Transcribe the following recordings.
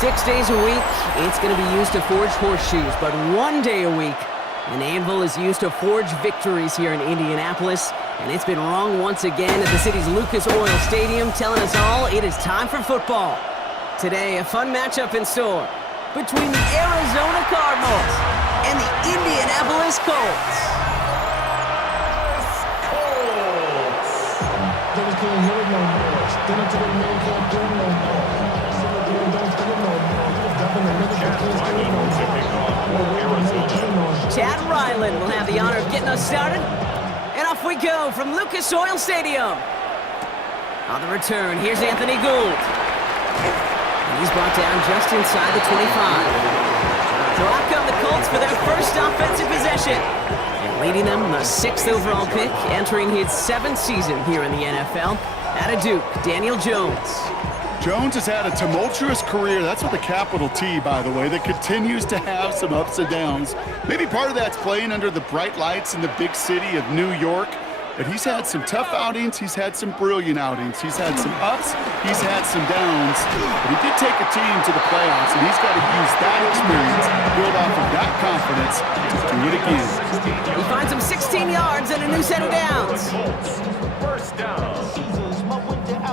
6 days a week, it's going to be used to forge horseshoes, but 1 day a week, an anvil is used to forge victories here in Indianapolis, and it's been wrong once again at the city's Lucas Oil Stadium, telling us all it is time for football. Today, a fun matchup in store between the Arizona Cardinals and the Indianapolis Colts. Chad Ryland will have the honor of getting us started. And off we go from Lucas Oil Stadium. On the return, here's Anthony Gould. And he's brought down just inside the 25. So out come the Colts for their first offensive possession. And leading them, the 6th overall pick, entering his 7th season here in the NFL. Out of Duke, Daniel Jones. Jones has had a tumultuous career. That's with a capital T, by the way, that continues to have some ups and downs. Maybe part of that's playing under the bright lights in the big city of New York. But he's had some tough outings. He's had some brilliant outings. He's had some ups. He's had some downs. But he did take a team to the playoffs, and he's got to use that experience, build off of that confidence to do it again. He finds him 16 yards and a new set of downs. First down.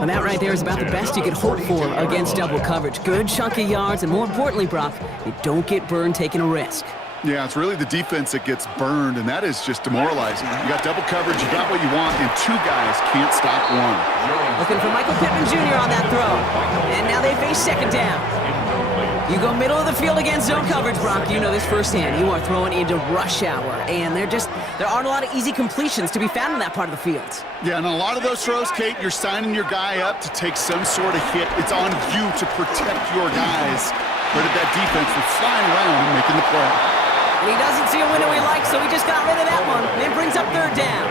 And that right there is about the best you could hope for against double coverage. Good chunk of yards, and more importantly, Brock, you don't get burned taking a risk. Yeah, it's really the defense that gets burned, and that is just demoralizing. You got double coverage, you got what you want, and 2 guys can't stop one. Looking for Michael Pittman Jr. on that throw. And now they face second down. You go middle of the field against zone coverage, Brock. You know this firsthand. You are throwing into rush hour, and there aren't a lot of easy completions to be found in that part of the field. Yeah, and a lot of those throws, Kate, you're signing your guy up to take some sort of hit. It's on you to protect your guys. Credit that defense for flying around and making the play. And he doesn't see a window he likes, so he just got rid of that one. And brings up third down.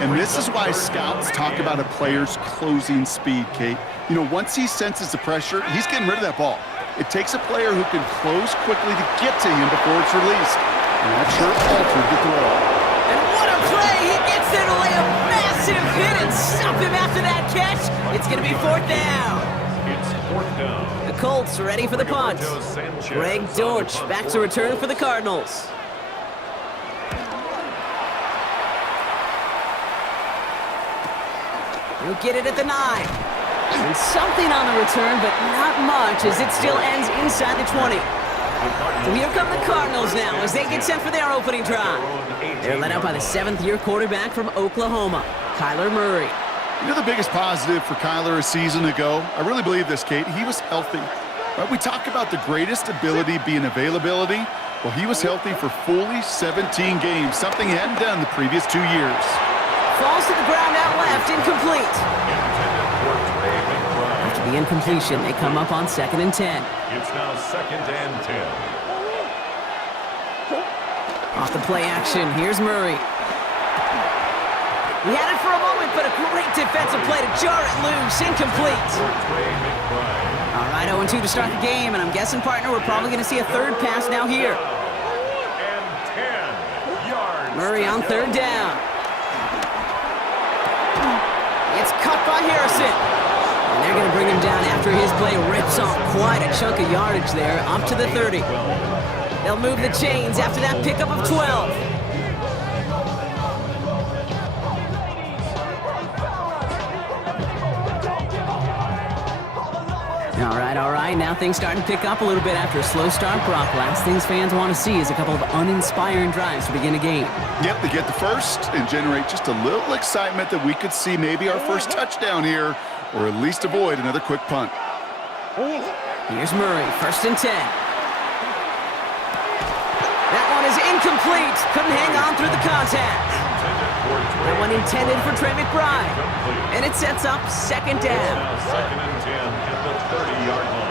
And this is why scouts talk about a player's closing speed, Kate. You know, once he senses the pressure, he's getting rid of that ball. It takes a player who can close quickly to get to him before it's released. And that sure altered the throw. And what a play! He gets there to lay a massive hit and stop him after that catch. It's going to be 4th down. It's 4th down. The Colts ready for the punt. Greg Dortch back to return for the Cardinals. He'll get it at the 9. And something on the return, but not much, as it still ends inside the 20. So here come the Cardinals now as they get set for their opening drive. They're led out by the 7th-year quarterback from Oklahoma, Kyler Murray. You know the biggest positive for Kyler a season ago? I really believe this, Kate. He was healthy. Right? We talk about the greatest ability being availability. Well, he was healthy for fully 17 games, something he hadn't done the previous 2 years. Falls to the ground out left, incomplete. After the incompletion, they come up on 2nd and 10. It's now 2nd and 10. Off the play action, here's Murray. He had it for a moment, but a great defensive play to jar it loose, incomplete. All right, 0-2 to start the game, and I'm guessing, partner, we're probably going to see a 3rd pass now here. And 10 yards. Murray on 3rd down. It's cut by Harrison. And they're going to bring him down after his play rips off quite a chunk of yardage there, up to the 30. They'll move the chains after that pickup of 12. All right, now things starting to pick up a little bit after a slow start, Brock. Last things fans want to see is a couple of uninspiring drives to begin a game. Yep, they get the first and generate just a little excitement that we could see maybe our first touchdown here, or at least avoid another quick punt. Here's Murray, 1st and 10. That one is incomplete. Couldn't hang on through the contact. That one intended for Trey McBride. And it sets up 2nd down. Now 2nd and 10 at the 30-yard line.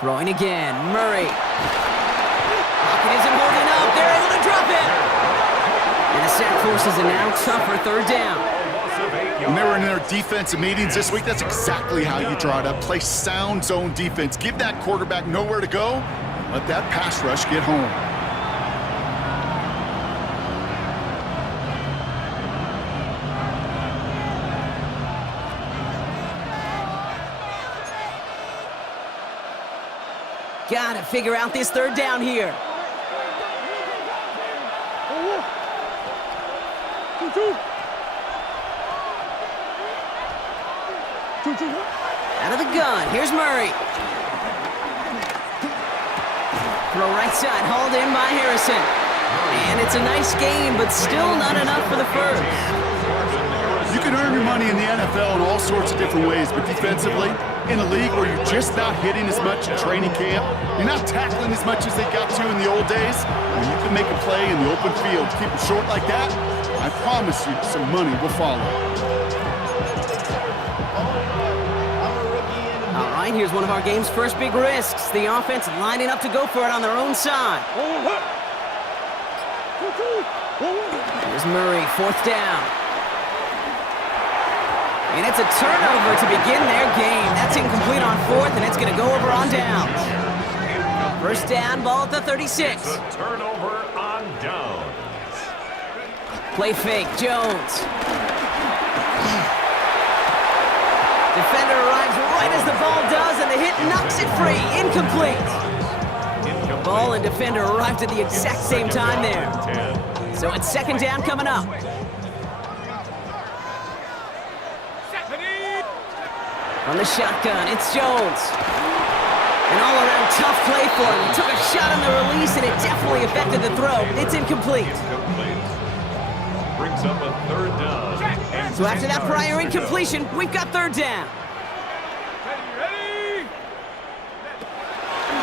Throwing again, Murray. Pocket isn't holding up. They're able to drop it. And the sack forces a now tougher 3rd down. When they were in their defensive meetings this week, that's exactly how you draw it up. Play sound zone defense. Give that quarterback nowhere to go. Let that pass rush get home. Gotta figure out this third down here. Out of the gun, here's Murray. Throw right side, hauled in by Harrison. And it's a nice game, but still not enough for the first. You can earn your money in the NFL in all sorts of different ways, but defensively, in a league where you're just not hitting as much in training camp, you're not tackling as much as they got to in the old days, when you can make a play in the open field, keep it short like that, I promise you some money will follow. All right, here's one of our game's first big risks. The offense lining up to go for it on their own side. Here's Murray, fourth down. And it's a turnover to begin their game. That's incomplete on fourth, and it's going to go over on downs. First down, ball at the 36. It's a turnover on downs. Play fake, Jones. Defender arrives right as the ball does, and the hit knocks it free. Incomplete. Ball and defender arrived at the exact same time there. So it's second down coming up. On the shotgun, it's Jones. An all-around tough play for him. He took a shot on the release, and it definitely affected the throw. It's incomplete. Brings up a third down. So after that prior incompletion, we've got third down.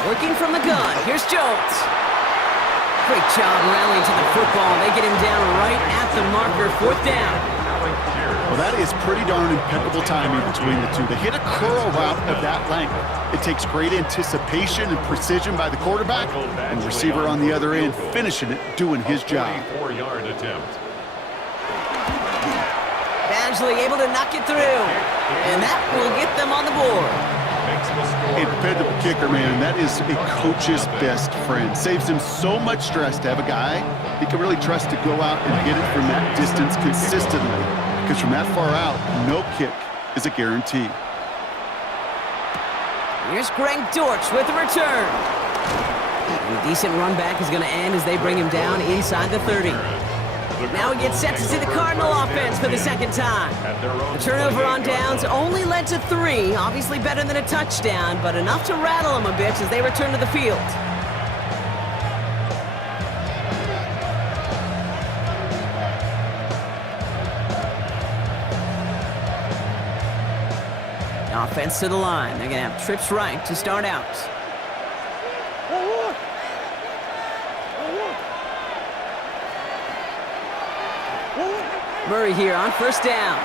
Working from the gun, here's Jones. Great job rallying to the football. They get him down right at the marker, fourth down. Well, that is pretty darn impeccable timing between the two. They hit a curl route of that length. It takes great anticipation and precision by the quarterback, and the receiver on the other end finishing it, doing his job. 24-yard attempt. Badgley able to knock it through, and that will get them on the board. A dependable kicker, man, that is a coach's best friend. Saves him so much stress to have a guy he can really trust to go out and hit it from that distance consistently. Because from that far out, no kick is a guarantee. Here's Greg Dortch with the return. And a decent run back is going to end as they bring him down inside the 30. Now he gets set to see the Cardinal offense for the second time. The turnover on downs only led to 3. Obviously better than a touchdown, but enough to rattle them a bit as they return to the field. Offense to the line. They're going to have trips right to start out. Murray here on first down.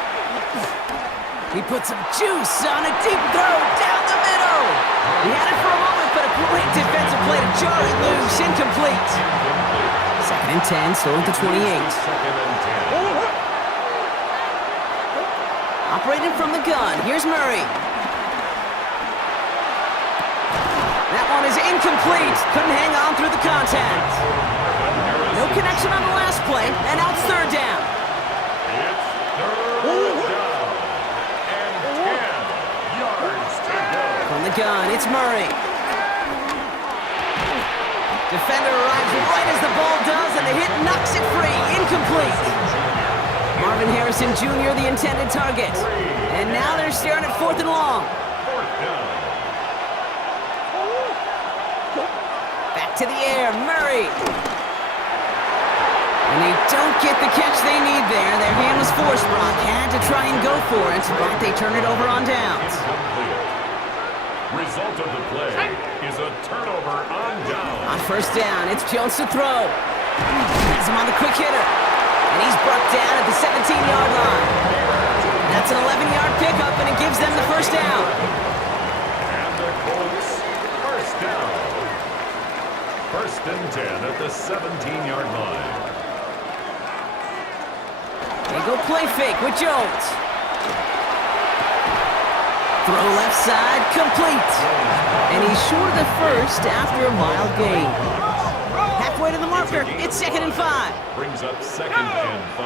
He put some juice on a deep throw down the middle. He had it for a moment, but a great defensive play to jar it loose. Incomplete. Second and 10, so at the 28. Operating from the gun, here's Murray. That one is incomplete. Couldn't hang on through the contact. No connection on the last play, and now it's third down. From the gun, it's Murray. Defender arrives right as the ball does, and the hit knocks it free. Incomplete. Marvin Harrison Jr., the intended target. And now they're staring at fourth and long. Back to the air, Murray. And they don't get the catch they need there. Their hand was forced. Brock had to try and go for it, but they turn it over on downs. Result of the play is a turnover on down. On first down, it's Jones to throw. Has him on the quick hitter. And he's brought down at the 17-yard line. That's an 11-yard pickup, and it gives them the first down. And the Colts, first down. First and 10 at the 17-yard line. They go play fake with Jones. Throw left side, complete. And he's short of the first after a mild gain. Halfway to the marker, it's second and 5. Brings up second and 5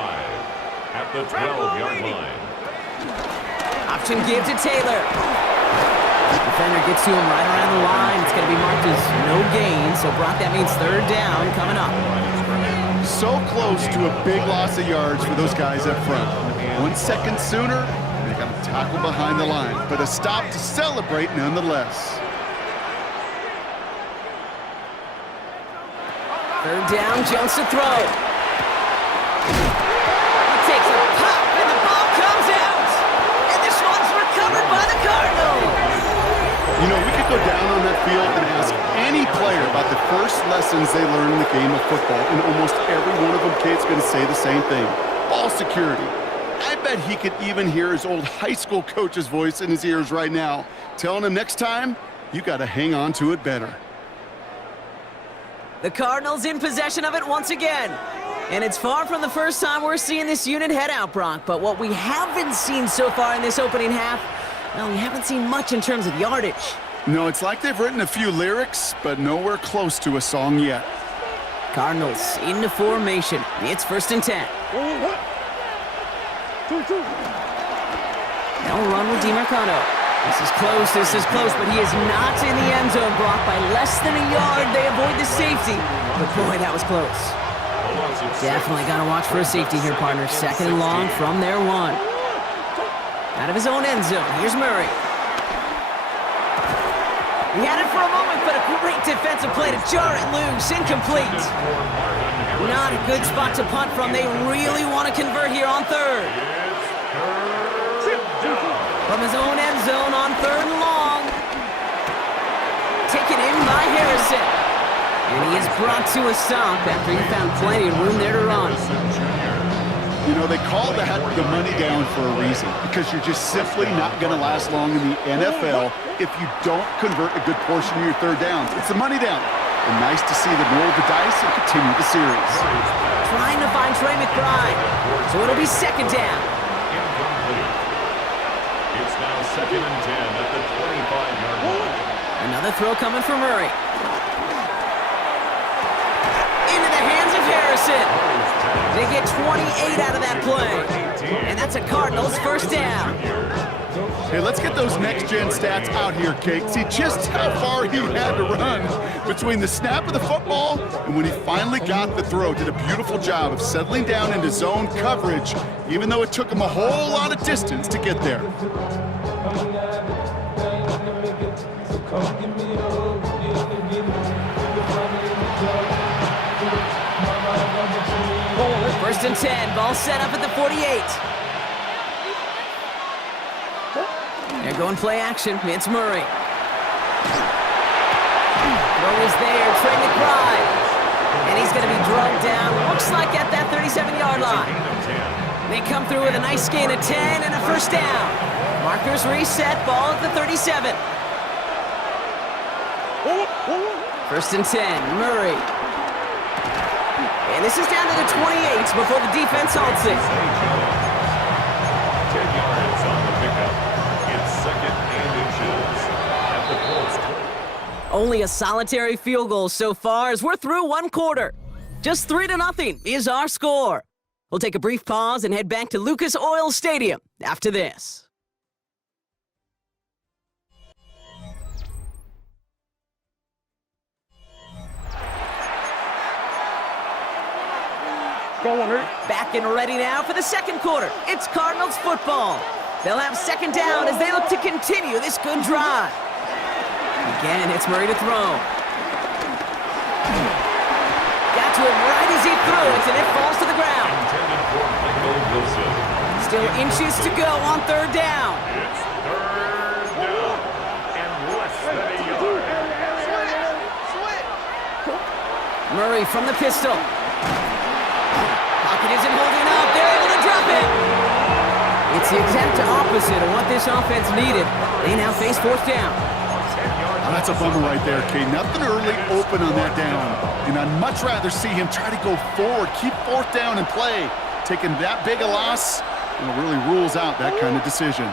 at the 12-yard line. Option give to Taylor. Defender gets to him right around the line. It's going to be marked as no gain. So, Brock, that means third down coming up. So close to a big loss of yards for those guys up front. 1 second sooner, they got a tackle behind the line. But a stop to celebrate nonetheless. Third down, Jones to throw. He takes a pop, and the ball comes out. And this one's recovered by the Cardinals. You know, we could go down on that field and ask any player about the first lessons they learned in the game of football, and almost every one of them, Kate's going to say the same thing. Ball security. I bet he could even hear his old high school coach's voice in his ears right now, telling him next time, you got to hang on to it better. The Cardinals in possession of it once again. And it's far from the first time we're seeing this unit head out, Brock. But what we haven't seen so far in this opening half, well, we haven't seen much in terms of yardage. No, it's like they've written a few lyrics, but nowhere close to a song yet. Cardinals into formation. It's 1st and 10. They'll run with DiMarcano. This is close, but he is not in the end zone, Brock. By less than a yard, they avoid the safety. But boy, that was close. Definitely got to watch for a safety here, partner. 2nd and long from their 1. Out of his own end zone, here's Murray. He had it for a moment, but a great defensive play to jar it loose. Incomplete. Not a good spot to punt from. They really want to convert here on 3rd. From his own end zone on 3rd and long. Taken in by Harrison. And he is brought to a stop after he found plenty of room there to run. You know, they call that the money down for a reason, because you're just simply not going to last long in the NFL if you don't convert a good portion of your 3rd downs. It's the money down. And nice to see them roll the dice and continue the series. Trying to find Trey McBride. So it'll be 2nd down. It's now 2nd and 10 at the 25-yard line. Another throw coming from Murray. Into the hands of Harrison. They get 28 out of that play. And that's a Cardinals 1st down. Hey, let's get those next-gen stats out here, Kate. See just how far he had to run between the snap of the football and when he finally got the throw. Did a beautiful job of settling down into zone coverage, even though it took him a whole lot of distance to get there. First and 10, ball set up at the 48. They're going play action. It's Murray. Throw is there, Trey McBride. And he's going to be drugged down, looks like at that 37-yard line. They come through with a nice gain of 10 and a 1st down. Markers reset, ball at the 37. 1st and 10, Murray. And this is down to the 28 before the defense halts it. 10 yards on the pickup. It's 2nd and inches at the post. Only a solitary field goal so far as we're through 1 quarter. Just 3-0 is our score. We'll take a brief pause and head back to Lucas Oil Stadium after this. Back and ready now for the 2nd quarter. It's Cardinals football. They'll have 2nd down as they look to continue this good drive. Again, it's Murray to throw. Got to him right as he threw it, and it falls to the ground. Still inches to go on 3rd down. It's 3rd down and less than a yard. Murray from the pistol. Pocket isn't holding up. They're able to drop it. It's the exact opposite of what this offense needed. They now face 4th down. Oh, that's a bummer right there, Kate. Nothing early open on that down. And I'd much rather see him try to go forward, keep 4th down and play. Taking that big a loss, it really rules out that kind of decision.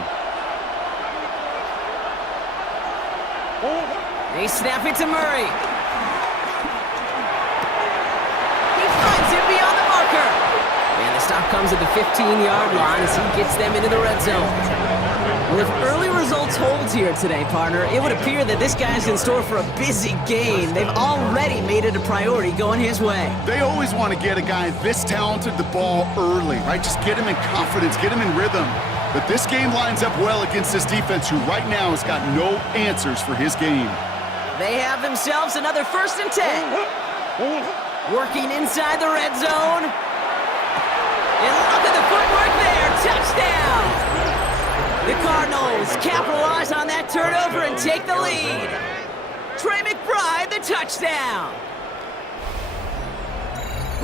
They snap it to Murray. He finds it beyond the marker. And the stop comes at the 15-yard line as he gets them into the red zone. Well, if early results hold here today, partner, it would appear that this guy's in store for a busy game. They've already made it a priority going his way. They always want to get a guy this talented the ball early, right? Just get him in confidence, get him in rhythm. But this game lines up well against this defense who right now has got no answers for his game. They have themselves another 1st and 10. Working inside the red zone. And look at the footwork there. Touchdown! The Cardinals capitalize on that turnover and take the lead. Trey McBride, the touchdown.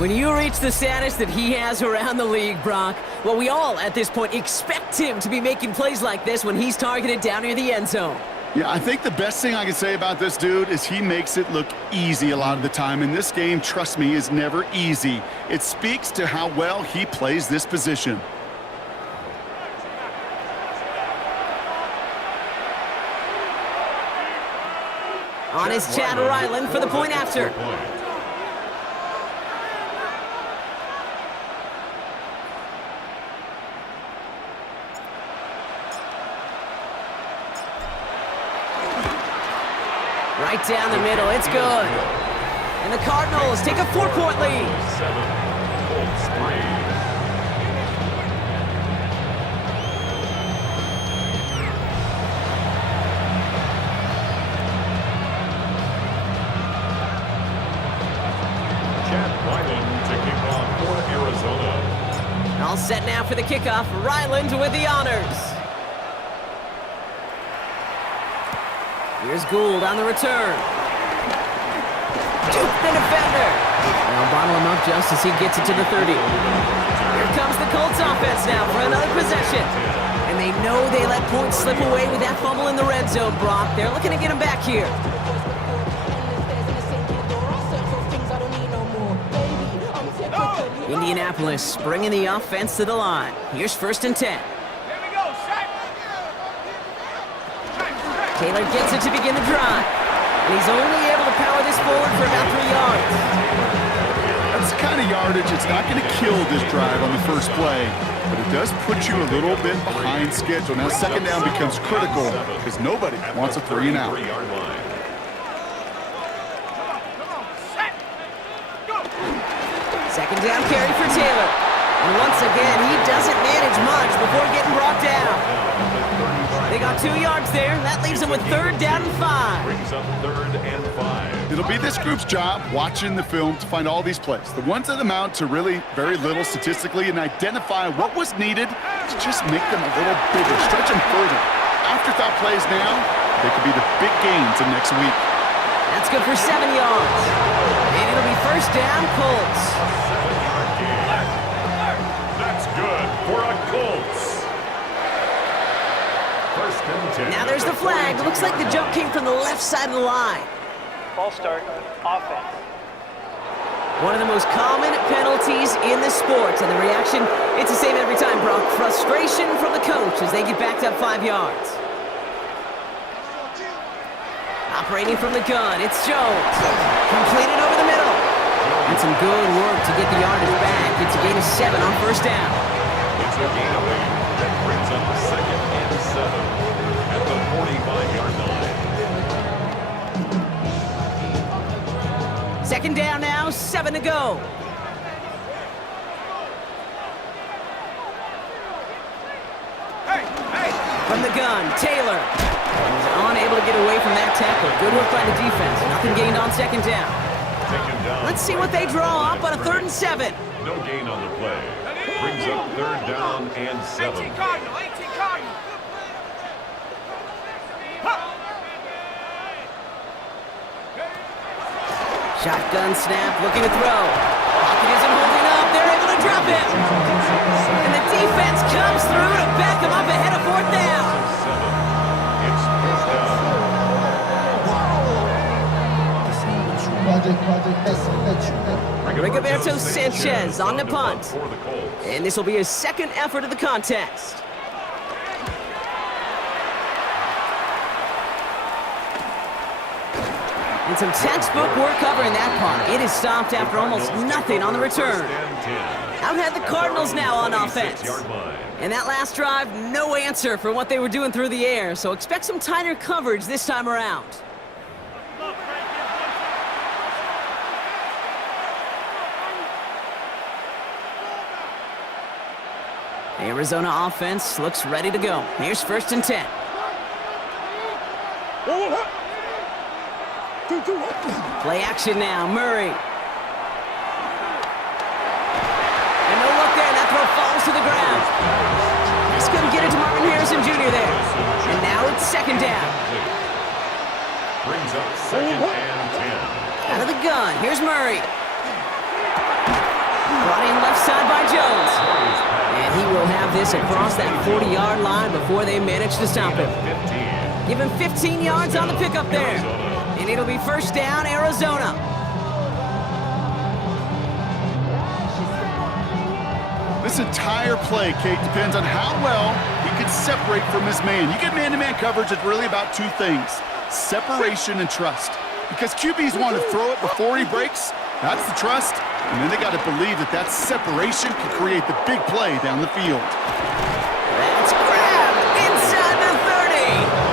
When you reach the status that he has around the league, Brock, well, we all at this point expect him to be making plays like this when he's targeted down near the end zone. Yeah, I think the best thing I can say about this dude is he makes it look easy a lot of the time. And this game, trust me, is never easy. It speaks to how well he plays this position. On is Chad Ryland for the point after. Right down the middle, it's good. And the Cardinals take a 4-point lead. 7, Colts 3. All set now for the kickoff. Ryland with the honors. Here's Gould on the return. Juke the defender. Now bottle him up just as he gets it to the 30. Here comes the Colts offense now for another possession. And they know they let points slip away with that fumble in the red zone, Brock. They're looking to get him back here. Indianapolis bringing the offense to the line. Here's 1st and 10. Taylor gets it to begin the drive. And he's only able to power this forward for about 3 yards. That's the kind of yardage it's not going to kill this drive on the first play, but it does put you a little bit behind schedule. Now 2nd down becomes critical because nobody wants a 3 and out. Second down carry for Taylor. And once again, he doesn't manage much before getting brought down. They got 2 yards there. That leaves them with 3rd down and 5. Brings up 3rd and 5. It'll be this group's job watching the film to find all these plays. The ones that amount to really very little statistically and identify what was needed to just make them a little bigger, stretch them further. Afterthought plays now, they could be the big gains of next week. That's good for 7 yards. And it'll be 1st down, Colts. 7-yard gain. That's good for a Colts. 1st and 10. Now there's the flag. Looks like the jump came from the left side of the line. Ball start, offense. One of the most common penalties in the sport. And the reaction, it's the same every time, Brock. Frustration from the coach as they get backed up 5 yards. Operating from the gun, it's Jones. Completed over the middle. And some good work to get the yardage back. It's a gain of 7 on 1st down. It's a gain of 8 that brings up 2nd and 7 at the 45-yard line. 2nd down now, 7 to go. From the gun, Taylor. He's unable to get away from that tackle. Good work by the defense. Nothing gained on 2nd down. Taken down. Let's see what they draw up on a 3rd and 7. No gain on the play. Brings up 3rd down and 7. 18 Cardinal, 18 Cardinal. Shotgun snap, looking to throw. Pocket isn't holding up. They're able to drop it. And the defense comes through to back them up ahead of 4th down. 7. It's 1st down. Rigoberto Sanchez on the punt. And this will be his 2nd effort of the contest. And And some textbook work covering that part. It is stopped after almost nothing on the return. Out had the Cardinals now on offense. And that last drive, no answer for what they were doing through the air, so expect some tighter coverage this time around. Arizona offense looks ready to go. Here's 1st and 10. Play action now, Murray. And no look there, that throw falls to the ground. Just couldn't get it to Marvin Harrison Jr. there. And now it's 2nd down. Brings up 2nd and 10. Out of the gun, here's Murray. Brought in left side by Jones. And he will have this across that 40-yard line before they manage to stop him. Give him 15 yards on the pickup there. And it'll be 1st down, Arizona. This entire play, Kate, depends on how well he can separate from his man. You get man-to-man coverage, it's really about 2 things: separation and trust. Because QBs want to throw it before he breaks. That's the trust. And then they got to believe that that separation can create the big play down the field. That's grabbed inside the 30.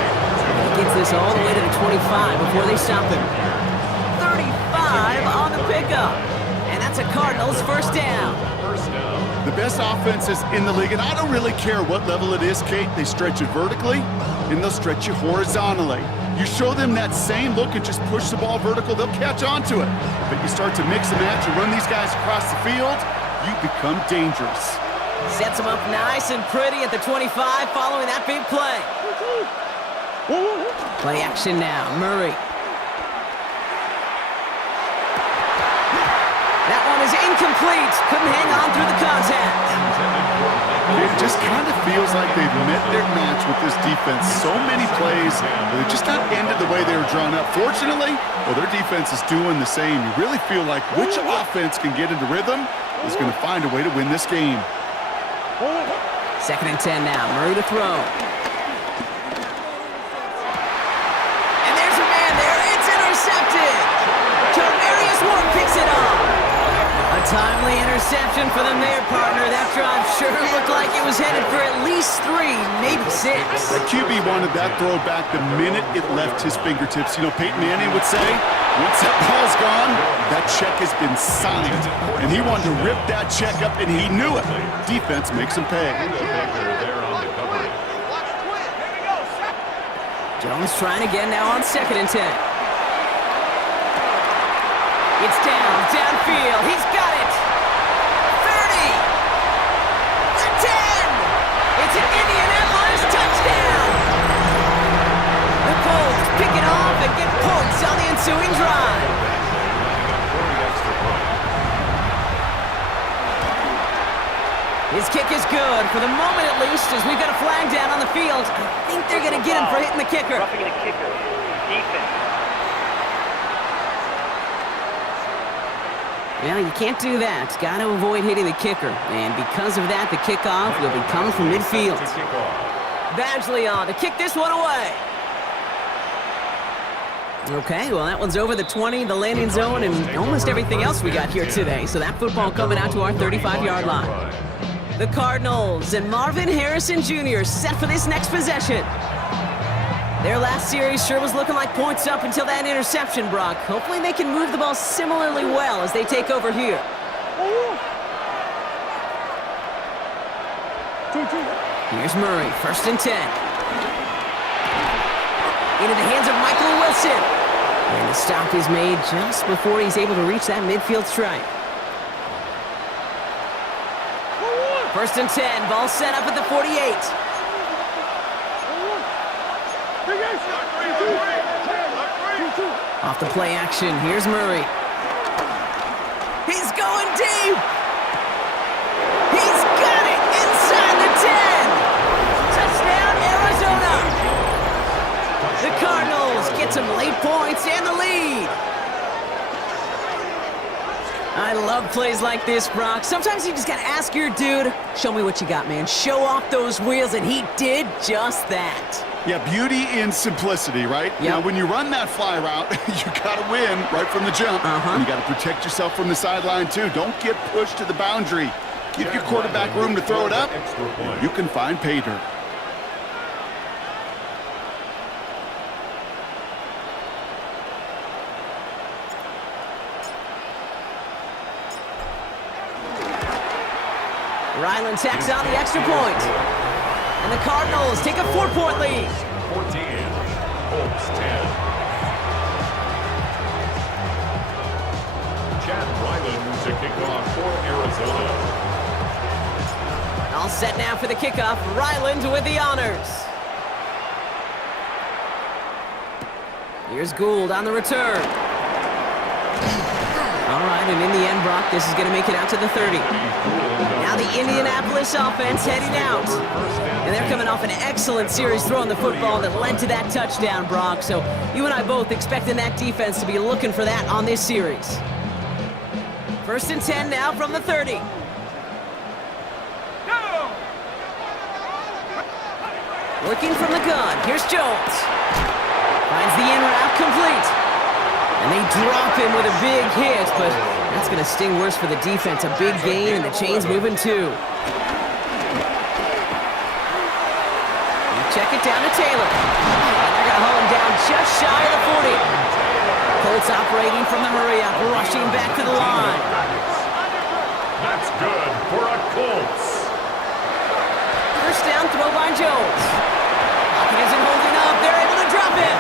He gets this all the way to the 25 before they stop him. 35 on the pickup. And that's a Cardinals 1st down. The best offenses in the league, and I don't really care what level it is, Kate, they stretch it vertically and they'll stretch you horizontally. You show them that same look and just push the ball vertical, they'll catch on to it. But you start to mix and match and run these guys across the field, you become dangerous. Sets him up nice and pretty at the 25 following that big play. Play action now, Murray. That one is incomplete. Couldn't hang on through the contact. It just kind of feels like they've met their match with this defense. So many plays, they just not ended the way they were drawn up. Fortunately, well, their defense is doing the same. You really feel like which offense can get into rhythm is going to find a way to win this game. 2nd and 10 now. Murray to throw. And there's a man there. It's intercepted. Kamarius Ward picks it up. A timely interception for them there, partner. That drive sure looked like it was headed for at least 3, maybe 6. The QB wanted that throw back the minute it left his fingertips. You know, Peyton Manning would say, once that ball's gone, that check has been signed. And he wanted to rip that check up, and he knew it. Defense makes him pay. Jones trying again now on 2nd and 10. It's downfield. He's got it. 30. The 10. It's an Indianapolis touchdown. The Colts pick it off and get points on the ensuing drive. His kick is good, for the moment at least, as we've got a flag down on the field. I think they're going to get him for hitting the kicker. Roughing the kicker. Defense. Well, you can't do that. Got to avoid hitting the kicker. And because of that, the kickoff will be coming from midfield. Badgley on to kick this one away. Okay, well, that one's over the 20, the landing zone, and almost everything else we got here today. So that football coming out to our 35-yard line. The Cardinals and Marvin Harrison Jr. set for this next possession. Their last series sure was looking like points up until that interception, Brock. Hopefully they can move the ball similarly well as they take over here. Here's Murray, 1st and 10. Into the hands of Michael Wilson. And the stop is made just before he's able to reach that midfield stripe. 1st and 10, ball set up at the 48. Off the play action, here's Murray. He's going deep! He's got it inside the 10! Touchdown, Arizona! The Cardinals get some late points and the lead. I love plays like this, Brock. Sometimes you just gotta ask your dude, show me what you got, man. Show off those wheels, and he did just that. Yeah, beauty in simplicity, right? Yep. Now, when you run that fly route, you got to win right from the jump. You got to protect yourself from the sideline, too. Don't get pushed to the boundary. Give your quarterback room to throw it up. You can find pay dirt. Ryland tacks on the extra point. And the Cardinals take a 4-point lead. 14, Colts 10. Chad Ryland to kick off for Arizona. All set now for the kickoff. Ryland with the honors. Here's Gould on the return. All right, and in the end, Brock, this is going to make it out to the 30. Now the Indianapolis offense heading out. And they're coming off an excellent series throwing the football that led to that touchdown, Brock. So you and I both expecting that defense to be looking for that on this series. 1st and 10 now from the 30. Looking from the gun. Here's Jones. Finds the in route complete. And they drop him with a big hit, but that's going to sting worse for the defense. A big gain, and the chain's moving too. Check it down to Taylor. And they're going to haul him down just shy of the 40. Colts operating from the hurry-up, rushing back to the line. That's good for a Colts. 1st down, throw by Jones. Pocket isn't holding up. They're able to drop him.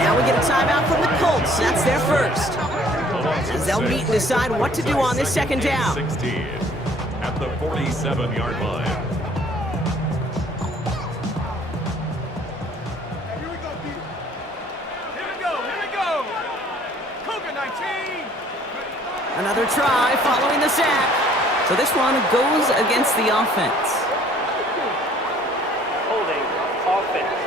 Now we get a timeout from the Colts. That's their first. As they'll meet and decide what to do on this 2nd down. 16 at the 47-yard line. Another try following the sack. So this one goes against the offense. Holding. Offense.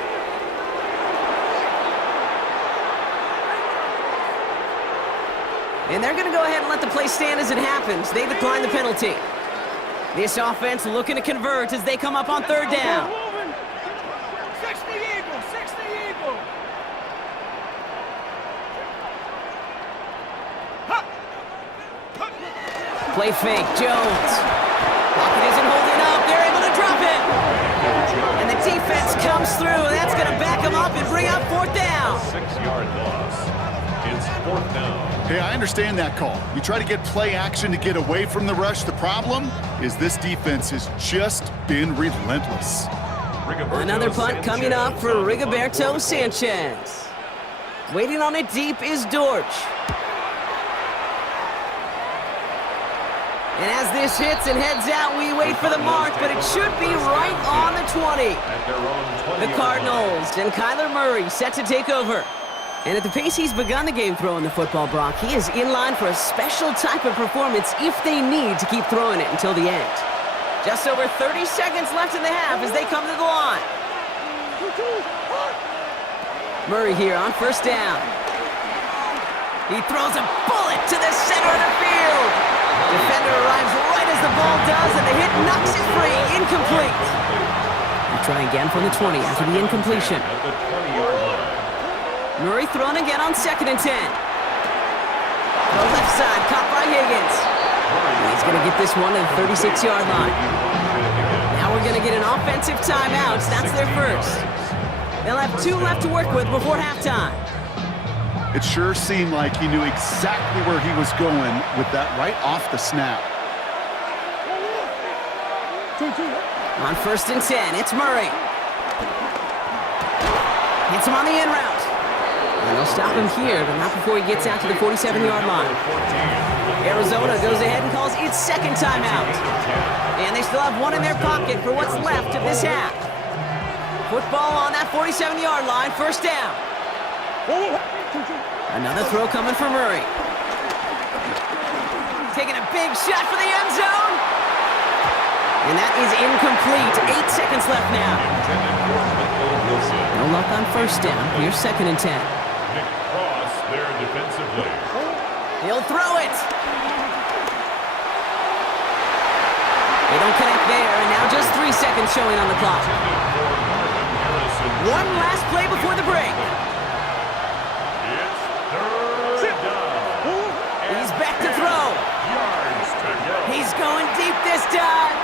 And they're going to go ahead and let the play stand as it happens. They decline the penalty. This offense looking to convert as they come up on 3rd down. 60 Eagle, 60 Eagle. Play fake, Jones. Pocket isn't holding up. They're able to drop it. And the defense comes through. That's going to back them up and bring up 4th down. 6-yard loss. It's 4th down. Hey, I understand that call. You try to get play action to get away from the rush. The problem is this defense has just been relentless. Another punt coming up for Rigoberto Sanchez. Waiting on it deep is Dortch. And as this hits and heads out, we wait for the mark, but it should be right on the 20. The Cardinals and Kyler Murray set to take over. And at the pace he's begun the game throwing the football, Brock, he is in line for a special type of performance if they need to keep throwing it until the end. Just over 30 seconds left in the half as they come to the line. Murray here on 1st down. He throws a bullet to the center of the field. Defender arrives right as the ball does, and the hit knocks it free. Incomplete. They try again from the 20 after the incompletion. Murray thrown again on 2nd and 10. The left side, caught by Higgins. And he's going to get this one to the 36-yard line. Now we're going to get an offensive timeout. That's their first. They'll have 2 left to work with before halftime. It sure seemed like he knew exactly where he was going with that right off the snap. On 1st and 10, it's Murray. Hits him on the in route. And they'll stop him here, but not before he gets out to the 47-yard line. Arizona goes ahead and calls its 2nd timeout. And they still have 1 in their pocket for what's left of this half. Football on that 47-yard line, 1st down. Another throw coming for Murray. Taking a big shot for the end zone. And that is incomplete. 8 seconds left now. No luck on 1st down. Here's 2nd and 10. Nick Cross there defensively. He'll throw it. They don't connect there, and now just 3 seconds showing on the clock. One last play before the break. It's third down. He's back to throw. Yards to go. He's going deep this time.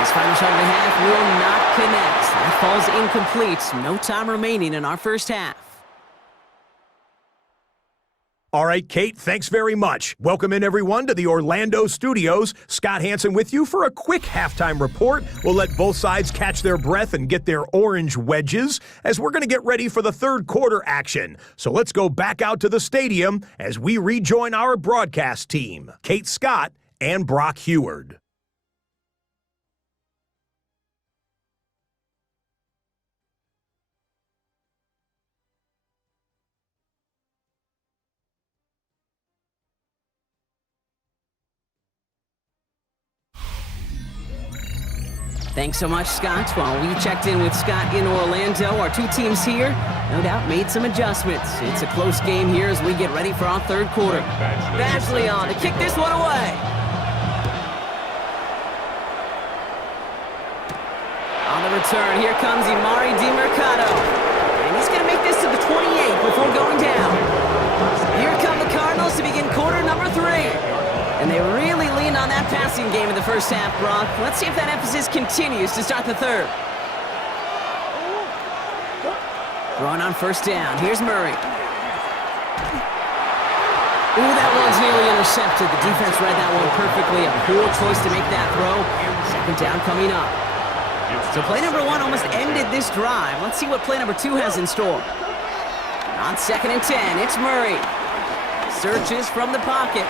His final shot of the half will not connect. That falls incomplete. No time remaining in our first half. All right, Kate, thanks very much. Welcome in, everyone, to the Orlando studios. Scott Hansen with you for a quick halftime report. We'll let both sides catch their breath and get their orange wedges as we're going to get ready for the third quarter action. So let's go back out to the stadium as we rejoin our broadcast team, Kate Scott and Brock Heward. Thanks so much, Scott. While we checked in with Scott in Orlando, our two teams here, no doubt, made some adjustments. It's a close game here as we get ready for our third quarter. Badgley on to kick this one away. On the return, here comes Imari DiMercato. And he's going to make this to the 28 before going down. Here come the Cardinals to begin quarter number 3. And they really leaned on that passing game in the first half, Brock. Let's see if that emphasis continues to start the third. Throwing on first down. Here's Murray. Ooh, that one's nearly intercepted. The defense read that one perfectly. A poor choice to make that throw. Second down coming up. So play number 1 almost ended this drive. Let's see what play number 2 has in store. On 2nd and 10, it's Murray. Searches from the pocket.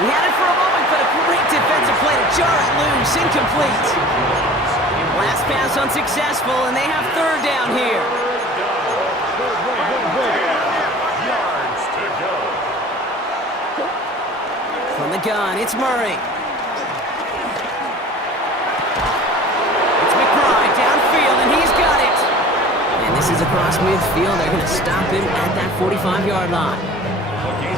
He had it for a moment, but a great defensive play to jar it loose. Incomplete. Last pass unsuccessful, and they have third down here. Yards to go. From the gun, it's Murray. It's McBride downfield, and he's got it. And this is across midfield. They're going to stop him at that 45-yard line.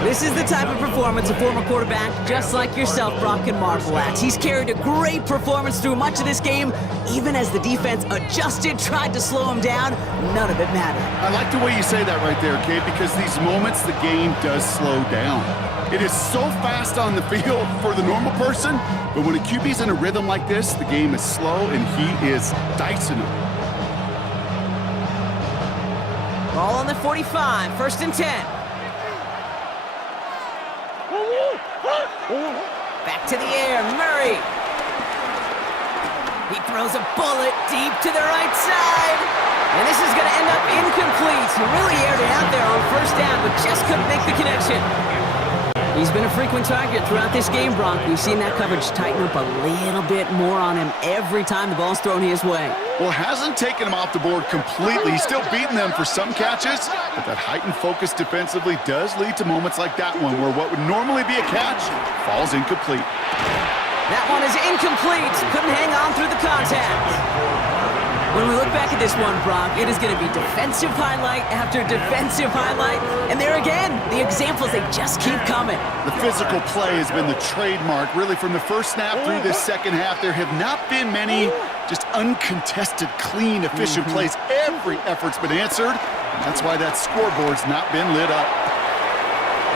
This is the type of performance a former quarterback, just like yourself, Brock, can marvel at. He's carried a great performance through much of this game, even as the defense adjusted, tried to slow him down. None of it mattered. I like the way you say that right there, Kate, because these moments the game does slow down. It is so fast on the field for the normal person, but when a QB's in a rhythm like this, the game is slow and he is dicing it. Ball on the 45, 1st and 10. Back to the air, Murray. He throws a bullet deep to the right side. And this is going to end up incomplete. He really aired it out there on first down, but just couldn't make the connection. He's been a frequent target throughout this game, Brock. We've seen that coverage tighten up a little bit more on him every time the ball's thrown his way. Well, hasn't taken him off the board completely. He's still beating them for some catches, but that heightened focus defensively does lead to moments like that one where what would normally be a catch falls incomplete. That one is incomplete. Couldn't hang on through the contact. When we look back at this one, Brock, it is going to be defensive highlight after defensive highlight. And there again, the examples, they just keep coming. The physical play has been the trademark. Really, from the first snap through this second half, there have not been many just uncontested, clean, efficient plays. Every effort's been answered. And that's why that scoreboard's not been lit up.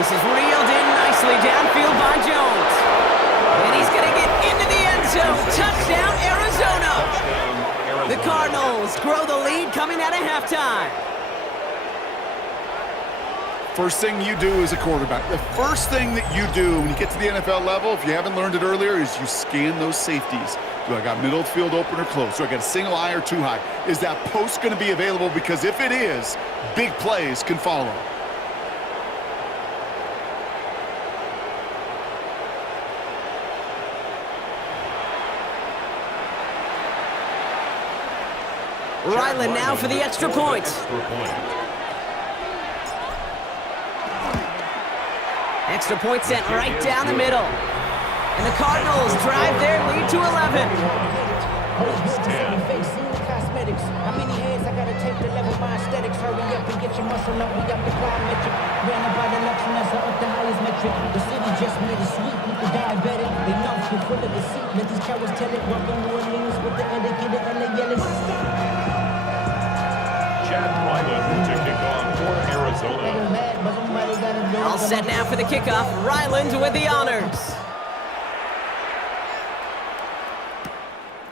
This is reeled in nicely downfield by Jones. And he's going to get into the end zone. Touchdown, Arizona. The Cardinals grow the lead coming out of halftime. First thing you do as a quarterback, the first thing that you do when you get to the NFL level, if you haven't learned it earlier, is you scan those safeties. Do I got middle of the field open or close? Do I got a single high or two high? Is that post going to be available? Because if it is, big plays can follow. Ryland now for the extra point. Extra point sent right down the middle. And the Cardinals drive their lead to 11. How many heads I gotta take to level my aesthetics? Hurry up and get your muscle up. We got the plyometric. Ran about the Lexus up the highest metric. The city just made it sweet. People diabetic. They know you're full of deceit. Let these cowards tell it. Welcome to New Orleans with the indicated LA yelling. Chad Ryland to kick off for Arizona. All set now for the kickoff. Ryland with the honors.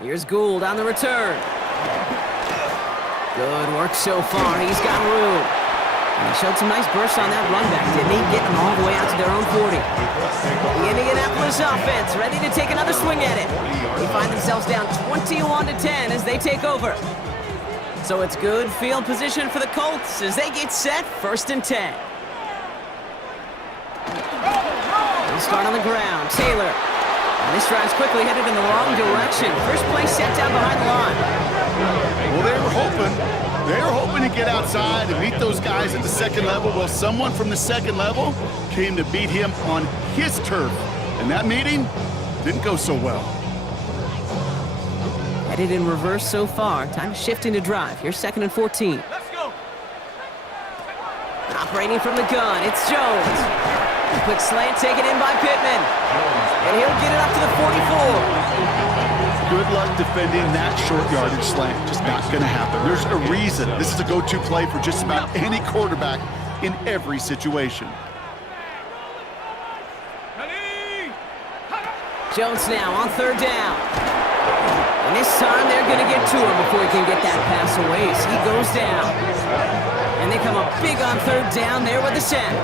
Here's Gould on the return. Good work so far. He's got room. And he showed some nice bursts on that run back, didn't he? Getting them all the way out to their own 40. The Indianapolis offense ready to take another swing at it. They find themselves down 21-10 as they take over. So it's good field position for the Colts as they get set, 1st and 10. They'll start on the ground. Taylor. And this drive's quickly headed in the wrong direction. First play set down behind the line. Well, they were hoping to get outside and meet those guys at the second level. Well, someone from the second level came to beat him on his turf. And that meeting didn't go so well. Headed in reverse so far. Time to shift into drive. Here's 2nd and 14. Let's go. Operating from the gun, it's Jones. A quick slant taken in by Pittman. And he'll get it up to the 44. Good luck defending that short yardage slant. Just not going to happen. There's a reason. This is a go-to play for just about any quarterback in every situation. Jones now on 3rd down. And this time they're going to get to him before he can get that pass away as he goes down. And they come up big on 3rd down there with the sack.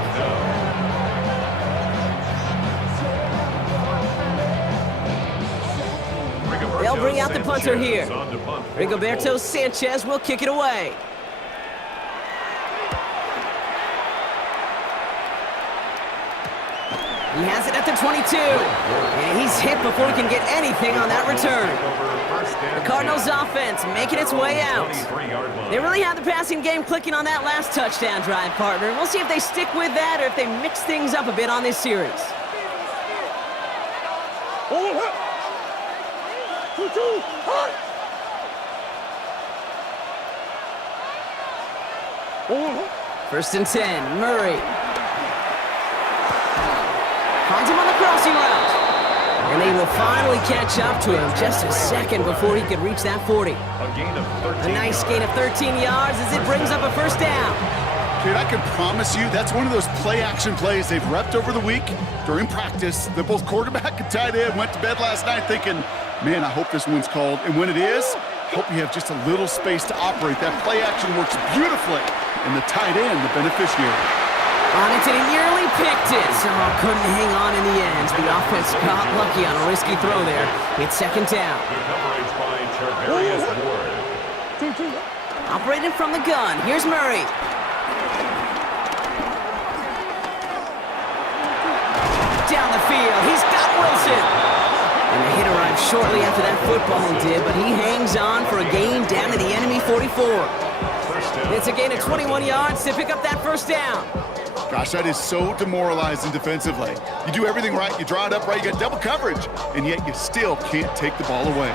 They'll bring out the punter here. Rigoberto Sanchez will kick it away. He has it at the 22. And he's hit before he can get anything on that return. The Cardinals offense making its way out. They really have the passing game clicking on that last touchdown drive, partner. We'll see if they stick with that or if they mix things up a bit on this series. First and 10, Murray. Finds him on the crossing route. And they will finally catch up to him just a second before he could reach that 40. A nice gain of 13 yards as it brings up a 1st down. Kid, I can promise you that's one of those play-action plays they've repped over the week during practice. That both quarterback and tight end went to bed last night thinking, man, I hope this one's called. And when it is, hope you have just a little space to operate. That play-action works beautifully. And the tight end, the beneficiary. On it, and he nearly picked it. So couldn't hang on in the end. The offense got lucky on a risky throw there. It's 2nd down. Good coverage by Charvarius Ward. Operating from the gun. Here's Murray. Down the field. He's got Wilson. And the hit arrived shortly after that football did, but he hangs on for a gain down to the enemy 44. It's a gain of 21 yards to pick up that 1st down. Gosh, that is so demoralizing defensively. You do everything right, you draw it up right, you got double coverage, and yet you still can't take the ball away.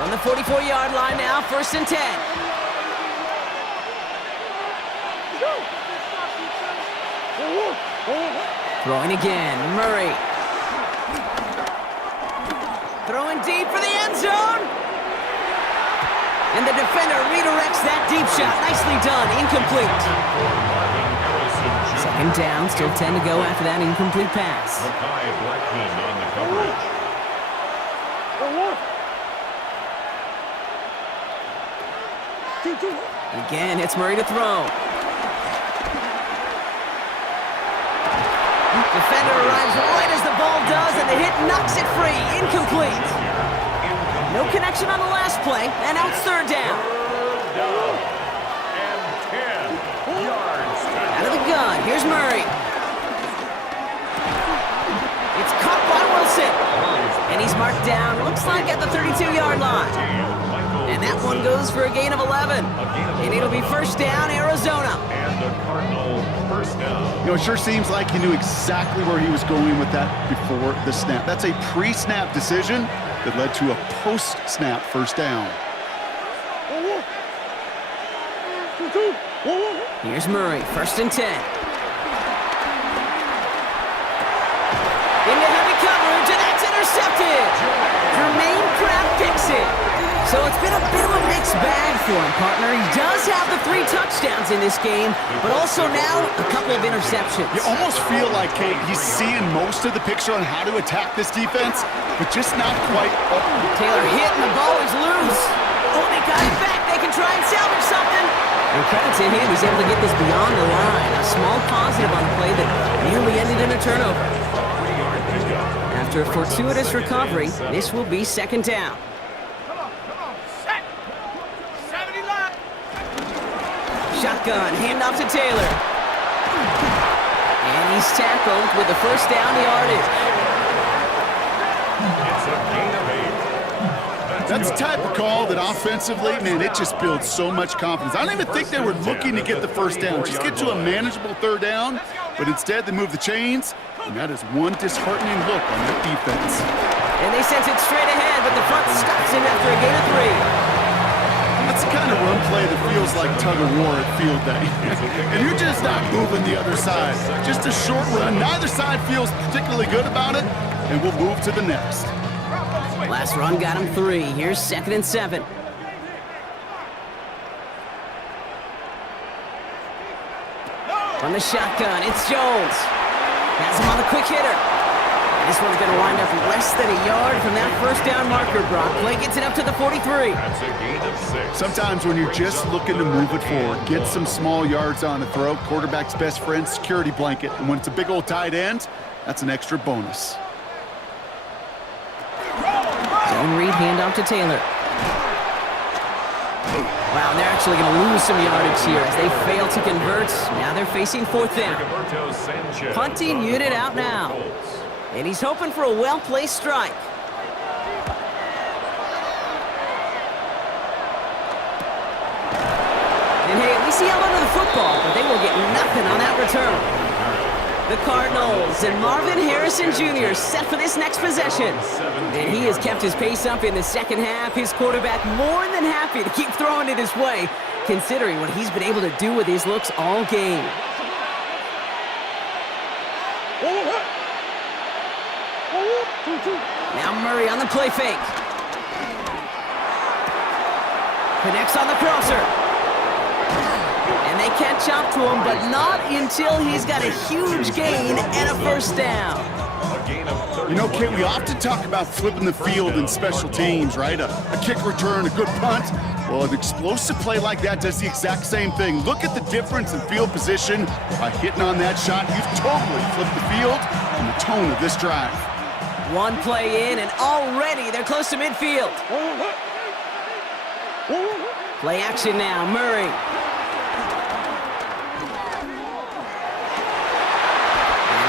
On the 44-yard line now, 1st and 10. Throwing again, Murray. Throwing deep for the end zone. And the defender redirects that deep shot. Nicely done, incomplete. 2nd down, still 10 to go after that incomplete pass. Makai Blackman on the coverage. Again, it's Murray to throw. Defender arrives right as the ball does, and the hit knocks it free. Incomplete. No connection on the last play, and now it's 3rd down. And 10 yards. Out of the gun, here's Murray. It's caught by Wilson. And he's marked down, looks like at the 32-yard line. And that one goes for a gain of 11. And it'll be 1st down, Arizona. And the Cardinal 1st down. You know, it sure seems like he knew exactly where he was going with that before the snap. That's a pre-snap decision that led to a post-snap 1st down. Here's Murray, 1st and 10. Into heavy coverage, and that's intercepted. Jermaine Pratt picks it. So it's been a bit of a mixed bag for him, partner. He does have the 3 touchdowns in this game, but also now a couple of interceptions. You almost feel like, Kate, he's seeing most of the picture on how to attack this defense, but just not quite. Taylor hit and the ball is loose. Oh, they got it back. They can try and salvage something. And credit to him, he's able to get this beyond the line. A small positive on the play that nearly ended in a turnover. After a fortuitous recovery, this will be second down. Come on, set. 70 line. Shotgun, handoff to Taylor. And he's tackled with the first down yardage. It's a gain of 8. That's the type of call that offensively, man, it just builds so much confidence. I don't even think they were looking to get the first down. Just get to a manageable third down, but instead they move the chains, and that is one disheartening look on that defense. And they sent it straight ahead, but the front stops him after a gain of 3. That's the kind of run play that feels like tug of war at field day. And you're just not moving the other side. Just a short run. Neither side feels particularly good about it, and we'll move to the next. Last run got him 3. Here's 2nd and 7. From the shotgun, it's Jones. Has him on the quick hitter. This one's going to wind up less than a yard from that first down marker, Brock. Play gets it up to the 43. That's a gain of 6. Sometimes when you're just looking to move it forward, get some small yards on the throw, quarterback's best friend, security blanket. And when it's a big old tight end, that's an extra bonus. Zone read handoff to Taylor. Wow, they're actually going to lose some yardage here as they fail to convert. Now they're facing 4th down. Punting unit out now. And he's hoping for a well-placed strike. And hey, at least he held onto the football, but they will get nothing on that return. The Cardinals and Marvin Harrison Jr. set for this next possession. And he has kept his pace up in the second half. His quarterback more than happy to keep throwing it his way, considering what he's been able to do with his looks all game. Now Murray on the play fake. Connects on the crosser. And they catch up to him, but not until he's got a huge gain and a first down. You know, Kate, we often talk about flipping the field in special teams, right? A kick return, a good punt. Well, an explosive play like that does the exact same thing. Look at the difference in field position by hitting on that shot. You've totally flipped the field and the tone of this drive. One play in, and already they're close to midfield. Play action now, Murray.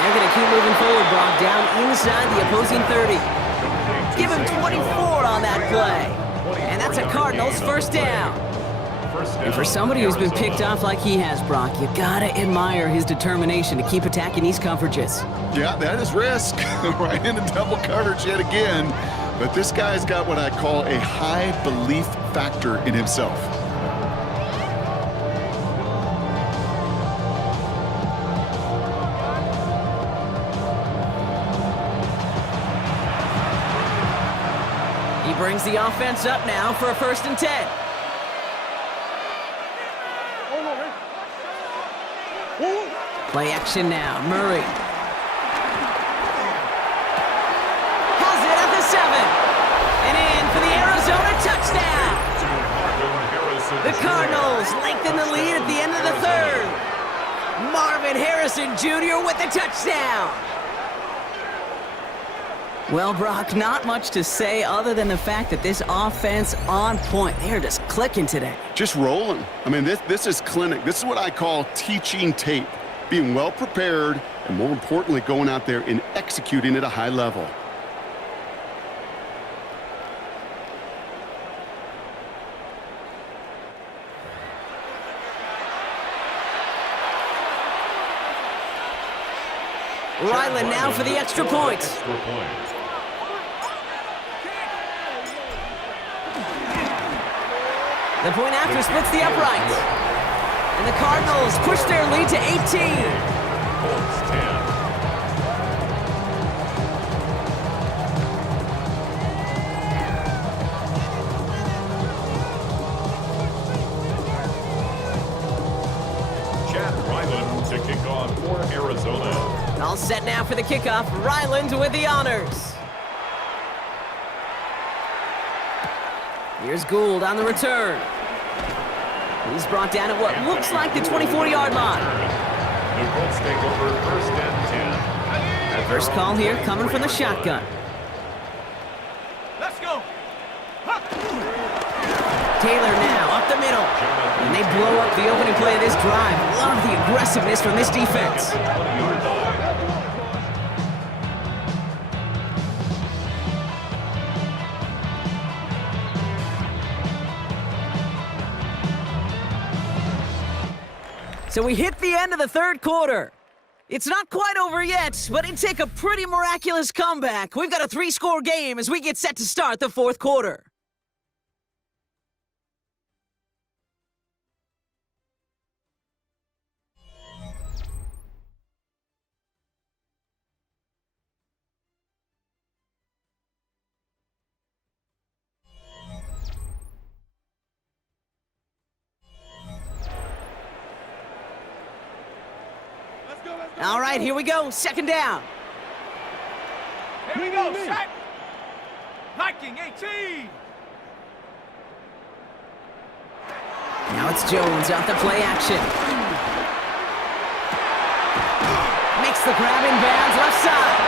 They're going to keep moving forward, Brock, down inside the opposing 30. Give him 24 on that play. And that's a Cardinals first down. And for somebody who's been picked off like he has, Brock, you got to admire his determination to keep attacking these coverages. Yeah, that is risk. Right into double coverage yet again. But this guy's got what I call a high belief factor in himself. He brings the offense up now for a 1st and 10. Play action now, Murray. Has it at the 7. And in for the Arizona touchdown. The Cardinals lengthen the lead at the end of the 3rd. Marvin Harrison Jr. with the touchdown. Well, Brock, not much to say other than the fact that this offense on point. They're just clicking today. Just rolling. I mean, this is clinic. This is what I call teaching tape. Being well prepared, and more importantly, going out there and executing at a high level. Ryland now for the extra point. The point after splits the upright. And the Cardinals push their lead to 18. Colts 10. for the kickoff. Ryland with the honors. Here's Gould on the return. He's brought down at what looks like the 24-yard line. The Colts take over first and 10. First call here coming from the shotgun. Let's go. Taylor now up the middle. And they blow up the opening play of this drive. Love the aggressiveness from this defense. So we hit the end of the third quarter. It's not quite over yet, but it'd take a pretty miraculous comeback. We've got a 3-score game as we get set to start the fourth quarter. All right, here we go. Second down. Here we go. Set. Viking 18. Now it's Jones out the play action. Makes the grab in bounds left side.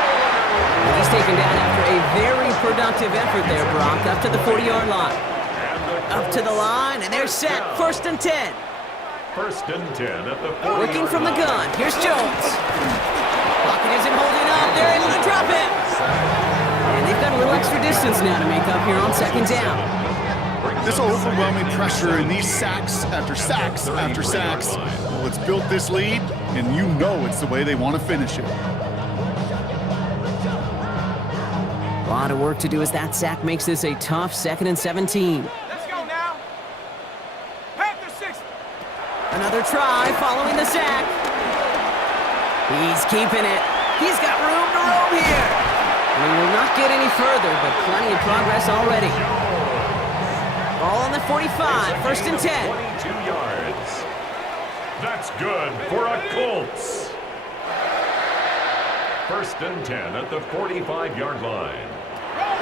And he's taken down after a very productive effort there, Brock, up to the 40-yard line. Up to the line, and they're set. First and 10. First and 10 at the 40. Working from the gun. Here's Jones. Pocket isn't holding up. They're able to drop it. And they've got a little extra distance now to make up here on second down. This overwhelming pressure and these sacks after sacks after sacks. Well, it's built this lead, and you know it's the way they want to finish it. A lot of work to do as that sack makes this a tough 2nd and 17. Let's go now. Panther 6. Another try following the sack. He's keeping it. He's got room to roam here. We will not get any further, but plenty of progress already. Ball on the 45, first and 10. 22 yards. That's good for a Colts. First and 10 at the 45-yard line.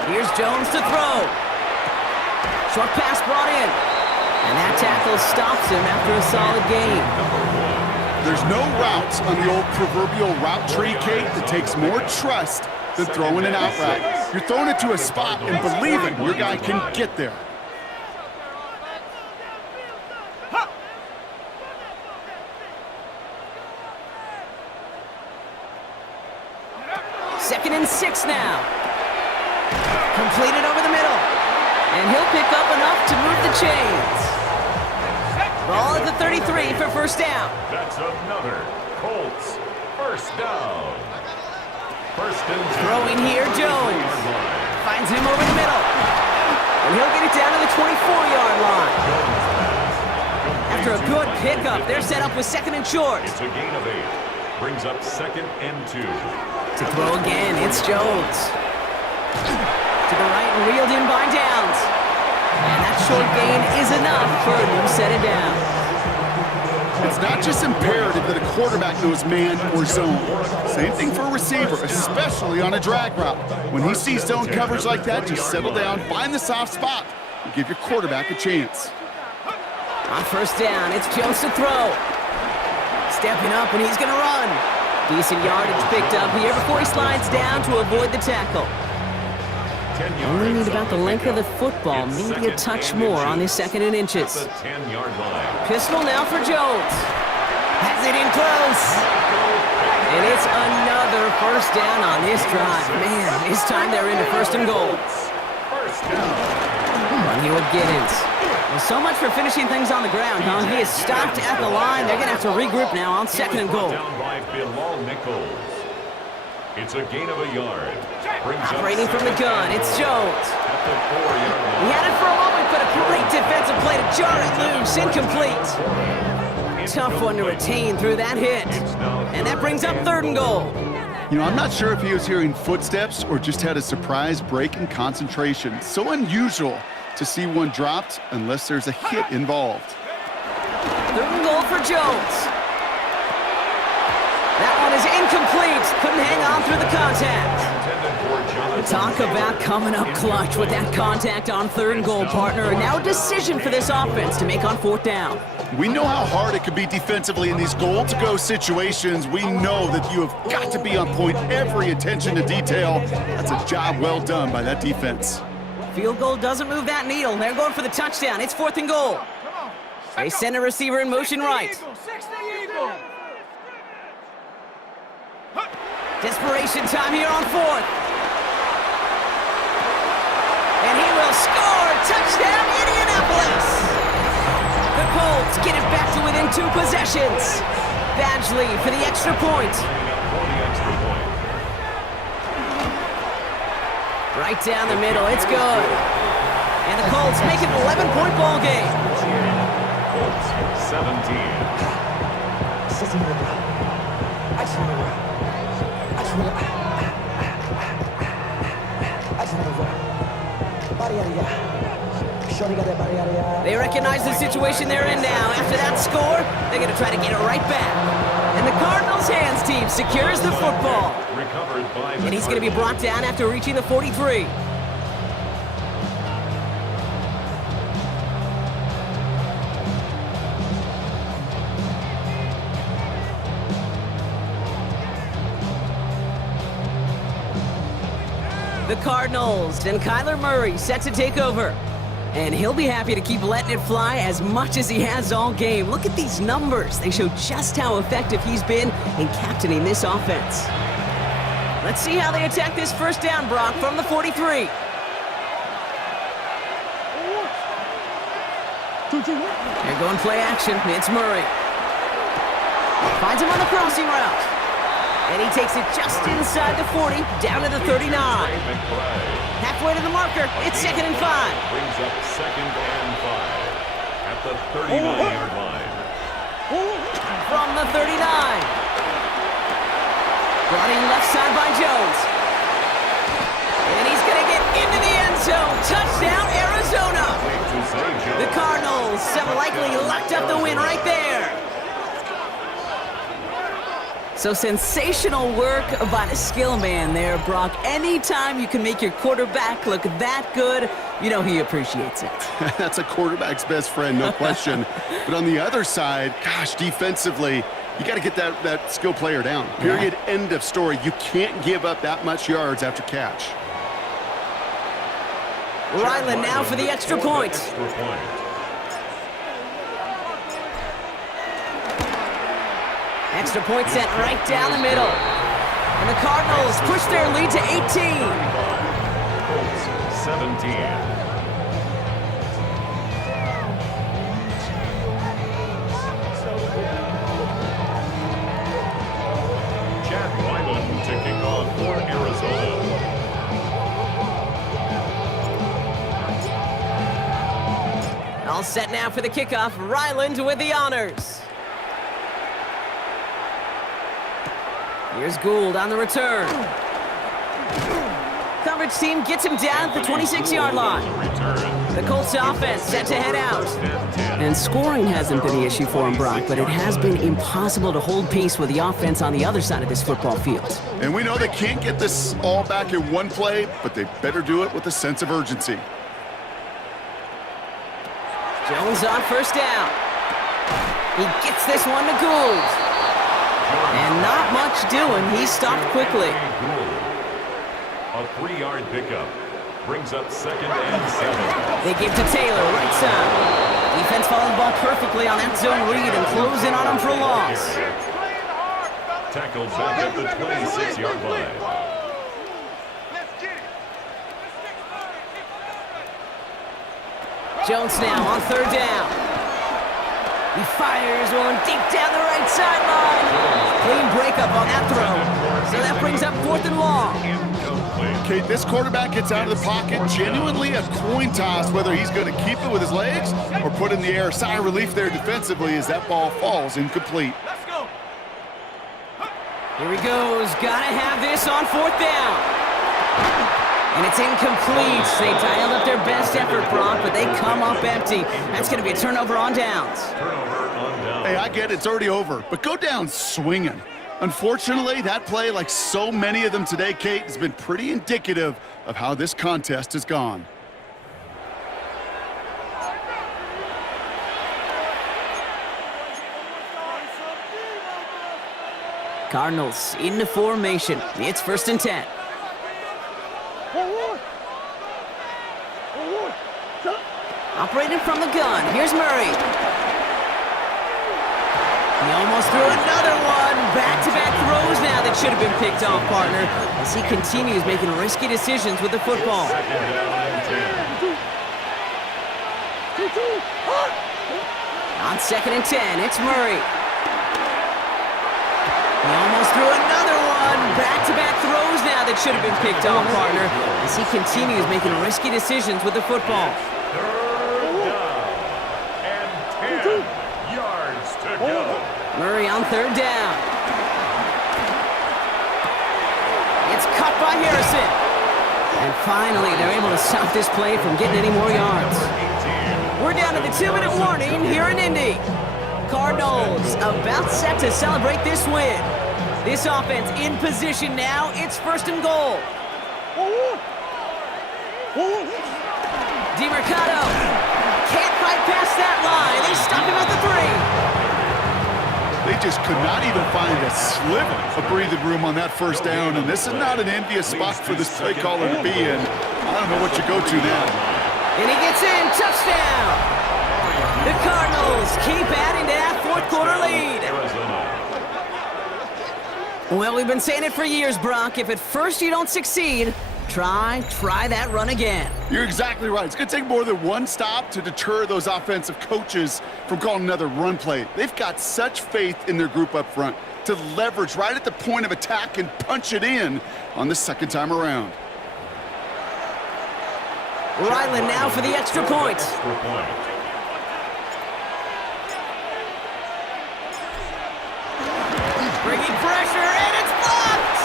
Here's Jones to throw. Short pass brought in. And that tackle stops him after a solid gain. There's no routes on the old proverbial route tree, Kate, that takes more trust than throwing an out route. You're throwing it to a spot and believing your guy can get there. Second and 6 now. Completed over the middle. And he'll pick up enough to move the chains. Ball at the 33 for first down. That's another Colts first down. First and 10. Throwing here, Jones. Finds him over the middle. And he'll get it down to the 24-yard line. After a good pickup, they're set up with second and short. It's a gain of 8. Brings up second and 2. To throw again, it's Jones. To the right and reeled in by Downs. And that short gain is enough for a new set of downs. It's not just imperative that a quarterback knows man or zone. Same thing for a receiver, especially on a drag route. When he sees zone coverage like that, just settle down, find the soft spot, and give your quarterback a chance. On first down, it's Jones to throw. Stepping up, and he's going to run. Decent yardage picked up here before he slides down to avoid the tackle. Only need about the length of the football, maybe a touch more on his second and inches. The 10-yard line. Pistol now for Jones. Has it in close. And it's another first down on this drive. Man, this time they're into first and goal. First down. On here with Giddens. Well, so much for finishing things on the ground, huh? He is stopped at the line. They're going to have to regroup now on second and goal. Down by Bilal Nichols. It's a gain of a yard. Operating from the gun, it's Jones. At the 4-yard line. He had it for a moment, but a great defensive play to jar it loose. Incomplete. Tough one to retain through that hit. And that brings up third and goal. You know, I'm not sure if he was hearing footsteps or just had a surprise break in concentration. So unusual to see one dropped unless there's a hit involved. Third and goal for Jones. That one one is incomplete. Couldn't hang on through the contact. Talk about coming up clutch with that contact on 3rd and goal, partner. And now a decision for this offense to make on 4th down. We know how hard it can be defensively in these goal-to-go situations. We know that you have got to be on point, every attention to detail. That's a job well done by that defense. Field goal doesn't move that needle. They're going for the touchdown. It's 4th and goal. They send a receiver in motion right. Desperation time here on 4th. And he will score! Touchdown, Indianapolis! The Colts get it back to within 2 possessions. Badgley for the extra point. Right down the middle, it's good. And the Colts make it an 11-point ball game. Colts 17. They recognize the situation they're in now. After that score, they're going to try to get it right back. And the Cardinals' hands team secures the football. And he's going to be brought down after reaching the 43. The Cardinals and Kyler Murray set to take over. And he'll be happy to keep letting it fly as much as he has all game. Look at these numbers. They show just how effective he's been in captaining this offense. Let's see how they attack this 1st down, Brock, from the 43. They're going play action. It's Murray. Finds him on the crossing route. And he takes it just inside the 40, down to the 39. Halfway to the marker, it's 2nd and 5. Brings up 2nd and 5 at the 39-yard line. From the 39. Brought in left side by Jones. And he's going to get into the end zone. Touchdown, Arizona. The Cardinals have likely locked up the win right there. So sensational work by the skill man there, Brock. Anytime you can make your quarterback look that good, you know he appreciates it. That's a quarterback's best friend, no question. But on the other side, gosh, defensively, you got to get that skill player down. Period, end of story. You can't give up that much yards after catch. Ryland now for the extra point. Extra point set right down the middle. And the Cardinals push their lead to 18. Colts 17. Chad Ryland to kick off for Arizona. All set now for the kickoff. Ryland with the honors. Here's Gould on the return. Coverage team gets him down at the 26-yard line. The Colts offense set to head out. And scoring hasn't been the issue for him, Brock, but it has been impossible to hold pace with the offense on the other side of this football field. And we know they can't get this all back in one play, but they better do it with a sense of urgency. Jones on 1st down. He gets this one to Gould. And not much doing. He stopped quickly. A 3-yard pickup brings up 2nd and 7. They give to Taylor, right side. Defense following the ball perfectly on that zone read and close in on him for a loss. Tackled back at the 26-yard line. Jones now on 3rd down. He fires one deep down the right sideline. Clean breakup on that throw. So that brings up 4th and long. Okay, this quarterback gets out of the pocket. Genuinely a coin toss whether he's going to keep it with his legs or put it in the air. Sigh of relief there defensively as that ball falls incomplete. Let's go. Here he goes. Gotta have this on 4th down. And it's incomplete. They dialed up their best effort, Brock, but they come up empty. That's going to be a turnover on downs. Turnover on downs. Hey, I get it. It's already over. But go down swinging. Unfortunately, that play, like so many of them today, Kate, has been pretty indicative of how this contest has gone. Cardinals into formation. It's 1st and 10. Operating from the gun. Here's Murray. He almost threw another one. Back-to-back throws now that should have been picked off, partner, as he continues making risky decisions with the football. On 2nd and 10, it's Murray. He almost threw another one. Back-to-back throws now that should have been picked off, partner, as he continues making risky decisions with the football. 3rd down and 10 yards to go. Murray on 3rd down. It's caught by Harrison. And finally, they're able to stop this play from getting any more yards. We're down to the 2-minute warning here in Indy. Cardinals about set to celebrate this win. This offense in position now. It's 1st and goal. DiMercato can't fight past that line. They stop him at the 3. They just could not even find a sliver of breathing room on that 1st down, and this is not an envious spot for this play caller to be in. I don't know what you go to now. And he gets in. Touchdown. The Cardinals keep adding to that 4th quarter lead. Well, we've been saying it for years, Brock. If at first you don't succeed, try that run again. You're exactly right. It's going to take more than one stop to deter those offensive coaches from calling another run play. They've got such faith in their group up front to leverage right at the point of attack and punch it in on the 2nd time around. Ryland now for the extra point. Bringing pressure, and it's blocked!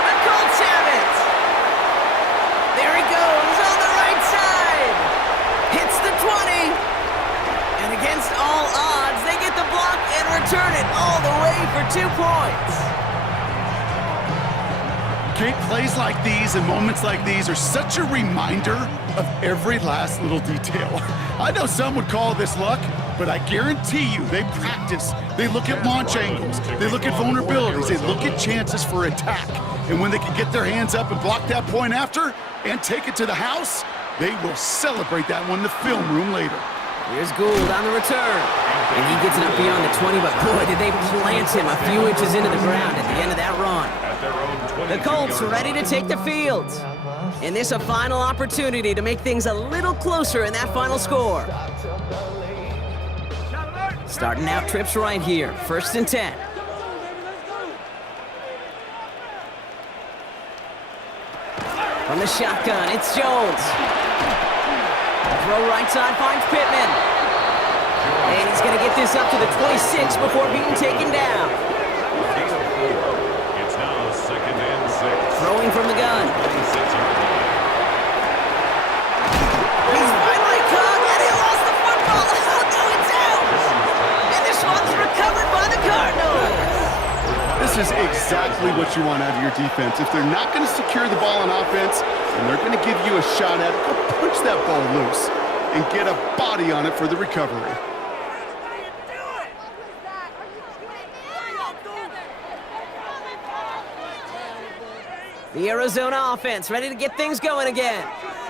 The Colts have it! There he goes on the right side! Hits the 20! And against all odds, they get the block and return it all the way for 2 points! Kate, plays like these and moments like these are such a reminder of every last little detail. I know some would call this luck, but I guarantee you they practice. They look at launch angles. They look at vulnerabilities. They look at chances for attack. And when they can get their hands up and block that point after and take it to the house, they will celebrate that one in the film room later. Here's Gould on the return. And he gets it up beyond the 20, but boy, did they plant him a few inches into the ground at the end of that run. The Colts ready to take the field. And this a final opportunity to make things a little closer in that final score. Starting out trips right here. 1st and 10. From the shotgun, it's Jones. Throw right side finds Pittman. And he's going to get this up to the 26 before being taken down. It's now 2nd and 6. Throwing from the gun. He's finally caught, and he lost the football. Oh, no, it's out. And this one's recovered by the Cardinals. This is exactly what you want out of your defense. If they're not going to secure the ball on offense, and they're going to give you a shot at it, go punch that ball loose and get a body on it for the recovery. The Arizona offense ready to get things going again.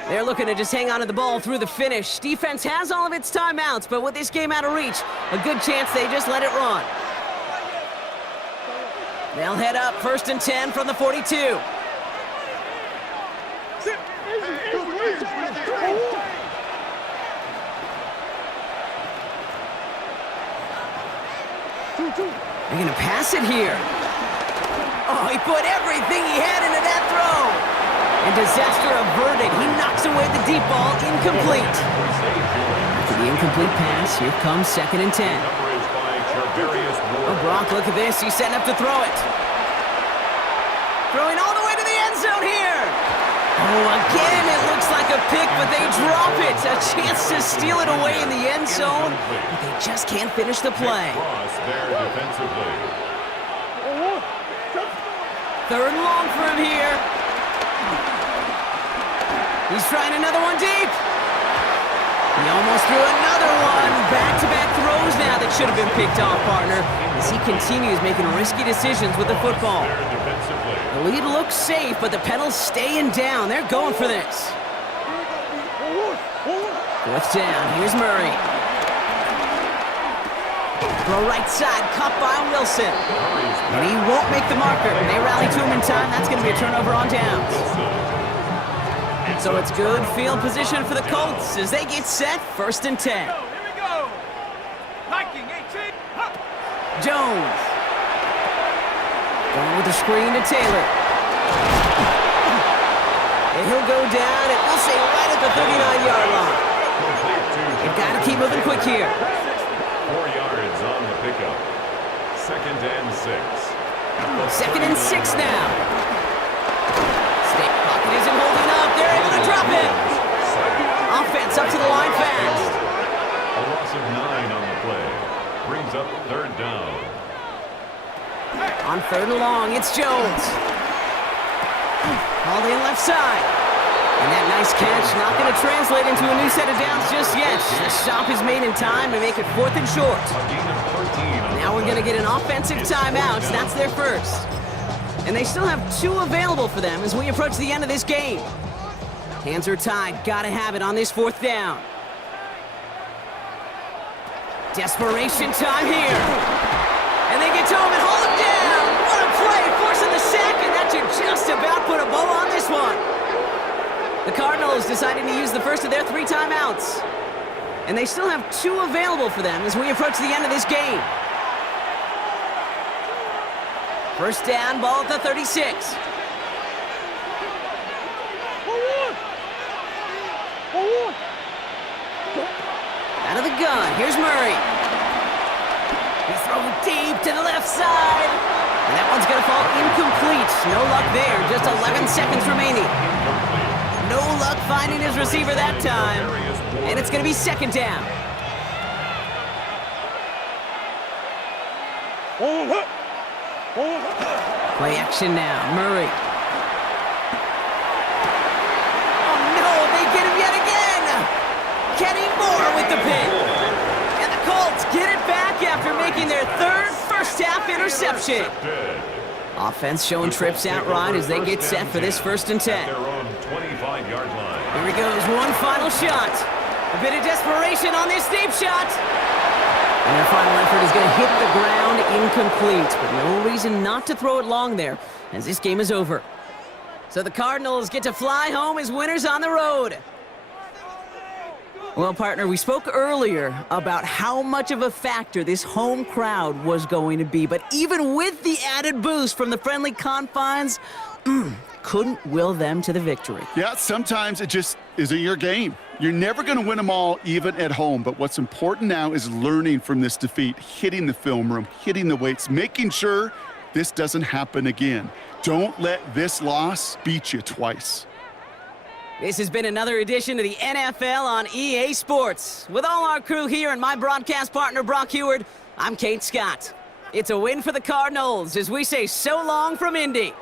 They're looking to just hang on to the ball through the finish. Defense has all of its timeouts, but with this game out of reach, a good chance they just let it run. They'll head up 1st and 10 from the 42. They're going to pass it here. Oh, he put everything he had into that throw. And disaster averted. He knocks away the deep ball, incomplete. After the incomplete pass, here comes 2nd and 10. Oh, Brock, look at this. He's setting up to throw it. Throwing all the way to the end zone here. Oh, again, it looks like a pick, but they drop it. A chance to steal it away in the end zone, but they just can't finish the play. Third and long for him here. He's trying another one deep. He almost threw another one. Back-to-back throws now that should have been picked off, partner, as he continues making risky decisions with the football. The lead looks safe, but the pedals staying down. They're going for this. Fourth down. Here's Murray. Throw right side, caught by Wilson. And he won't make the marker. They rally to him in time. That's going to be a turnover on downs. So it's good field position for the Colts as they get set. 1st and 10. Here we go. Liking 18. Huh. Jones. Going with the screen to Taylor. And he'll go down, and we'll say right at the 39-yard line. You've got to keep moving quick here. 4 yards on the pickup. 2nd and 6. 2nd and 6 now. State pocket isn't holding up. They're able to drop it. Offense up to the line fast. A loss of 9 on the play. Brings up 3rd down. On 3rd and long, it's Jones. Hauled in left side. And that nice catch not going to translate into a new set of downs just yet. The stop is made in time to make it 4th and short. Now we're going to get an offensive timeout. That's their first. And they still have 2 available for them as we approach the end of this game. Hands are tied. Got to have it on this 4th down. Desperation time here. And they get to him and hold him down. What a play, forcing the sack, and that should just about put a bow on this one. The Cardinals deciding to use the first of their 3 timeouts. And they still have 2 available for them as we approach the end of this game. First down, ball at the 36. Out of the gun, here's Murray. He throws deep to the left side. And that one's going to fall incomplete. No luck there, just 11 seconds remaining. No luck finding his receiver that time. And it's going to be 2nd down. Play action now, Murray. Oh no, they get him yet again! Kenny Moore with the pick. And the Colts get it back after making their 3rd first-half interception. Offense showing trips out right as they get set for this 1st and 10. Their own 25-yard line. Here he goes, one final shot. A bit of desperation on this deep shot. And their final effort is going to hit the ground incomplete, but no reason not to throw it long there as this game is over. So the Cardinals get to fly home as winners on the road. Well, partner, we spoke earlier about how much of a factor this home crowd was going to be, but even with the added boost from the friendly confines, couldn't will them to the victory. Yeah, sometimes it just isn't your game. You're never going to win them all, even at home. But what's important now is learning from this defeat, hitting the film room, hitting the weights, making sure this doesn't happen again. Don't let this loss beat you twice. This has been another edition of the NFL on EA Sports. With all our crew here and my broadcast partner, Brock Heward, I'm Kate Scott. It's a win for the Cardinals as we say so long from Indy.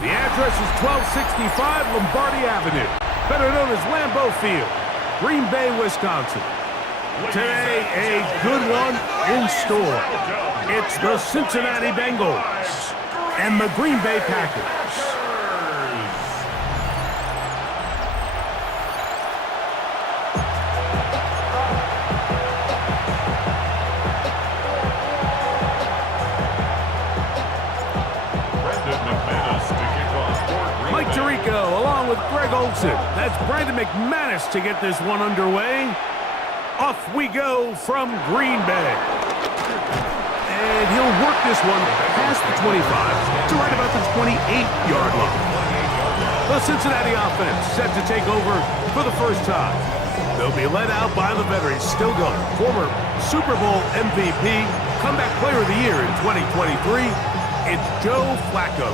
The address is 1265 Lombardi Avenue, better known as Lambeau Field, Green Bay, Wisconsin. Today, a good one in store. It's the Cincinnati Bengals and the Green Bay Packers. Mike Tirico along with Greg Olson. That's Brandon McManus to get this one underway. Off we go from Green Bay. And he'll work this one past the 25 to right about the 28-yard line. The Cincinnati offense set to take over for the first time. They'll be led out by the veterans still going. Former Super Bowl MVP, comeback player of the year in 2023, it's Joe Flacco.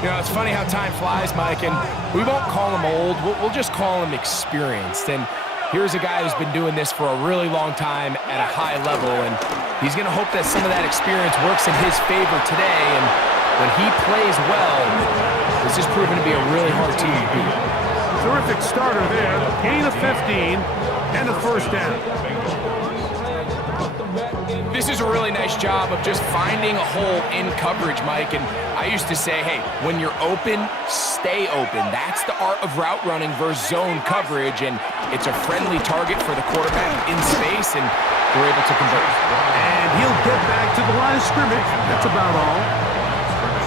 You know, it's funny how time flies, Mike, and we won't call him old. We'll just call him experienced. And here's a guy who's been doing this for a really long time at a high level, and he's going to hope that some of that experience works in his favor today. And when he plays well, this is proven to be a really hard team to beat. Terrific starter there. Gain of 15 and a first down. This is a really nice job of just finding a hole in coverage, Mike. And I used to say, hey, when you're open, stay open. That's the art of route running versus zone coverage. And it's a friendly target for the quarterback in space, and they're able to convert. And he'll get back to the line of scrimmage. That's about all.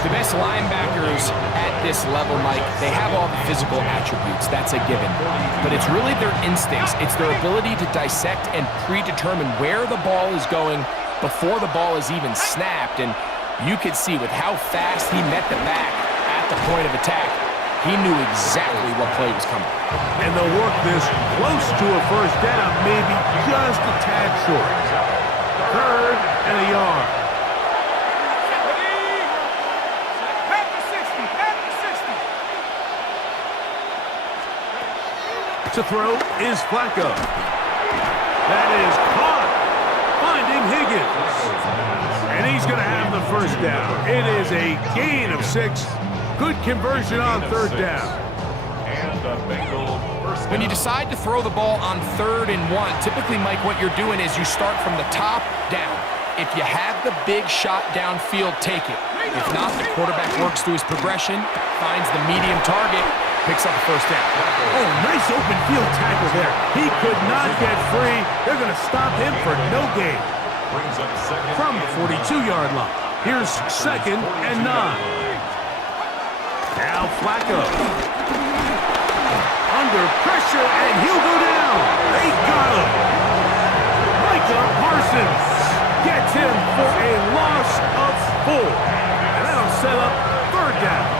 The best linebackers at this level, Mike, they have all the physical attributes. That's a given. But it's really their instincts. It's their ability to dissect and predetermine where the ball is going before the ball is even snapped. And you could see with how fast he met the back at the point of attack, he knew exactly what play was coming. And they'll work this close to a first down, maybe just a tad short. 3rd and a yard. To throw is Flacco. That is caught, finding Higgins. And he's going to have the first down. It is a gain of 6. Good conversion on 3rd down. And the Bengals first When you decide to throw the ball on 3rd and 1, typically, Mike, what you're doing is you start from the top down. If you have the big shot downfield, take it. If not, the quarterback works through his progression, finds the medium target, picks up the first down. Oh, nice open field tackle there. He could not get free. They're going to stop him for no gain. brings up second From the 42-yard line. Here's 2nd and 9. Now Flacco. Under pressure, and he'll go down. They got him. Micah Parsons gets him for a loss of 4. And that'll set up 3rd down.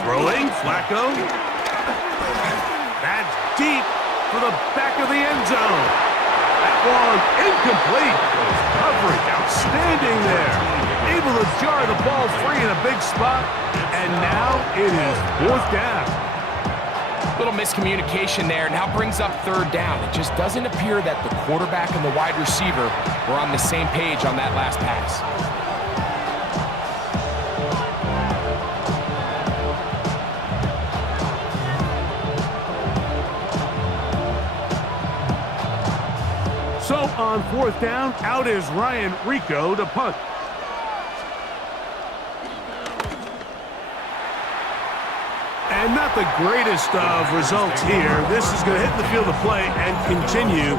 Throwing, Flacco. That's deep for the back of the end zone. That one incomplete. Coverage outstanding there. Able to jar the ball free in a big spot. And now it is 4th down. Little miscommunication there. Now brings up 3rd down. It just doesn't appear that the quarterback and the wide receiver were on the same page on that last pass. So on 4th down, out is Ryan Rico to punt. And not the greatest of results here. This is going to hit the field of play and continue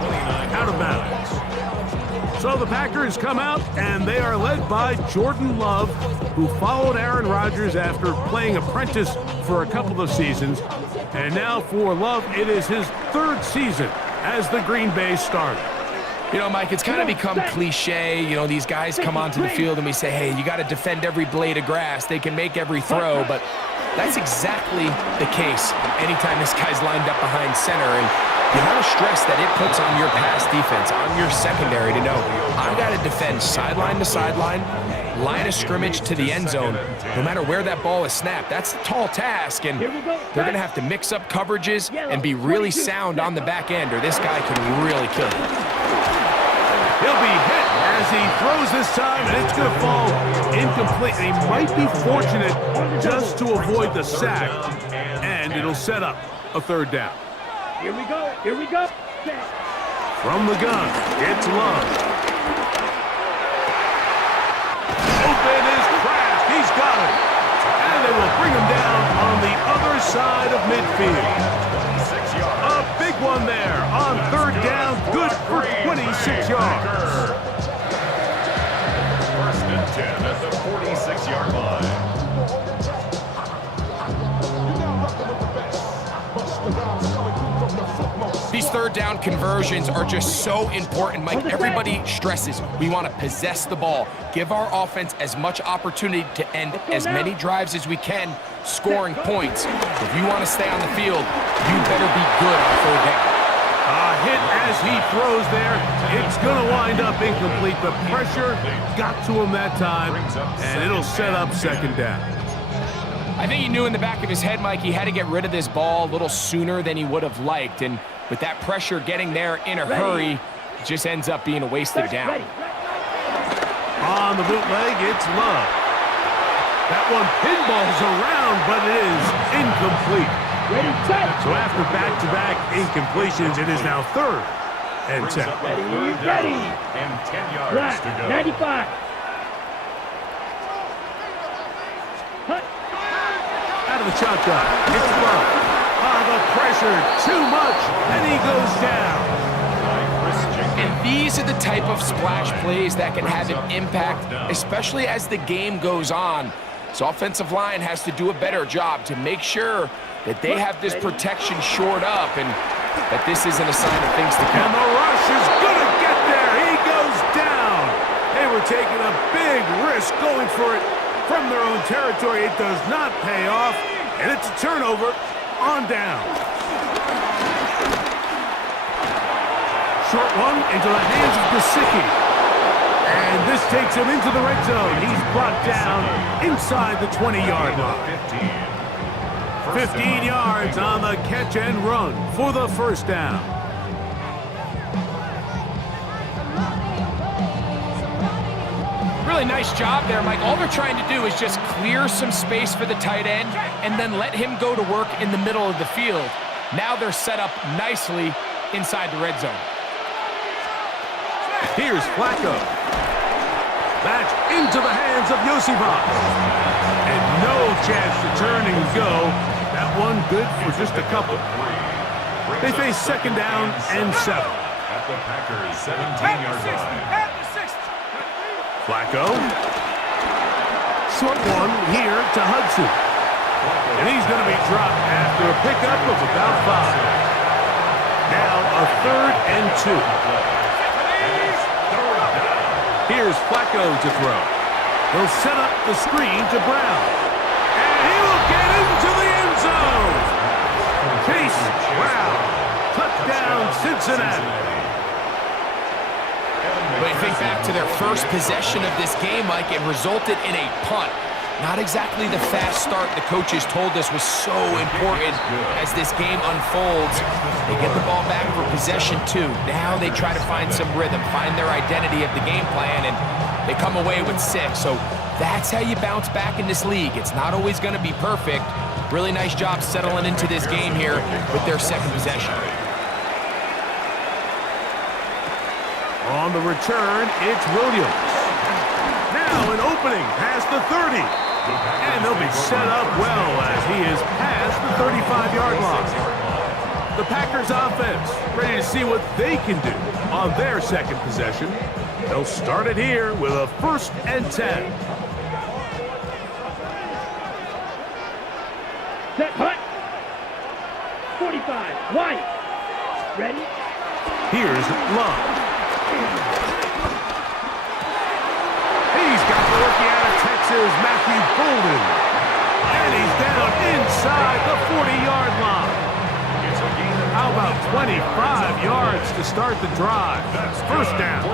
out of bounds. So the Packers come out, and they are led by Jordan Love, who followed Aaron Rodgers after playing apprentice for a couple of seasons. And now for Love, it is his 3rd season as the Green Bay starter. You know, Mike, it's kind of become cliche. You know, these guys come onto the field and we say, hey, you got to defend every blade of grass. They can make every throw, but that's exactly the case anytime this guy's lined up behind center. And you want to stress that it puts on your pass defense, on your secondary to know, I got to defend sideline to sideline, line of scrimmage to the end zone, no matter where that ball is snapped. That's a tall task, and they're going to have to mix up coverages and be really sound on the back end, or this guy can really kill you. He'll be hit as he throws this time, and it's going to fall incomplete. And he might be fortunate just to avoid the sack, and it'll set up a 3rd down. Here we go. Here we go. From the gun, it's Love. Open is Kraft. He's got it. And they will bring him down on the other side of midfield. A big one there on 3rd down. Good for 26 yards. 1st and 10 at the 46-yard line. These down conversions are just so important, Mike. Everybody stresses we want to possess the ball, give our offense as much opportunity to end as many drives as we can, scoring points. If you want to stay on the field, you better be good on third down. Hit as he throws there. It's going to wind up incomplete. The pressure got to him that time, and it'll set up second down. I think he knew in the back of his head, Mike, he had to get rid of this ball a little sooner than he would have liked. And with that pressure getting there in a hurry, it just ends up being a wasted down. On the bootleg, it's Love. That one pinballs around, but it is incomplete. So after back-to-back incompletions, it is now 3rd and 10. Ready. And 10 yards to go. 95. Out of the shotgun, it's Love. The pressure, too much, and he goes down. And these are the type of splash plays that can have an impact, especially as the game goes on. So offensive line has to do a better job to make sure that they have this protection shored up and that this isn't a sign of things to come. And the rush is going to get there. He goes down. They were taking a big risk going for it from their own territory. It does not pay off, and it's a turnover on down. Short one into the hands of Gesicki. And this takes him into the red zone. He's brought down inside the 20-yard line. 15 yards on the catch and run for the first down. Really nice job there, Mike. All they're trying to do is just clear some space for the tight end and then let him go to work in the middle of the field. Now they're set up nicely inside the red zone. Here's Flacco. Back into the hands of Yosivas. And no chance to turn and go. That one good for just a couple. They face second down and 7. At the Packers' 17-yard line. Flacco. Short one here to Hudson. And he's going to be dropped after a pickup of about 5. Now a 3rd and 2. Here's Flacco to throw. He'll set up the screen to Brown. And he will get into the end zone. Chase Brown. Touchdown, Cincinnati. But you think back to their first possession of this game, Mike, it resulted in a punt. Not exactly the fast start the coaches told us was so important as this game unfolds. They get the ball back for possession 2. Now they try to find some rhythm, find their identity of the game plan, and they come away with 6. So that's how you bounce back in this league. It's not always going to be perfect. Really nice job settling into this game here with their second possession. On the return, it's Williams. Now an opening past the 30. And they'll be set up well as he is past the 35-yard line. The Packers offense ready to see what they can do on their second possession. They'll start it here with a 1st and 10. Set, punt. 45, White. Ready? Here's Love. He's got the rookie out of Texas, Matthew Bolden. And he's down inside the 40-yard line. How about 25 yards to start the drive? First down.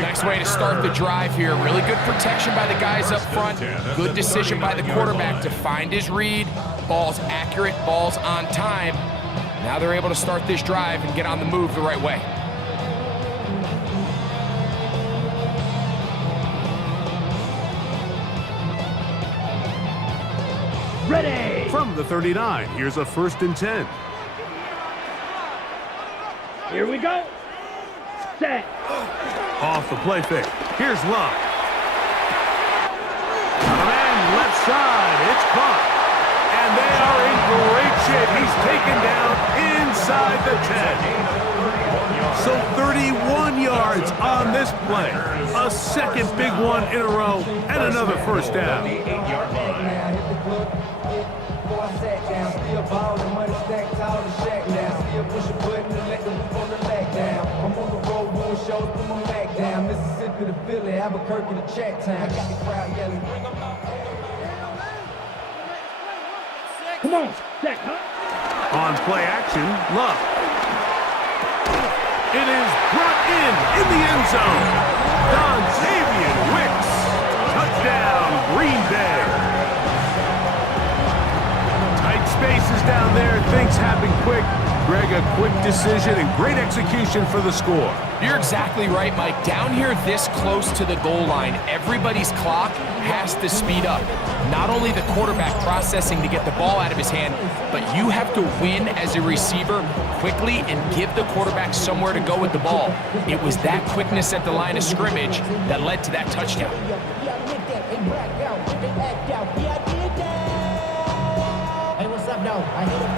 Nice way to start the drive here. Really good protection by the guys up front. Good decision by the quarterback to find his read. Ball's accurate, ball's on time. Now they're able to start this drive and get on the move the right way. Ready. From the 39, here's a 1st and 10. Here we go. Set. Off the play fake. Here's Love. Man left side. It's caught. And they are in great shape. He's taken down inside the 10. So 31 yards on this play. A second big one in a row. And another first down. shows, put my back down. Mississippi to Philly, Albuquerque to Chat-Town. I got the crowd yelling. Come on, set, huh? On play action, Love. It is brought in the end zone. Don Xavier Wicks. Touchdown, Green Bay. Tight spaces down there. Things happen quick. Greg, a quick decision and great execution for the score. You're exactly right, Mike. Down here this close to the goal line, everybody's clock has to speed up. Not only the quarterback processing to get the ball out of his hand, but you have to win as a receiver quickly and give the quarterback somewhere to go with the ball. It was that quickness at the line of scrimmage that led to that touchdown. Hey, what's up, though? I hit it.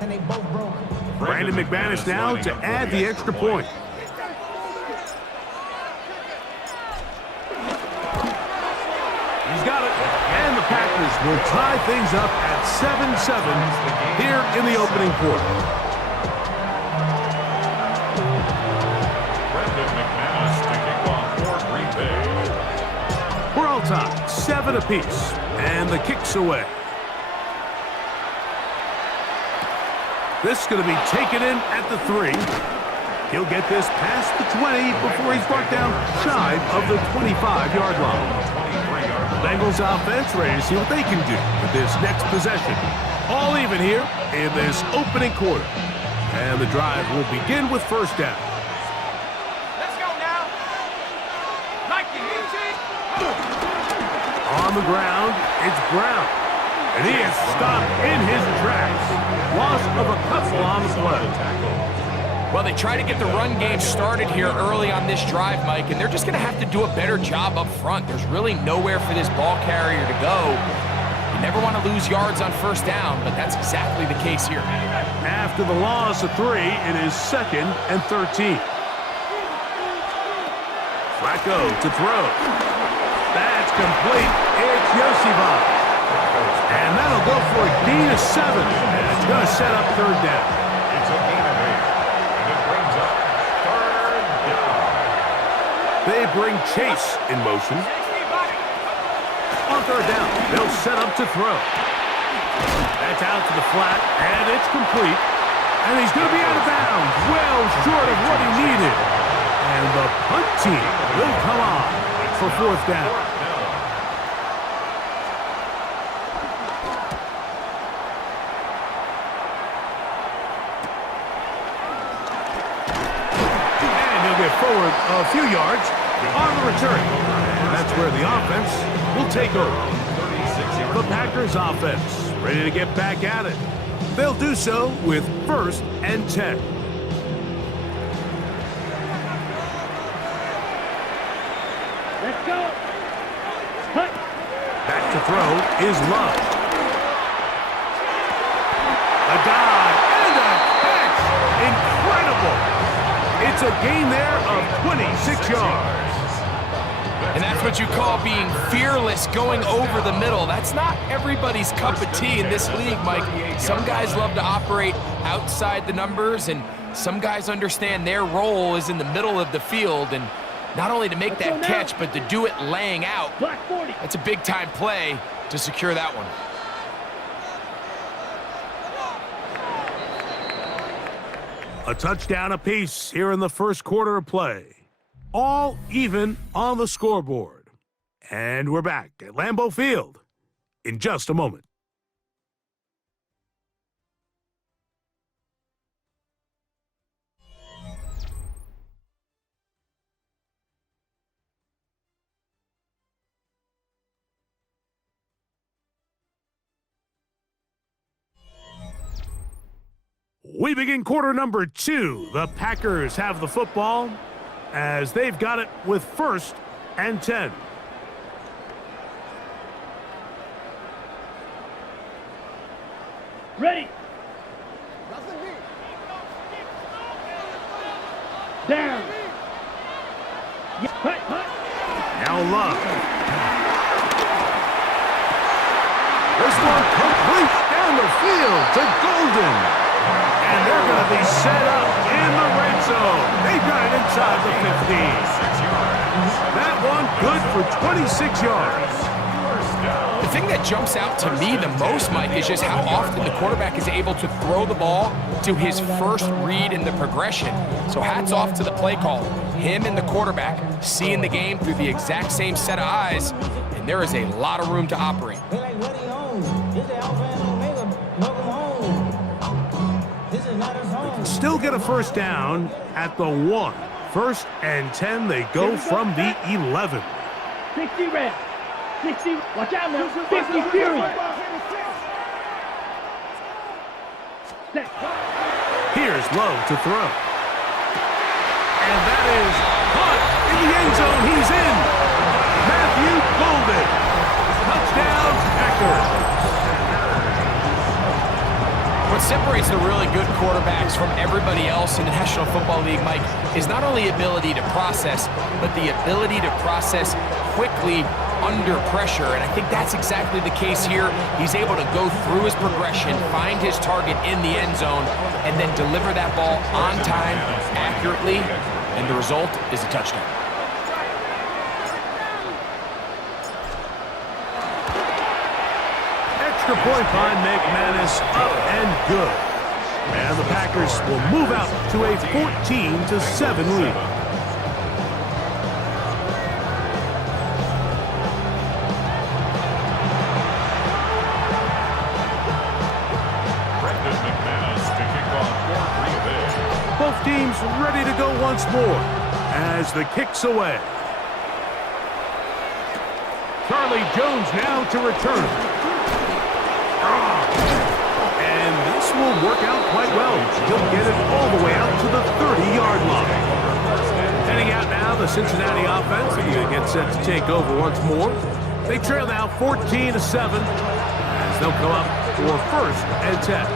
And they both broke. Brandon McManus now to add the extra point. He's got it. And the Packers will tie things up at 7-7 here in the opening quarter. Brandon McManus to kick off for Green Bay. We're all tied, 7 apiece, and the kick's away. This is going to be taken in at the 3. He'll get this past the 20 before he's brought down shy of the 25-yard line. Bengals offense ready to see what they can do with this next possession. All even here in this opening quarter. And the drive will begin with first down. Let's go now. Nike, On the ground, it's Brown. And he is stopped in his tracks. Loss of a couple on the play. Well, they try to get the run game started here early on this drive, Mike, and they're just going to have to do a better job up front. There's really nowhere for this ball carrier to go. You never want to lose yards on first down, but that's exactly the case here. After the loss of 3, it is 2nd and 13. Flacco to throw. That's complete. It's Yosibov. And that'll go for a gain of 7. And it's going to set up third down. It's a gain of 8. And it brings up third down. They bring Chase in motion. On third down, they'll set up to throw. That's out to the flat, and it's complete. And he's going to be out of bounds, well short of what he needed. And the punt team will come on for fourth down. Forward a few yards on the return. And that's where the offense will take over. The Packers offense ready to get back at it. They'll do so with 1st and 10. Let's go. Hut. Back to throw is Love. A dive and a catch. Incredible. It's a gain there of 26 yards. And that's what you call being fearless, going over the middle. That's not everybody's cup of tea in this league, Mike. Some guys love to operate outside the numbers, and some guys understand their role is in the middle of the field. And not only to make that catch, but to do it laying out. That's a big-time play to secure that one. A touchdown apiece here in the first quarter of play. All even on the scoreboard. And we're back at Lambeau Field in just a moment. We begin quarter number 2. The Packers have the football as they've got it with 1st and 10. Ready. Down. Yeah, hut. Now Love. This one complete down the field to Golden. And they're going to be set up for 26 yards. The thing that jumps out to me the most, Mike, is just how often the quarterback is able to throw the ball to his first read in the progression. So hats off to the play call. Him and the quarterback seeing the game through the exact same set of eyes, and there is a lot of room to operate. They like, what he on? This is Alpha and Omega. Welcome home. This is not his home. Still get a first down at the 1. 1st and 10, they go from the 11. 60 reps. 60. Watch out now. 50 fury. Set. Here's Lowe to throw. And that is caught in the end zone. He's in. Matthew Golden. Touchdown, Packers. What separates the really good quarterbacks from everybody else in the National Football League, Mike, is not only ability to process, but the ability to process quickly under pressure. And I think that's exactly the case here. He's able to go through his progression, find his target in the end zone, and then deliver that ball on time, accurately, and the result is a touchdown. Extra point by McManus, up and good. And the Packers will move out to a 14-7 lead. Both teams ready to go once more as the kick's away. Charlie Jones now to return. And this will work out quite well. He'll get it all the way out to the 30-yard line. Heading out now, the Cincinnati offense is get set to take over once more. They trail now 14-7 as they'll come up for 1st and 10.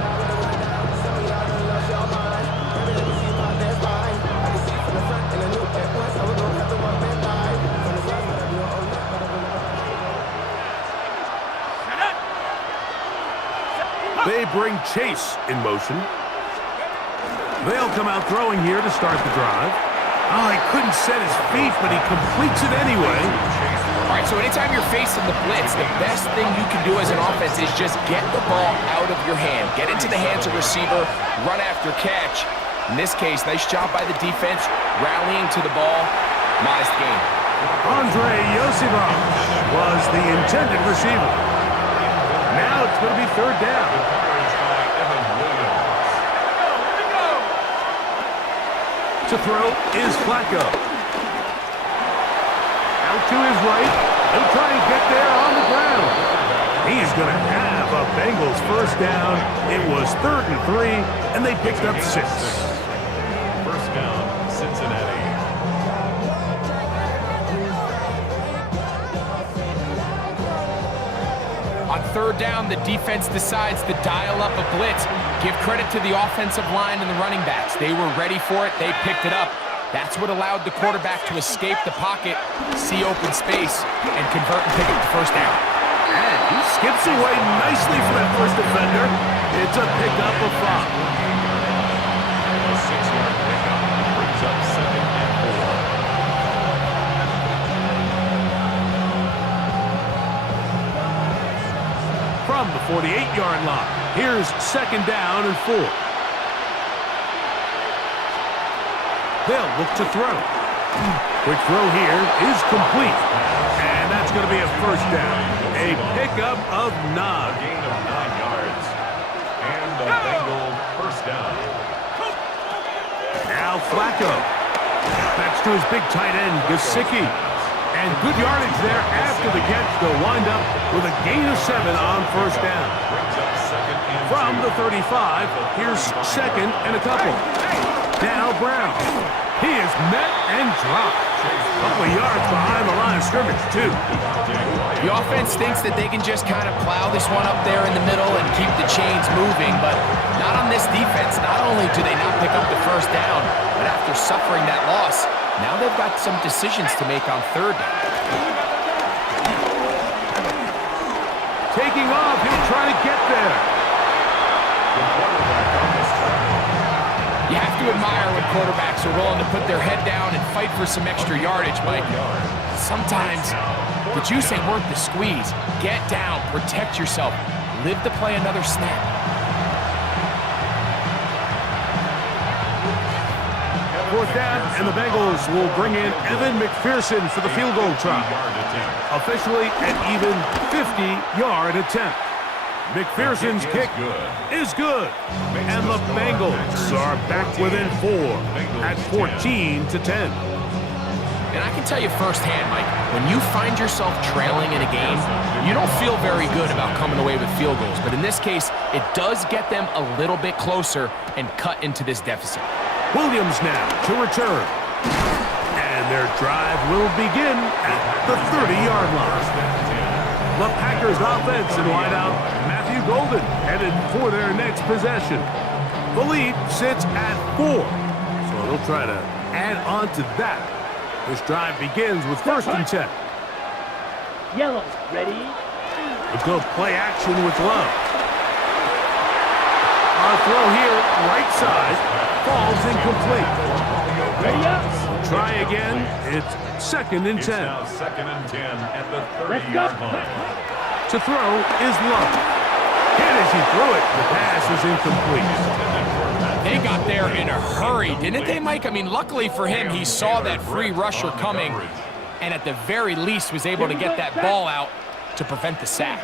They bring Chase in motion. They'll come out throwing here to start the drive. Oh, he couldn't set his feet, but he completes it anyway. All right, so anytime you're facing the blitz, the best thing you can do as an offense is just get the ball out of your hand. Get into the hands of receiver, run after catch. In this case, nice job by the defense, rallying to the ball. Modest gain. Andre Yosifov was the intended receiver. Now it's going to be 3rd down. To throw is Flacco. Out to his right. He'll try and get there on the ground. He's going to have a Bengals first down. It was 3rd and 3, and they picked up 6. First down, Cincinnati. On 3rd down, the defense decides to dial up a blitz. Give credit to the offensive line and the running backs. They were ready for it. They picked it up. That's what allowed the quarterback to escape the pocket, see open space, and convert and pick up the first down. And he skips away nicely for that first defender. It's a pickup of 5. A 6-yard pickup brings up 2nd and 4. From the 48-yard line, here's 2nd down and 4. They'll look to throw. Quick throw here is complete. And that's going to be a first down. A pickup of 9. Gain of 9 yards. And the Bengal first down. Now Flacco. That's to his big tight end, Gesicki. And good yardage there after the catch. They'll wind up with a gain of 7 on first down. Brings up 2nd and 2. From the 35, here's 2nd and a couple. Now Brown. He is met and dropped. A couple of yards behind the line of scrimmage, too. The offense thinks that they can just kind of plow this one up there in the middle and keep the chains moving, but not on this defense. Not only do they not pick up the first down, but after suffering that loss, now they've got some decisions to make on 3rd down. Taking off, he'll try to get there. You have to admire when quarterbacks are willing to put their head down and fight for some extra yardage, Mike. sometimes the juice ain't worth the squeeze. Get down, protect yourself, live to play another snap. Fourth down, and the Bengals will bring in Evan McPherson for the field goal try. Officially an even 50-yard attempt. McPherson's kick is good, and the Bengals are back within 4 at 14-10. And I can tell you firsthand, Mike, when you find yourself trailing in a game, you don't feel very good about coming away with field goals. But in this case, it does get them a little bit closer and cut into this deficit. Williams now to return. And their drive will begin at the 30-yard line. The Packers offense in wideout, Matthew Golden, headed for their next possession. The lead sits at 4, so they'll try to add on to that. This drive begins with 1st and 10. Yellow, ready? A good play action with Love. Our throw here, right side, falls incomplete. Ready up? Try again. It's 2nd and 10. It's now 2nd and 10 at the Let's go. 30-yard line. To throw is Love. And as he threw it, the pass is incomplete. They got there in a hurry, didn't they, Mike? I mean, luckily for him, he saw that free rusher coming, and at the very least was able to get that ball out to prevent the sack.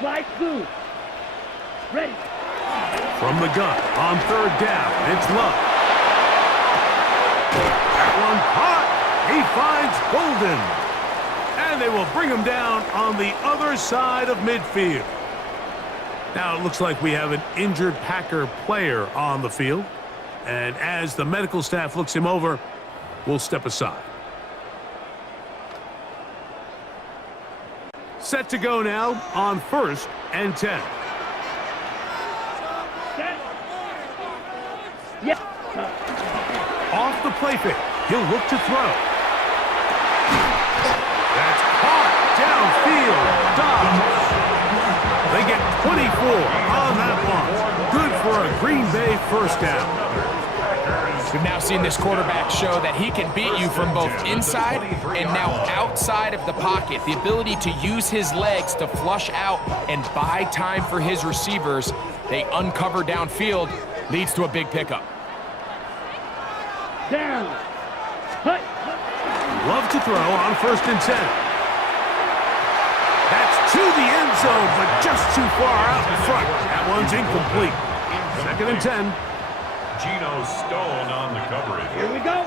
Slide through. Ready. From the gun, on 3rd down, it's Love. That one caught. He finds Golden. And they will bring him down on the other side of midfield. Now it looks like we have an injured Packer player on the field. And as the medical staff looks him over, we'll step aside. Set to go now on 1st and 10. Yeah. Off the play fake. He'll look to throw. That's caught downfield. Dobbs. They get 24 on that one. Good for a Green Bay 1st down. We've now seen this quarterback show that he can beat you from both inside and now outside of the pocket. The ability to use his legs to flush out and buy time for his receivers. They uncover downfield, leads to a big pickup. Down. Hut. Love to throw on 1st and 10. That's to the end zone, but just too far out in front. That one's incomplete. 2nd and 10. Geno Stone on the coverage. Here we go.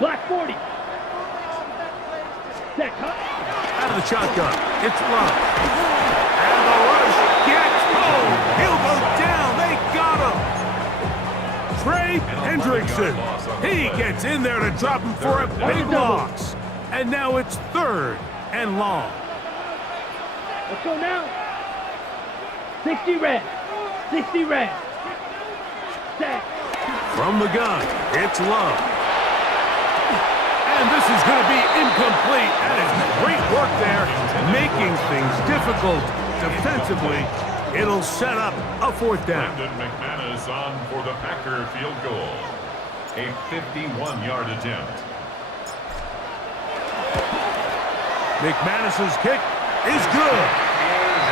Black 40. Set cut. Out of the shotgun, it's Love. And the rush gets home. He'll go down. They got him. Trey Hendrickson. He gets in there to drop him for a big loss. And now it's 3rd and long. Let's go now. 60 red. 60 red. Set. From the gun, it's Love. And this is going to be incomplete. That is great work there, making things difficult defensively. It'll set up a 4th down. Brandon McManus on for the Packer field goal. A 51-yard attempt. McManus's kick is good.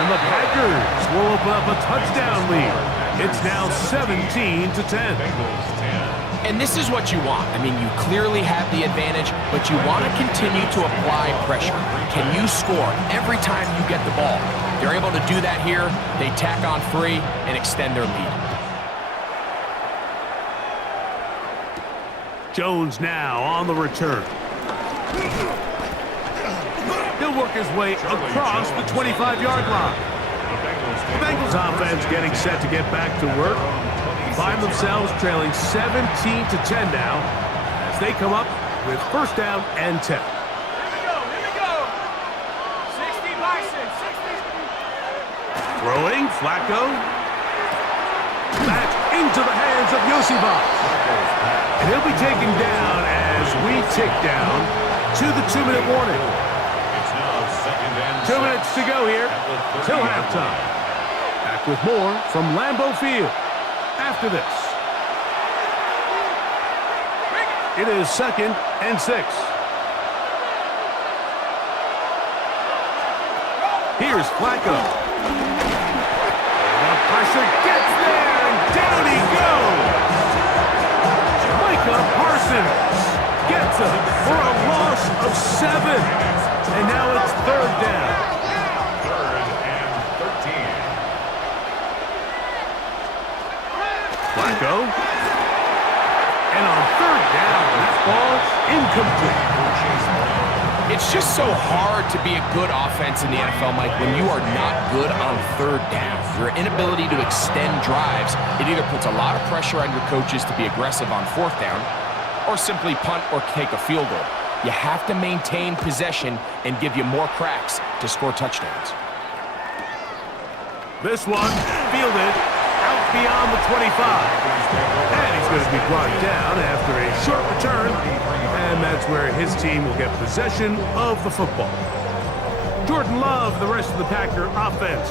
And the Packers will open up a touchdown lead. It's now 17-10. Bengals 10. And this is what you want. I mean, you clearly have the advantage, but you want to continue to apply pressure. Can you score every time you get the ball? They're able to do that here. They tack on free and extend their lead. Jones now on the return. He'll work his way across the 25-yard line. The Bengals offense getting set to get back to work. Find themselves trailing 17-10 now as they come up with 1st down and 10. Here we go. 60 Bison, 60. Throwing, Flacco. That's into the hands of Yosibas. And he'll be taken down as we tick down to the 2-minute warning. It's now 2nd and 2 minutes to go here till halftime. Back with more from Lambeau Field after this. Bring it. It is 2nd and 6. Here's Flacco. The pressure gets there, and down he goes. Micah Parsons gets him for a loss of 7. And now it's 3rd down. 3rd and 13. Flacco. And on 3rd down, that ball's incomplete. It's just so hard to be a good offense in the NFL, Mike, when you are not good on 3rd down. Your inability to extend drives, it either puts a lot of pressure on your coaches to be aggressive on 4th down or simply punt or take a field goal. You have to maintain possession and give you more cracks to score touchdowns. This one fielded out beyond the 25. And he's going to be brought down after a short return. And that's where his team will get possession of the football. Jordan Love, the rest of the Packer offense,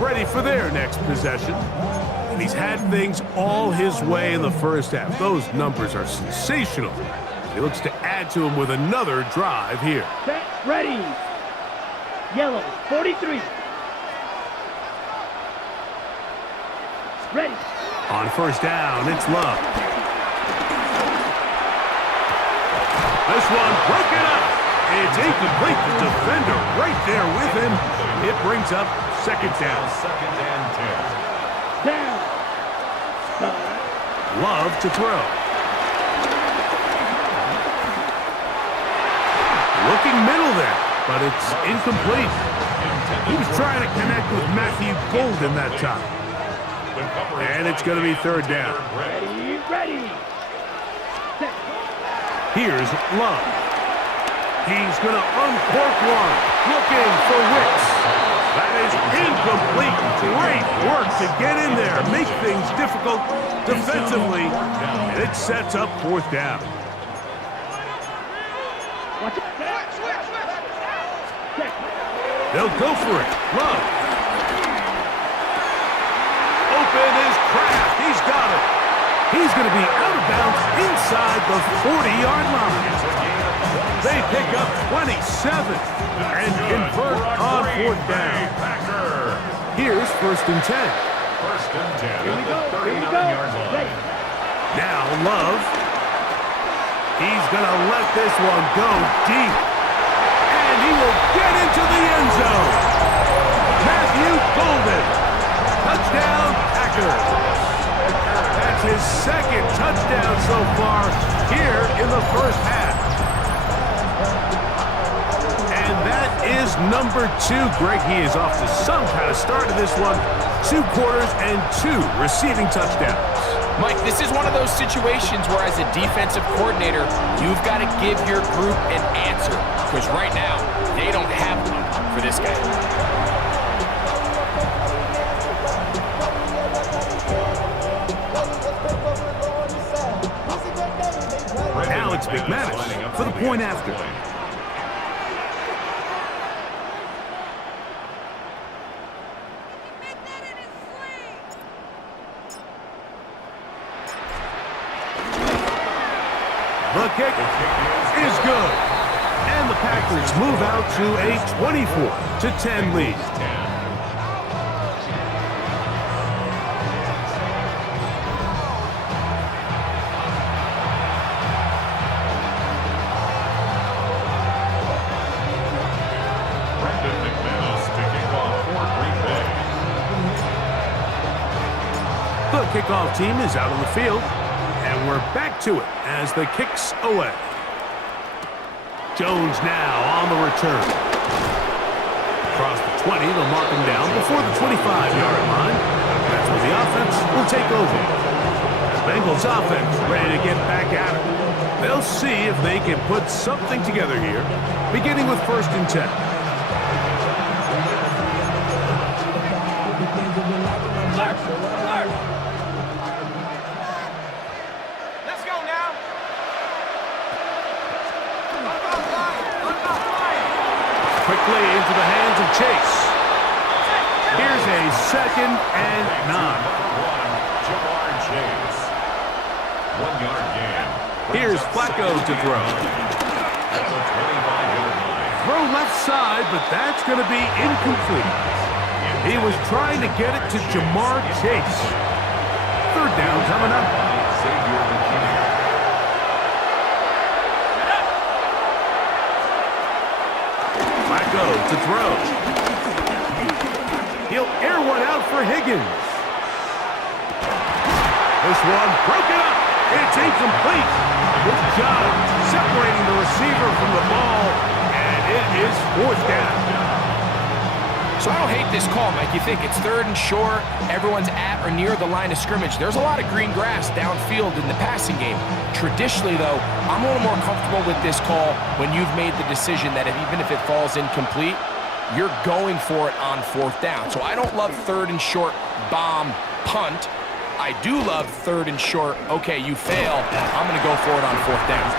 ready for their next possession. And he's had things all his way in the first half. Those numbers are sensational. He looks to add to him with another drive here. Set, ready. Yellow, 43. Ready. On 1st down, it's Love. This one broken up. It's incomplete. The defender right there with him. It brings up 2nd down. 2nd and 10. Down. Love to throw. Looking middle there, but it's incomplete. He was trying to connect with Matthew Golden that time. And it's going to be 3rd down. Ready, ready. Set. Here's Love. He's going to uncork one. Looking for Wicks. That is incomplete. Great work to get in there. Make things difficult defensively. And it sets up 4th down. Watch it. Set. They'll go for it. Love. Open is Kraft. He's got it. He's going to be out of bounds inside the 40-yard line. They pick up 27 and convert on 4th down. Here's 1st and 10. 1st and 10 Here we at go. the Here we 39-yard go. line. Ready. Now Love. He's going to let this one go deep. And he will get into the end zone. Matthew Golden. Touchdown, Packers. That's his 2nd touchdown so far here in the first half. And that is number 2. Greg, he is off to some kind of start to this one. 2 quarters and 2 receiving touchdowns. Mike, this is one of those situations where as a defensive coordinator, you've got to give your group an answer. Because right now, they don't have one for this guy. Now it's McManus for the point after. The kick is good. And the Packers move out to a 24-10 lead. The kickoff team is out on the field, and we're back to it as the kick's away. Jones now on the return. Across the 20, they'll mark him down before the 25-yard line. That's where the offense will take over. Bengals offense ready to get back at it. They'll see if they can put something together here, beginning with 1st and 10. Let's go now. Quickly into the hands of Chase. Here's a 2nd and 9. Jamar Chase. 1-yard gain. Here's Flacco to throw. At the 25-yard line. Throw left side, but that's going to be incomplete. He was trying to get it to Jamar Chase. Third down coming up. Flacco to throw. He'll air one out for Higgins. This one broken up. It's incomplete. Good job separating the receiver from the ball, and it is fourth down. So I don't hate this call, Mike. You think it's third and short, everyone's at or near the line of scrimmage. There's a lot of green grass downfield in the passing game. Traditionally, though, I'm a little more comfortable with this call when you've made the decision that even if it falls incomplete, you're going for it on fourth down. So I don't love third and short, bomb, punt. I do love third and short, okay, you fail, I'm going to go for it on fourth down.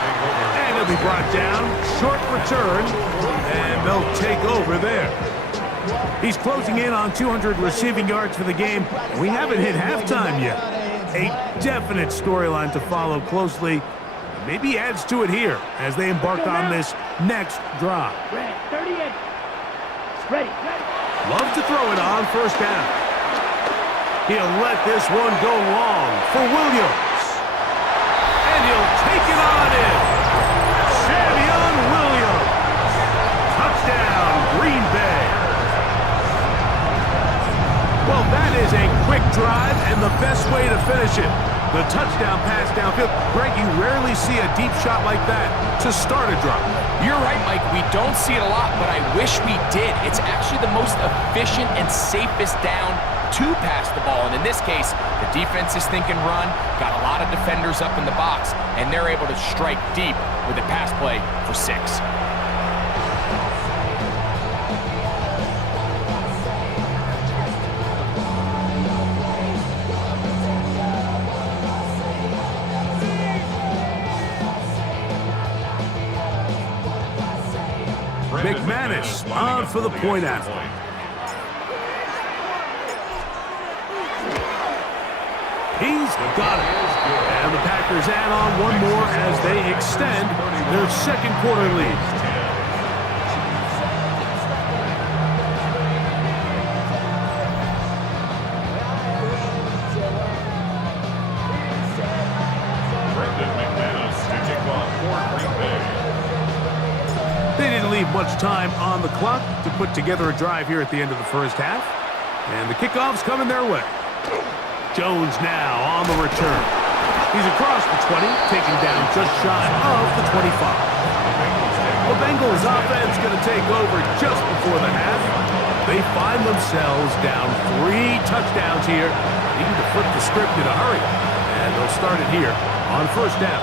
And it'll be brought down, short return, and they'll take over there. He's closing in on 200 receiving yards for the game. We haven't hit halftime yet. A definite storyline to follow closely. Maybe adds to it here as they embark on this next drive. Ready. 38. Ready. Love to throw it on first down. He'll let this one go long for Williams. And he'll take it on in. Savion Williams. Touchdown, Green Bay. Well, that is a quick drive and the best way to finish it. The touchdown pass downfield. Greg, you rarely see a deep shot like that to start a drive. You're right, Mike. We don't see it a lot, but I wish we did. It's actually the most efficient and safest down to pass the ball. And in this case, the defense is thinking run, got a lot of defenders up in the box, and they're able to strike deep with a pass play for 6. McManus on for the point after. He's got it. And the Packers add on one more as they extend their second quarter lead. They didn't leave much time on the clock to put together a drive here at the end of the first half. And the kickoff's coming their way. Jones now on the return. He's across the 20, taken down just shy of the 25. The Bengals offense going to take over just before the half. They find themselves down 3 touchdowns here, needing to flip the script in a hurry. And they'll start it here on first down.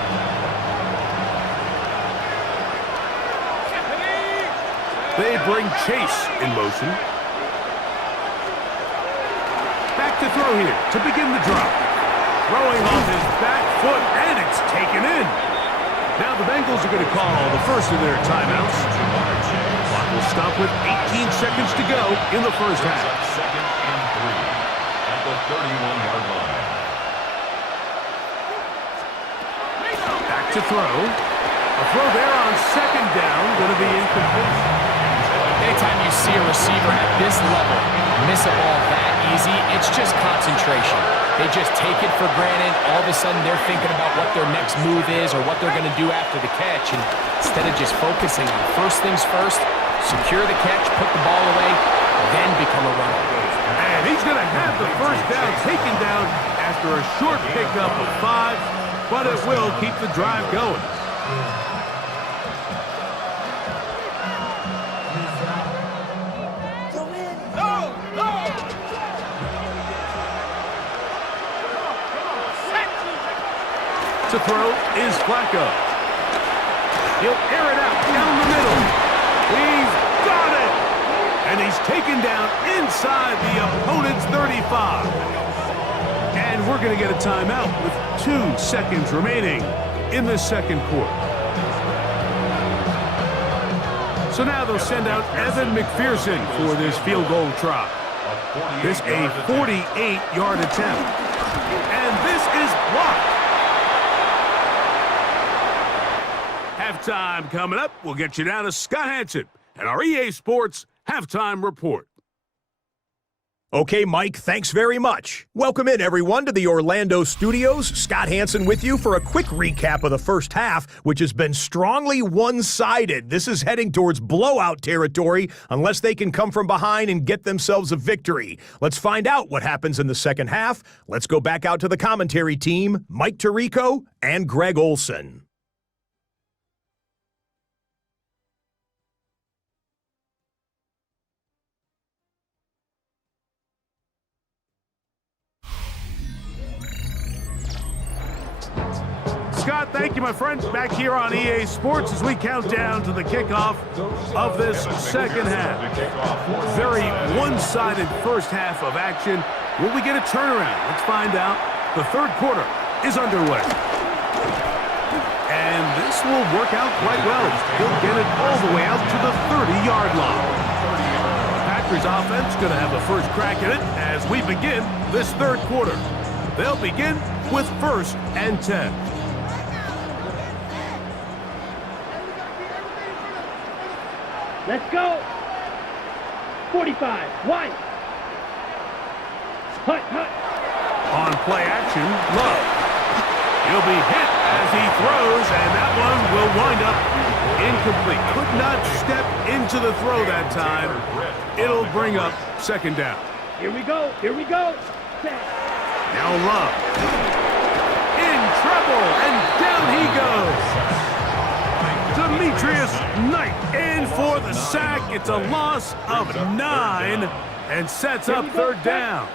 They bring Chase in motion. Back to throw here to begin the drive. Throwing on his back foot, and it's taken in. Now the Bengals are going to call the first of their timeouts. Clock will stop with 18 seconds to go in the first half. Second and 3 at the 31-yard line. Back to throw. A throw there on second down, going to be incomplete. Anytime you see a receiver at this level miss a ball that easy, it's just concentration. They just take it for granted. All of a sudden, they're thinking about what their next move is or what they're going to do after the catch. And instead of just focusing on first things first, secure the catch, put the ball away, then become a runner. And he's going to have the first down taken down after a short pickup of 5, but it will keep the drive going. To throw is Flacco. He'll air it out down the middle. He's got it! And he's taken down inside the opponent's 35. And we're going to get a timeout with 2 seconds remaining in the second quarter. So now they'll send out Evan McPherson for this field goal try. This a 48-yard attempt. And this is blocked. Halftime coming up. We'll get you down to Scott Hansen and our EA Sports Halftime Report. Okay, Mike, thanks very much. Welcome in, everyone, to the Orlando studios. Scott Hansen with you for a quick recap of the first half, which has been strongly one-sided. This is heading towards blowout territory unless they can come from behind and get themselves a victory. Let's find out what happens in the second half. Let's go back out to the commentary team, Mike Tirico and Greg Olson. Scott, thank you, my friend. Back here on EA Sports as we count down to the kickoff of this second half. Very one-sided first half of action. Will we get a turnaround? Let's find out. The third quarter is underway. And this will work out quite well. He'll get it all the way out to the 30-yard line. Packers offense going to have the first crack at it as we begin this third quarter. They'll begin with 1st and 10. Let's go. 45. Wide. Hut, hut. On play action, Love. He'll be hit as he throws, and that one will wind up incomplete. Could not step into the throw that time. It'll bring up second down. Here we go. Here we go. Set. Now Love. In trouble, and down he goes. Demetrius Knight in for the sack. It's a loss of 9 and sets up third down.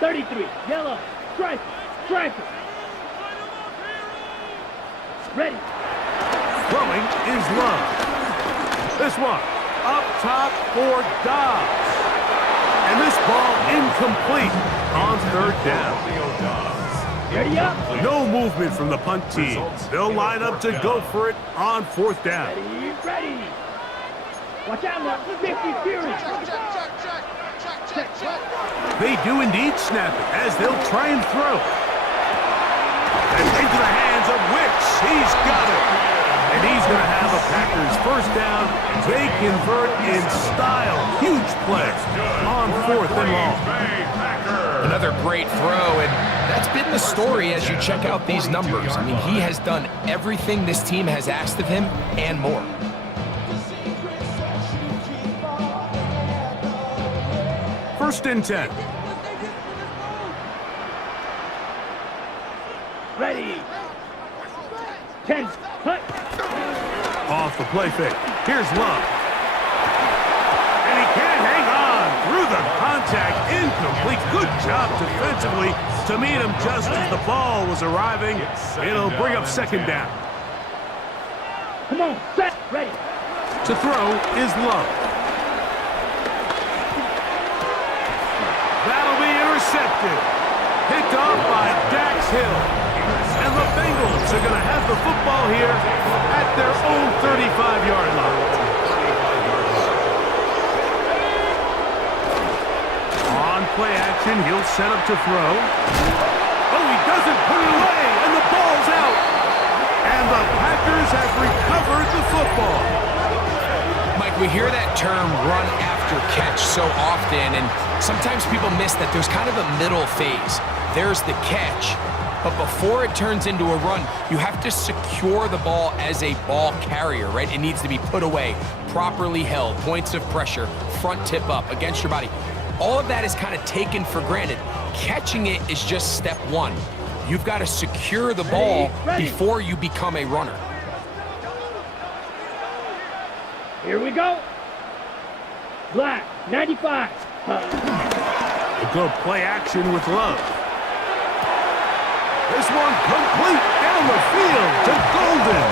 33. Yellow. Striker. Striker. Ready. Throwing is Love. This one up top for Dobbs. And this ball incomplete on third down. Ready up. No movement from the punt team. They'll line up to go for it on fourth down. Ready. Ready. Watch out now. 50 Fury. They do indeed snap it as they'll try and throw. And into the hands of Wicks. He's got it. And he's going to have a Packers first down. They convert in style. Huge play on 4th and long. Another great throw, and that's been the story as you check out these numbers. I mean, he has done everything this team has asked of him and more. First and 10. Ready. 10. Hut. Off the play fake. Here's Love. And he can't hang on through the contact. Incomplete. Good job defensively to meet him just as the ball was arriving. It'll bring up second down. Come on. Set. Ready. To throw is Love. That'll be intercepted. Picked off by Dax Hill. And the Bengals are going to have the football here at their own 35-yard line. On play action, he'll set up to throw. Oh, he doesn't put it away, and the ball's out. And the Packers have recovered the football. Mike, we hear that term run after catch so often, and sometimes people miss that there's kind of a middle phase. There's the catch. But before it turns into a run, you have to secure the ball as a ball carrier, right? It needs to be put away, properly held, points of pressure, front tip up against your body. All of that is kind of taken for granted. Catching it is just step one. You've got to secure the ball before you become a runner. Here we go. Black. 95. A good play action with Love. This one complete down the field to Golden.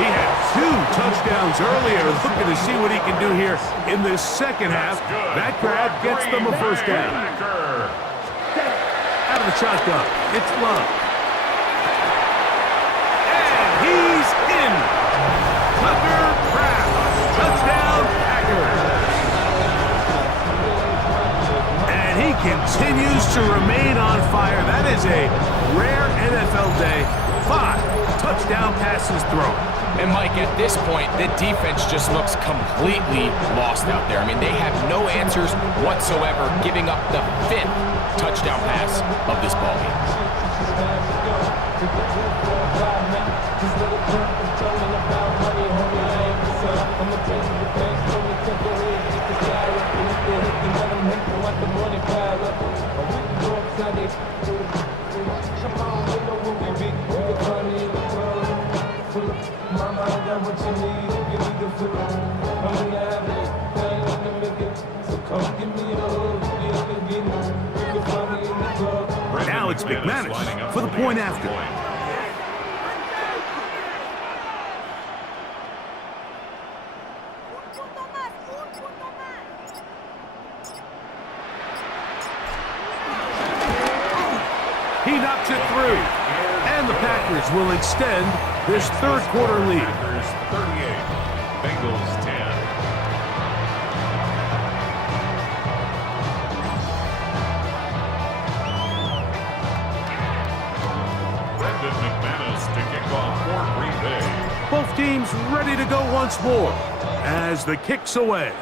He had 2 touchdowns earlier, looking to see what he can do here in this second half. That grab gets them a first down. Out of the shotgun, it's Love. And he's in. Tucker Kraft. Touchdown, Packers. And he continues to remain on fire. That is a rare NFL day. 5 touchdown passes thrown. And Mike, at this point, the defense just looks completely lost out there. I mean, they have no answers whatsoever, giving up the 5th touchdown pass of this ballgame. Now it's McManus for the point after. He knocks it through. And the Packers will extend this third quarter lead. Packers 38, Bengals 10. Brendan McManus to kick off for Green Bay. Both teams ready to go once more as the kick's away.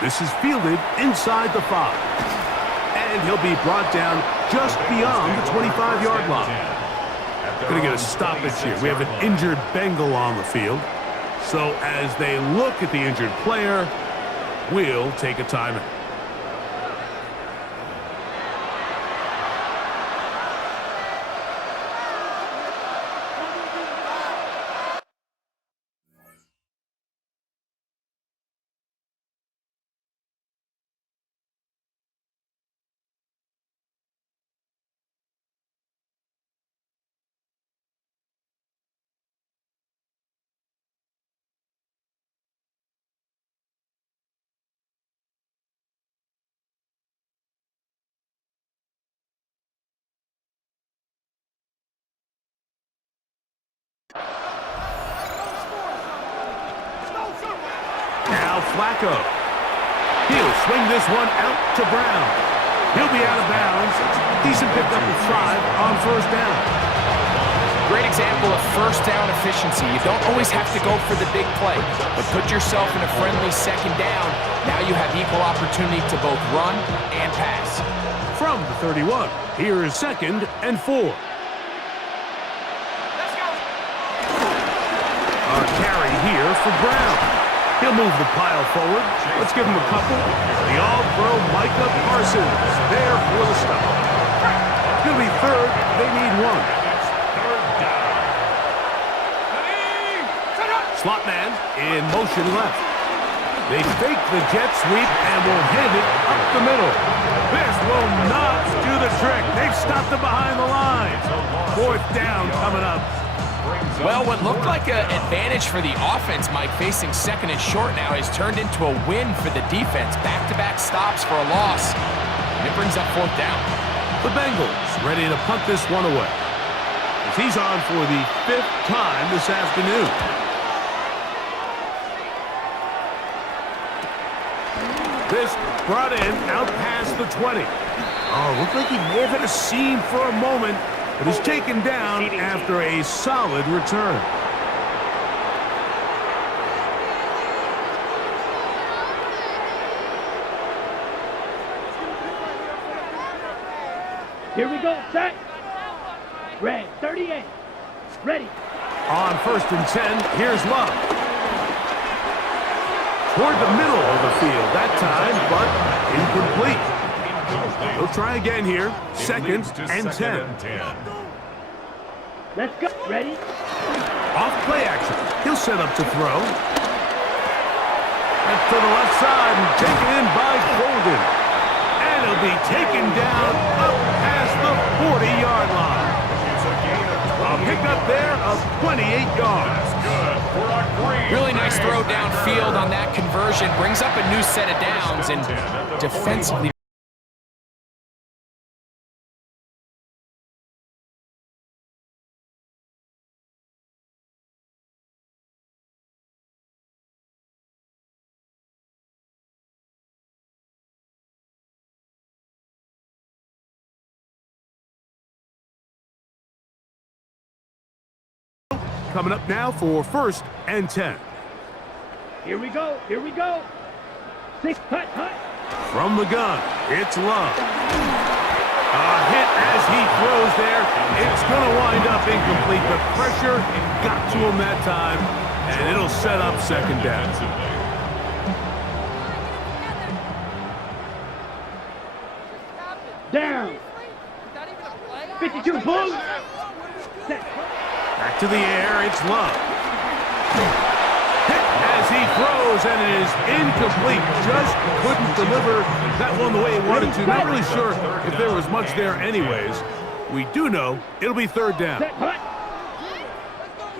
This is fielded inside the 5. And he'll be brought down just beyond the 25-yard line. Going to get a stoppage here. We have an injured Bengal on the field. So as they look at the injured player, we'll take a timeout. Now Flacco. He'll swing this one out to Brown. He'll be out of bounds. Decent pickup of 5 on first down. Great example of first down efficiency. You don't always have to go for the big play, but put yourself in a friendly second down. Now you have equal opportunity to both run and pass. From the 31, here is 2nd and 4. A carry here for Brown. He'll move the pile forward. Let's give him a couple. The all-pro Micah Parsons there for the stop. He'll be 3rd. They need 1. Slot man in motion left. They fake the jet sweep and will hand it up the middle. This will not do the trick. They've stopped him behind the line. 4th down coming up. Well, what looked like an advantage for the offense, Mike, facing 2nd and short now, has turned into a win for the defense. Back-to-back stops for a loss. And it brings up 4th down. The Bengals ready to punt this one away. As he's on for the 5th time this afternoon. This brought in out past the 20. Oh, looked like he may have had a seam for a moment, but is taken down after a solid return. Here we go, set. Red, 38. Ready. On 1st and 10, here's Love. Toward the middle of the field that time, but incomplete. He'll try again here. 2nd and 10. Let's go. Ready. Off play action. He'll set up to throw. And to the left side and taken in by Golden. And he'll be taken down up past the 40-yard line. A pickup there of 28 yards. Really nice throw downfield on that conversion. Brings up a new set of downs and defensively coming up now for 1st and 10. Here we go. Here we go. 6, hut, hut. From the gun, it's Love. A hit as he throws there. It's going to wind up incomplete. The pressure got to him that time, and it'll set up 2nd down. Down. 52 Bulls. Set. Back to the air, it's Love. Hit as he throws, and it is incomplete. Just couldn't deliver that one the way he wanted to. Not really sure if there was much there anyways. We do know it'll be 3rd down. Set, hut.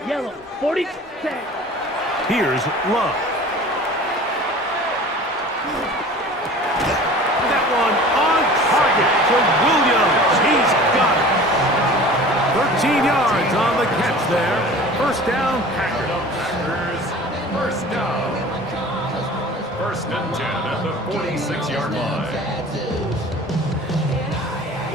Yellow. 40. Set. Here's Love. That one on target to Williams. He's got it. 13 yards on the catch there. 1st down, Packers. Packers, 1st down. 1st and 10 at the 46-yard line.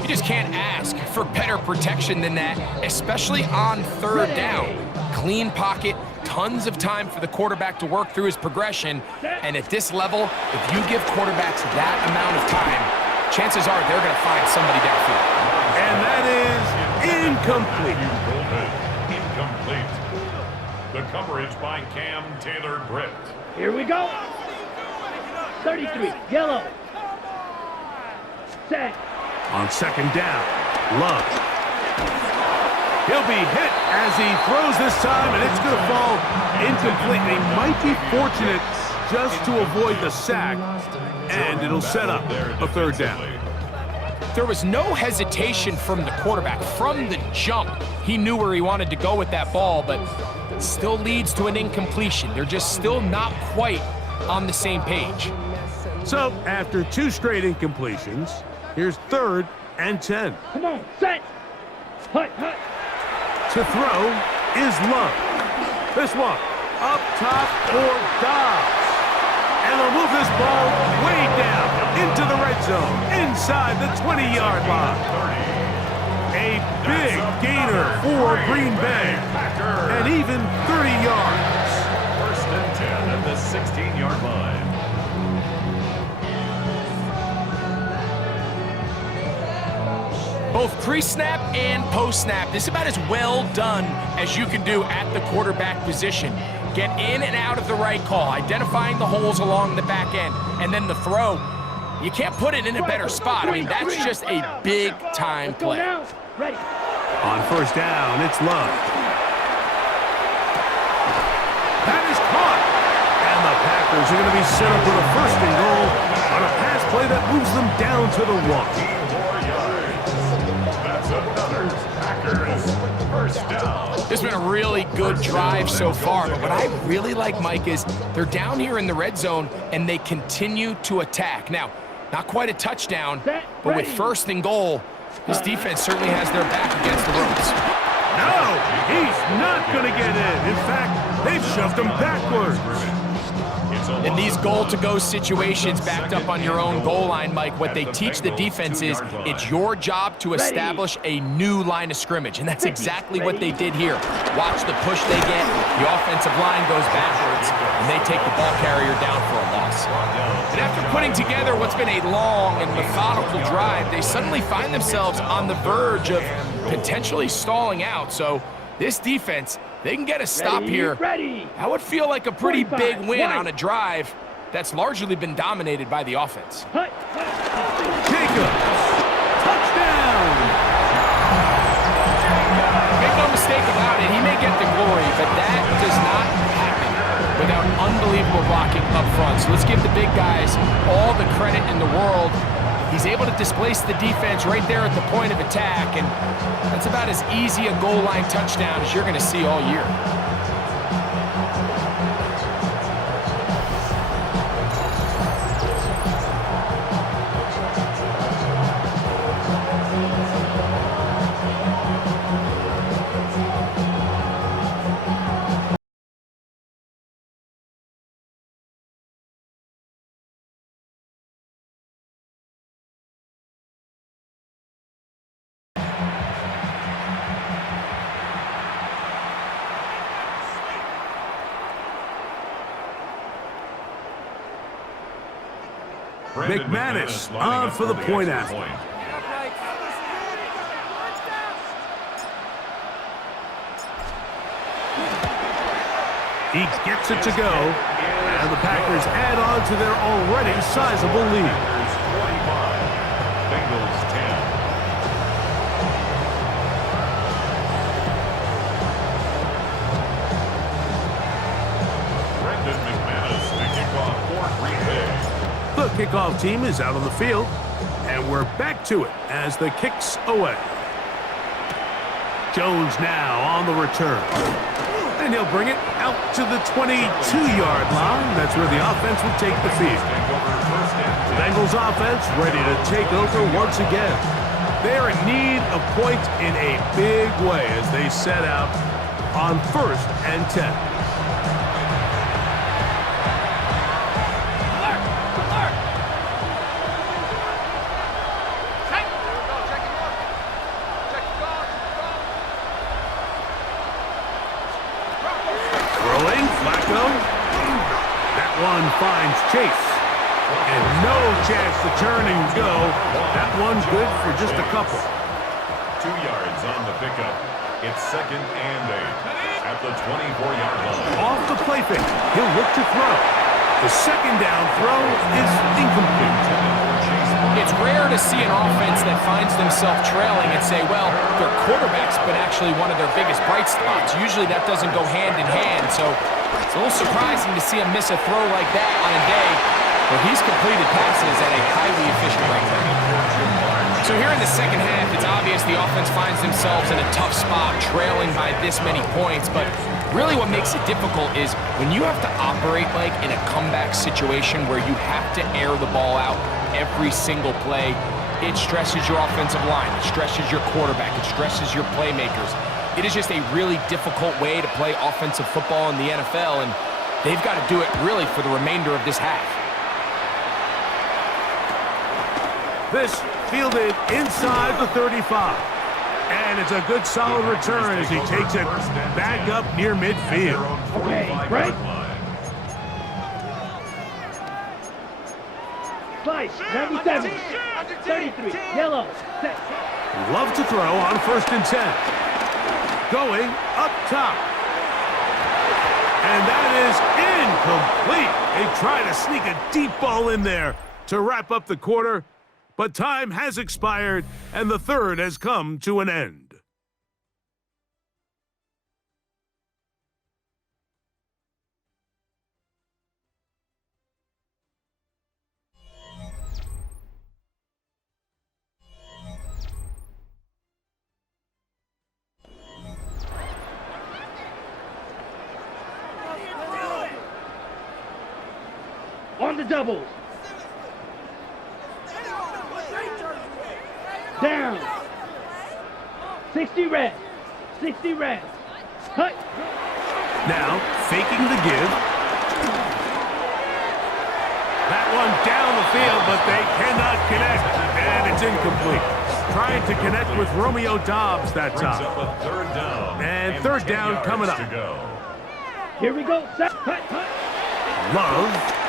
You just can't ask for better protection than that, especially on 3rd down. Clean pocket, tons of time for the quarterback to work through his progression, and at this level, if you give quarterbacks that amount of time, chances are they're going to find somebody downfield. And that is incomplete. Incomplete. The coverage by Cam Taylor-Britt. Here we go. 33. Yellow. Set. On 2nd down, Love. He'll be hit as he throws this time, and it's going to fall incomplete. They might be fortunate just to avoid the sack, and it'll set up a 3rd down. There was no hesitation from the quarterback. From the jump, he knew where he wanted to go with that ball, but it still leads to an incompletion. They're just still not quite on the same page. So, after 2 straight incompletions, here's 3rd and 10. Come on. Set. Hut, hut. To throw is Love. This one, up top for Dobbs. And they'll move this ball way down into the red zone, inside the 20-yard line. A big gainer for Green Bay, and even 30 yards. 1st and 10 at the 16-yard line. Both pre-snap and post-snap, this is about as well done as you can do at the quarterback position. Get in and out of the right call, identifying the holes along the back end, and then the throw. You can't put it in a better spot. I mean, that's just a big-time play. Ready. On 1st down, it's Love. That is caught. And the Packers are going to be set up with a 1st and goal on a pass play that moves them down to the 1. It's been a really good drive so far, but what I really like, Mike, is they're down here in the red zone and they continue to attack. Now, not quite a touchdown, but with 1st and goal, this defense certainly has their back against the ropes. No, he's not going to get in. In fact, they've shoved him backwards. In these goal-to-go situations backed up on your own goal line, Mike, what they teach the defense is it's your job to establish a new line of scrimmage, and that's exactly what they did here. Watch the push they get, the offensive line goes backwards, and they take the ball carrier down for a loss. And after putting together what's been a long and methodical drive, they suddenly find themselves on the verge of potentially stalling out. So this defense, they can get a stop here. That would feel like a pretty big win on a drive that's largely been dominated by the offense. Jacobs, touchdown! Make no mistake about it, he may get the glory, but that does not happen without unbelievable blocking up front. So let's give the big guys all the credit in the world. He's able to displace the defense right there at the point of attack, and that's about as easy a goal line touchdown as you're going to see all year. McManus on for the point after. He gets it to go, and the Packers add on to their already sizable lead. 25, Bengals 10. Brendan McManus to kick off for Green Bay. The kickoff team is out on the field, and we're back to it as the kick's away. Jones now on the return. And he'll bring it out to the 22-yard line. That's where the offense will take the field. The Bengals offense ready to take over once again. They're in need of points in a big way as they set out on 1st and 10. One finds Chase, and no chance to turn and go. That one's good for just a couple. 2 yards on the pickup. It's 2nd and 8 at the 24-yard line. Off the play fake, he'll look to throw. The second down throw is incomplete. It's rare to see an offense that finds themselves trailing and say, well, their quarterback's been actually one of their biggest bright spots. Usually that doesn't go hand in hand, so it's a little surprising to see him miss a throw like that on a day where he's completed passes at a highly efficient rate. So here in the second half, it's obvious the offense finds themselves in a tough spot, trailing by this many points, but really what makes it difficult is when you have to operate like in a comeback situation where you have to air the ball out every single play, it stresses your offensive line, it stresses your quarterback, it stresses your playmakers. It is just a really difficult way to play offensive football in the NFL, and they've got to do it really for the remainder of this half. This fielded inside the 35. And it's a good solid return as he takes it back up near midfield. Okay, right. Slice, 97, 33, yellow, set. Love to throw on 1st and 10. Going up top. And that is incomplete. They try to sneak a deep ball in there to wrap up the quarter, but time has expired and the third has come to an end. On the doubles. Down. 60 red. 60 red. Hut. Now, faking the give. That one down the field, but they cannot connect, and it's incomplete. Trying to connect with Romeo Dobbs that time. And third down coming up. Here we go. Set. Hut. Hut. Love.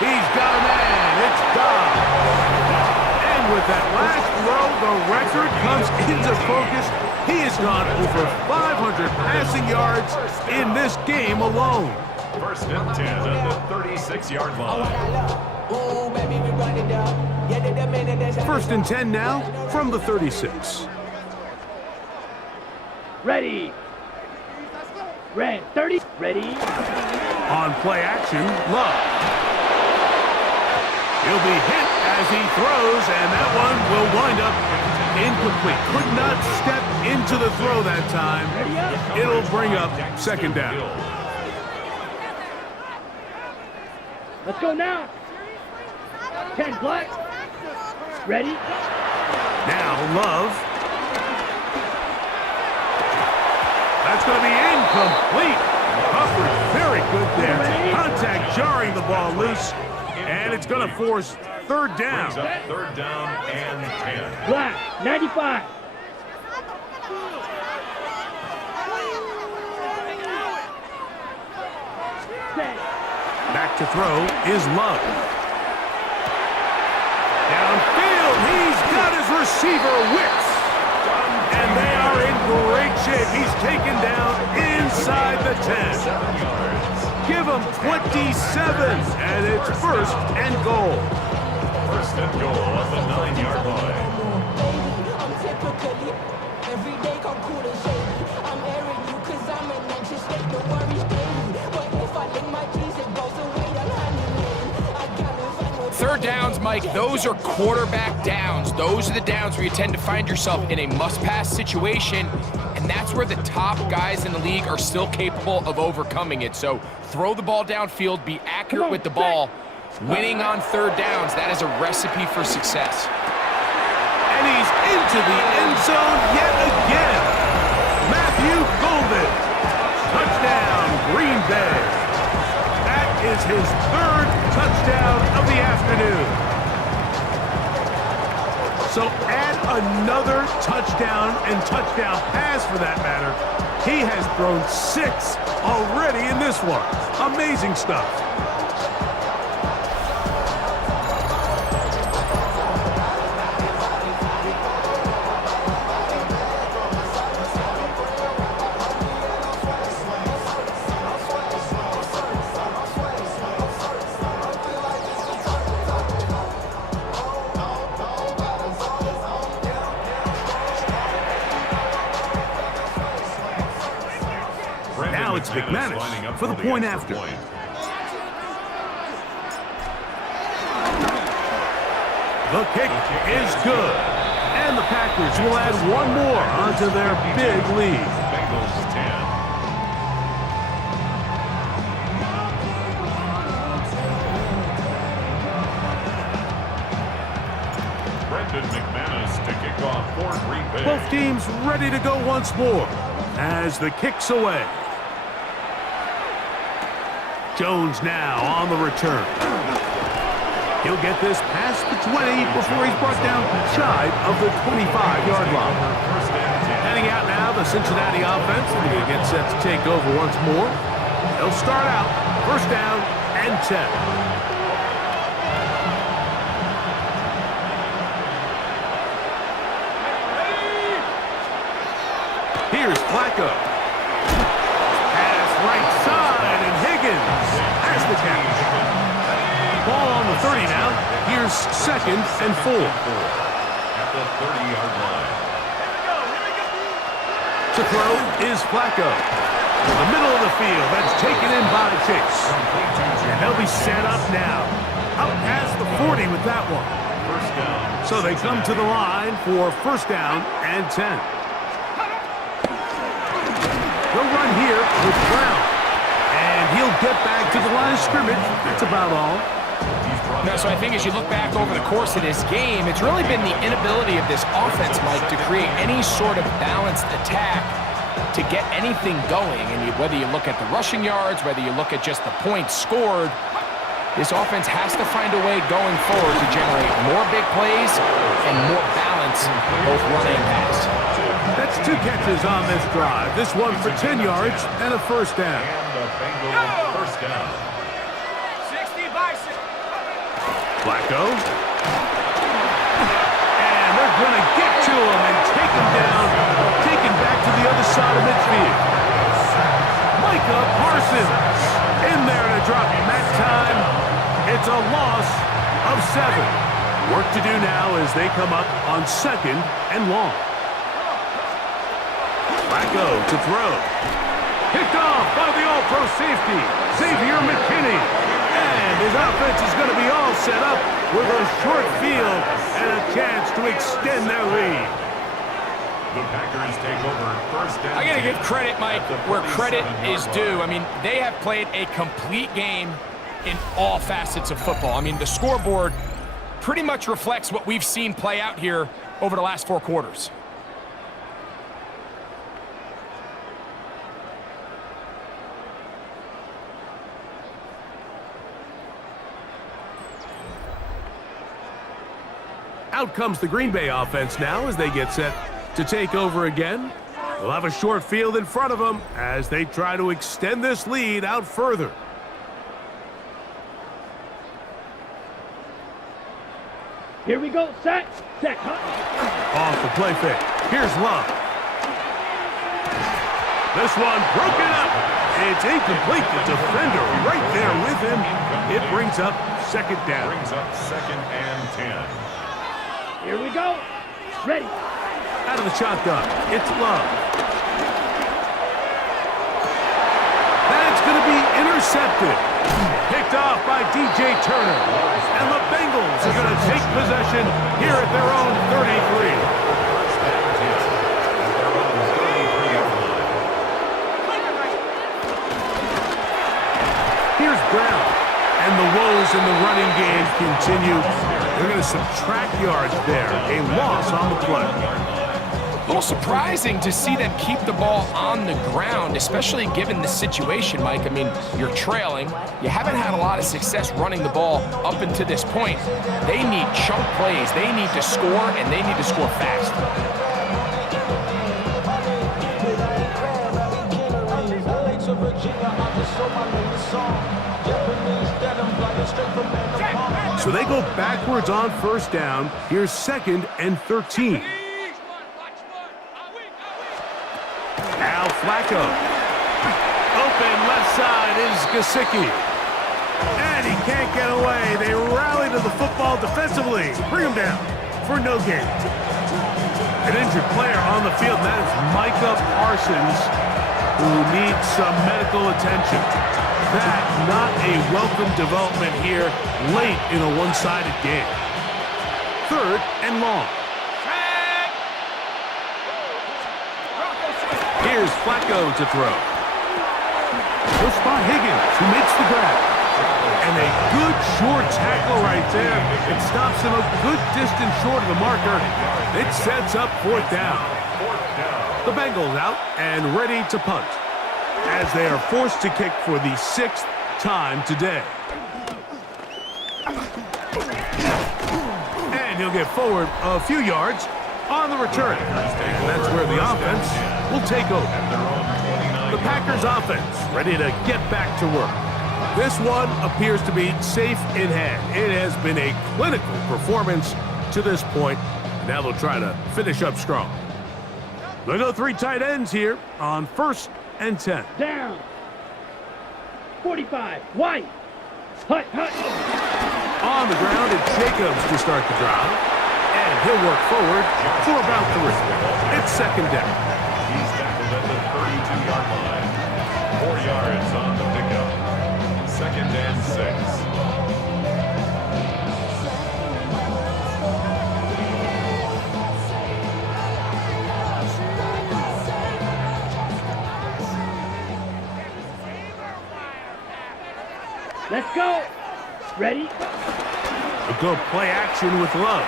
He's got a man. It's Dobbs. And with that last throw, the record comes into focus. He has gone over 500 passing yards in this game alone. 1st and 10 at the 36-yard line. 1st and 10 now from the 36. Ready. Red. 30. Ready. On play action, Love. He'll be hit as he throws, and that one will wind up incomplete. Could not step into the throw that time. It'll bring up 2nd down. Let's go now. 10 black. Ready. Now Love. That's going to be incomplete. Hubbard, very good there. Contact jarring the ball loose. And it's going to force 3rd down. 3rd down and 10. Black, 95. Set. to throw is Love. Downfield, he's got his receiver Wicks. And they are in great shape. He's taken down inside the 10. 7 yards. Give him 27, and it's first and goal. First and goal at the 9-yard line. I'm typically every day come cool and shady. I'm airing you cause I'm an anxious state, no worries daily. But if I link my keys, it goes away, I'm handling. I gotta find Third downs, Mike, those are quarterback downs. Those are the downs where you tend to find yourself in a must-pass situation, and that's where the top guys in the league are still capable of overcoming it. So throw the ball downfield, be accurate with the ball. Winning on third downs, that is a recipe for success. And he's into the end zone yet again. Matthew Golden. Touchdown, Green Bay. That is his third touchdown of the afternoon. So add another touchdown and touchdown pass for that matter. He has thrown 6 already in this one. Amazing stuff. Now it's McManus for the point after. The kick is good. And the Packers will add one more onto their big lead. Bengals 10. Brendan McManus to kick off for Green Bay. Both teams ready to go once more as the kick's away. Jones now on the return. He'll get this past the 20 before he's brought down shy of the 25-yard line. Heading out now, the Cincinnati offense. They're going to get set to take over once more. They'll start out first down and 10. Here's Flacco. Pass right side, and Higgins has the catch. Ball on the 30 now. Here's second and 4. At the 30-yard line. To throw is Flacco. To the middle of the field. That's taken in by Chase. And they'll be set up now. Out past the 40 with that one. First down. So they come to the line for first down and 10. They'll run here with Brown. And he'll get back to the line of scrimmage. That's about all. No, so I think as you look back over the course of this game, it's really been the inability of this offense, Mike, to create any sort of balanced attack to get anything going. And whether you look at the rushing yards, whether you look at just the points scored, this offense has to find a way going forward to generate more big plays and more balance, both running and pass. That's 2 catches on this drive. This one for 10 yards and a first down. And the Bengals first down. 60 by 6. Flacco. And they're going to get to him and take him down, take him back to the other side of midfield. Micah Parsons in there to drop him. That time, it's a loss of 7. Work to do now as they come up on second and long. Flacco to throw. Picked off by the all-pro safety, Xavier McKinney. And his offense is going to be all set up with a short field and a chance to extend their lead. The Packers take over first down. I got to give credit, Mike, where credit is due. I mean, they have played a complete game in all facets of football. I mean, the scoreboard pretty much reflects what we've seen play out here over the last 4 quarters. Out comes the Green Bay offense now as they get set to take over again. They'll have a short field in front of them as they try to extend this lead out further. Here we go. Set. Set. Off the play fake. Here's Love. This one broken up. It's incomplete. The defender right there with him. It brings up second down. Brings up 2nd and 10. Here we go. Ready. Out of the shotgun, it's Love. That's going to be intercepted. Picked off by DJ Turner. And the Bengals are going to take possession here at their own 33. Here's Brown. And the woes in the running game continue. They're going to subtract yards there. A loss on the play. A little surprising to see them keep the ball on the ground, especially given the situation, Mike. I mean, you're trailing. You haven't had a lot of success running the ball up until this point. They need chunk plays. They need to score, and they need to score fast. So they go backwards on first down. Here's 2nd and 13. Now Flacco. Open left side is Gesicki. And he can't get away. They rally to the football defensively. Bring him down for no gain. An injured player on the field, and that is Micah Parsons, who needs some medical attention. That not a welcome development here late in a one-sided game. 3rd and long. Here's Flacco to throw. He'll spot Higgins, who makes the grab. And a good short tackle right there. It stops him a good distance short of the marker. It sets up 4th down. The Bengals out and ready to punt, as they are forced to kick for the 6th time today. And he'll get forward a few yards on the return. And that's where the offense will take over. The Packers offense ready to get back to work. This one appears to be safe in hand. It has been a clinical performance to this point. Now they'll try to finish up strong. They'll go 3 tight ends here on 1st and 10. Down. 45. White. Hut. On the ground, it's Jacobs to start the drive. And he'll work forward for about 3. It's 2nd down. He's tackled at the 32-yard line. 4 yards on the pickup. 2nd and 6. Let's go. Ready? A good play action with Love.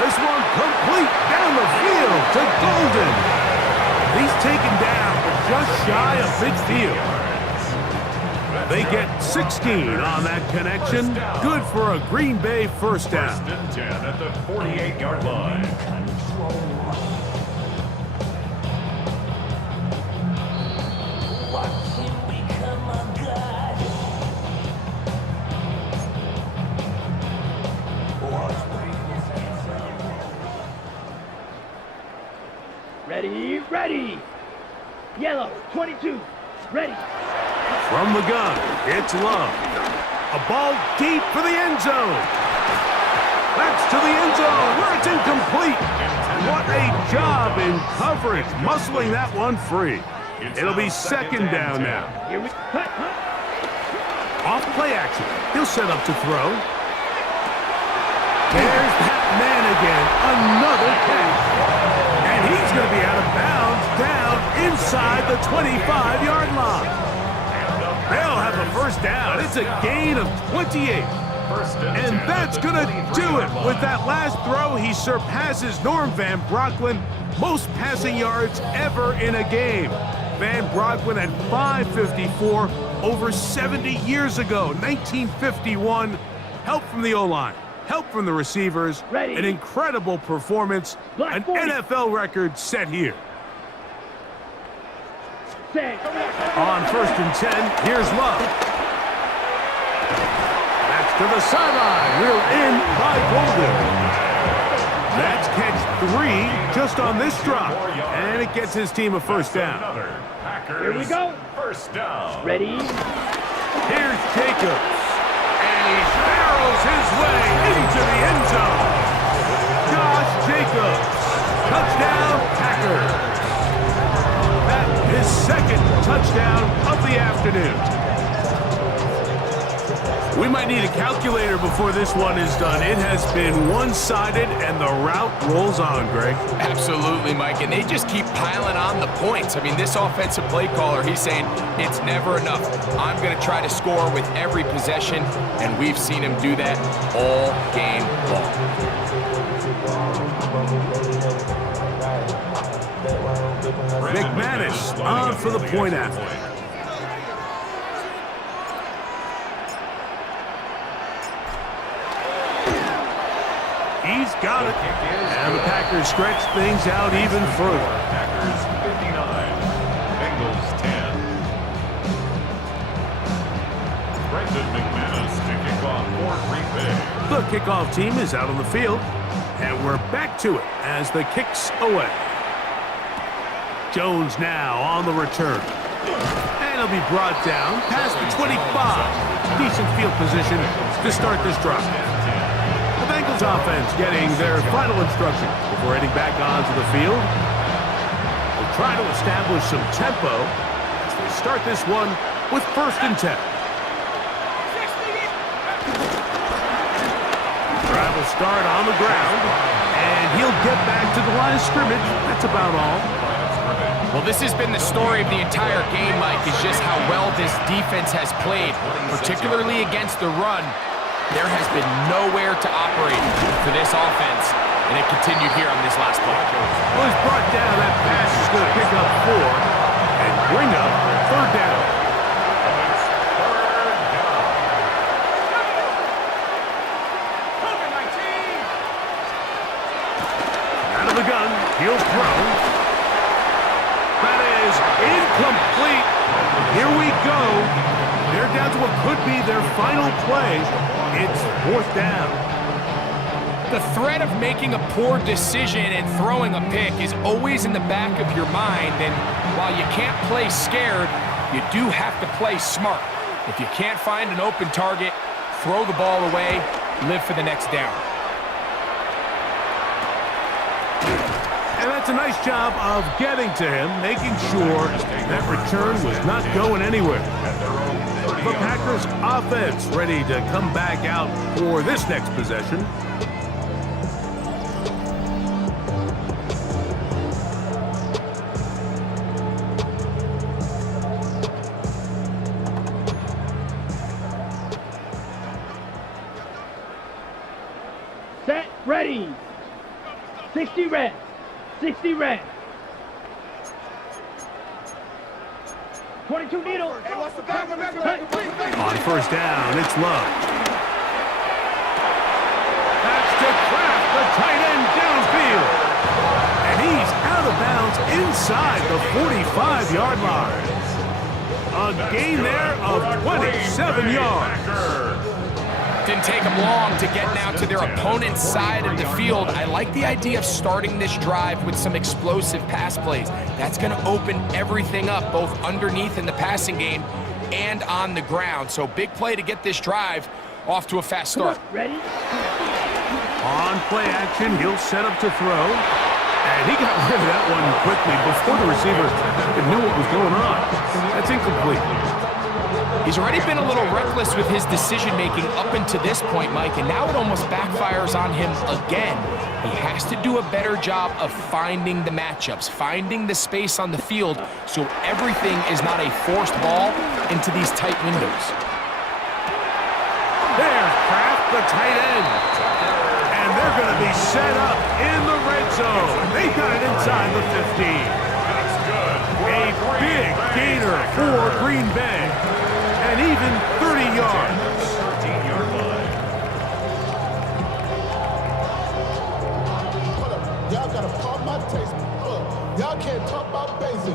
This one complete down the field to Golden. He's taken down, but just shy of midfield. They get 16 on that connection. Good for a Green Bay 1st down. 1st and 10 at the 48-yard line. Ready. Yellow. 22. Ready. From the gun, it's Love. A ball deep for the end zone. That's to the end zone where it's incomplete. What a job in coverage, muscling that one free. It'll be 2nd down now. Here we go. Off play action. He'll set up to throw. There's that man again. Another catch. And he's going to be out of bounds down inside the 25-yard line. They'll have a 1st down. It's a gain of 28. And that's going to do it. With that last throw, he surpasses Norm Van Brocklin, most passing yards ever in a game. Van Brocklin at 554 over 70 years ago, 1951. Help from the O-line. Help from the receivers. Ready. An incredible performance. An NFL record set here. On 1st and 10, here's Love. That's to the sideline. We're in by Golden. That's catch 3 just on this drop. And it gets his team a first down. Here we go. First down. Ready? Here's Jacobs. And he barrels his way into the end zone. Josh Jacobs. Touchdown, Packers. That is second touchdown of the afternoon. We might need a calculator before this one is done. It has been one-sided, and the route rolls on, Greg. Absolutely, Mike, and they just keep piling on the points. I mean, this offensive play caller, he's saying it's never enough. I'm going to try to score with every possession, and we've seen him do that all game long. McManus on for the point after. He's got it. And the Packers stretch things out even further. Packers 59, Bengals 10. Brendan McManus to kick off for Green Bay. The kickoff team is out on the field, and we're back to it as the kick's away. Jones now on the return. And he'll be brought down past the 25. Decent field position to start this drive. The Bengals offense getting their final instruction before heading back onto the field. They'll try to establish some tempo as they start this one with 1st and 10. Drive will start on the ground, and he'll get back to the line of scrimmage. That's about all. Well, this has been the story of the entire game, Mike, is just how well this defense has played, particularly against the run. There has been nowhere to operate for this offense, and it continued here on this last play. Well, he's brought down. That pass is going to pick up 4 and bring up 3rd down. Out of the gun, he'll throw. That is incomplete. Here we go. They're down to what could be their final play. It's 4th down. The threat of making a poor decision and throwing a pick is always in the back of your mind, and while you can't play scared, you do have to play smart. If you can't find an open target, throw the ball away, live for the next down. And that's a nice job of getting to him, making sure that return was not going anywhere. The Packers offense ready to come back out for this next possession. Set, ready. 60 red. 60 red. 22 needle. On 1st down, it's Love. That's to Kraft, the tight end downfield. And he's out of bounds inside the 45-yard line. A gain there of 27 yards. Didn't take them long to get now to their opponent's side of the field. I like the idea of starting this drive with some explosive pass plays. That's going to open everything up, both underneath in the passing game and on the ground. So big play to get this drive off to a fast start. Ready? On play action, he'll set up to throw. And he got rid of that one quickly before the receiver knew what was going on. That's incomplete. He's already been a little reckless with his decision-making up until this point, Mike, and now it almost backfires on him again. He has to do a better job of finding the matchups, finding the space on the field so everything is not a forced ball into these tight windows. There's Kraft, the tight end. And they're going to be set up in the red zone. They got it inside the 15. A big gainer for Green Bay. And even 30 yards. 13-yard line. Y'all gotta pump my taste. Y'all can't talk about basic.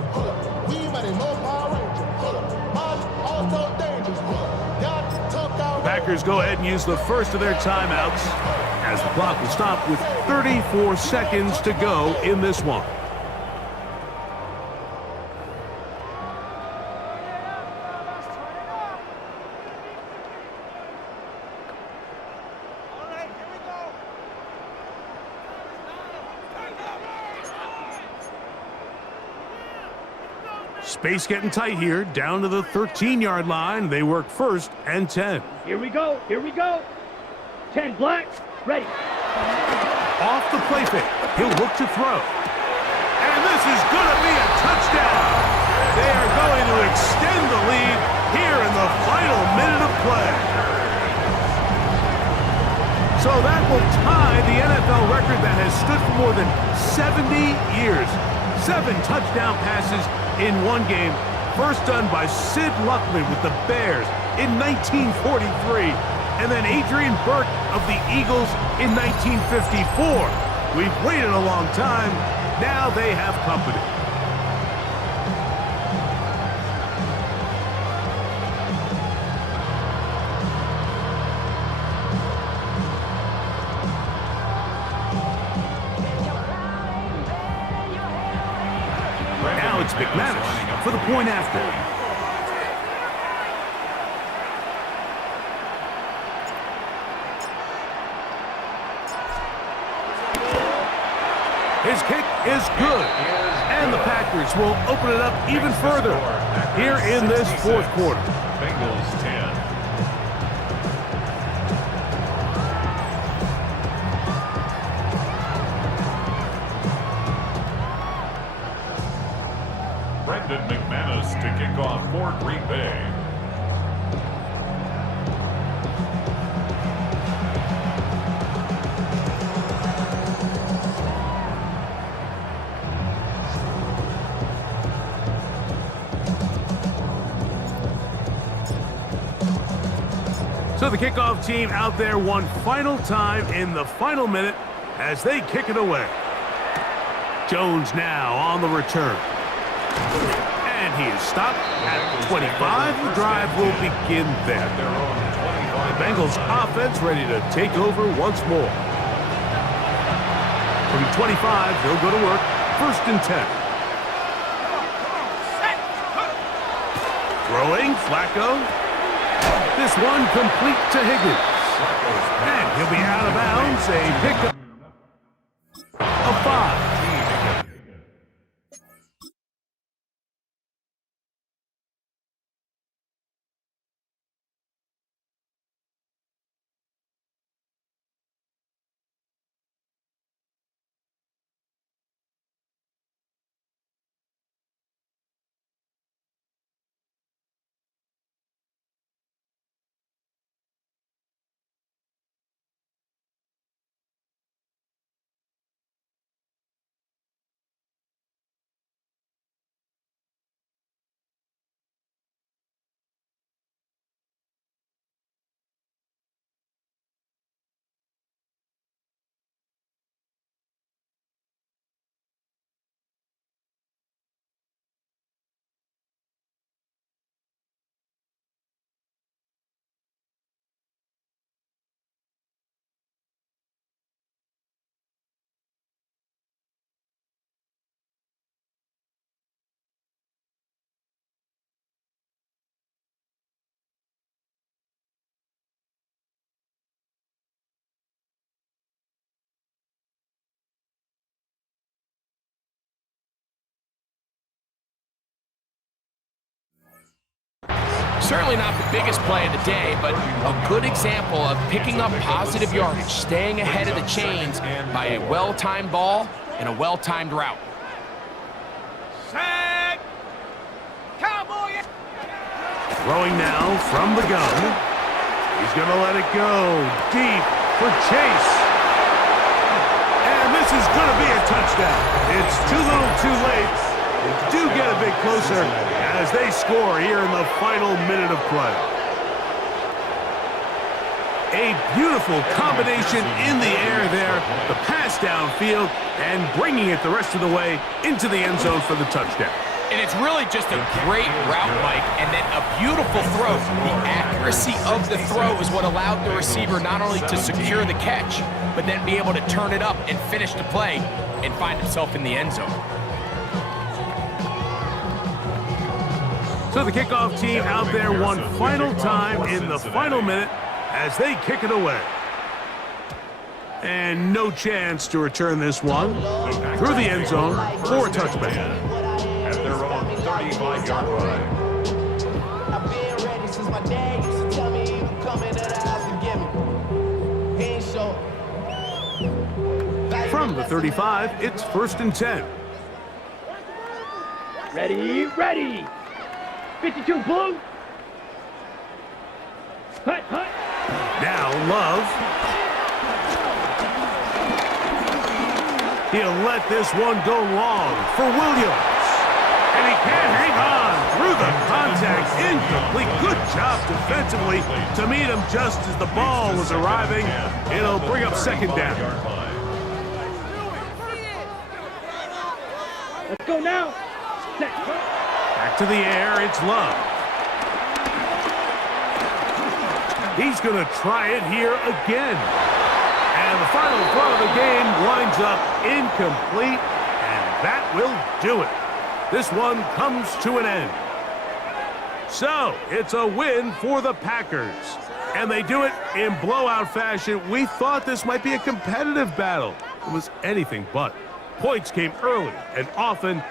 We might know Power Ranger. My also dangerous. Y'all talk out. Packers go ahead and use the first of their timeouts as the clock will stop with 34 seconds to go in this one. Space getting tight here, down to the 13-yard line. They work first and 10. Here we go. Here we go. 10 black. Ready. Off the play fake. He'll look to throw. And this is going to be a touchdown. They are going to extend the lead here in the final minute of play. So that will tie the NFL record that has stood for more than 70 years. 7 touchdown passes in one game, first done by Sid Luckman with the Bears in 1943, and then Adrian Burke of the Eagles in 1954. We've waited a long time. Now they have company. Now it's McManus for the point after. His kick is good. And the Packers will open it up even further here in this fourth quarter. Bengals 10. Brendan McManus to kick off for Green Bay. So the kickoff team out there one final time in the final minute as they kick it away. Jones now on the return. And he is stopped at 25. The drive will begin there. The Bengals offense ready to take over once more. From 25, they'll go to work. First and 10. Throwing, Flacco. This one complete to Higgins. And he'll be out of bounds. A pickup of 5. Certainly not the biggest play of the day, but a good example of picking up positive yardage, staying ahead of the chains by a well-timed ball and a well-timed route. Set. Cowboy. Throwing now from the gun. He's going to let it go deep for Chase. And this is going to be a touchdown. It's too little too late. They do get a bit closer as they score here in the final minute of play. A beautiful combination in the air there. The pass downfield and bringing it the rest of the way into the end zone for the touchdown. And it's really just a great route, Mike, and then a beautiful throw. The accuracy of the throw is what allowed the receiver not only to secure the catch, but then be able to turn it up and finish the play and find himself in the end zone. So the kickoff team out there one final time in the final minute as they kick it away. And no chance to return this one through the end zone for a touchback. At their own 35-yard line. I've been ready since my dad used to tell me he would come into the house and give me. He ain't sure. From the 35, it's 1st and 10. Ready, ready. 52 blue. Hut, hut. Now Love. He'll let this one go long for Williams. And he can't hang on through the contact. Incomplete. Good job defensively to meet him just as the ball was arriving. It'll bring up 2nd down. Let's go now. Set. Back to the air, it's Love. He's going to try it here again. And the final throw of the game winds up incomplete, and that will do it. This one comes to an end. So, it's a win for the Packers. And they do it in blowout fashion. We thought this might be a competitive battle. It was anything but. Points came early and often.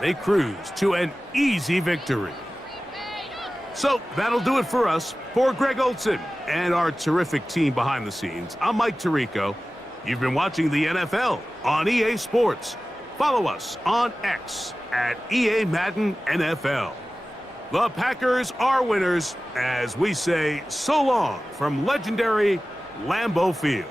They cruised to an easy victory. So that'll do it for us. For Greg Olson and our terrific team behind the scenes, I'm Mike Tirico. You've been watching the NFL on EA Sports. Follow us on X at EA Madden NFL. The Packers are winners as we say so long from legendary Lambeau Field.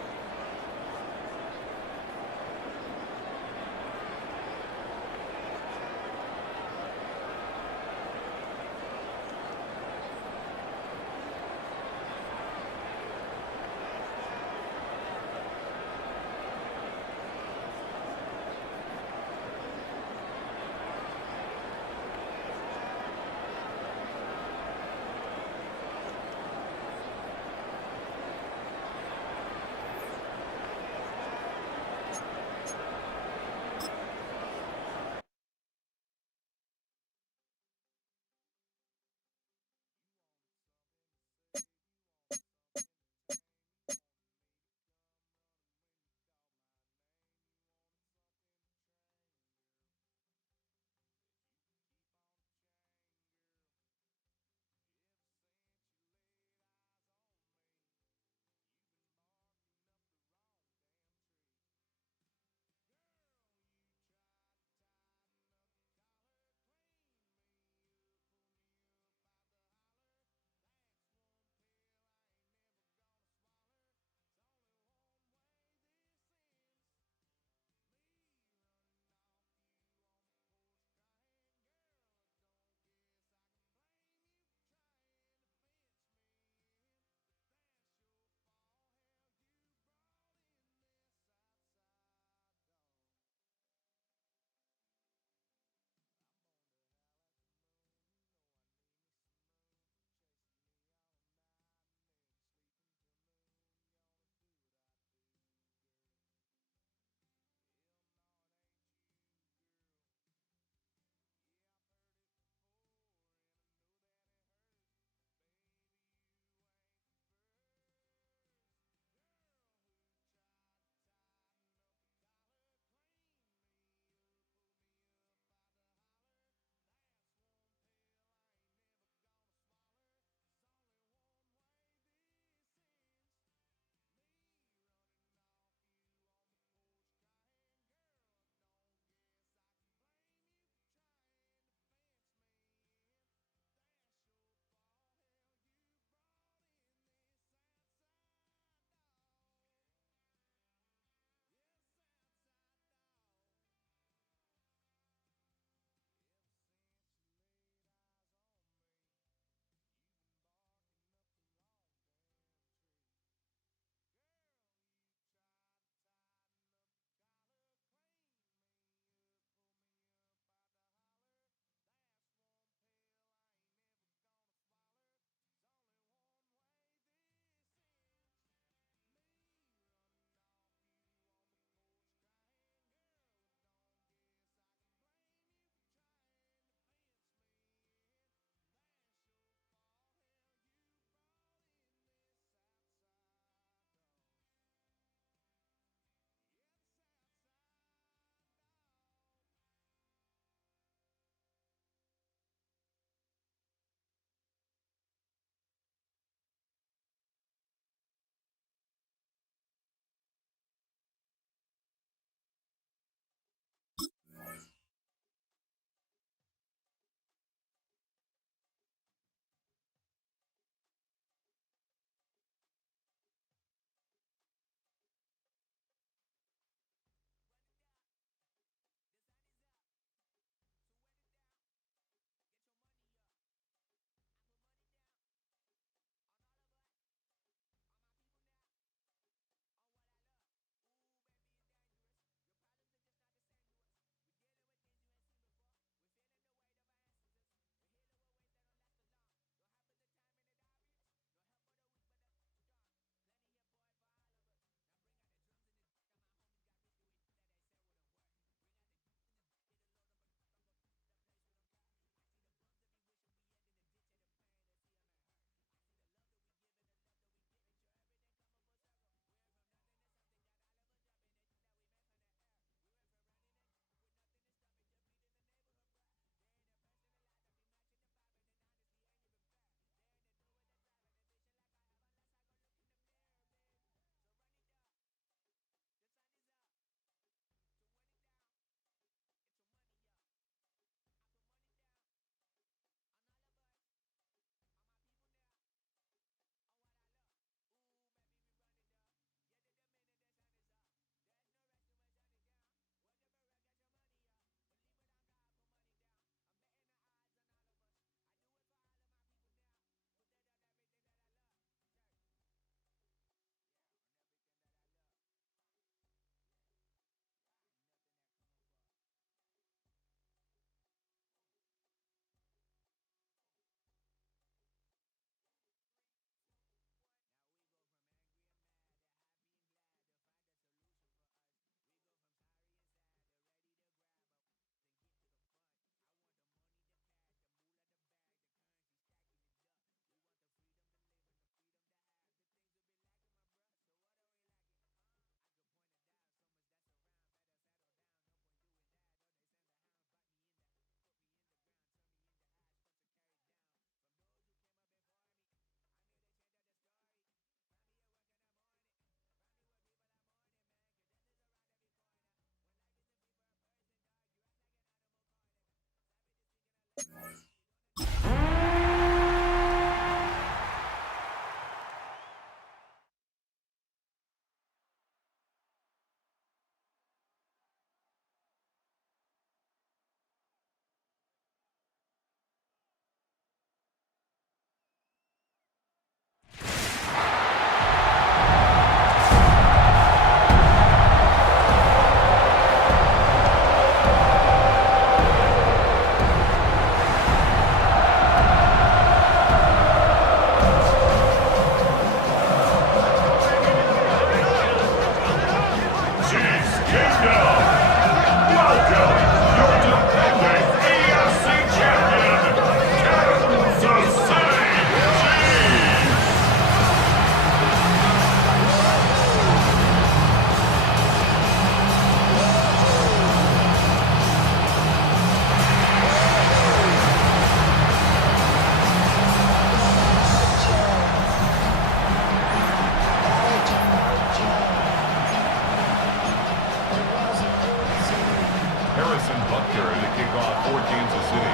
Butker to kick off for Kansas City.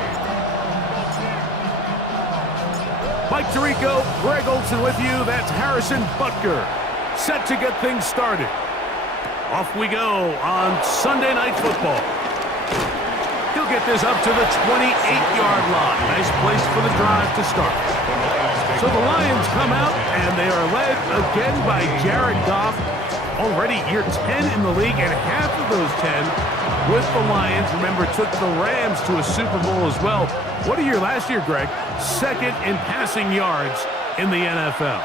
Mike Tirico, Greg Olson with you. That's Harrison Butker, set to get things started. Off we go on Sunday Night Football. He'll get this up to the 28-yard line. Nice place for the drive to start. So the Lions come out, and they are led again by Jared Goff. Already year 10 in the league, and half of those 10 with the Lions. Remember, took the Rams to a Super Bowl as well. What a year last year, Greg. Second in passing yards in the NFL.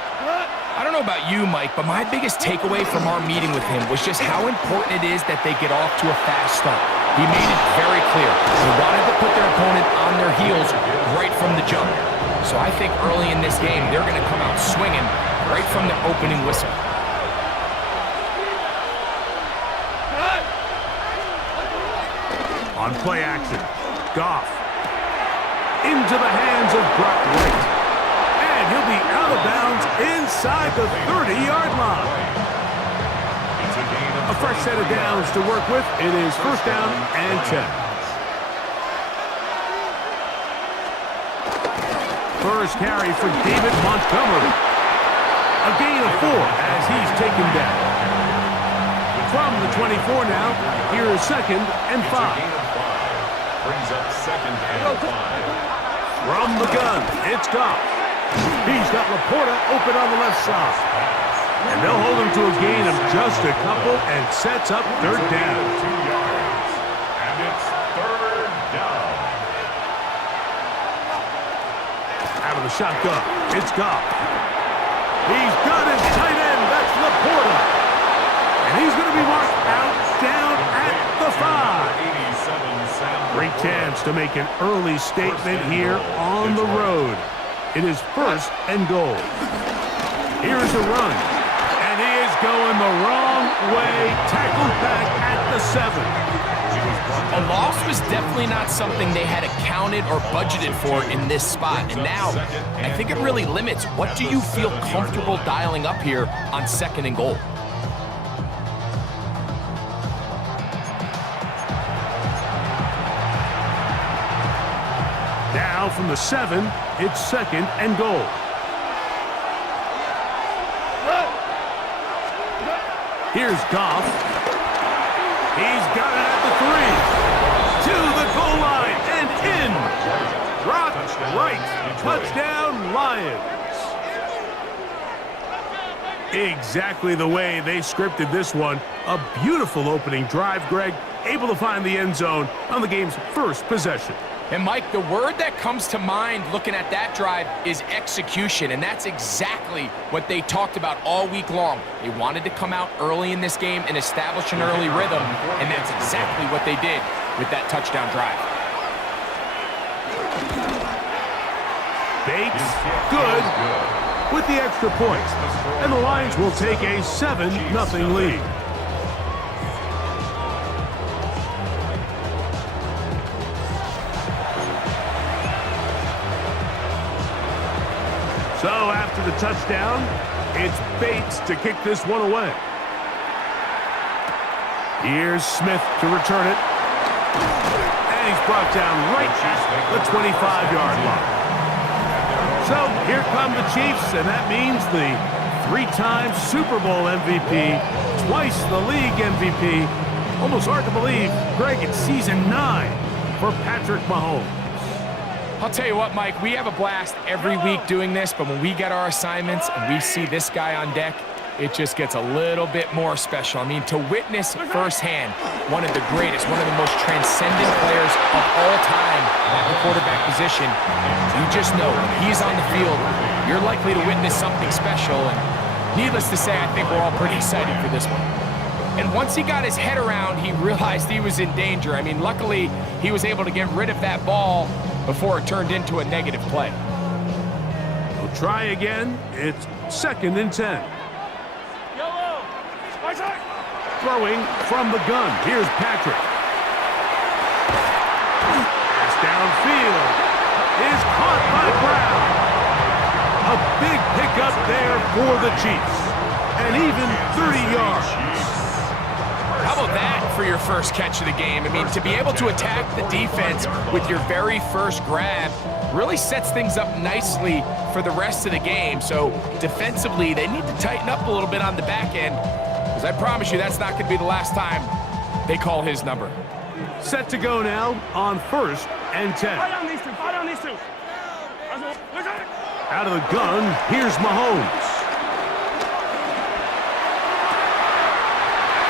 I don't know about you, Mike, but my biggest takeaway from our meeting with him was just how important it is that they get off to a fast start. He made it very clear. They wanted to put their opponent on their heels right from the jump. So I think early in this game, they're going to come out swinging right from the opening whistle. On play action, Goff into the hands of Brock Wright. And he'll be out of bounds inside the 30-yard line. A fresh set of downs to work with. It is first down and 10. First carry for David Montgomery. A gain of 4 as he's taken down. From the 24 now, here is second and 5. Brings up second and 5. From the gun, it's Goff. He's got Laporta open on the left side. And they'll hold him to a gain of just a couple and sets up third down. 2 yards. And it's third down. Out of the shotgun, it's Goff. He's got his tight end, that's Laporta. And he's going to be marked out down at the 5. Great chance to make an early statement here on the road. It is first and goal. Here's a run. And he is going the wrong way. Tackled back at the 7. A loss was definitely not something they had accounted or budgeted for in this spot. And now, I think it really limits what do you feel comfortable dialing up here on second and goal. Now from the 7, it's second and goal. Here's Goff. He's got it at the 3. To the goal line and in. Brock Wright. Touchdown, Lions. Exactly the way they scripted this one. A beautiful opening drive, Greg. Able to find the end zone on the game's first possession. And Mike, the word that comes to mind looking at that drive is execution, and that's exactly what they talked about all week long. They wanted to come out early in this game and establish an early rhythm, and that's exactly what they did with that touchdown drive. Bates, good, with the extra point, and the Lions will take a 7-0 lead. So after the touchdown, it's Bates to kick this one away. Here's Smith to return it. And he's brought down right at the 25-yard line. So here come the Chiefs, and that means the 3-time Super Bowl MVP, twice the league MVP. Almost hard to believe, Greg, it's season 9 for Patrick Mahomes. I'll tell you what, Mike, we have a blast every week doing this, but when we get our assignments and we see this guy on deck, it just gets a little bit more special. I mean, to witness firsthand one of the greatest, one of the most transcendent players of all time at the quarterback position, you just know when he's on the field, you're likely to witness something special. And needless to say, I think we're all pretty excited for this one. And once he got his head around, he realized he was in danger. I mean, luckily, he was able to get rid of that ball before it turned into a negative play. We'll try again. It's second and 10. Throwing from the gun. Here's Patrick. Pass downfield is caught by Brown. A big pickup there for the Chiefs. And even 30 yards. How How about that for your first catch of the game? I mean, to be able to attack the defense with your very first grab really sets things up nicely for the rest of the game. So defensively, they need to tighten up a little bit on the back end, because I promise you that's not going to be the last time they call his number. Set to go now on 1st and 10. Fight on these two. Fight on these two. Out of the gun, here's Mahomes.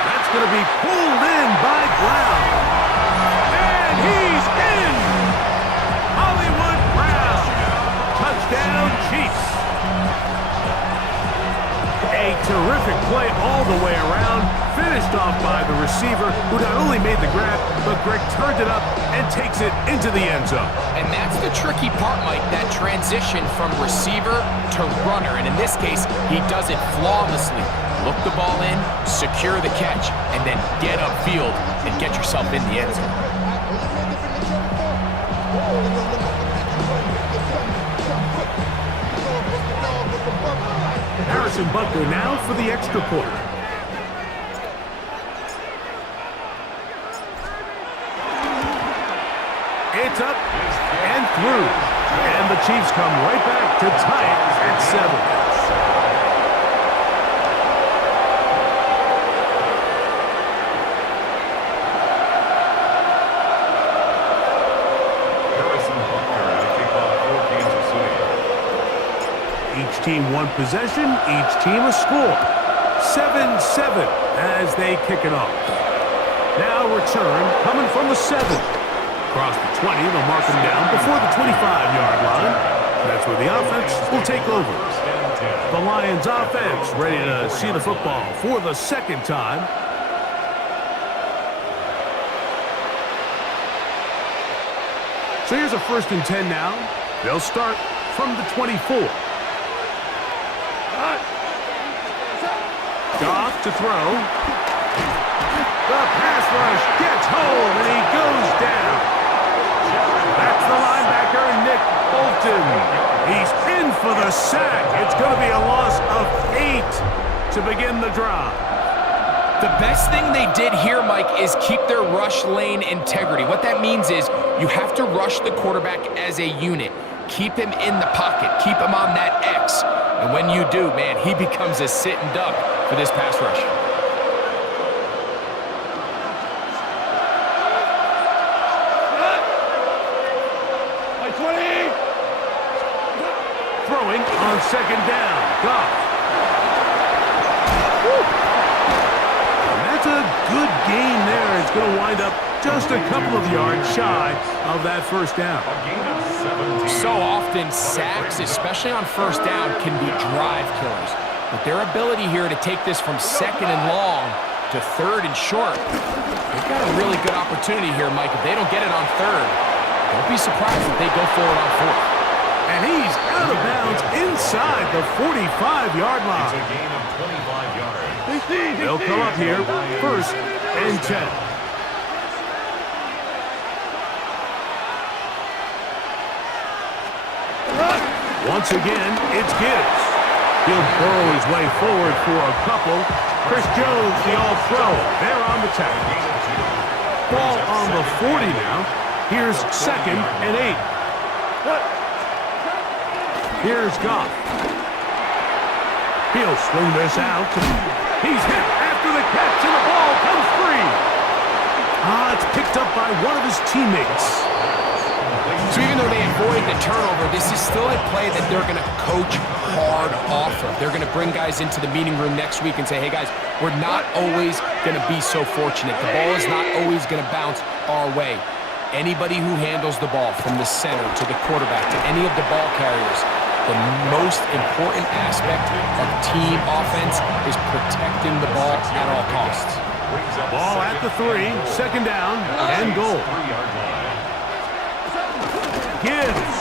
That's going to be pulled in by Brown. And he's in! Hollywood Brown. Touchdown, Chiefs. A terrific play all the way around, finished off by the receiver, who not only made the grab, but Greg turned it up and takes it into the end zone. And that's the tricky part, Mike, that transition from receiver to runner. And in this case, he does it flawlessly. Look the ball in, secure the catch, and then get upfield and get yourself in the end zone. Harrison Butker now for the extra point. It's up and through. And the Chiefs come right back to tie it at 7. Each team one possession, each team a score. 7-7 as they kick it off. Now return coming from the 7. Across the 20, they'll mark them down before the 25-yard line. That's where the offense will take over. The Lions offense ready to see the football for the second time. So here's a 1st and 10 now. They'll start from the 24. Goff to throw. The pass rush gets home, and he goes down. That's the linebacker, Nick Bolton. He's in for the sack. It's going to be a loss of 8 to begin the drive. The best thing they did here, Mike, is keep their rush lane integrity. What that means is you have to rush the quarterback as a unit. Keep him in the pocket. Keep him on that X. And when you do, man, he becomes a sitting duck for this pass rush. Throwing on 2nd down. Goff. And that's a good gain there. It's going to wind up just a couple of yards shy of that 1st down. So often, sacks, especially on 1st down, can be drive killers. But their ability here to take this from 2nd and long to 3rd and short, they've got a really good opportunity here, Mike. If they don't get it on 3rd, don't be surprised if they go forward on 4th. And he's out of bounds inside the 45-yard line. It's a gain of 25 yards. They'll come up here 1st and 10. Once again, it's Gibbs. He'll burrow his way forward for a couple. Chris Jones, the all-pro. They're on the tack. Ball on the 40 now. Here's 2nd and 8. Here's Goff. He'll swing this out. He's hit after the catch, and the ball comes free. It's picked up by one of his teammates. So even though they avoid the turnover, this is still a play that they're going to coach hard off of. They're going to bring guys into the meeting room next week and say, hey, guys, we're not always going to be so fortunate. The ball is not always going to bounce our way. Anybody who handles the ball from the center to the quarterback to any of the ball carriers, the most important aspect of team offense is protecting the ball at all costs. Ball at the 3, 2nd down, and goal. Gibbs.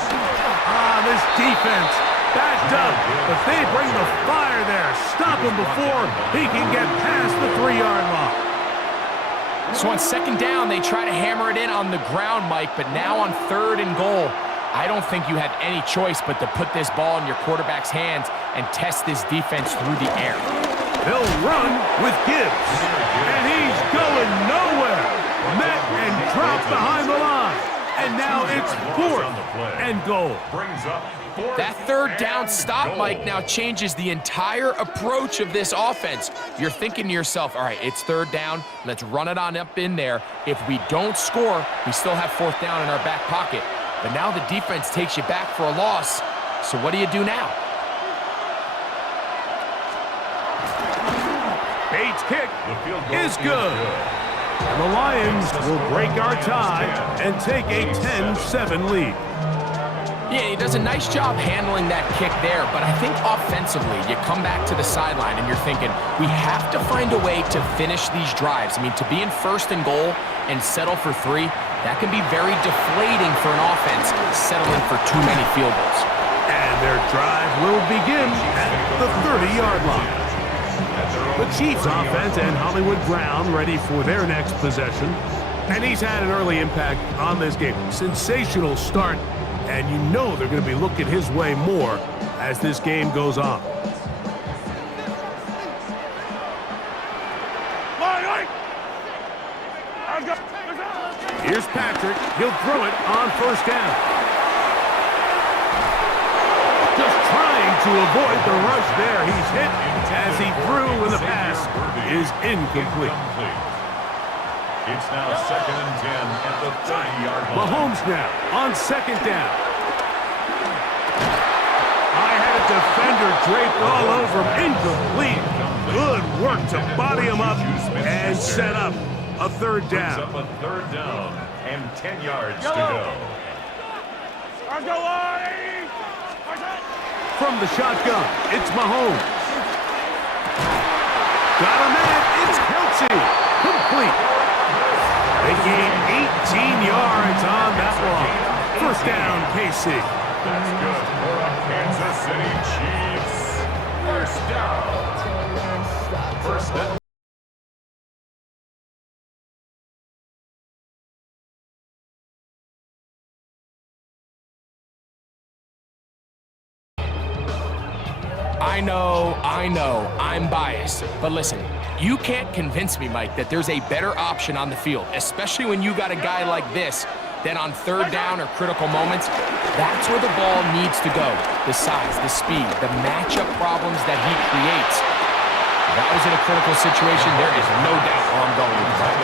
This defense backed up, but they bring the fire there. Stop him before he can get past the 3-yard line. So on 2nd down, they try to hammer it in on the ground, Mike, but now on 3rd and goal, I don't think you have any choice but to put this ball in your quarterback's hands and test this defense through the air. They'll run with Gibbs. And he's going nowhere. Met and dropped behind the line. And now it's 4th and goal. Brings up 4th That third down and stop, goal. Mike, now changes the entire approach of this offense. You're thinking to yourself, all right, it's 3rd down. Let's run it on up in there. If we don't score, we still have 4th down in our back pocket. But now the defense takes you back for a loss. So what do you do now? Bates' kick The field goal is good. And the Lions will break our tie and take a 10-7 lead. Yeah, he does a nice job handling that kick there, but I think offensively, you come back to the sideline and you're thinking, we have to find a way to finish these drives. I mean, to be in 1st and goal and settle for 3, that can be very deflating for an offense settling for too many field goals. And their drive will begin at the 30-yard line. The Chiefs offense and Hollywood Brown ready for their next possession. And he's had an early impact on this game. Sensational start, and you know they're going to be looking his way more as this game goes on. Here's Patrick. He'll throw it on 1st down. Just trying to avoid the rush there. He's hit as he threw, and the pass is incomplete. It's now 2nd and 10 at the 30-yard line. Mahomes now on 2nd down. I had a defender draped all over him. Incomplete. Good work to body him up and set up a 3rd down. Brings up a 3rd down and 10 yards to go. From the shotgun, it's Mahomes. Got a man, it's Kelsey. Complete. They gain 18 yards on that one. 1st down, KC. That's good for the Kansas City Chiefs. 1st down. 1st down. I know, I'm biased. But listen, you can't convince me, Mike, that there's a better option on the field, especially when you got a guy like this, then on 3rd down or critical moments, that's where the ball needs to go. The size, the speed, the matchup problems that he creates. If I was in a critical situation, there is no doubt where I'm going with that.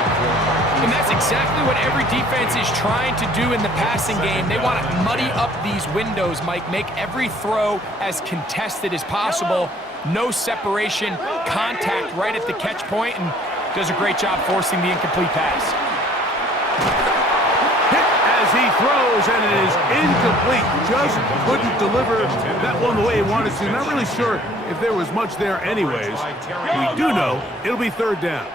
And that's exactly what every defense is trying to do in the passing game. They want to muddy up these windows, Mike, make every throw as contested as possible. No separation, contact right at the catch point, and does a great job forcing the incomplete pass. Hit as he throws, and it is incomplete. Just couldn't deliver that one the way he wanted to. Not really sure if there was much there anyways. We do know it'll be 3rd down.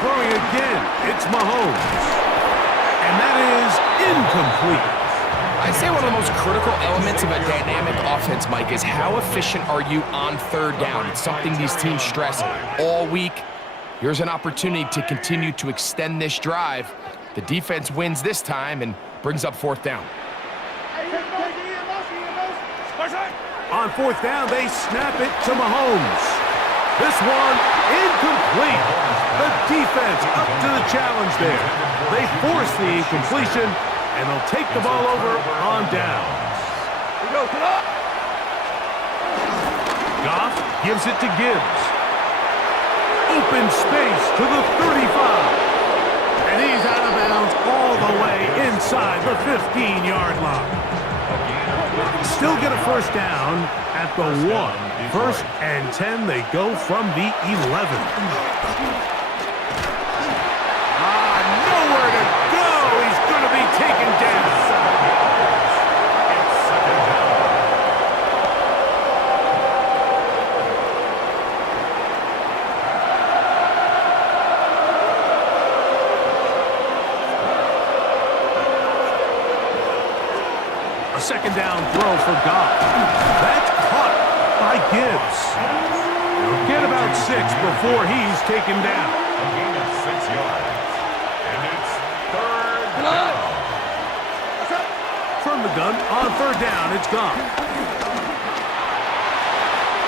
Throwing again, it's Mahomes. And that is incomplete. I'd say one of the most critical elements of a dynamic offense, Mike, is how efficient are you on 3rd down? It's something these teams stress all week. Here's an opportunity to continue to extend this drive. The defense wins this time and brings up 4th down. On 4th down, they snap it to Mahomes. This one incomplete. The defense up to the challenge there. They force the incompletion, and they'll take the ball over on downs. Goff gives it to Gibbs. Open space to the 35. And he's out of bounds all the way inside the 15-yard line. Still get a 1st down at the 1. 1st and 10, they go from the 11. Nowhere to go. He's going to be taken down. A 2nd down throw for Goff. That's caught by Gibbs. He'll get about 6 before he's taken down. A gain of 6 yards. And it's 3rd down. From the gun on 3rd down, it's gone.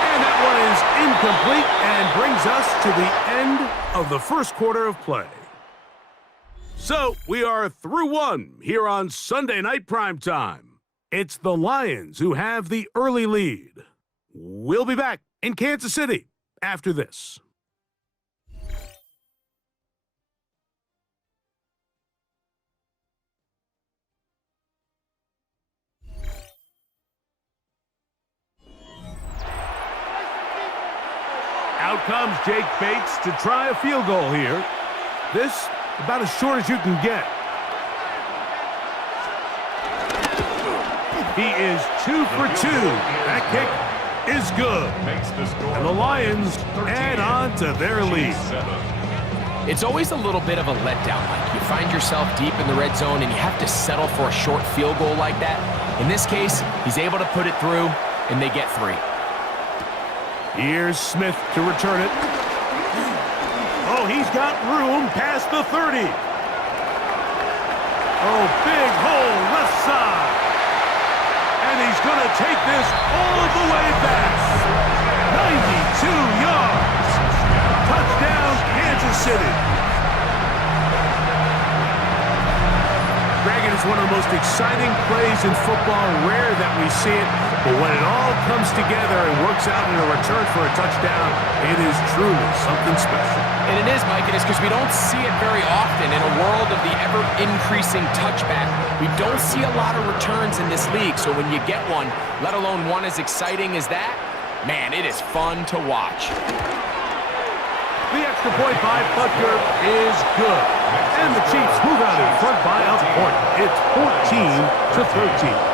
And that one is incomplete, and brings us to the end of the first quarter of play. So, we are through one here on Sunday Night Primetime. It's the Lions who have the early lead. We'll be back in Kansas City after this. Out comes Jake Bates to try a field goal here. This, about as short as you can get. He is 2 for 2. That kick is good. And the Lions add on to their lead. It's always a little bit of a letdown. Like you find yourself deep in the red zone and you have to settle for a short field goal like that. In this case, he's able to put it through, and they get 3. Here's Smith to return it. Oh, he's got room past the 30. Oh, big hole left side. And he's going to take this all the way back. 92 yards. Touchdown, Kansas City. Greg, it is one of the most exciting plays in football. Rare that we see it, but when it all comes together and works out in a return for a touchdown, it is truly something special. And it is, Mike. It is because we don't see it very often. In a world of the ever-increasing touchback, we don't see a lot of returns in this league. So when you get one, let alone one as exciting as that, man, it is fun to watch. The extra point by Butker is good. And the Chiefs move out in front by a point. It's 14-13.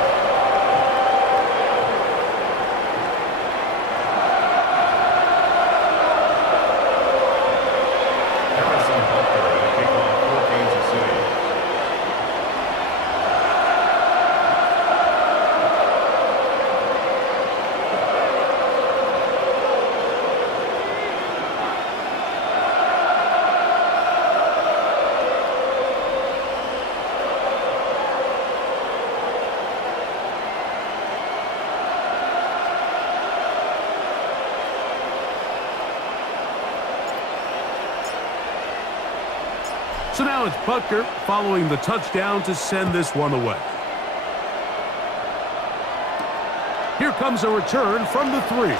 So now it's Butker following the touchdown to send this one away. Here comes a return from the 3.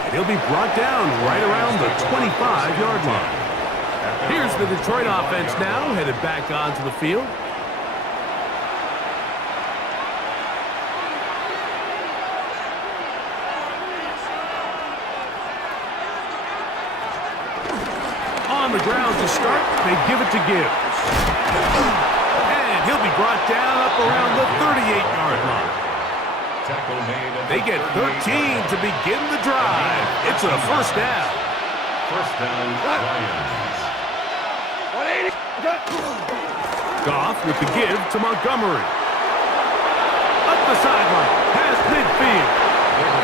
And he'll be brought down right around the 25-yard line. Here's the Detroit offense now, headed back onto the field. On the ground to start, they give it to Gibbs. And he'll be brought down up around the 38-yard line. They get 13 to begin the drive. It's a first down. First down, Lions. 180. Goff with the give to Montgomery. Up the sideline, past midfield.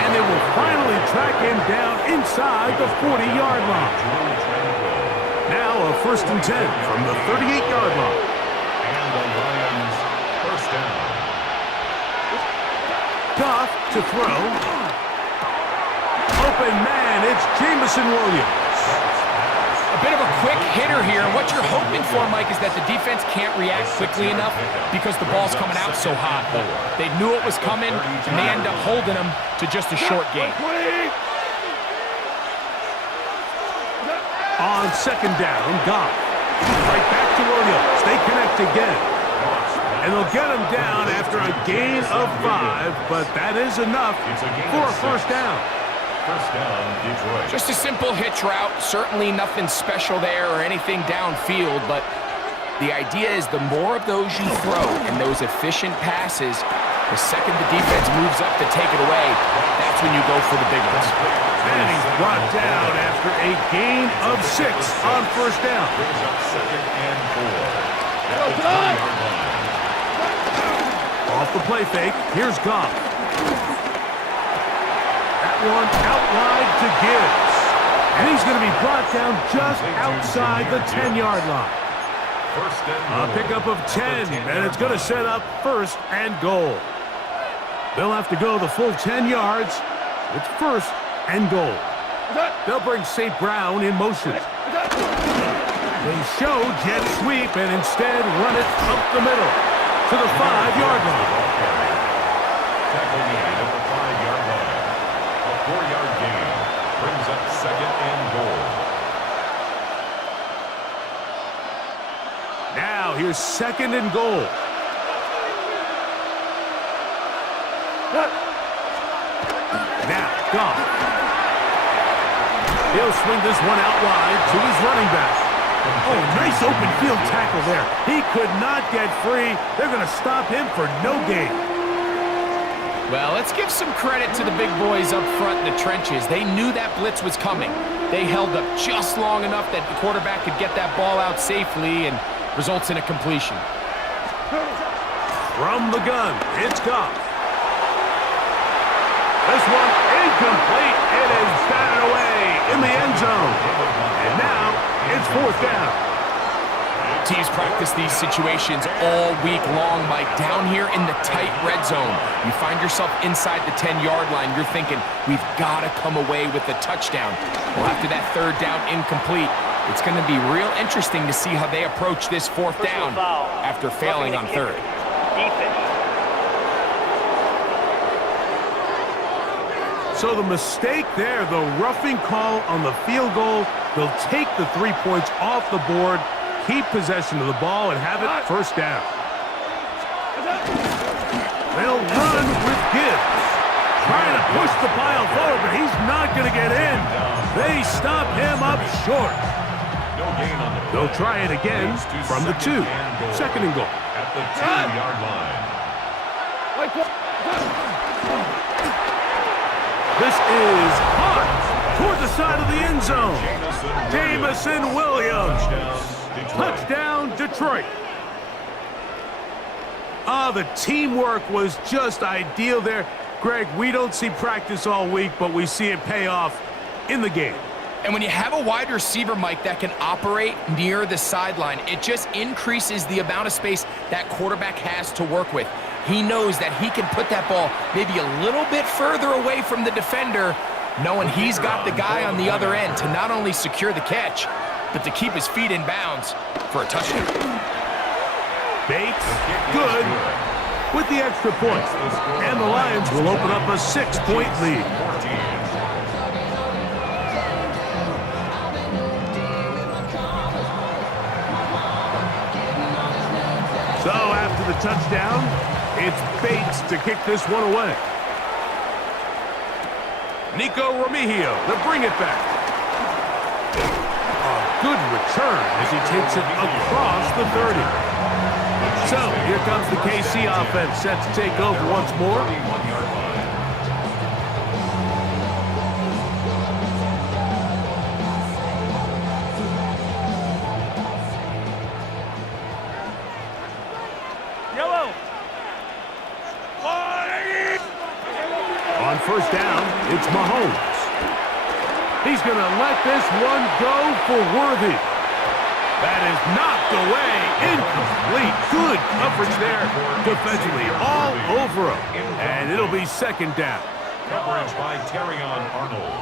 And they will finally track him down inside the 40-yard line. Now a 1st and 10 from the 38-yard line. And the Lions first down. Goff to throw. Open man, it's Jameson Williams. A bit of a quick hitter here. What you're hoping for, Mike, is that the defense can't react quickly enough because the ball's coming out so hot. But they knew it was coming, and they end up holding them to just a short gain. On 2nd down, Goff. Right back to Williams. They connect again. And they'll get him down after a gain of 5, but that is enough for a first down. First down, Detroit. Just a simple hitch route. Certainly nothing special there or anything downfield, but the idea is the more of those you throw and those efficient passes, the second the defense moves up to take it away, that's when you go for the big ones. And he's brought down after a gain of 6 on first down. Brings up 2nd and 4. Off the play fake, here's Goff. That one out wide to Gibbs. And he's going to be brought down just outside the 10-yard line. First and A pickup of 10, and it's going to set up 1st and goal. They'll have to go the full 10 yards. It's 1st and goal. They'll bring St. Brown in motion. They show jet sweep and instead run it up the middle to the 5-yard line. Tackle made at the 5-yard line. A 4-yard gain brings up 2nd and goal. Now here's 2nd and goal. Now, Goff. He'll swing this one out wide to his running back. Oh, nice open field tackle there. He could not get free. They're going to stop him for no gain. Well, let's give some credit to the big boys up front in the trenches. They knew that blitz was coming. They held up just long enough that the quarterback could get that ball out safely and results in a completion. From the gun, it's Goff. This one incomplete. It is batted away in the end zone. And now it's 4th down. Teams practice these situations all week long, Mike. Down here in the tight red zone, you find yourself inside the 10-yard line. You're thinking, we've got to come away with a touchdown. Well, after that 3rd down incomplete, it's going to be real interesting to see how they approach this 4th down after failing on 3rd. So the mistake there, the roughing call on the field goal, they'll take the 3 points off the board, keep possession of the ball, and have it 1st down. They'll run with Gibbs. Trying to push the pile forward, but he's not going to get in. They stop him up short. No gain on the play. They'll try it again from the 2. 2nd and goal. At the 2-yard line. This is hot toward the side of the end zone. Jamison Williams. Touchdown, Detroit. The teamwork was just ideal there. Greg, we don't see practice all week, but we see it pay off in the game. And when you have a wide receiver, Mike, that can operate near the sideline, it just increases the amount of space that quarterback has to work with. He knows that he can put that ball maybe a little bit further away from the defender, knowing he's got the guy on the other end to not only secure the catch, but to keep his feet in bounds for a touchdown. Bates, good, with the extra point. And the Lions will open up a 6-point lead. So after the touchdown, it's Bates to kick this one away. Nico Remigio to bring it back. A good return as he takes it across the 30. So here comes the KC offense set to take over once more. On 1st down, it's Mahomes. He's going to let this one go for Worthy. That is knocked away. Incomplete. Good coverage there defensively. All over him. And it'll be 2nd down. Coverage by Terrion Arnold.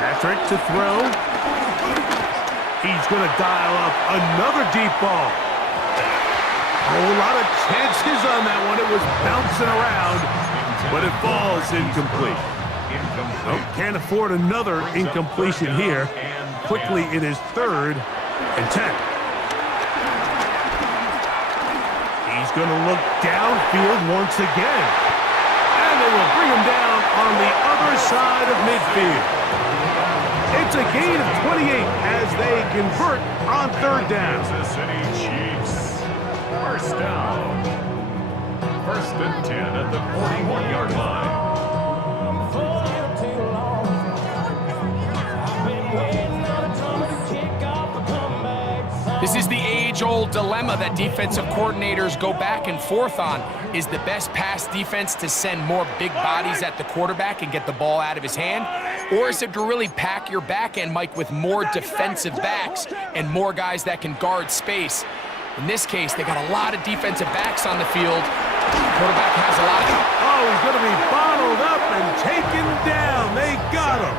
Patrick to throw. He's going to dial up another deep ball. A whole lot of chances on that one. It was bouncing around, but it falls incomplete. Oh, can't afford another incompletion here. Quickly, it is 3rd and 10. He's going to look downfield once again. And they will bring him down on the other side of midfield. It's a gain of 28 as they convert on 3rd down. Kansas City Chiefs. 1st down. 1st and 10 at the 41-yard line. This is the age-old dilemma that defensive coordinators go back and forth on. Is the best pass defense to send more big bodies at the quarterback and get the ball out of his hand? Or is it to really pack your back end, Mike, with more defensive backs and more guys that can guard space? In this case, they got a lot of defensive backs on the field. The quarterback has a lot of... Oh, he's going to be bottled up and taken down got him.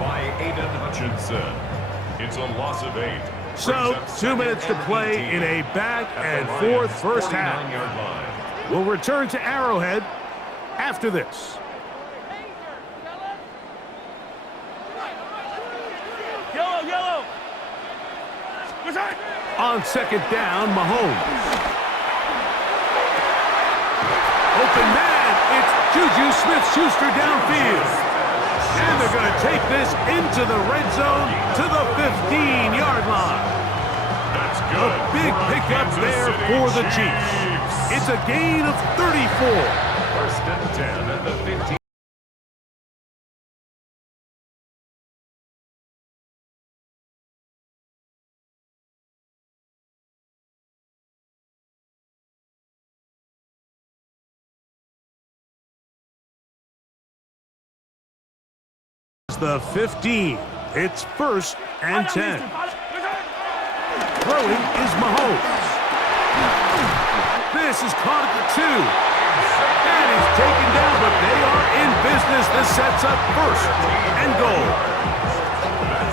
By Aiden Hutchinson. It's a loss of 8. So, 2 minutes to play in a back and forth first half. We'll return to Arrowhead after this. Yellow. On second down, Mahomes. Open man, it's Juju Smith-Schuster downfield. And they're going to take this into the red zone to the 15-yard line. That's A good. big pickup there for the Chiefs. It's a gain of 34. First and 10 at the 15. The 15. It's first and 10. Throwing is Mahomes. This is caught at the 2. And he's taken down, but they are in business. This sets up first and goal.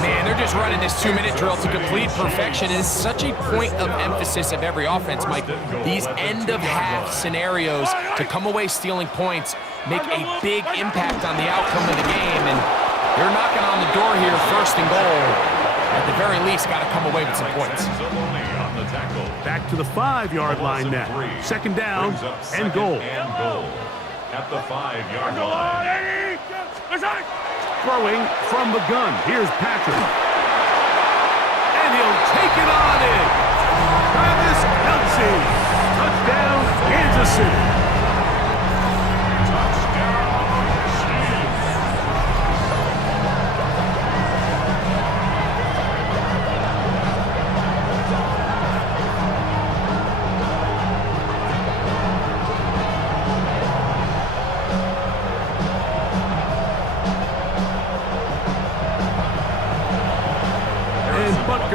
Man, they're just running this 2-minute drill to complete perfection. It is such a point of emphasis of every offense, Mike. These end-of-half scenarios to come away stealing points make a big impact on the outcome of the game. And they're knocking on the door here, first and goal. At the very least, got to come away with some points. Back to the 5-yard line now. Second down and goal. At the 5-yard line. Throwing from the gun. Here's Patrick. And he'll take it on in. Travis Kelce. Touchdown, Kansas City.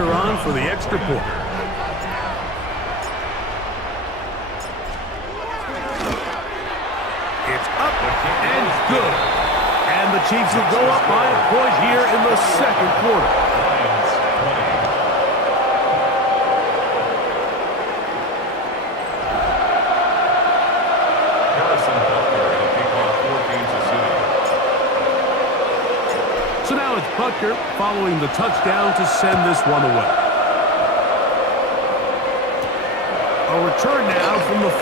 On for the extra point. It's up and good. And the Chiefs will go up by a point here in the second quarter. So now it's Butker following the touchdown to send this one away. A return now from the 4.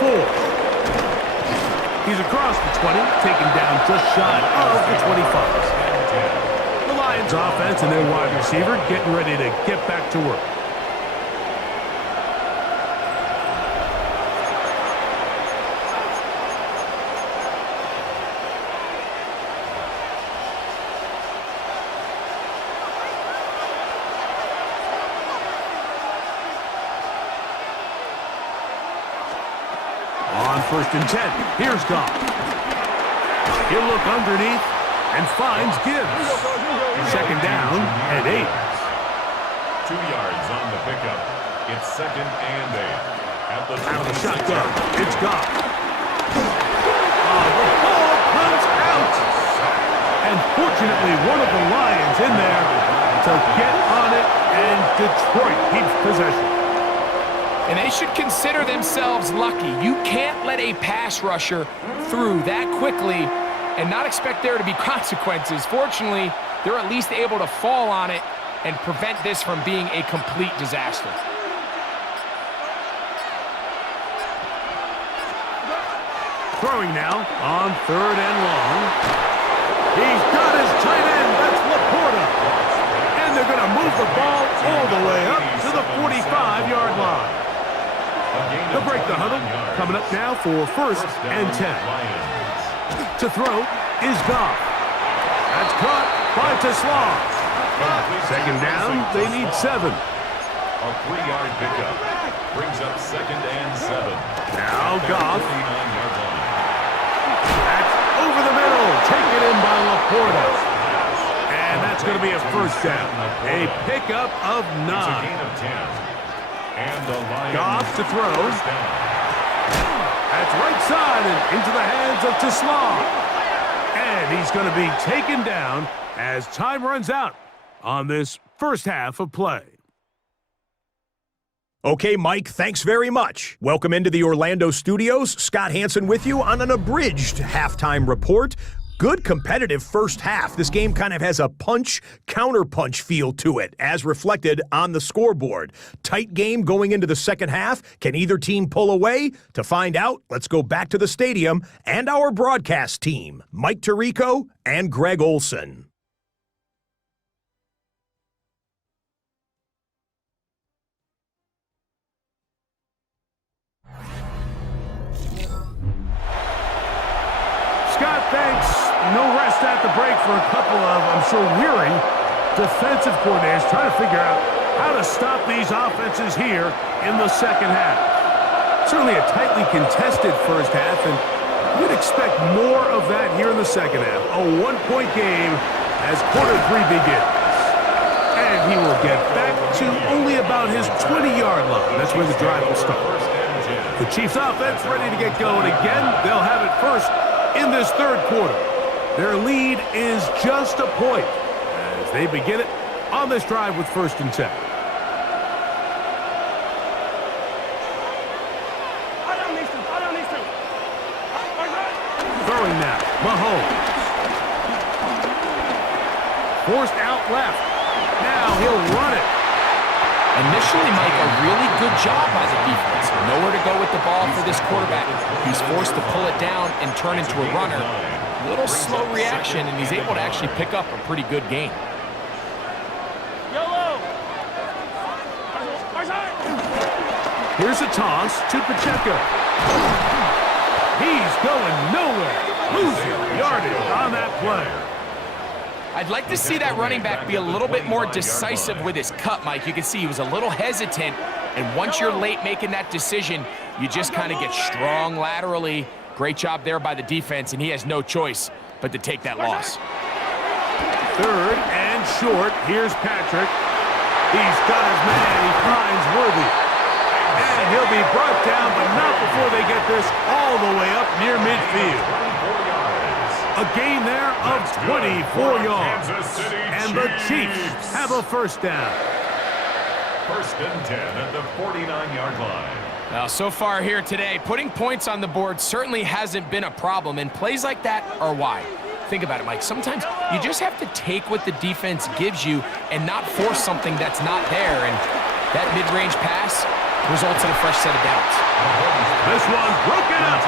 He's across the 20, taken down just shy of the 25. The Lions offense and their wide receiver getting ready to get back to work. First and 10. Here's Goff. He'll look underneath and finds Gibbs. Second down and 8. 2 yards on the pickup. It's second and 8. At the out of the shotgun. It's Goff. The ball comes out. And fortunately, one of the Lions in there to get on it, and Detroit keeps possession. And they should consider themselves lucky. You can't let a pass rusher through that quickly and not expect there to be consequences. Fortunately, they're at least able to fall on it and prevent this from being a complete disaster. Throwing now on third and long. He's got his tight end. That's Laporta. And they're going to move the ball all the way up to the 45-yard line. They'll break the huddle. Coming up now for first and 10. To throw is Goff. That's caught by Tesla. Second down, they need 7. A 3-yard pickup brings up second and 7. Now Goff. That's over the middle. Taken in by Laporta. And that's going to be a first down. A pickup of 9. It's a gain of 10. And the Lions Goff to throw. That's right side and into the hands of Tesla. And he's going to be taken down as time runs out on this first half of play. Okay, Mike, thanks very much. Welcome into the Orlando studios. Scott Hansen with you on an abridged halftime report. Good competitive first half. This game kind of has a punch-counterpunch feel to it, as reflected on the scoreboard. Tight game going into the second half. Can either team pull away? To find out, let's go back to the stadium and our broadcast team, Mike Tirico and Greg Olson. Scott, thanks. No rest at the break for a couple of, I'm sure, weary defensive coordinators trying to figure out how to stop these offenses here in the second half. Certainly a tightly contested first half, and we'd expect more of that here in the second half. A one-point game as quarter three begins. And he will get back to only about his 20-yard line. That's where the drive will start. The Chiefs offense ready to get going again. They'll have it first in this third quarter. Their lead is just a point as they begin it on this drive with 1st and 10. Throwing now, Mahomes. Forced out left. Now he'll run it. Initially, Mike, a really good job by the defense. Nowhere to go with the ball for this quarterback. He's forced to pull it down and turn into a runner. Little slow reaction, and he's able to actually pick up a pretty good gain. Here's a toss to Pacheco. He's going nowhere. Losing yardage on that play. I'd like to see that running back be a little bit more decisive with his cut, Mike. You can see he was a little hesitant, and once you're late making that decision, you just kind of get strong laterally. Great job there by the defense, and he has no choice but to take that loss. 3rd and short. Here's Patrick. He's got his man. He finds Worthy. And he'll be brought down, but not before they get this all the way up near midfield. A gain there of 24 yards. And the Chiefs have a first down. 1st and 10 at the 49-yard line. Now, so far here today, putting points on the board certainly hasn't been a problem, and plays like that are why. Think about it, Mike. Sometimes you just have to take what the defense gives you and not force something that's not there, and that mid-range pass results in a fresh set of downs. This one broken up.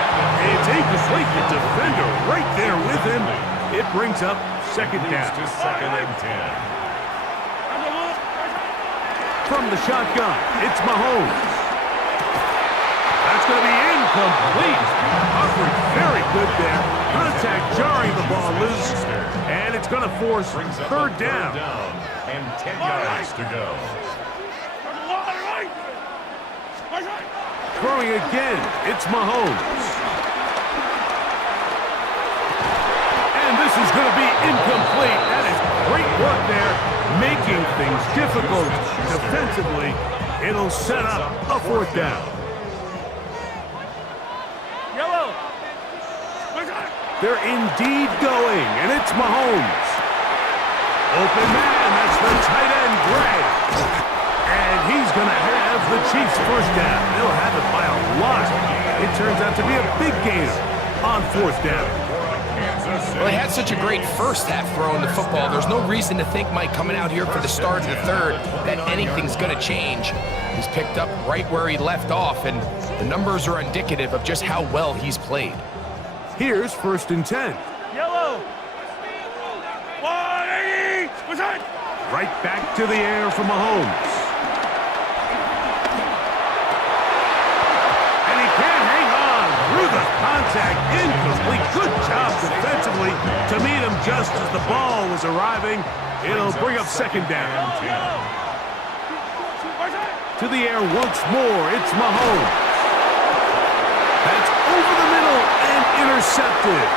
It's incomplete. The defender right there with him. It brings up 2nd down. To 2nd and 10. From the shotgun, it's Mahomes. That's going to be incomplete. Coverage very good there. Contact jarring the ball loose. And it's going to force 3rd down. And 10 yards to go. Throwing again, it's Mahomes. And this is going to be incomplete. That is great work there, making things difficult defensively. It'll set up a 4th down. They're indeed going, and it's Mahomes. Open man, that's the tight end, Gray. And he's going to have the Chiefs' first down. They'll have it by a lot. It turns out to be a big gain on 4th down. Well, they had such a great first half throwing the football. There's no reason to think, Mike, coming out here for the start of the third, that anything's going to change. He's picked up right where he left off, and the numbers are indicative of just how well he's played. Here's 1st and 10. Yellow. 180. Right back to the air for Mahomes. And he can't hang on through the contact. Incomplete. Good job defensively to meet him just as the ball was arriving. It'll bring up 2nd down. To the air once more. It's Mahomes. That's over the middle and intercepted.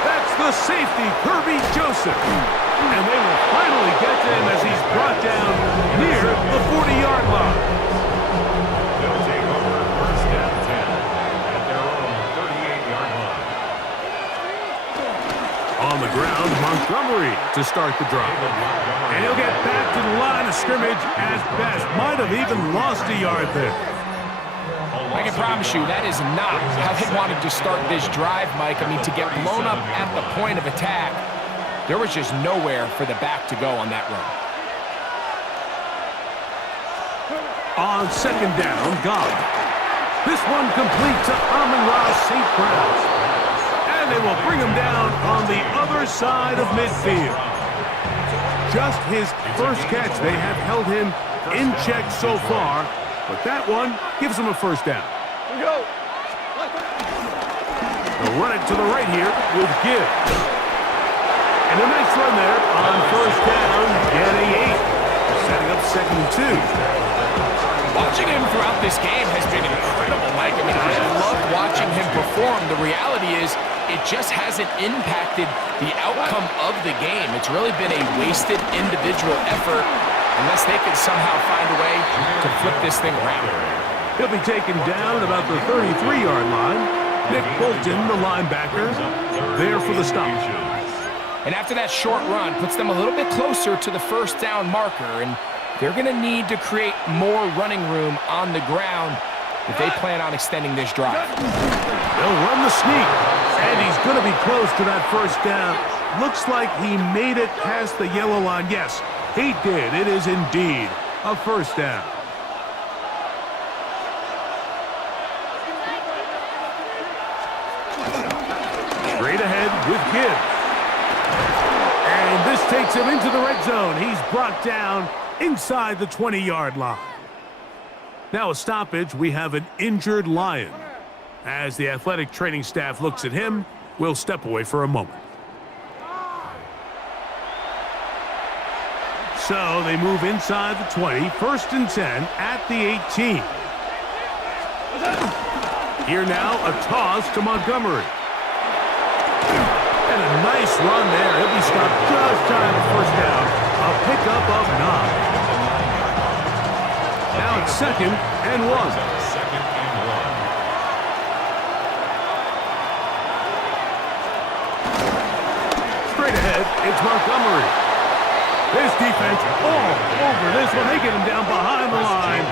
That's the safety, Kirby Joseph. And they will finally get to him as he's brought down near the 40-yard line. They'll take over 1st and 10 at their own 38-yard line. to start the drive. And he'll get back to the line of scrimmage at best. Might have even lost a yard there. I can promise you that is not how they wanted to start this drive, Mike. I mean, to get blown up at the point of attack, there was just nowhere for the back to go on that run. On second down, Goff. This one complete to Amon-Ra St. Brown. And they will bring him down on the other side of midfield. Just his first catch. They have held him in check so far, but that one gives him a first down. They'll run it to the right here with Gibbs. And a nice run there on first down, getting 8. Setting up 2nd and 2. Watching him throughout this game has been incredible, Mike. I mean, I love watching him perform. The reality is, it just hasn't impacted the outcome of the game. It's really been a wasted individual effort unless they can somehow find a way to flip this thing around. He'll be taken down about the 33-yard line. Nick Bolton, the linebacker, there for the stop. And after that short run, puts them a little bit closer to the first down marker, and they're going to need to create more running room on the ground if they plan on extending this drive. They'll run the sneak, and he's going to be close to that first down. Looks like he made it past the yellow line. Yes, he did. It is indeed a first down. Straight ahead with Gibbs. And this takes him into the red zone. He's brought down inside the 20-yard line. Now a stoppage. We have an injured Lion. As the athletic training staff looks at him, we'll step away for a moment. So they move inside the 20, 1st and 10 at the 18. Here now, a toss to Montgomery. And a nice run there. He'll be stopped just shy of the first down. A pickup of 9. Now it's 2nd and 1. Straight ahead, it's Montgomery. This defense all over this one. They get him down behind the line.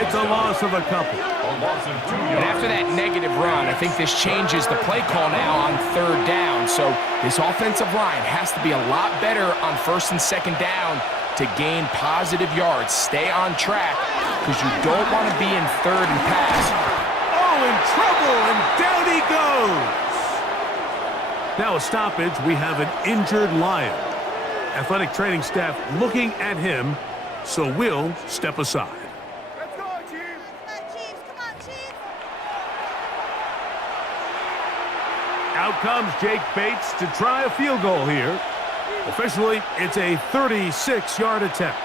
It's a loss of a couple. And after that negative run, I think this changes the play call now on 3rd down. So this offensive line has to be a lot better on 1st and 2nd down to gain positive yards. Stay on track because you don't want to be in 3rd and pass. Oh, in trouble, and down he goes. Now a stoppage. We have an injured Lion. Athletic training staff looking at him, so we'll step aside. Let's go, Chiefs! Come on, Chiefs! Out comes Jake Bates to try a field goal here. Officially, it's a 36-yard attempt.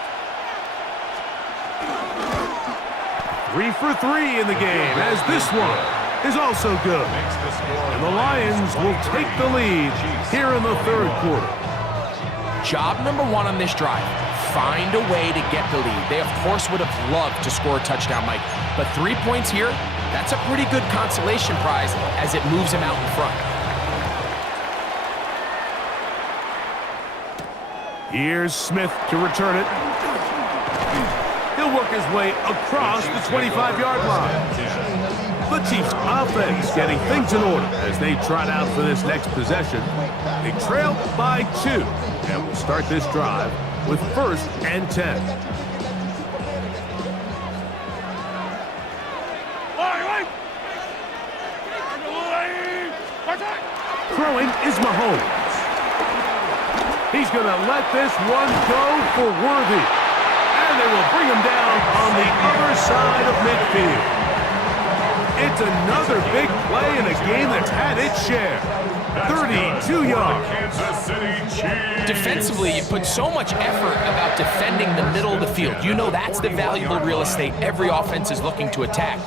3 for 3 in the game, as this one is also good. And the Lions will take the lead here in the 3rd quarter. Job number 1 on this drive, find a way to get the lead. They, of course, would have loved to score a touchdown, Mike. But 3 points here, that's a pretty good consolation prize as it moves him out in front. Here's Smith to return it. He'll work his way across the 25-yard line. The Chiefs offense getting things in order as they trot out for this next possession. They trail by 2. And we'll start this drive with 1st and 10. Throwing is Mahomes. He's going to let this one go for Worthy. And they will bring him down on the other side of midfield. It's another big play in a game that's had its share. 32 yards. Defensively, you put so much effort about defending the middle of the field. You know that's the valuable real estate every offense is looking to attack.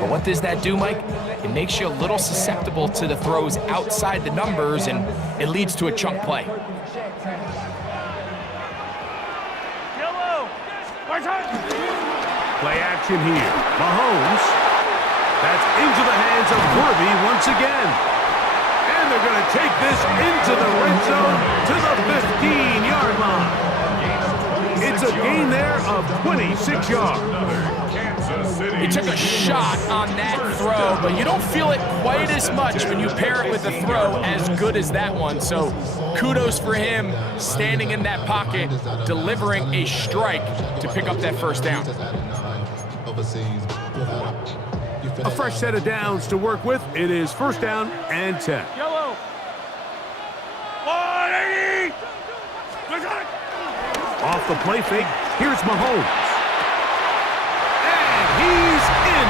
But what does that do, Mike? It makes you a little susceptible to the throws outside the numbers, and it leads to a chunk play. Play action here. Mahomes. That's into the hands of Worthy once again. And And they're going to take this into the red zone to the 15-yard line. It's a gain there of 26 yards. He took a shot on that throw, but you don't feel it quite as much when you pair it with a throw as good as that one. So kudos for him standing in that pocket, delivering a strike to pick up that first down. A fresh set of downs to work with. It is first down and 10. Yellow. 180. Off the play fake, here's Mahomes. And he's in.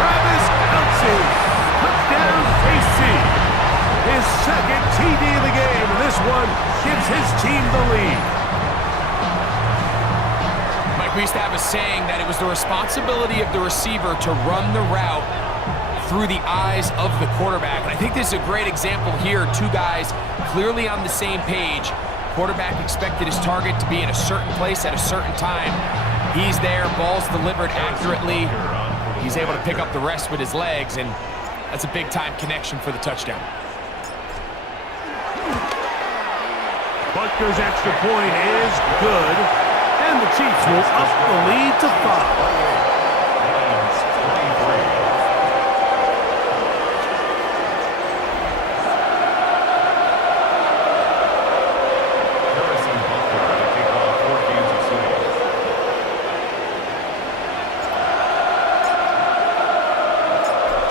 Travis Kelce. Touchdown, KC. His second TD of the game, and this one gives his team the lead. Mike, we used to have a saying that it was the responsibility of the receiver to run the route through the eyes of the quarterback. And I think this is a great example here. Two guys clearly on the same page. Quarterback expected his target to be in a certain place at a certain time. He's there, ball's delivered accurately. He's able to pick up the rest with his legs, and that's a big-time connection for the touchdown. Butker's extra point is good, and the Chiefs will up the lead to 5.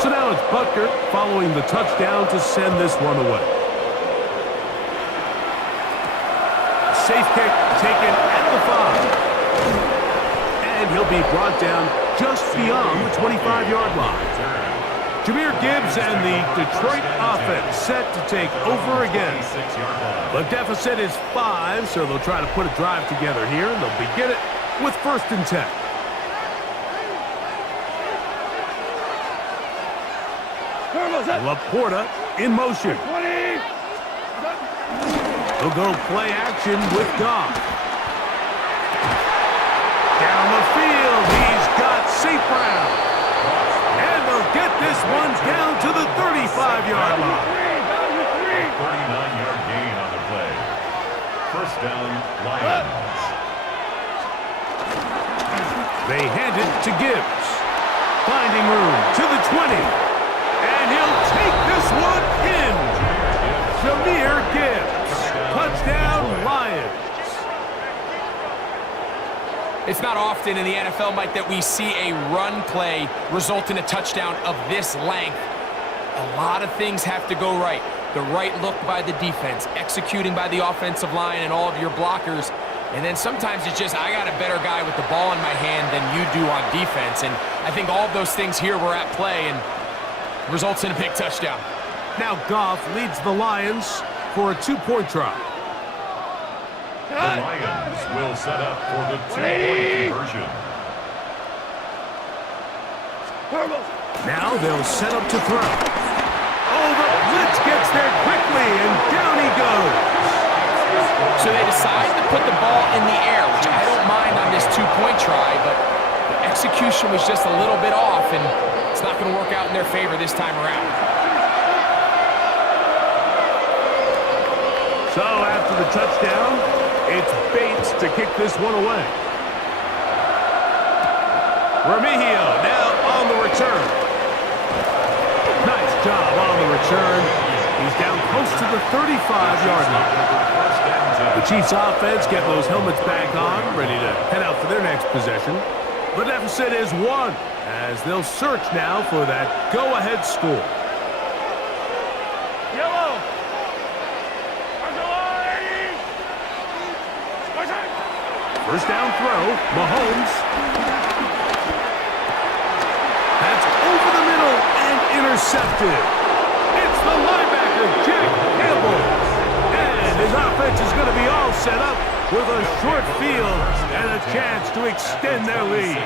So now it's Butker following the touchdown to send this one away. Safe kick taken at the 5. And he'll be brought down just beyond the 25-yard line. Jahmyr Gibbs and the Detroit offense set to take over again. The deficit is 5, so they'll try to put a drive together here, and they'll begin it with first and 10. Laporta in motion. He'll go play action with Goff. Down the field, he's got St. Brown. And they'll get this one down to the 35-yard line. 39-yard gain on the play. First down, Lions. They hand it to Gibbs. Finding room to the 20. And he'll take this one in. Jahmyr Gibbs. Touchdown, Lions. It's not often in the NFL, Mike, that we see a run play result in a touchdown of this length. A lot of things have to go right. The right look by the defense, executing by the offensive line and all of your blockers. And then sometimes it's just, I got a better guy with the ball in my hand than you do on defense. And I think all of those things here were at play and results in a big touchdown. Now Goff leads the Lions for a 2-point try. The Lions will set up for the 2-point conversion. Now they'll set up to throw. Oh, the blitz gets there quickly, and down he goes. So they decide to put the ball in the air, which I don't mind on this 2-point try, but the execution was just a little bit off, and it's not going to work out in their favor this time around. So after the touchdown, it's Bates to kick this one away. Remigio now on the return. Nice job on the return. He's down close to the 35-yard line. The Chiefs offense getting those helmets back on, ready to head out for their next possession. The deficit is 1, as they'll search now for that go-ahead score. Yellow. First down throw, Mahomes. That's over the middle and intercepted. It's the linebacker, Jack Campbell. And his offense is going to be all set up with a short field and a chance to extend their lead.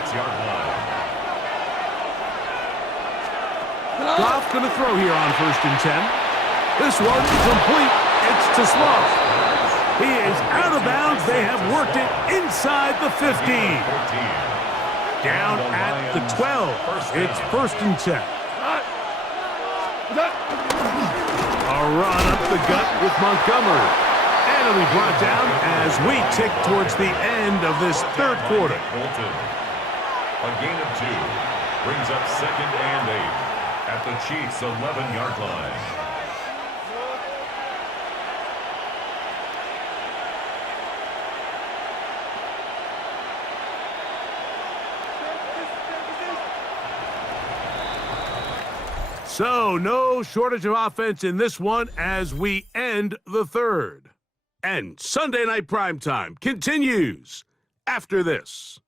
Goff going to throw here on first and 10. This one complete. It's to Sloth. He is out of bounds. They have worked it inside the 15. Down at the 12. It's first and 10. A run up the gut with Montgomery. And it'll be brought down as we tick towards the end of this third quarter. Bolton. A gain of 2 brings up 2nd and 8 at the Chiefs' 11-yard line. So, no shortage of offense in this one as we end the third. And Sunday Night Primetime continues after this.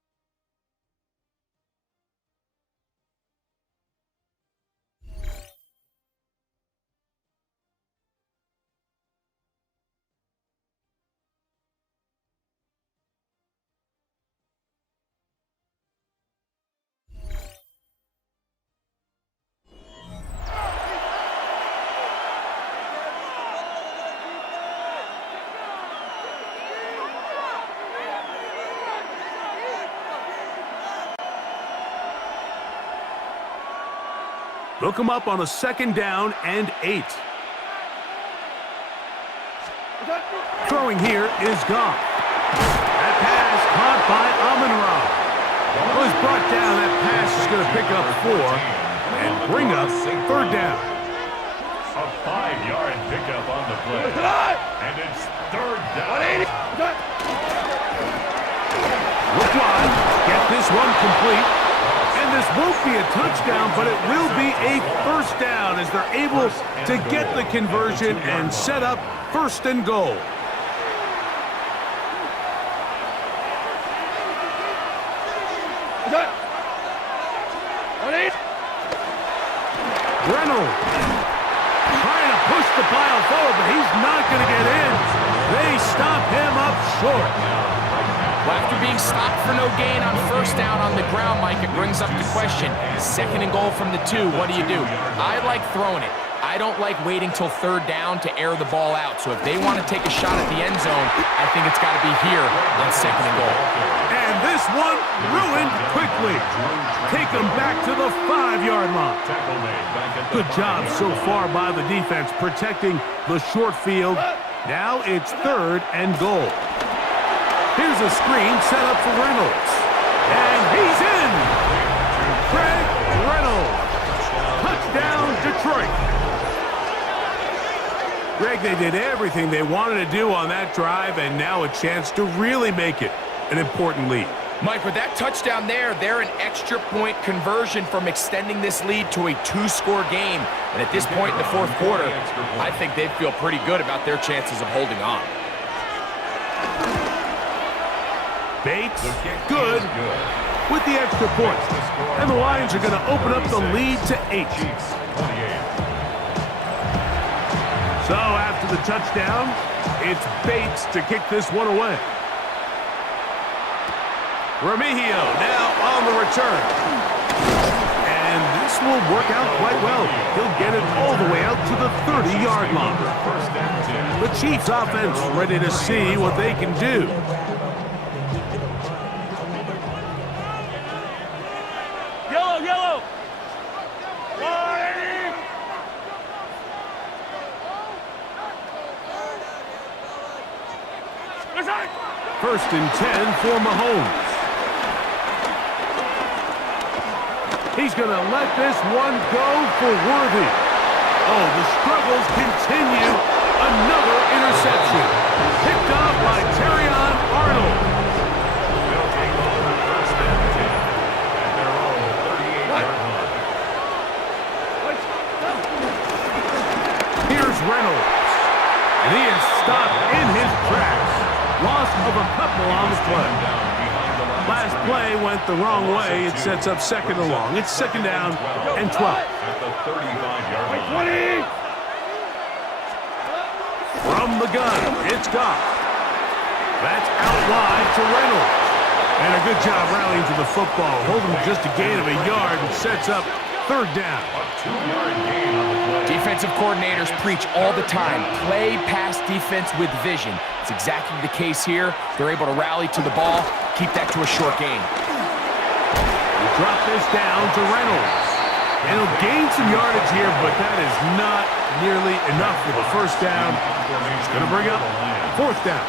Look him up on a 2nd down and 8. Throwing here is Goff. That pass caught by Amon-Ra. Was brought down. That pass is going to pick up 4 and bring up 3rd down. A 5-yard pickup on the play. And it's 3rd down. Look wide. Get this one complete. And this won't be a touchdown, but it will be a 1st down as they're able to get the conversion and set up 1st and goal. Reynolds trying to push the pile forward, but he's not going to get in. They stop him up short. Well, after being stopped for no gain on 1st down on the ground, Mike, it brings up the question. 2nd and goal from the 2, what do you do? I like throwing it. I don't like waiting till 3rd down to air the ball out. So if they want to take a shot at the end zone, I think it's got to be here on 2nd and goal. And this one ruined quickly. Take them back to the 5-yard line. Good job so far by the defense protecting the short field. Now it's 3rd and goal. Here's a screen set up for Reynolds. And he's in! Craig Reynolds. Touchdown, Detroit. Greg, they did everything they wanted to do on that drive, and now a chance to really make it an important lead. Mike, with that touchdown there, they're an extra point conversion from extending this lead to a 2-score game. And at this point in the 4th quarter, I think they'd feel pretty good about their chances of holding on. Bates, good, with the extra point. And the Lions are going to open up the lead to 8. So after the touchdown, it's Bates to kick this one away. Remigio now on the return. And this will work out quite well. He'll get it all the way out to the 30-yard line. The Chiefs offense ready to see what they can do. Yellow! 1st and 10 for Mahomes. He's going to let this one go for Worthy. Oh, the struggles continue. Another interception. Picked up by Terrion Arnold. They'll take over 1st and 10 at their own 38-yard line. Here's Reynolds. And he is stopped in his tracks. Loss of a couple on the play. Last play went the wrong way. It sets up 2nd and long. It's 2nd down and 12. At the 35-yard line. From the gun, it's Goff. That's out wide to Reynolds. And a good job rallying to the football. Holding just a gain of a yard and sets up 3rd down. A 2-yard gain on the play. Defensive coordinators preach all the time, play pass defense with vision. It's exactly the case here. They're able to rally to the ball, keep that to a short gain. We drop this down to Reynolds. And he'll gain some yardage here, but that is not nearly enough for the first down. He's going to bring up fourth down.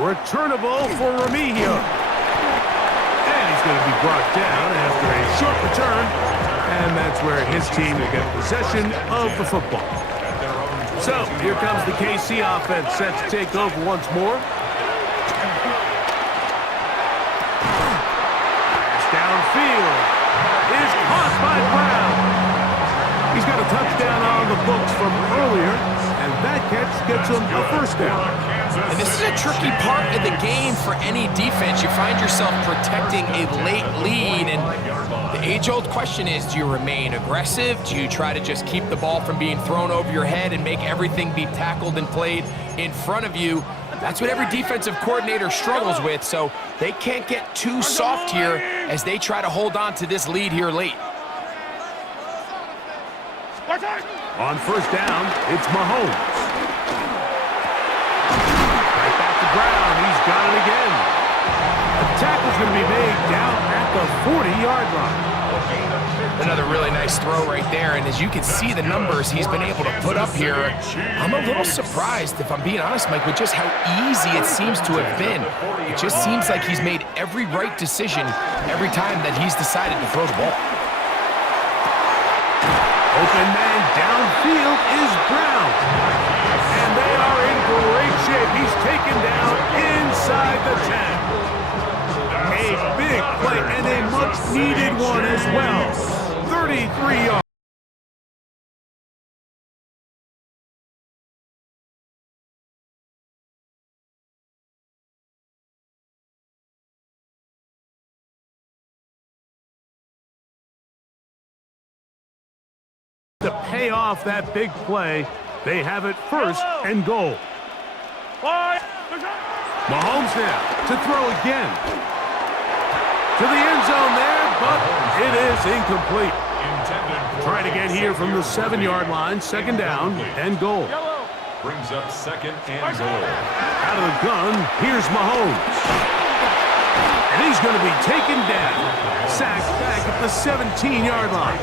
Returnable for Remigio. And he's going to be brought down after a short return. And that's where his team will get possession of the football. So, here comes the KC offense set to take over once more. Pass downfield is caught by Brown. He's got a touchdown on the books from earlier, and that catch gets him a first down. And this is a tricky part of the game for any defense. You find yourself protecting a late lead, and the age-old question is, do you remain aggressive? Do you try to just keep the ball from being thrown over your head and make everything be tackled and played in front of you? That's what every defensive coordinator struggles with, so they can't get too soft here as they try to hold on to this lead here late. On first down, it's Mahomes. Right back to Brown. He's got it again. The tackle's going to be made down at the 40-yard line. Another really nice throw right there, and as you can see the numbers he's been able to put up here, I'm a little surprised, if I'm being honest, Mike, with just how easy it seems to have been. It just seems like he's made every right decision every time that he's decided to throw the ball. Open man downfield is Brown. And they are in great shape. He's taken down inside the 10. A big play and a much-needed one as well. 33 yards. To pay off that big play, they have it first and goal. Mahomes now to throw again. To the end zone there, but it is incomplete. Trying to get here from the 7-yard line, second down and goal. Brings up second and goal. Out of the gun, here's Mahomes. And he's going to be taken down. Sacked back at the 17-yard line.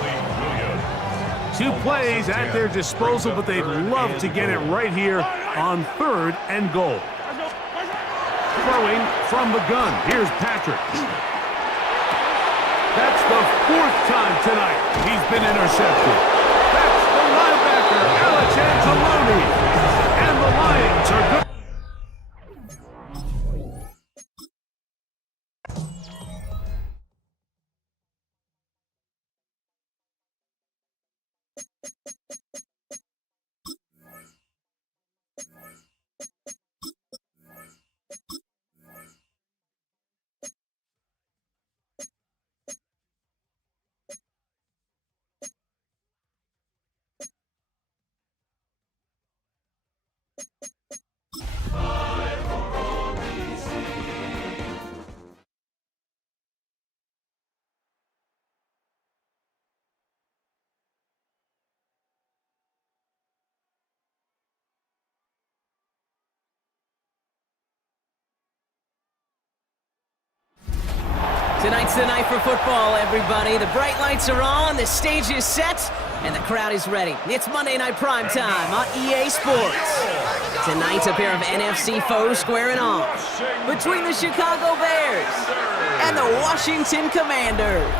2 plays at their disposal, but they'd love to get it right here on third and goal. Throwing from the gun. Here's Patrick. That's the 4th time tonight he's been intercepted. That's the linebacker, Alex Anzalone. And the Lions are good. Tonight's the night for football, everybody. The bright lights are on, the stage is set, and the crowd is ready. It's Monday Night Prime Time on EA Sports. Tonight, a pair of NFC foes squaring off between the Chicago Bears and the Washington Commanders.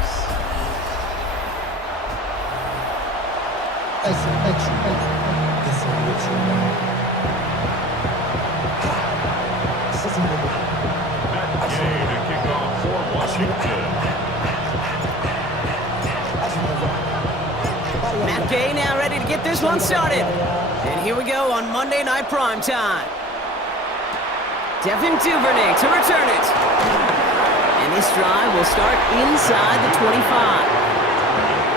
Matt Gay now ready to get this one started. And here we go on Monday Night Prime Time. Devin Duvernay to return it. And this drive will start inside the 25.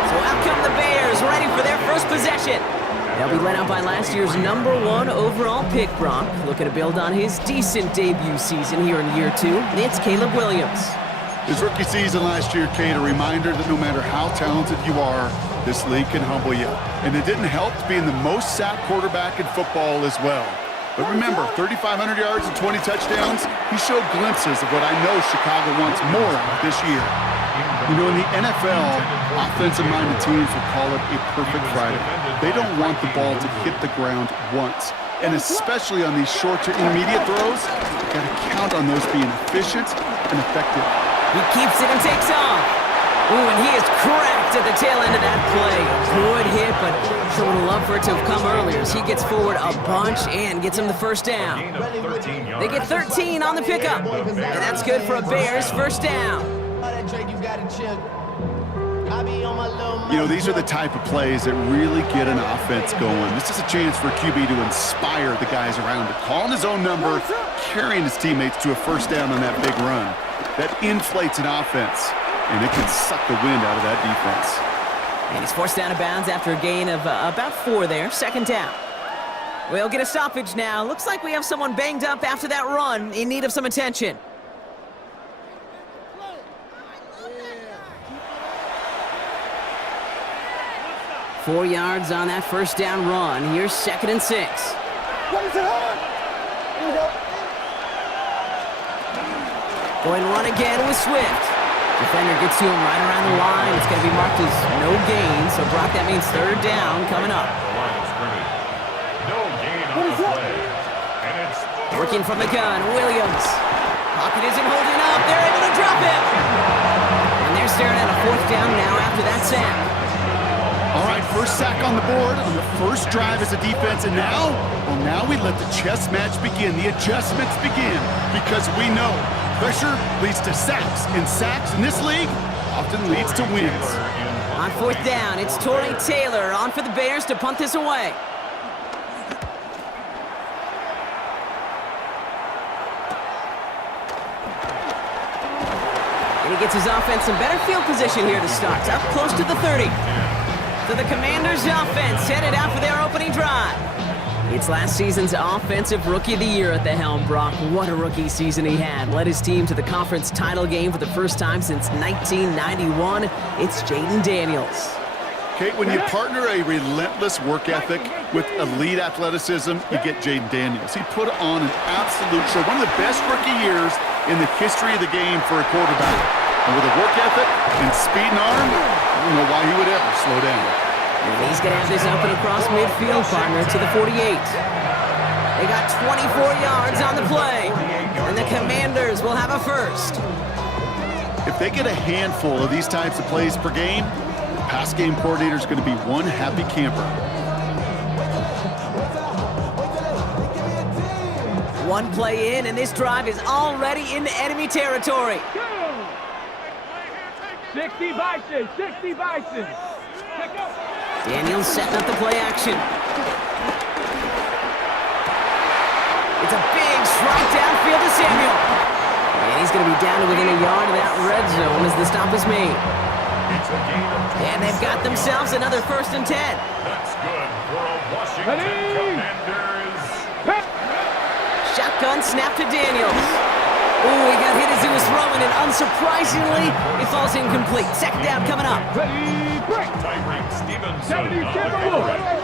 So out come the Bears, ready for their first possession. They'll be led out by last year's #1 overall pick, Brock. Looking to build on his decent debut season here in year 2. It's Caleb Williams. His rookie season last year, Kate, a reminder that no matter how talented you are, this league can humble you. And it didn't help being the most sacked quarterback in football as well. But remember, 3,500 yards and 20 touchdowns, he showed glimpses of what I know Chicago wants more of this year. You know, in the NFL, offensive-minded teams will call it a perfect Friday. They don't want the ball to hit the ground once. And especially on these short to intermediate throws, you've got to count on those being efficient and effective. He keeps it and takes off. Ooh, and he is cracked at the tail end of that play. Good hit, but sure would have loved for it to have come earlier as he gets forward a bunch and gets him the first down. They get 13 on the pickup, and that's good for a Bears first down. You know, these are the type of plays that really get an offense going. This is a chance for QB to inspire the guys around him. Calling his own number, carrying his teammates to a first down on that big run. That inflates an offense, and it can suck the wind out of that defense. And he's forced out of bounds after a gain of about 4 there. Second down. We'll get a stoppage now. Looks like we have someone banged up after that run in need of some attention. Four yards on that first down run. Here's 2nd and 6. Going to run again with Swift. Defender gets to him right around the line. It's going to be marked as no gain. So, Brock, that means 3rd down coming up. No gain on the play. And it's working from the gun. Williams. Pocket isn't holding up. They're able to drop him. And they're staring at a 4th down now after that sack. All right, first sack on the board on the first drive as a defense, and now we let the chess match begin, the adjustments begin, because we know pressure leads to sacks, and sacks in this league often leads to wins. On 4th down, it's Torrey Taylor on for the Bears to punt this away. And he gets his offense in better field position here to start, up close to the 30. So the Commanders' offense headed out for their opening drive. It's last season's Offensive Rookie of the Year at the helm, Brock. What a rookie season he had. Led his team to the conference title game for the first time since 1991. It's Jaden Daniels. Kate, when you partner a relentless work ethic with elite athleticism, you get Jaden Daniels. He put on an absolute show. One of the best rookie years in the history of the game for a quarterback. And with a work ethic and speed and arm, I don't know why he would ever slow down. And he's going to have this up and across midfield, partner, to the 48. They got 24 yards on the play, and the Commanders will have a first. If they get a handful of these types of plays per game, the pass game coordinator is going to be one happy camper. One play in, and this drive is already into enemy territory. 60 Bison, 60 Bison. Daniels setting up the play action. It's a big strike downfield to Samuel. And he's going to be down to within a yard of that red zone as the stop is made. And they've got themselves another 1st and 10. That's good for a Washington Commanders. Shotgun snap to Daniels. Ooh, he got hit as he was throwing, and unsurprisingly, it falls incomplete. 2nd down coming up. Ready, break. Tyreek Stevenson. 70, on the Timberwolves. carry.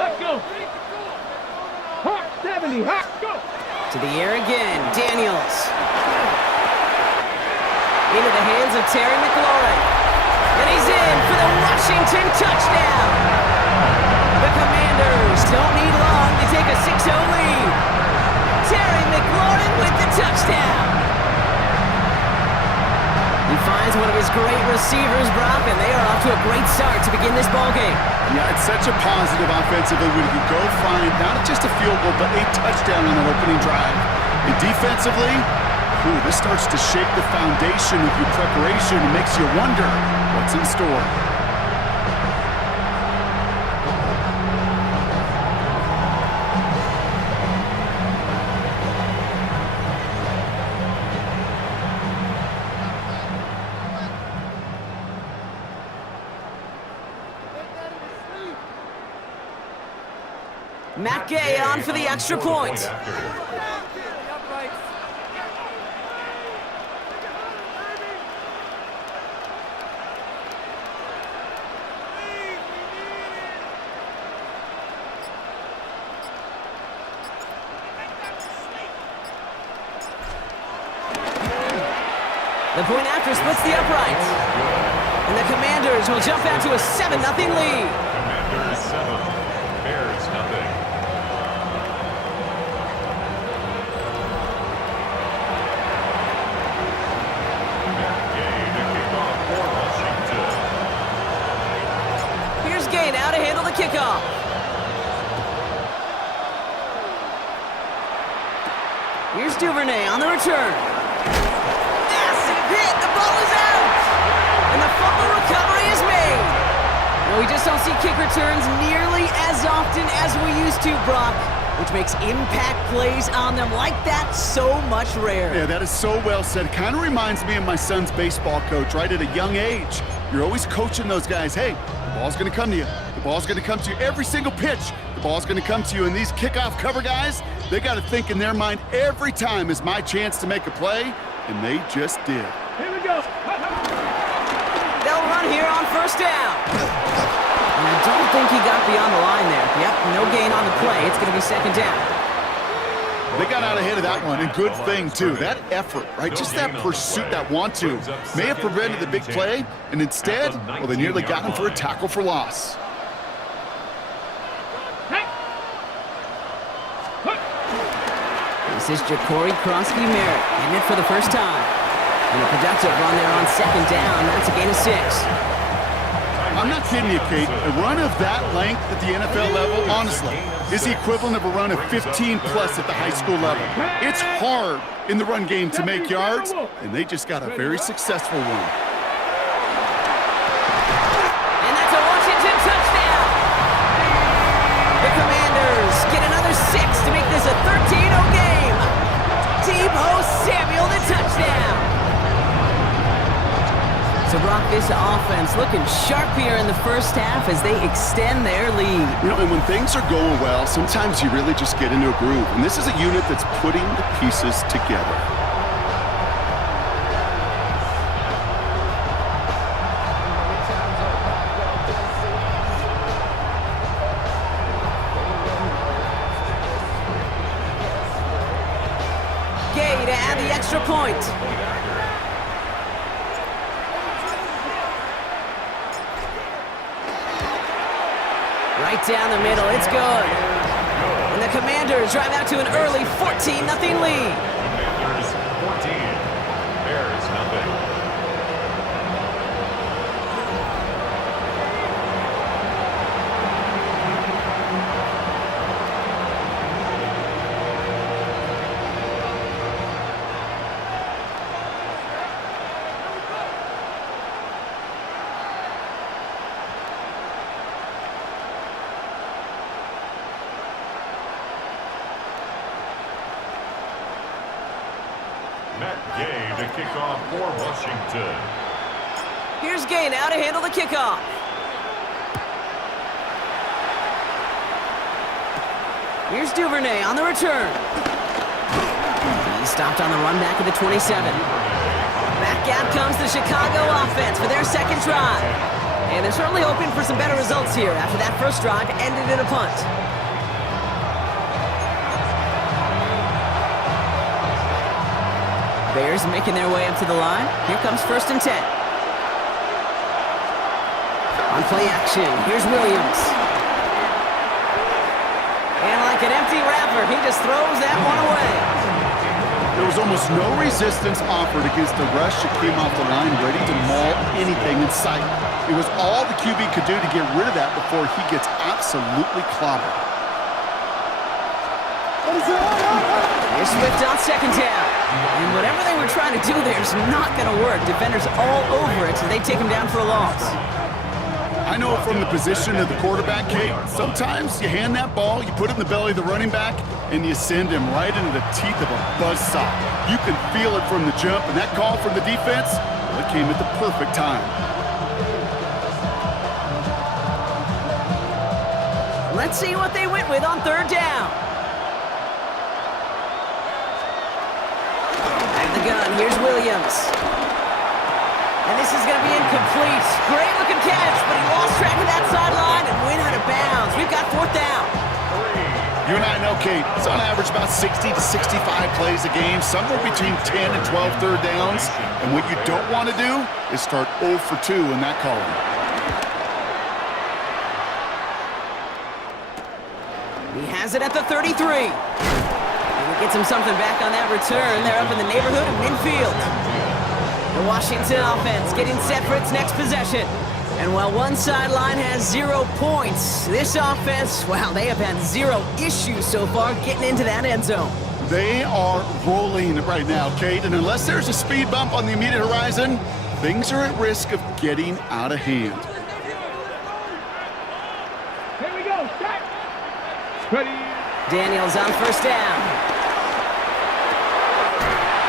Let's go. Hawk, 70, Hawk, go. To the air again, Daniels. Into the hands of Terry McLaurin. And he's in for the Washington touchdown. The Commanders don't need long to take a 6-0 lead. Terry McLaurin with the touchdown. He finds one of his great receivers, Brock, and they are off to a great start to begin this ballgame. Yeah, it's such a positive offensively when you go find not just a field goal, but a touchdown on the opening drive. And defensively, this starts to shake the foundation of your preparation and makes you wonder what's in store. Matt Gay on for the extra point. The point after splits the uprights. And the Commanders will jump out to a 7-0 lead. Commanders 7, Bears nothing. Here's Gay now to handle the kickoff. Here's Duvernay on the return. Massive hit! The ball is out! And the fumble recovery is made. No, we just don't see kick returns nearly as often as we used to, Brock, which makes impact plays on them like that so much rarer. Yeah, that is so well said. Kind of reminds me of my son's baseball coach, right? At a young age, you're always coaching those guys. Hey, the ball's going to come to you. The ball's going to come to you every single pitch. The ball's going to come to you. And these kickoff cover guys, they got to think in their mind every time is my chance to make a play, and they just did. Here we go. They'll run here on first down. And I don't think he got beyond the line there. Yep, no gain on the play. It's going to be second down. They got out ahead of that one, and good thing, too. That effort, right? Just that pursuit, that want-to, may have prevented the big play, and instead, well, they nearly got him for a tackle for loss. This is Ja'Cory Krosky-Merritt hitting it for the first time. And a productive run there on second down. That's a gain of 6. I'm not kidding you, Kate. A run of that length at the NFL level, honestly, is the equivalent of a run of 15-plus at the high school level. It's hard in the run game to make yards, and they just got a very successful one. And that's a Washington touchdown! The Commanders get another 6 to make this a 13-0 game. Deebo Samuel, the touchdown. So, Brock, this offense looking sharp here in the first half as they extend their lead. You know, and when things are going well, sometimes you really just get into a groove. And this is a unit that's putting the pieces together. Gay to add the extra point. Right down the middle, it's good. And the Commanders drive out to an early 14-0 lead. Commanders 14, Bears nothing. Matt Gay to kick off for Washington. Here's Gay now to handle the kickoff. Here's Duvernay on the return. He stopped on the run back at the 27. Back out comes the Chicago offense for their second drive. And they're certainly hoping for some better results here after that first drive ended in a punt. Bears making their way up to the line. Here comes 1st and 10. On play action, here's Williams. And like an empty wrapper, he just throws that one away. There was almost no resistance offered against the rush that came off the line ready to maul anything in sight. It was all the QB could do to get rid of that before he gets absolutely clobbered. Here's Swift on second down. And whatever they were trying to do there is not going to work. Defenders all over it, so they take him down for a loss. I know from the position of the quarterback, Kate, sometimes you hand that ball, you put it in the belly of the running back, and you send him right into the teeth of a buzzsaw. You can feel it from the jump, and that call from the defense, well, it came at the perfect time. Let's see what they went with on third down. At the gun, here's Williams. And this is going to be incomplete. Great looking catch, but he lost track of that sideline and went out of bounds. We've got 4th down. You and I know, Kate, it's on average about 60 to 65 plays a game, somewhere between 10 and 12 third downs. And what you don't want to do is start 0 for 2 in that column. He has it at the 33. And he gets him something back on that return. They're up in the neighborhood of midfield. The Washington offense getting set for its next possession. And while one sideline has 0 points, this offense, well, they have had 0 issues so far getting into that end zone. They are rolling right now, Kate, and unless there's a speed bump on the immediate horizon, things are at risk of getting out of hand. Here we go, start. Ready. Daniels on first down.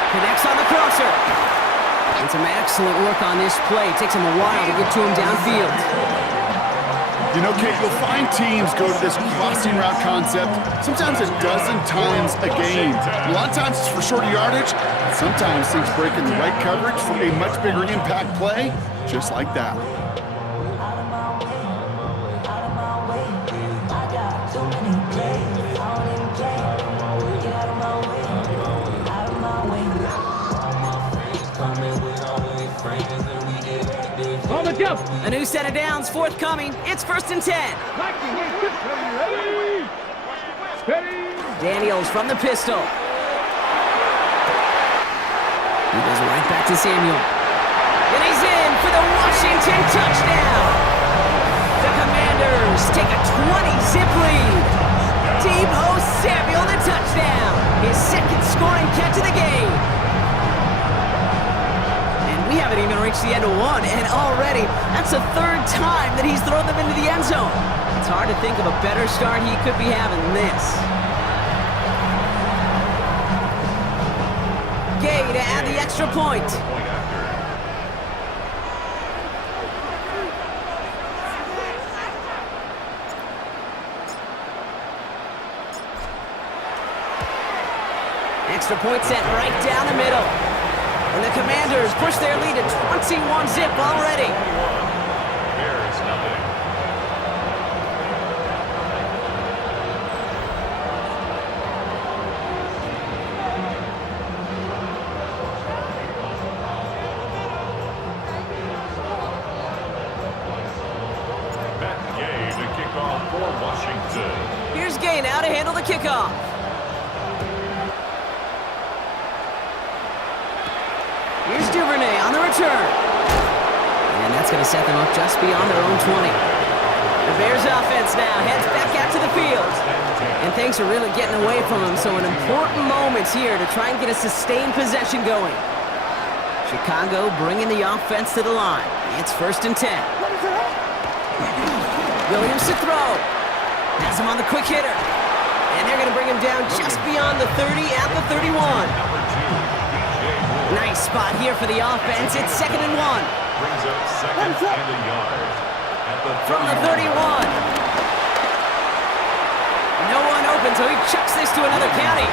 Connects on the crosser. And some excellent work on this play. It takes him a while to get to him downfield. You know, Kate, you'll find teams go to this crossing route concept sometimes a dozen times a game. A lot of times it's for shorter yardage, and sometimes things break in the right coverage for a much bigger impact play, just like that. On the jump. A new set of downs forthcoming. It's 1st and 10. Ready. Ready. Daniels from the pistol. He goes right back to Samuel. And he's in for the Washington touchdown. The Commanders take a 20-zip lead. Deebo Samuel the touchdown. His second scoring catch of the game. We haven't even reached the end of one, and already that's the 3rd time that he's thrown them into the end zone. It's hard to think of a better start he could be having than this. Gay to add the extra point. Extra point set right down the middle. And the Commanders push their lead to 21-zip already. Bears nothing. Matt Gay to kick off for Washington. Here's Gay now to handle the kickoff. Here's Duvernay on the return. And that's going to set them up just beyond their own 20. The Bears offense now heads back out to the field. And things are really getting away from them, so an important moment here to try and get a sustained possession going. Chicago bringing the offense to the line. It's 1st and 10. Williams to throw. Has him on the quick hitter. And they're going to bring him down just beyond the 30 at the 31. Nice spot here for the offense. It's 2nd and 1. Brings up 2nd and a yard. At the From the 31. No one open, so he chucks this to another county.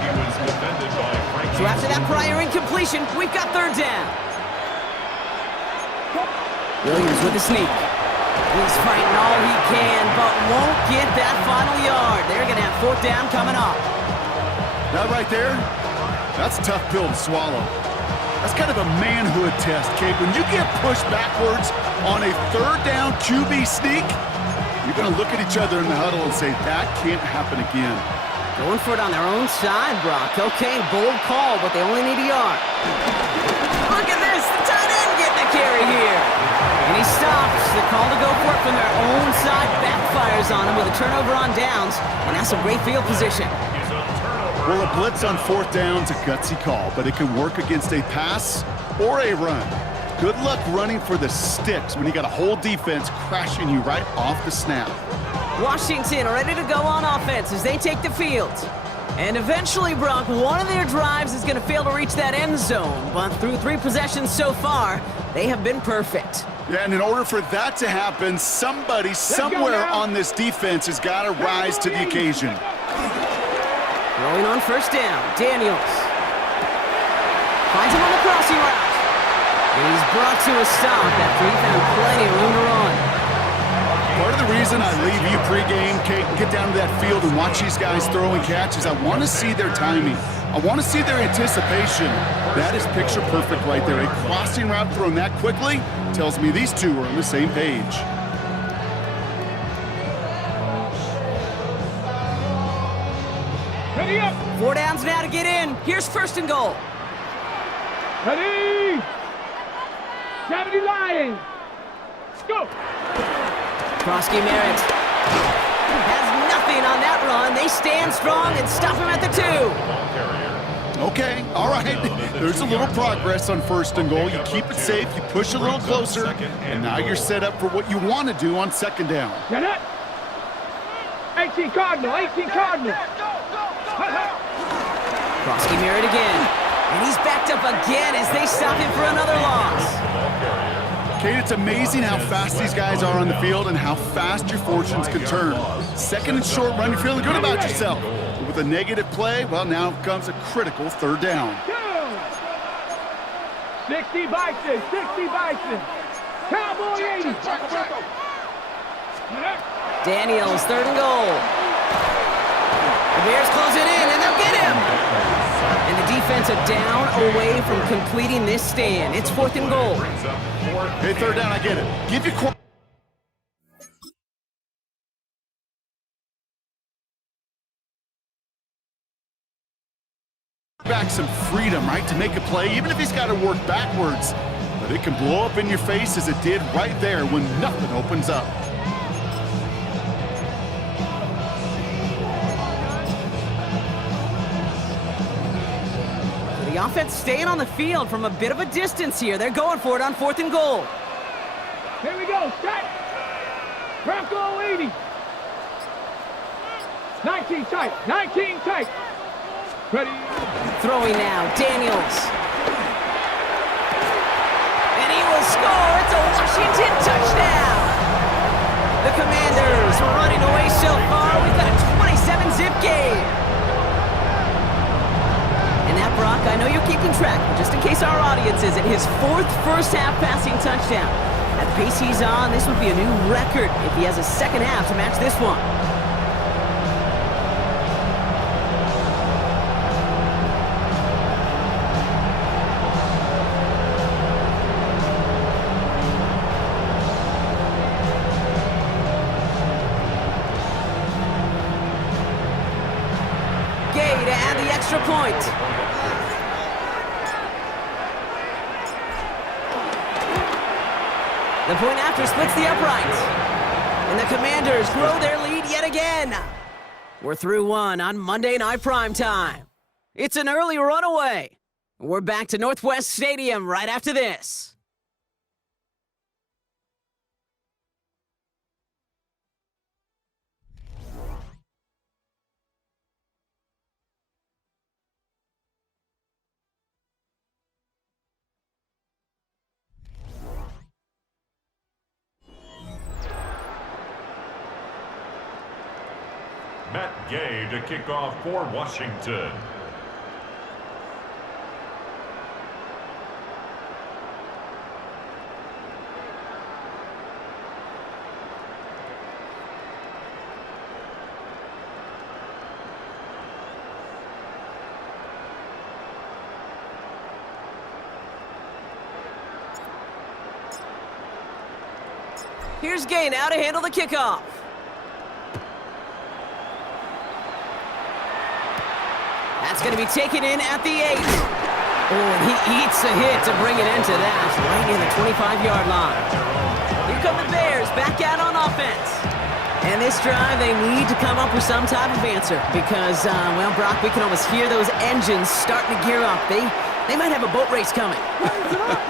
He was defended by Frank. So after that prior incompletion, we've got 3rd down. Williams with the sneak. He's fighting all he can, but won't get that final yard. They're going to have 4th down coming up. That right there, that's a tough pill to swallow. That's kind of a manhood test, Kate. When you get pushed backwards on a 3rd down QB sneak, you're going to look at each other in the huddle and say, that can't happen again. Going for it on their own side, Brock. Okay, bold call, but they only need a yard. Look at this, the tight end getting a carry here. And he stops. The call to go for it from their own side backfires on him with a turnover on downs, and that's some great field position. Well, a blitz on 4th down's a gutsy call, but it can work against a pass or a run. Good luck running for the sticks when you got a whole defense crashing you right off the snap. Washington ready to go on offense as they take the field. And eventually, Brock, one of their drives is going to fail to reach that end zone. But through 3 possessions so far, they have been perfect. Yeah, and in order for that to happen, somebody somewhere on this defense has got to rise to the occasion. Rolling on 1st down, Daniels. Finds him on the crossing route. And he's brought to a stop after he found plenty of room to run. Part of the reason I leave you pregame, Kate, and get down to that field and watch these guys throw and catch is I want to see their timing. I want to see their anticipation. That is picture perfect right there. A crossing route thrown that quickly tells me these two are on the same page. Ready up. 4 downs now to get in. Here's first and goal. Ready. 70 Lions. Go. Krosky Merritt has nothing on that run. They stand strong and stop him at the 2. Okay, all right. There's a little progress on first and goal. You keep it safe, you push a little closer, and now you're set up for what you want to do on second down. Get it. 18 Cardinal, 18 Cardinal. Krosky Merritt again. And he's backed up again as they stop him for another loss. Kate, it's amazing how fast these guys are on the field and how fast your fortunes can turn. Second and short run, you're feeling good about yourself. But with a negative play, well, now comes a critical third down. 60 Bison, 60 Bison. Cowboy 80. Daniels, third and goal. The Bears close it in, and they'll get him. And the defense a down away from completing this stand. It's fourth and goal. Hey, third down, I get it. Give your back some freedom, right, to make a play, even if he's got to work backwards. But it can blow up in your face as it did right there when nothing opens up. The offense staying on the field from a bit of a distance here. They're going for it on fourth and goal. Here we go, set. Bronco 80. 19 tight, 19 tight. Ready. Throwing now, Daniels. And he will score. It's a Washington touchdown. The Commanders are running away so far. We've got a 27-zip game. And that, Brock, I know you're keeping track, but just in case our audience isn't, his fourth first-half passing touchdown. At the pace he's on, this would be a new record if he has a second half to match this one. To add the extra point. The point after splits the uprights. And the Commanders grow their lead yet again. We're through one on Monday Night Primetime. It's an early runaway. We're back to Northwest Stadium right after this. Matt Gay to kick off for Washington. Here's Gay now to handle the kickoff. That's going to be taken in at the 8. Oh, and he eats a hit to bring it into that, right near the 25-yard line. Here come the Bears, back out on offense. And this drive, they need to come up with some type of answer because, well, Brock, we can almost hear those engines starting to gear up. They might have a boat race coming.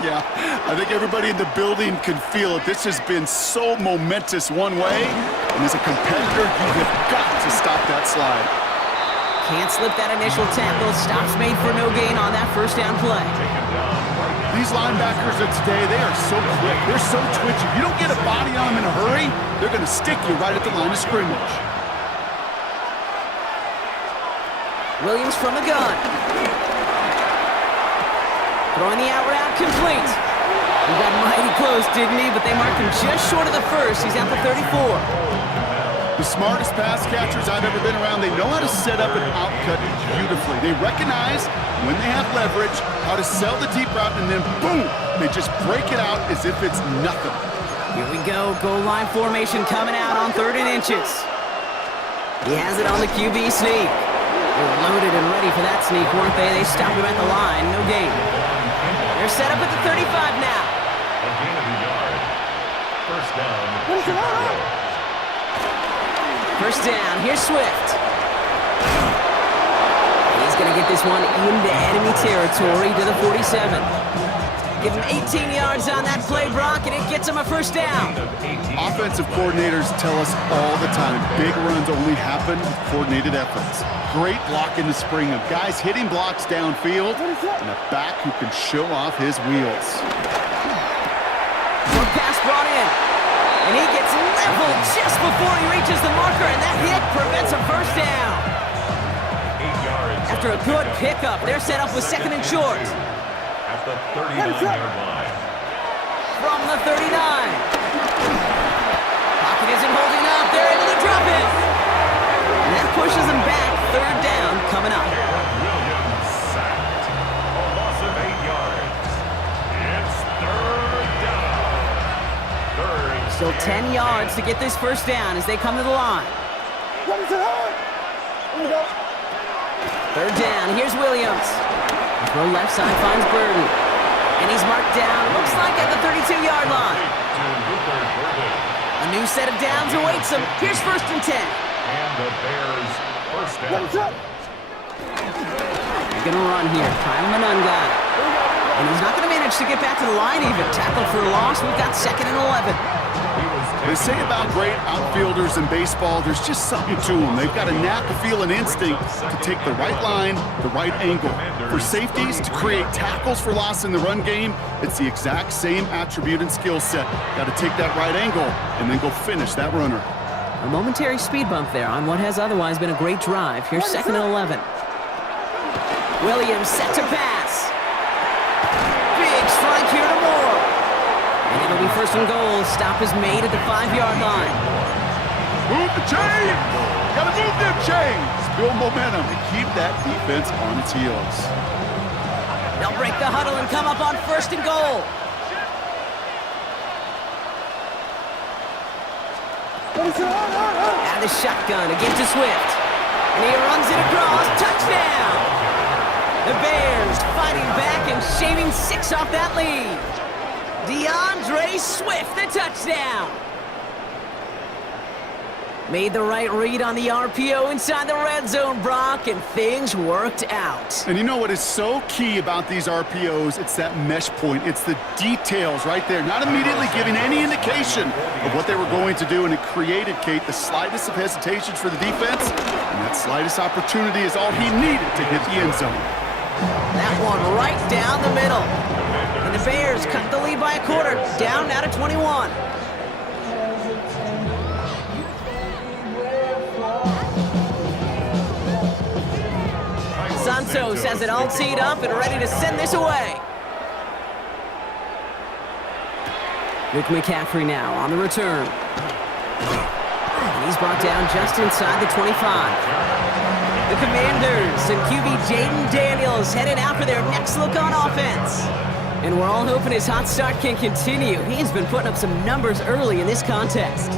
Yeah, I think everybody in the building can feel it. This has been so momentous one way, and as a competitor, you have got to stop that slide. Can't slip that initial tackle. Stops made for no gain on that first down play. These linebackers of today, they are so quick. They're so twitchy. If you don't get a body on them in a hurry, they're going to stick you right at the line of scrimmage. Williams from the gun. Throwing the out route complete. He got mighty close, didn't he? But they marked him just short of the first. He's at the 34. The smartest pass catchers I've ever been around, they know how to set up and outcut beautifully. They recognize when they have leverage, how to sell the deep route, and then boom, they just break it out as if it's nothing. Here we go, goal line formation coming out on 3rd and inches. He has it on the QB sneak. They were loaded and ready for that sneak, weren't they? They stopped him at the line, no gain. They're set up at the 35 now. A gain of a yard. First down, Chicago. First down, here's Swift. He's going to get this one into enemy territory to the 47. Give him 18 yards on that play, Brock, and it gets him a first down. Offensive coordinators tell us all the time, big runs only happen with coordinated efforts. Great block in the spring of guys hitting blocks downfield and a back who can show off his wheels. One pass brought in. And he gets leveled just before he reaches the marker, and that hit prevents a first down. 8 yards. After a good pickup, they're set up with 2nd and short. At the 39-yard line. From the 39. Pocket isn't holding up. They're able to drop it. And that pushes them back. 3rd down coming up. Williams sacked. A loss of 8 yards. It's 3rd down. Still 10 yards to get this first down as they come to the line. 3rd down, here's Williams. Throw left side finds Burden. And he's marked down, looks like at the 32-yard line. A new set of downs awaits him. Here's 1st and 10. And the Bears first down. They're gonna run here. Kyle Manunga. And he's not gonna manage to get back to the line even. Tackled for a loss. We've got 2nd and 11. They say about great outfielders in baseball, there's just something to them. They've got a knack, a feel, an instinct to take the right line, the right angle. For safeties, to create tackles for loss in the run game, it's the exact same attribute and skill set. Got to take that right angle and then go finish that runner. A momentary speed bump there on what has otherwise been a great drive. Here's 2nd and 11. Williams set to pass. Big strike here to Moore. And it'll be 1st and goal. Stop is made at the 5-yard line. Move the chains! Gotta move them chains! Build momentum and keep that defense on its heels. They'll break the huddle and come up on 1st and goal. Out of the shotgun again to Swift. And he runs it across. Touchdown! The Bears fighting back and shaving 6 off that lead. DeAndre Swift, the touchdown. Made the right read on the RPO inside the red zone, Brock, and things worked out. And you know what is so key about these RPOs? It's that mesh point. It's the details right there. Not immediately giving any indication of what they were going to do, and it created, Kate, the slightest of hesitations for the defense, and that slightest opportunity is all he needed to hit the end zone. That one right down the middle. And the Bears cut the lead by a quarter, down now to 21. Santos has it all teed up and ready to send this away. Luke McCaffrey now on the return. And he's brought down just inside the 25. The Commanders and QB Jaden Daniels headed out for their next look on offense. And we're all hoping his hot start can continue. He's been putting up some numbers early in this contest.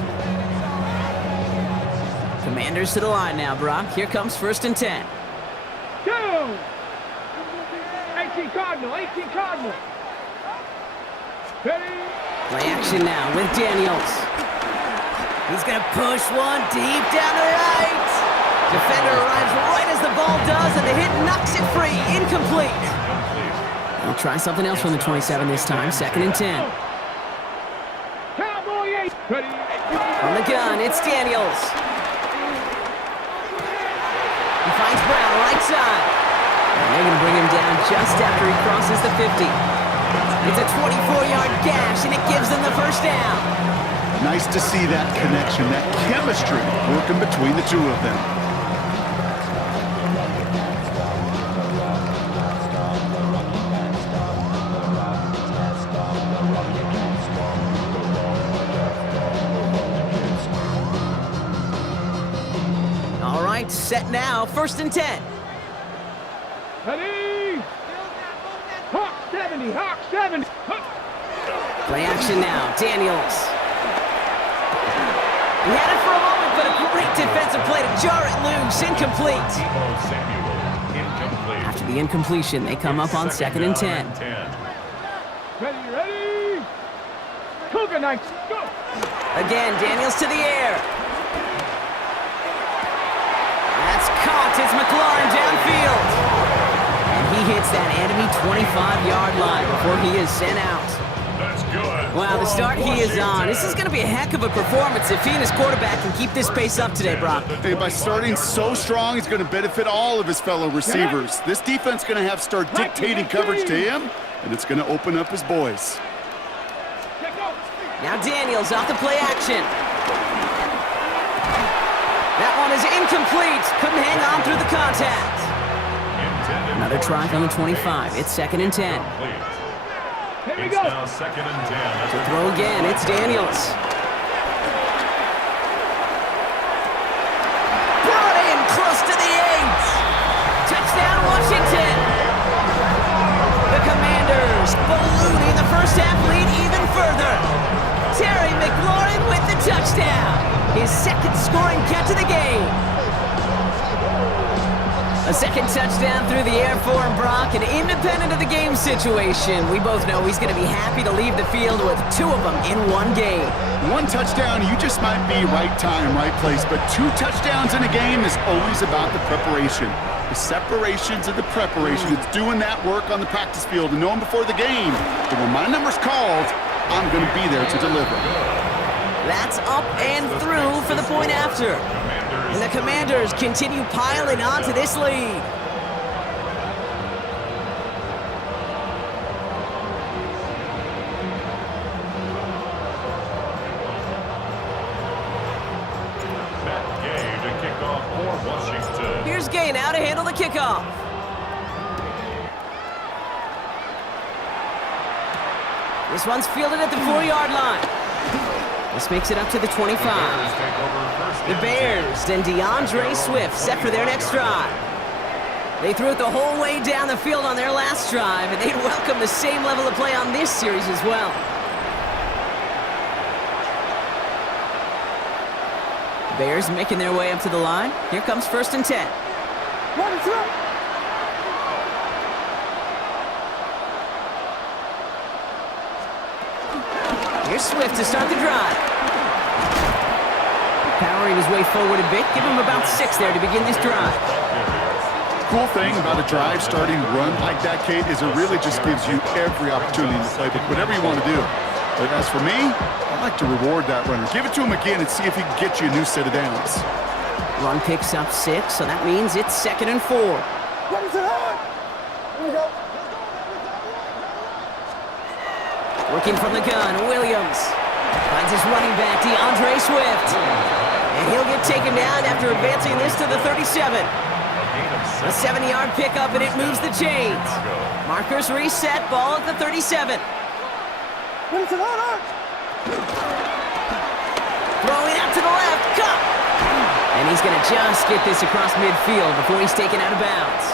Commanders to the line now, Brock. Here comes 1st and 10. 2. 18 Cardinal, 18 Cardinal. Ready? Play action now with Daniels. He's going to push one deep down the right. Defender arrives right as the ball does, and the hit knocks it free. Incomplete. They'll try something else from the 27 this time. 2nd and 10. Cowboy 8. Ready? From the gun, it's Daniels. He finds Brown right side. And they're going to bring him down just after he crosses the 50. It's a 24-yard gash, and it gives them the first down. Nice to see that connection, that chemistry working between the two of them. right, set now, 1st and 10. Ready? Hawk 70, Hawk 70. Play action now, Daniels. He had it for a moment, but a great defensive play to jar it loose, incomplete. After the incompletion, they come up on 2nd and 10. Ready? Cougar Knights, go! Again, Daniels to the air. That's caught. It's McLaurin downfield. And he hits that enemy 25-yard line before he is sent out. That's good. Wow, the start he is on. This is going to be a heck of a performance if he and his quarterback can keep this pace up today, Brock. Hey, by starting so strong, he's going to benefit all of his fellow receivers. This defense is going to have to start dictating coverage to him, and it's going to open up his boys. Now Daniels off the play action. That one is incomplete. Couldn't hang on through the contact. Another try from the 25. It's 2nd and 10. It's now 2nd and 10. To throw again, it's Daniels. Brought in close to the 8. Touchdown, Washington. The Commanders ballooning the first half lead even further. Terry McLaurin with the touchdown. His 2nd scoring catch of the game. A 2nd touchdown through the air for Brock, and independent of the game situation, we both know he's going to be happy to leave the field with 2 of them in one game. 1 touchdown, you just might be right time, right place, but 2 touchdowns in a game is always about the preparation. The separations and the preparation. It's doing that work on the practice field and knowing before the game that when my number's called, I'm going to be there to deliver. That's up and through for the point after. And the Commanders continue piling on to this lead. Matt Gay to kick off for Washington. Here's Gay now to handle the kickoff. This one's fielded at the 4-yard line. This makes it up to the 25. The Bears and DeAndre Swift set for their next drive. They threw it the whole way down the field on their last drive, and they'd welcome the same level of play on this series as well. Bears making their way up to the line. Here comes 1st and 10. Here's Swift to start the drive. Powering his way forward a bit. Give him about 6 there to begin this drive. Cool thing about a drive starting run like that, Kate, is it really just gives you every opportunity in the playbook, whatever you want to do. But as for me, I like to reward that runner. Give it to him again and see if he can get you a new set of downs. Run picks up 6, so that means it's 2nd and 4. Working from the gun, Williams finds his running back, DeAndre Swift. And he'll get taken down after advancing this to the 37. A 70-yard pickup, and it moves the chains. Markers reset, ball at the 37. Throwing out to the left, Cup. And he's going to just get this across midfield before he's taken out of bounds.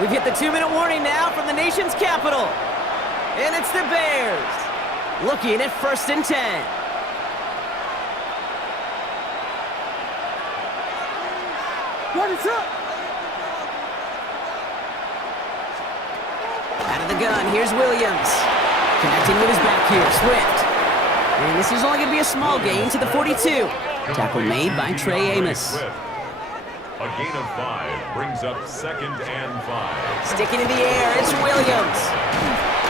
We've hit the 2-minute warning now from the nation's capital. And it's the Bears looking at 1st and 10. Out of the gun, here's Williams. Connecting with his back here, Swift. And this is only going to be a small gain to the 42. Tackle made by Trey Amos. A gain of 5 brings up 2nd and 5. Sticking in the air, it's Williams.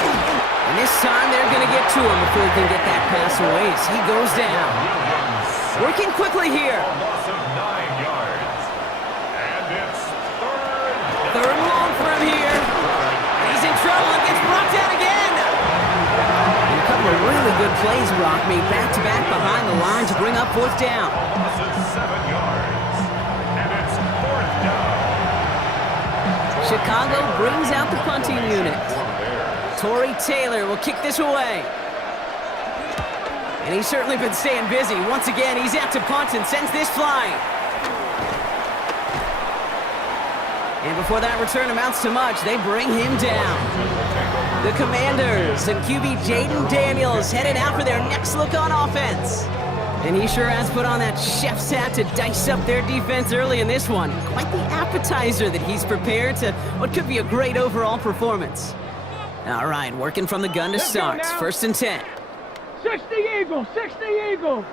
And this time they're going to get to him before he can get that pass away as he goes down. Working quickly here. A loss of 9 yards. And it's 3rd. 3rd and long for him here. He's in trouble and gets brought down again. And a couple of really good plays, Brock, made back-to-back behind the line to bring up 4th down. Loss of 7 yards. And it's 4th down. Chicago brings out the punting unit. Torrey Taylor will kick this away. And he's certainly been staying busy. Once again, he's out to punt and sends this flying. And before that return amounts to much, they bring him down. The Commanders and QB Jaden Daniels headed out for their next look on offense. And he sure has put on that chef's hat to dice up their defense early in this one. Quite the appetizer that he's prepared to what could be a great overall performance. All right, working from the gun to start. 1st and 10. 60 Eagles, 60 Eagles.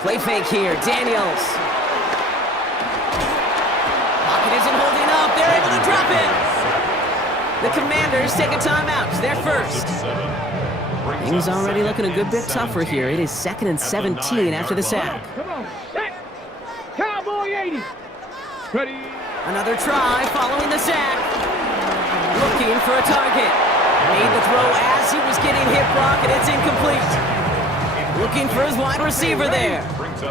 Play fake here, Daniels. Pocket isn't holding up. They're able to drop it. The Commanders take a timeout. They're first. Things already looking a good bit tougher here. It is 2nd and 17 after the sack. Come on, set. Cowboy 80. Ready. Another try following the sack. Looking for a target. Made the throw as he was getting hit, Brock, and it's incomplete. Looking for his wide receiver there.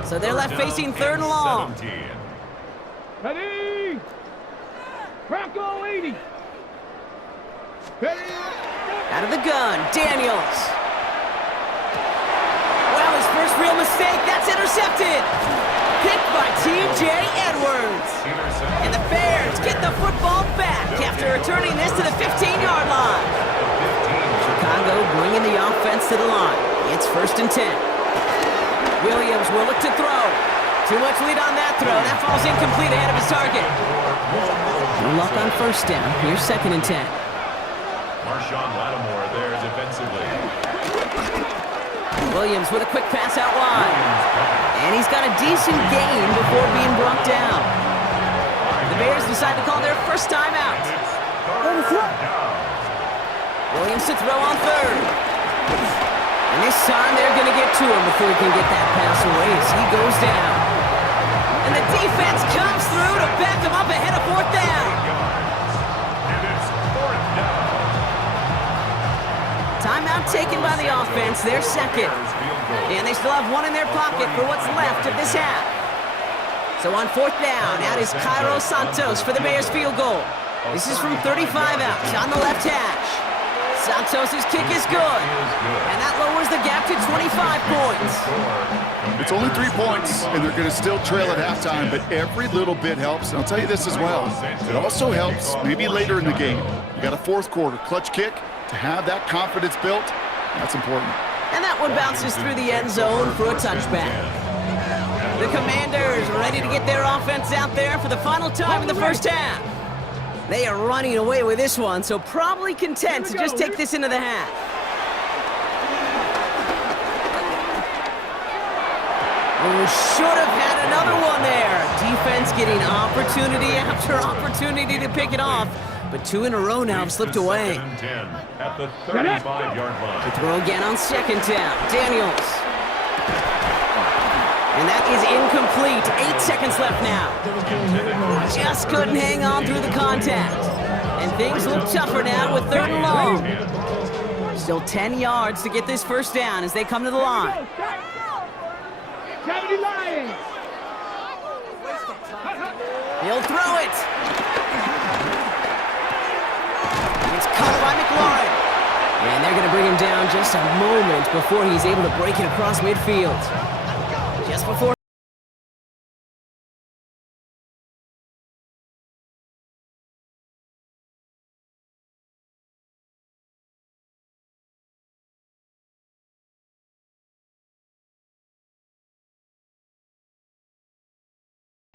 So they're left facing 3rd and long. Ready. Bronco 80. Ready. Out of the gun, Daniels. Well, his first real mistake, that's intercepted. Picked by T.J. Edwards. And the Bears get the football back after returning this to the 15-yard line. Chicago bringing the offense to the line. It's 1st and 10. Williams will look to throw. Too much lead on that throw. That falls incomplete ahead of his target. No luck on 1st down. Here's 2nd and 10. Marshawn Lattimore there defensively. Williams with a quick pass out wide. And he's got a decent gain before being brought down. The Bears decide to call their first timeout. Williams to throw on 3rd. And this time they're going to get to him before he can get that pass away as he goes down. And the defense comes through to back him up ahead of 4th down. And it's 4th down. Timeout taken by the offense, their 2nd. And they still have one in their pocket for what's left of this half. So on 4th down, out is Cairo Santos for the Bears field goal. This is from 35 out on the left hash. Santos' kick is good. And that lowers the gap to 25 points. It's only 3 points, and they're going to still trail at halftime, but every little bit helps. And I'll tell you this as well. It also helps maybe later in the game. You got a 4th quarter clutch kick. To have that confidence built, that's important. And that one bounces through the end zone for a touchback. The Commanders ready to get their offense out there for the final time in the first half. They are running away with this one, so probably content to just take this into the half. Oh, should have had another one there. Defense getting opportunity after opportunity to pick it off. But 2 in a row now have slipped away. 2nd and 10 at the 35-yard line. The throw again on 2nd down. Daniels. And that is incomplete. 8 seconds left now. Just couldn't hang on through the contact. And things look tougher now with 3rd and long. Still 10 yards to get this first down as they come to the line. 70 Lions. He'll throw it. It's caught by McLaurin. And they're going to bring him down just a moment before he's able to break it across midfield. Just before.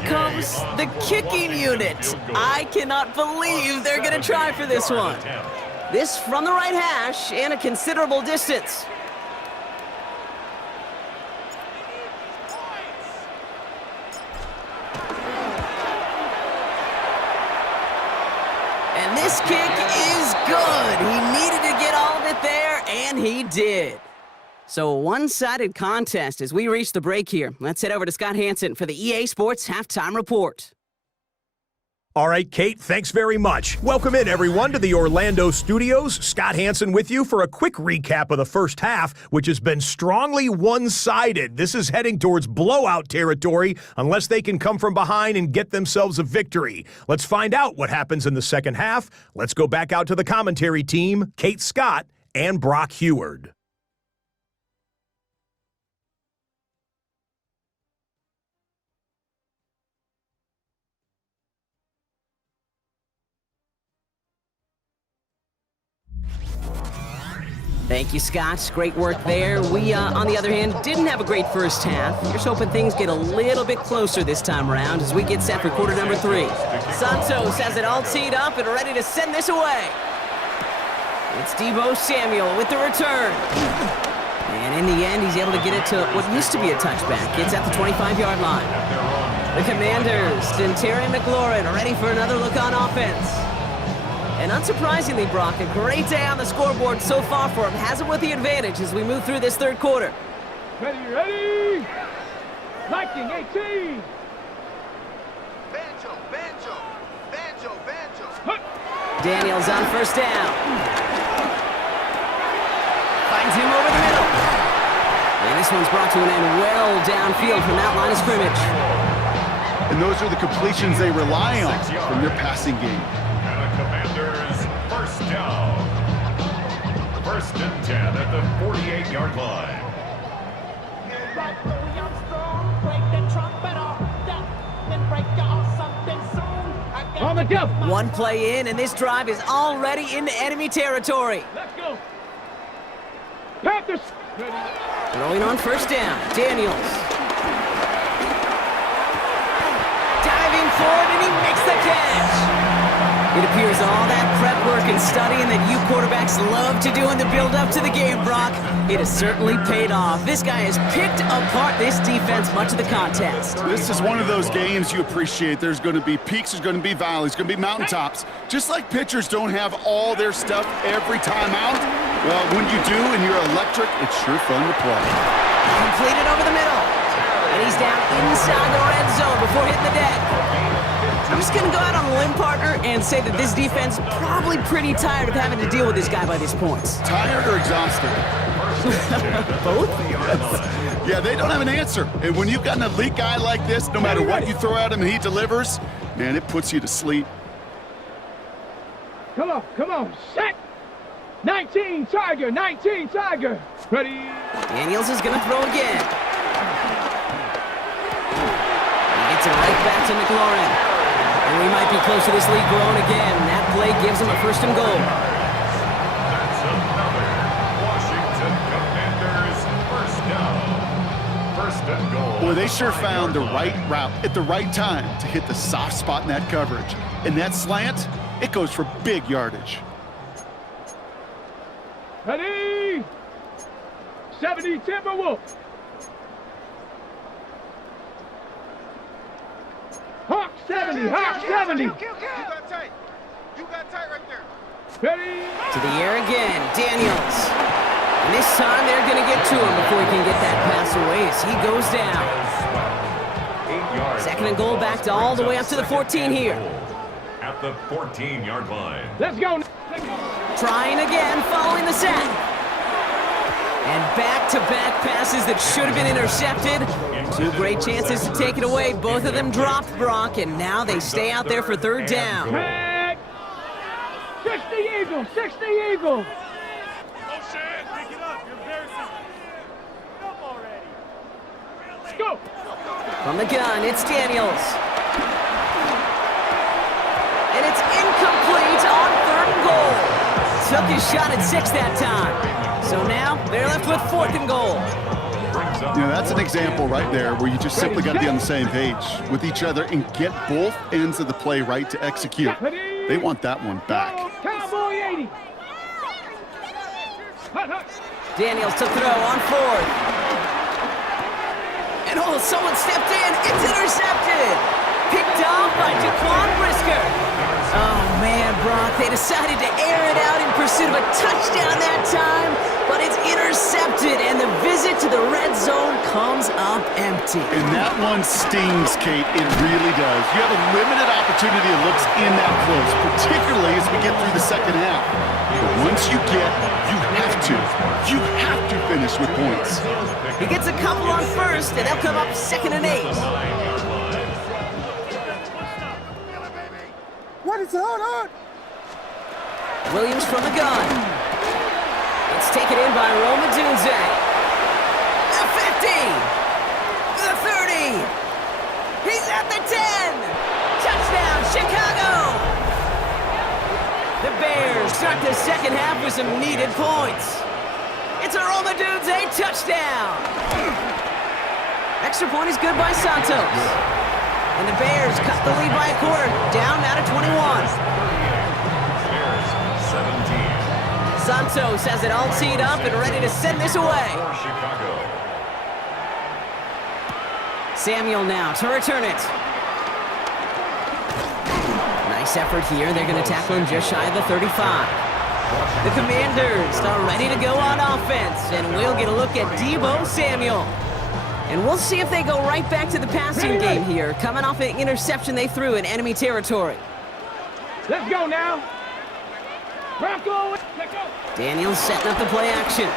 Comes the kicking unit. I cannot believe they're going to try for this one. This from the right hash and a considerable distance. And this kick is good. He needed to get all of it there, and he did. So a one-sided contest as we reach the break here. Let's head over to Scott Hansen for the EA Sports Halftime Report. All right, Kate, thanks very much. Welcome in, everyone, to the Orlando studios. Scott Hansen with you for a quick recap of the first half, which has been strongly one-sided. This is heading towards blowout territory unless they can come from behind and get themselves a victory. Let's find out what happens in the second half. Let's go back out to the commentary team, Kate Scott and Brock Heward. Thank you, Scott. Great work there. We, on the other hand, didn't have a great first half. Here's hoping things get a little bit closer this time around as we get set for quarter number 3. Santos has it all teed up and ready to send this away. It's Deebo Samuel with the return. And in the end, he's able to get it to what used to be a touchback. It's at the 25-yard line. The Commanders and Terry McLaurin are ready for another look on offense. And unsurprisingly, Brock, a great day on the scoreboard so far for him. Has it with the advantage as we move through this third quarter. Ready? Liking 18. Daniels on first down. Finds him over the middle. And this one's brought to an end well downfield from that line of scrimmage. And those are the completions they rely on from their passing game. And the Commanders first down. First and 10 at the 48-yard line. On the go. One play in, and this drive is already into enemy territory. Let's go. Panthers. Throwing on first down, Daniels. Diving forward, and he makes the catch. It appears all that prep work and studying that you quarterbacks love to do in the build-up to the game, Brock, it has certainly paid off. This guy has picked apart this defense much of the contest. This is one of those games you appreciate. There's going to be peaks, there's going to be valleys, going to be mountaintops. Just like pitchers don't have all their stuff every time out, well, when you do and you're electric, it's sure fun to play. Completed over the middle. And he's down inside the red zone before hitting the deck. I'm just going to go out on a limb, partner, and say that this defense is probably pretty tired of having to deal with this guy by these points. Tired or exhausted? Both? Yeah, they don't have an answer. And when you've got an elite guy like this, no matter what you throw at him and he delivers, man, it puts you to sleep. Come on, set. 19 Tiger. Ready? Daniels is going to throw again. He gets it right back to McLaurin. And we might be close to this lead growing again. That play gives him a first and goal. That's another Washington Commanders first down. First and goal. Boy, they sure found the right route at the right time to hit the soft spot in that coverage. And that slant, it goes for big yardage. Ready? 70 Timberwolves. Hawk 70. You got tight. You got tight right there. Ready? To the air again, Daniels. And this time they're going to get to him before he can get that pass away as he goes down. 8 yards. Second and goal back to all the way up to the 14 here. At the 14-yard line. Let's go. Trying again, following the sack. And back-to-back passes that should have been intercepted. Two great chances to take it away. Both of them dropped, Brock, and now they stay out there for third down. 60 Eagles. Let's go. From the gun, it's Daniels. And it's incomplete on third and goal. Took his shot at 6 that time. So now they're left with fourth and goal. You know, that's an example right there where you just simply got to be on the same page with each other and get both ends of the play right to execute. They want that one back. Cowboy 80. Daniels to throw on fourth. And someone stepped in. It's intercepted. Picked off by Jaquan Brisker. Oh, man, Brock, they decided to air it out in pursuit of a touchdown that time, but it's intercepted, and the visit to the red zone comes up empty. And that one stings, Kate. It really does. You have a limited opportunity that looks in that close, particularly as we get through the second half. But once you have to finish with points. He gets a couple on first, and they'll come up second and 8. What is going on? Williams from the gun. It's taken in by Roma Dunze. The 50. The 30. He's at the 10. Touchdown, Chicago. The Bears start the second half with some needed points. gets her on the dudes, a touchdown. Extra point is good by Santos. And the Bears cut the lead by a quarter, down now to 21. Bears 17. Santos has it all teed up and ready to send this away. For Chicago. Samuel now to return it. Nice effort here. They're going to tackle him just shy of the 35. The Commanders are ready to go on offense, and we'll get a look at Deebo Samuel. And we'll see if they go right back to the passing game here, coming off an interception they threw in enemy territory. Let's go now. Bronco, let's go. Daniels setting up the play action.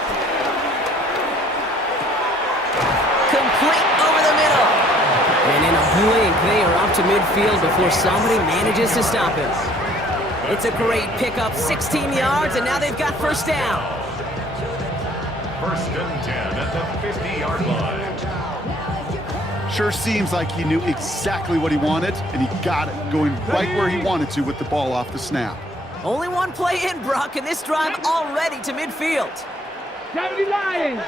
Complete over the middle. And in a blink, they are off to midfield before somebody manages to stop him. It's a great pickup, 16 yards, and now they've got first down. First and 10 at the 50-yard line. Sure seems like he knew exactly what he wanted, and he got it, going right where he wanted to with the ball off the snap. Only one play in, Brock, and this drive already to midfield. 70 Lions.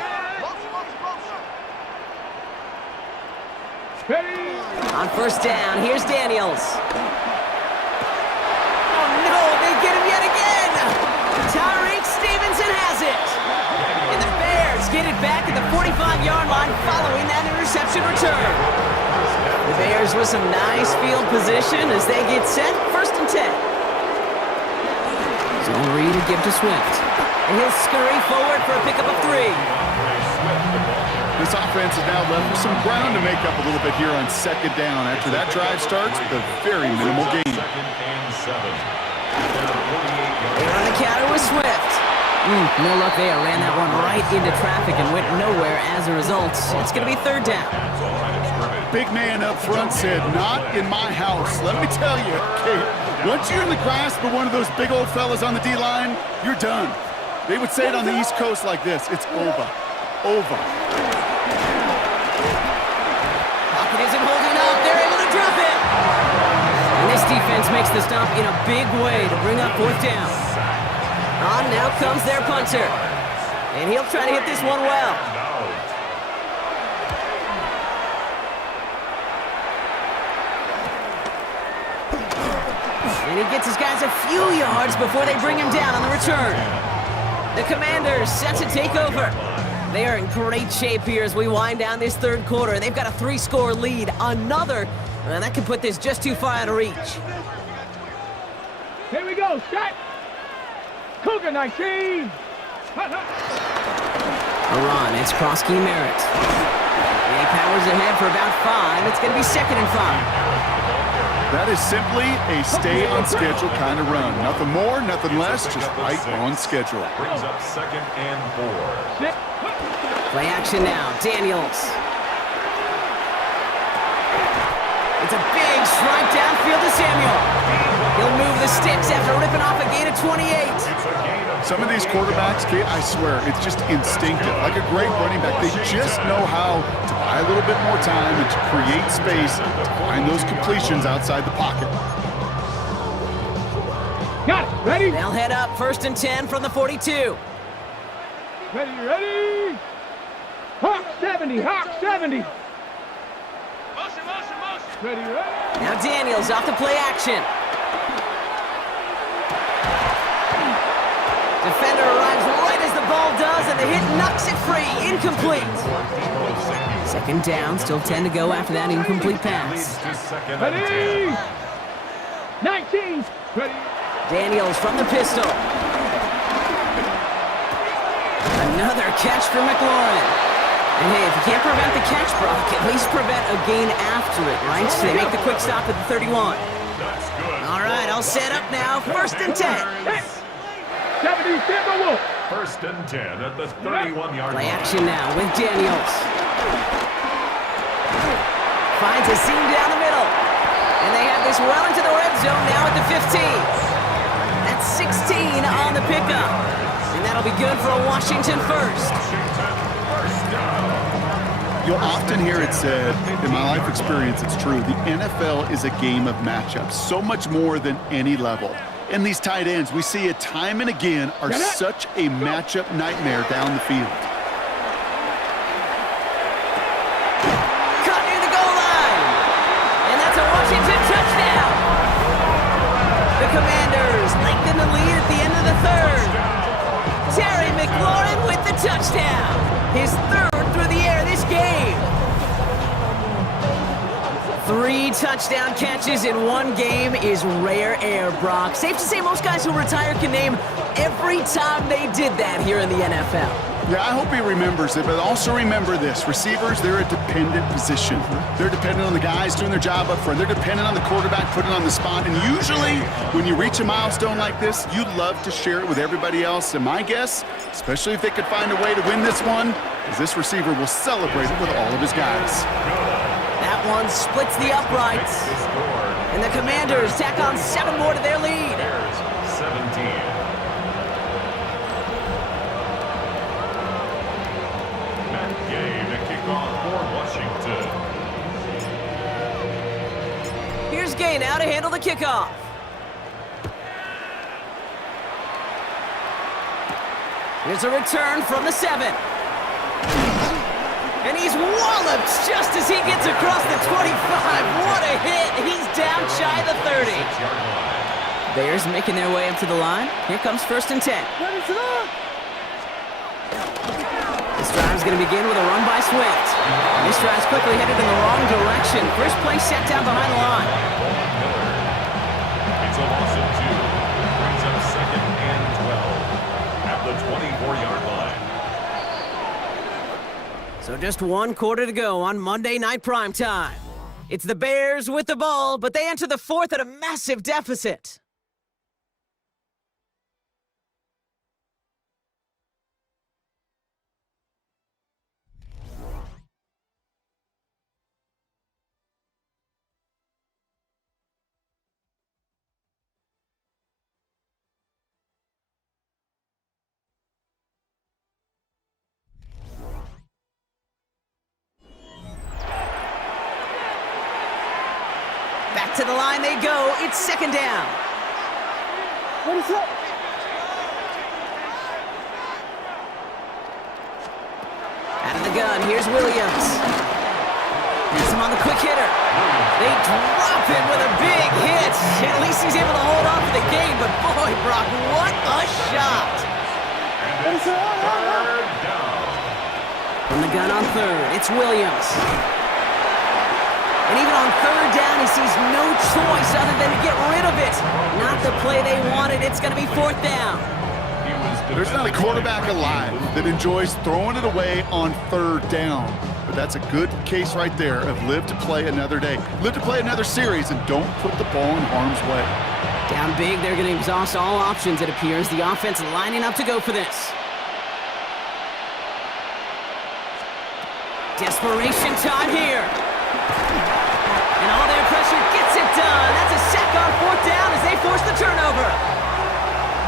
Ready. On first down, here's Daniels. Oh no, they get him yet again! Tyreek Stevenson has it! And the Bears get it back at the 45-yard line following that interception return. The Bears with some nice field position as they get set, first and 10. Zone read to give to Swift. And he'll scurry forward for a pickup of 3. This offense is now left with some ground to make up a little bit here on second down after that drive starts with a very minimal gain. Second and 7. They're on the counter with Swift. No luck there. Ran that one right into traffic and went nowhere as a result. It's going to be third down. Big man up front said, "Not in my house." Let me tell you, Kate, once you're in the grasp of one of those big old fellas on the D-line, you're done. They would say it on the East Coast like this: it's over. Over. Pocket isn't holding up. They're able to drop it. And this defense makes the stop in a big way to bring up fourth down. On now comes their punter. And he'll try to hit this one well. And he gets his guys a few yards before they bring him down on the return. The Commanders set to take over. They are in great shape here as we wind down this third quarter. They've got a 3-score lead. Another, and that could put this just too far out of reach. Here we go, shot. Cougar 19. A run, it's Krosky Merritt. And he powers ahead for about 5. It's going to be second and 5. That is simply a stay on schedule kind of run. Nothing more, nothing less, just right on schedule. Brings up second and 4. Play action now, Daniels. It's a big strike downfield to Samuel. He'll move the sticks after ripping off a gain of 28. Some of these quarterbacks, Kate, I swear, it's just instinctive. Like a great running back, they just know how to buy a little bit more time and to create space to find those completions outside the pocket. Got it. Ready? They'll head up first and 10 from the 42. Ready, ready. Hawk 70, Hawk 70. Ready, ready. Now Daniels off the play action. Defender arrives right as the ball does, and the hit knocks it free. Incomplete. Second down, still 10 to go after that incomplete pass. Ready. 19. Ready. Daniels from the pistol. Another catch for McLaurin. And hey, if you can't prevent the catch, Brock, at least prevent a gain after it, right? So they make the quick stop at the 31. All right, I'll set up now. First and 10. 70, Timberwolf. First and 10 at the 31-yard line. Play action now with Daniels. Finds a seam down the middle. And they have this well into the red zone now at the 15. That's 16 on the pickup. And that'll be good for a Washington first. You'll often hear it said, in my life experience, it's true, the NFL is a game of matchups, so much more than any level. And these tight ends, we see it time and again, are such a matchup nightmare down the field. Caught near the goal line. And that's a Washington touchdown. The Commanders lengthen the lead at the end of the third. Terry McLaurin with the touchdown. His third through the air this game. 3 touchdown catches in one game is rare air, Brock. Safe to say most guys who retire can name every time they did that here in the NFL. Yeah, I hope he remembers it, but also remember this. Receivers, they're a dependent position. They're dependent on the guys doing their job up front. They're dependent on the quarterback putting on the spot. And usually, when you reach a milestone like this, you love to share it with everybody else. And my guess, especially if they could find a way to win this one, is this receiver will celebrate it with all of his guys. That one splits the uprights. And the Commanders tack on 7 more to their lead. 17. Here's Gay now to handle the kickoff. Here's a return from the 7. And he's walloped just as he gets across the 25. What a hit. He's down shy of the 30. Bears making their way up to the line. Here comes 1st and 10. This drive's going to begin with a run by Swift. This drive's quickly headed in the wrong direction. First play set down behind the line. It's a loss of 2. Brings up 2nd and 12 at the 24-yard line. So just 1 quarter to go on Monday Night Primetime. It's the Bears with the ball, but they enter the 4th at a massive deficit. Back to the line they go. It's 2nd down. What is up? Out of the gun, here's Williams. Gets him on the quick hitter. They drop him with a big hit. At least he's able to hold on to the game, but boy, Brock, what a shot. From the gun on 3rd, it's Williams. And even on 3rd down, he sees no choice other than to get rid of it. Not the play they wanted. It's going to be 4th down. There's not a quarterback alive that enjoys throwing it away on 3rd down. But that's a good case right there of live to play another day. Live to play another series and don't put the ball in harm's way. Down big, they're going to exhaust all options, it appears. The offense lining up to go for this. Desperation time here. And all their pressure gets it done. That's a sack on 4th down as they force the turnover.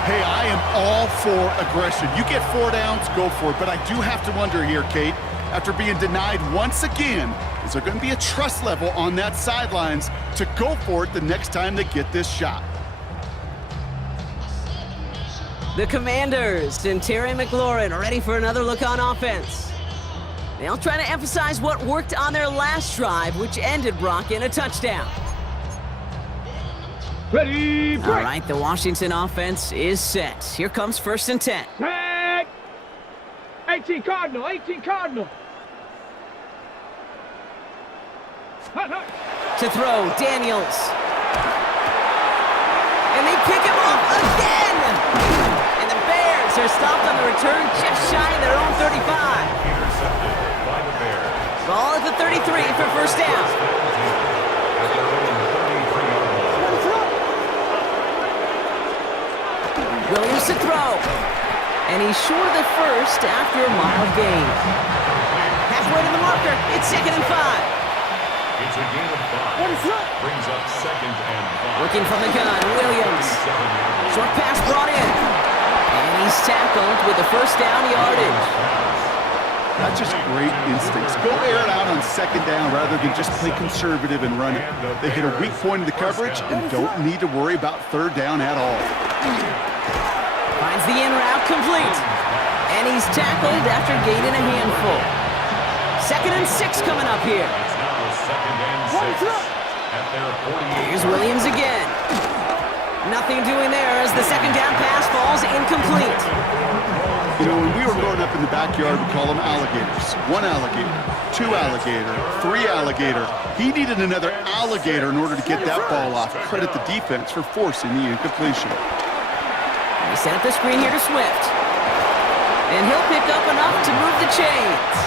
Hey, I am all for aggression. You get 4 downs, go for it. But I do have to wonder here, Kate, after being denied once again, is there going to be a trust level on that sidelines to go for it the next time they get this shot? The Commanders and Terry McLaurin are ready for another look on offense. They'll try to emphasize what worked on their last drive, which ended, Brock, in a touchdown. Ready, break. All right, the Washington offense is set. Here comes 1st and 10. Tag. 18 Cardinal, 18 Cardinal. Hut, hut. To throw, Daniels. And they pick him off again! And the Bears are stopped on the return just shy of their own 35. Intercepted by the Bears. Ball at the 33 for 1st down. At their own 33-yard line. Williams to throw. And he's short of the 1st after a mild gain. Halfway to the marker, it's 2nd and 5. It's a gain of 5. Brings up 2nd and 5. Working from the gun, Williams. Short pass brought in. And he's tackled with the 1st down yardage. That's just great instincts. Go air it out on on second down rather than just play conservative and run it. They hit a weak point in the coverage and don't need to worry about third down at all. Finds the in route complete. And he's tackled after gaining a handful. 2nd and 6 coming up here. It's now 2nd and 6 at their 48. Here's Williams again. Nothing doing there as the second down pass falls incomplete. You know, when we were growing up in the backyard, we call them alligators. 1 alligator, 2 alligator, 3 alligator. He needed another alligator in order to get that ball off. Credit the defense for forcing the incompletion. They set up the screen here to Swift. And he'll pick up enough to move the chains.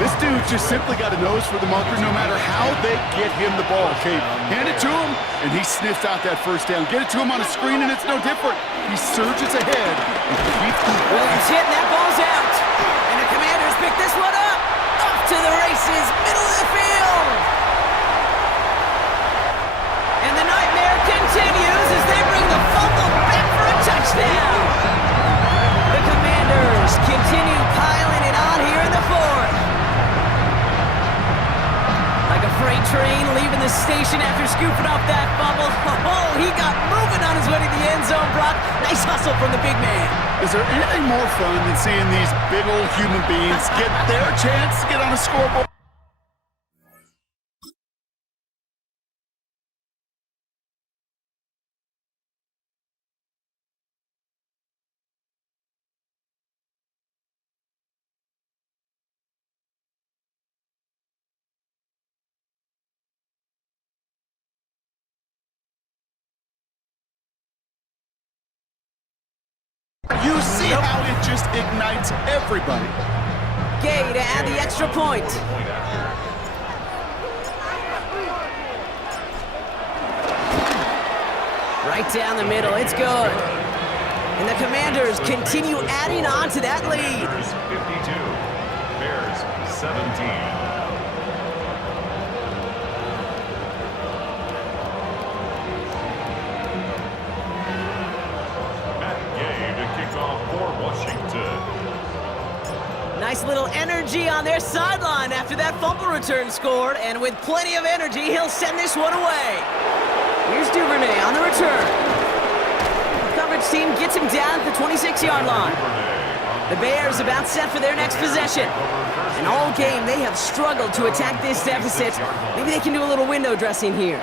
This dude just simply got a nose for the marker no matter how they get him the ball, Kate. Hand it to him, and he sniffs out that first down. Get it to him on a screen, and it's no different. He surges ahead and keeps moving. Williams hit, and that ball's out. And the Commanders pick this one up. Off to the races, middle of the field. And the nightmare continues as they bring the fumble back for a touchdown. The Commanders continue piling it on here in the 4th. Like a freight train leaving the station after scooping up that fumble. Oh, he got moving on his way to the end zone, Brock. Nice hustle from the big man. Is there anything more fun than seeing these big old human beings get their chance to get on a scoreboard? You see how it just ignites everybody. Gay to add the extra point. Right down the middle, it's good. And the Commanders continue adding on to that lead. Bears 52, Bears 17. Nice little energy on their sideline after that fumble return scored, and with plenty of energy, he'll send this one away. Here's Duvernay on the return. The coverage team gets him down at the 26-yard line. The Bears about set for their next possession. And all game, they have struggled to attack this deficit. Maybe they can do a little window dressing here.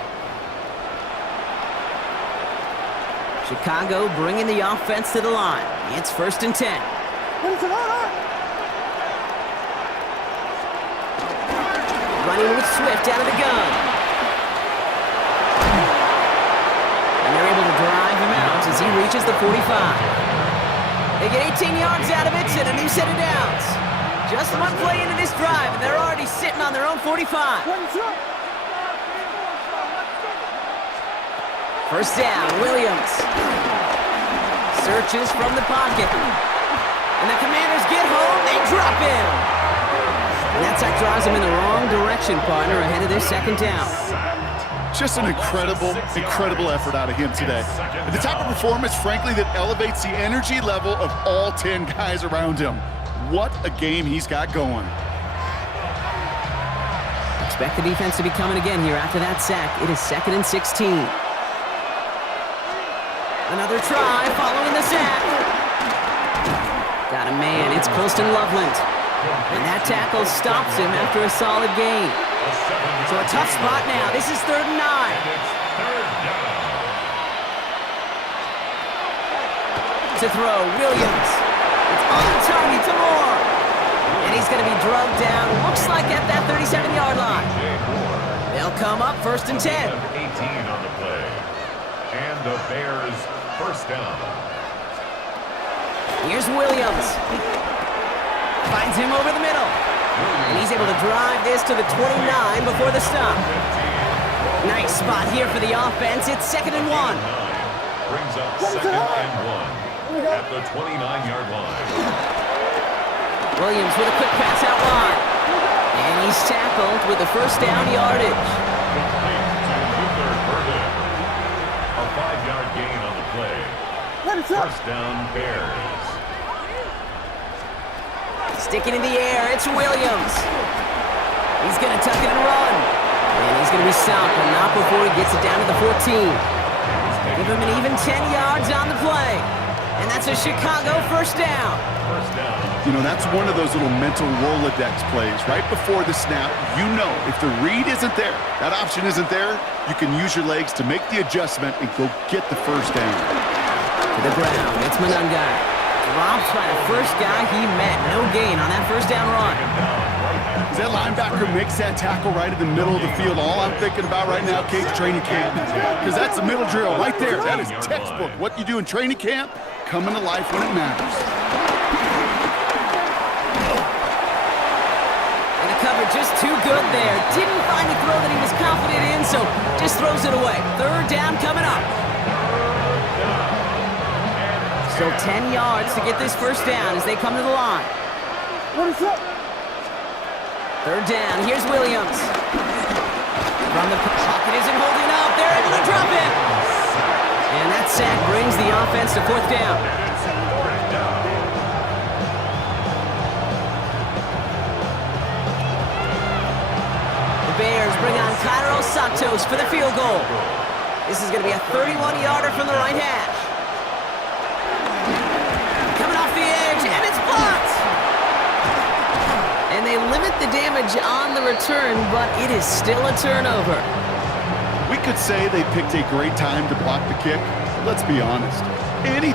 Chicago bringing the offense to the line. It's 1st and 10. Running with Swift out of the gun. And they're able to drive him out as he reaches the 45. They get 18 yards out of it and a new set of downs. Just one play into this drive, and they're already sitting on their own 45. First down, Williams. Searches from the pocket. And the Commanders get home, they drop him. And that sack drives them in the wrong direction, partner, ahead of their second down. Just an incredible effort out of him today. And the type of performance, frankly, that elevates the energy level of all 10 guys around him. What a game he's got going. Expect the defense to be coming again here after that sack. It is 2nd and 16. Another try following the sack. Got a man, it's Colston Loveland. And that tackle stops him after a solid gain. So a tough spot now. This is 3rd and 9. To throw, Williams. It's on target to Moore. And he's going to be drugged down, looks like at that 37-yard line. They'll come up 1st and 10. 18 on the play. And the Bears 1st down. Here's Williams. Finds him over the middle. And he's able to drive this to the 29 before the stop. Nice spot here for the offense. It's 2nd and 1. Brings up 2nd and 1 at the 29-yard line. Williams with a quick pass out wide. And he's tackled with the first down yardage. Complete to Luther Burden. A 5-yard gain on the play. 1st down, Bears. Sticking in the air, it's Williams. He's going to tuck it and run. And he's going to be stopped, but not before he gets it down to the 14. Give him an even 10 yards on the play. And that's a Chicago first down. You know, that's one of those little mental Rolodex plays. Right before the snap, you know if the read isn't there, that option isn't there, you can use your legs to make the adjustment and go get the first down. To the ground, it's Manungai. Dropped by the first guy he met. No gain on that first down run. As that linebacker makes that tackle right in the middle of the field, all I'm thinking about right now, Cage, training camp. Because that's the middle drill right there. That is textbook. What you do in training camp, coming to life when it matters. And the cover just too good there. Didn't find a throw that he was confident in, so just throws it away. Third down coming up. So 10 yards to get this first down as they come to the line. What is up? Third down, here's Williams. From the pocket isn't holding up. They're able to drop it. And that sack brings the offense to fourth down. The Bears bring on Cairo Santos for the field goal. This is going to be a 31-yarder from the right hash. Coming off the edge, and it's blocked! And they limit the damage on the return, but it is still a turnover. We could say they picked a great time to block the kick. Let's be honest. Any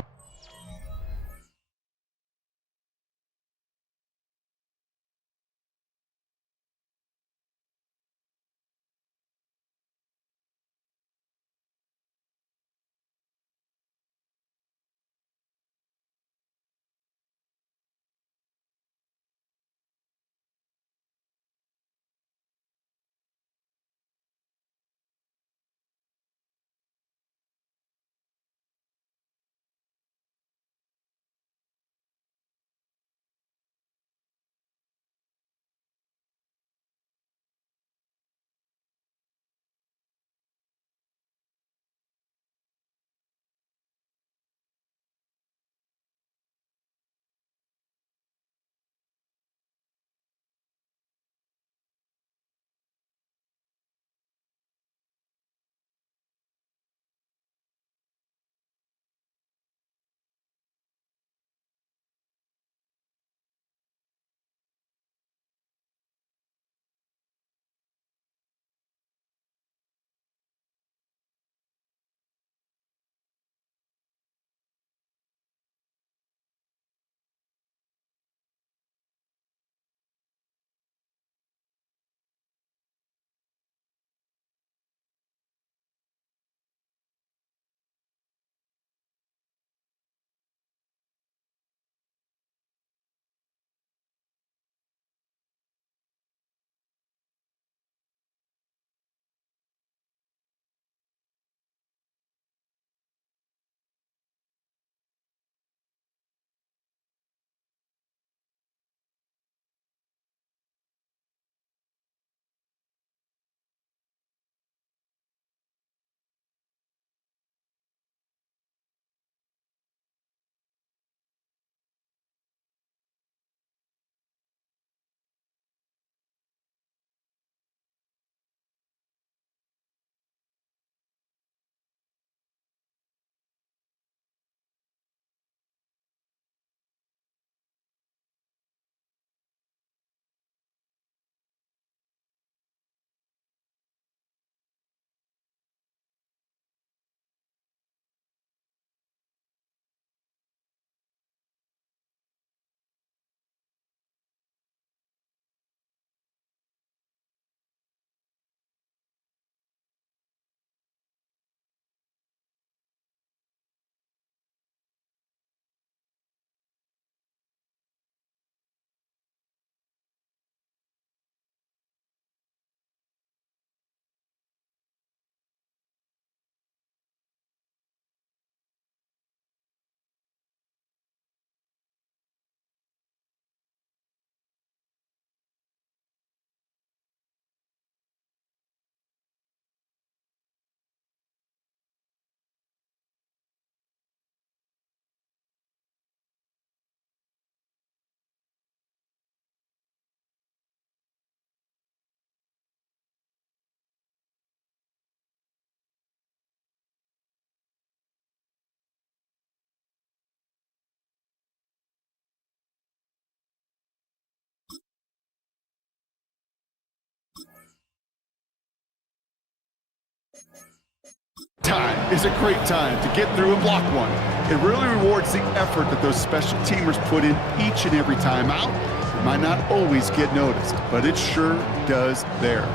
Time is a great time to get through and block one. It really rewards the effort that those special teamers put in each and every time out. It might not always get noticed, but it sure does there.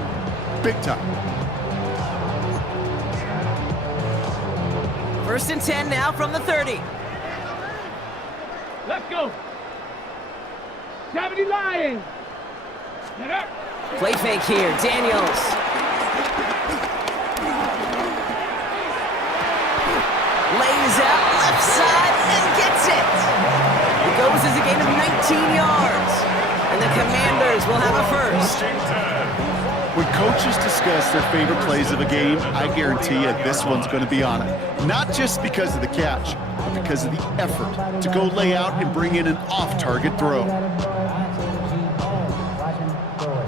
Big time. 1st and 10 now from the 30. Let's go. 70 Lions. Get up. Play fake here, Daniels. Lays out left side and gets it. It goes as a gain of 19 yards. And the Commanders will have a first. When coaches discuss their favorite plays of a game, I guarantee you this one's going to be on it. Not just because of the catch, but because of the effort to go lay out and bring in an off-target throw.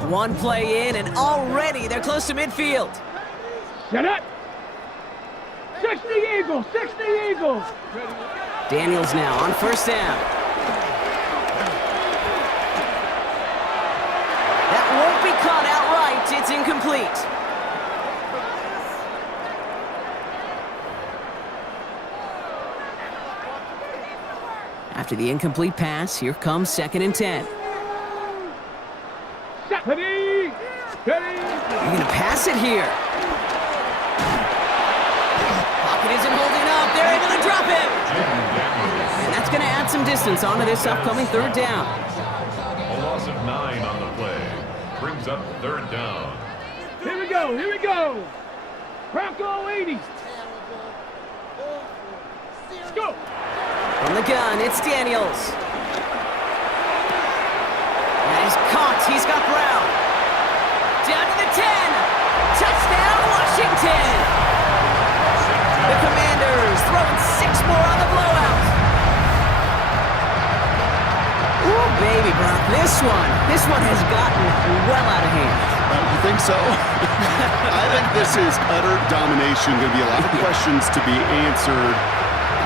One play in, and already they're close to midfield. Shut up. 60 Eagles, 60 Eagles. Daniels now on 1st down. That won't be caught outright. It's incomplete. After the incomplete pass, here comes 2nd and 10. Ready. You're going to pass it here. Pocket isn't holding up. They're able to drop it. And that's going to add some distance onto this upcoming 3rd down. A loss of 9 on the play. Brings up 3rd down. Here we go. Bronco 80s. Let's go. From the gun, it's Daniels. And he's caught. He's got Brown. Down to the 10. Touchdown, Washington. The Commanders throwing 6 more on the blowout. Ooh, baby, Brock. This one has gotten well out of hand. You think so? I think this is utter domination. Going to be a lot of questions to be answered.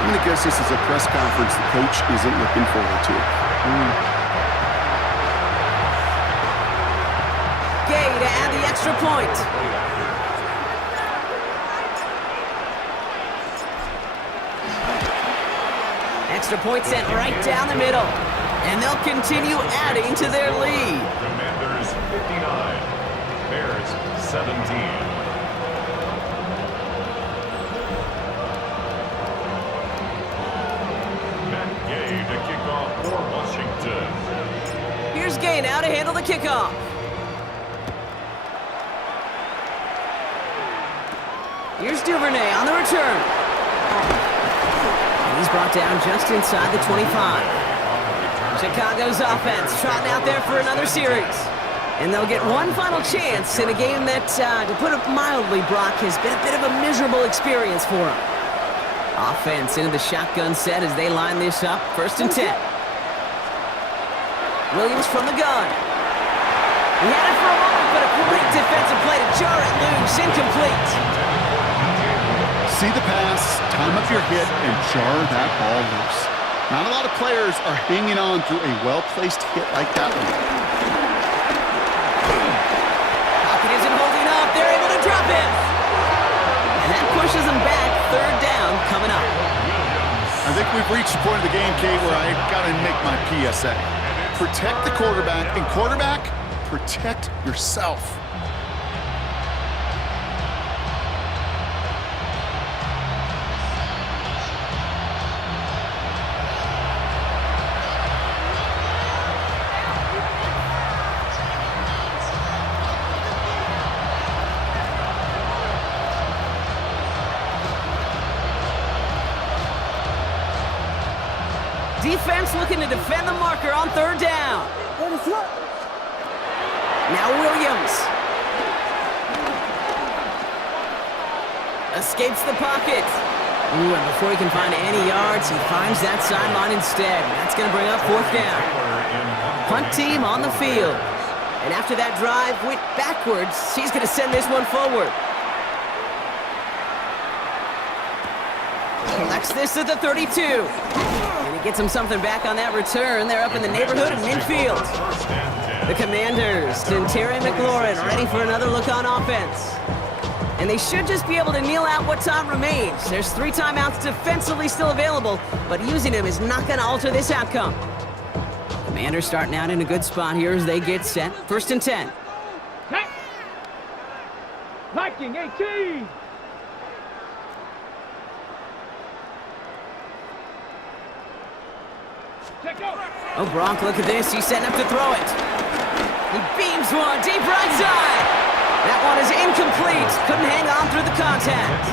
I'm going to guess this is a press conference the coach isn't looking forward to. Gay to add the extra point. Extra point sent right down the middle. And they'll continue adding to their lead. Commanders 59, Bears 17. To kick off for Washington. Here's Gay now to handle the kickoff. Here's Duvernay on the return. And he's brought down just inside the 25. Chicago's offense trotting out there for another series. And they'll get one final chance in a game that, to put it mildly, Brock, has been a bit of a miserable experience for them. Offense into the shotgun set as they line this up. 1st and 10. Williams from the gun. He had it for a moment, but a great defensive play to jar it loose. Incomplete. See the pass, time up your hit, and jar that ball loose. Not a lot of players are hanging on through a well-placed hit like that one. Pocket isn't holding up. They're able to drop him. And that pushes them back. 3rd down coming up. I think we've reached the point of the game, Kate, where I got to make my PSA. Protect the quarterback, and quarterback, protect yourself. Defense looking to defend the marker on 3rd down. Now Williams. Escapes the pocket. Ooh, and before he can find any yards, he finds that sideline instead. That's going to bring up 4th down. Punt team on the field. And after that drive went backwards, he's going to send this one forward. Collects this at the 32. And he gets him something back on that return. They're up in the neighborhood of midfield. The Commanders and Terry McLaurin ready for another look on offense. And they should just be able to kneel out what time remains. There's 3 timeouts defensively still available, but using them is not going to alter this outcome. Commanders starting out in a good spot here as they get set. 1st and 10. Viking 18. Oh, Gronk, look at this. He's setting up to throw it. He beams one deep right side. That one is incomplete. Couldn't hang on through the contact.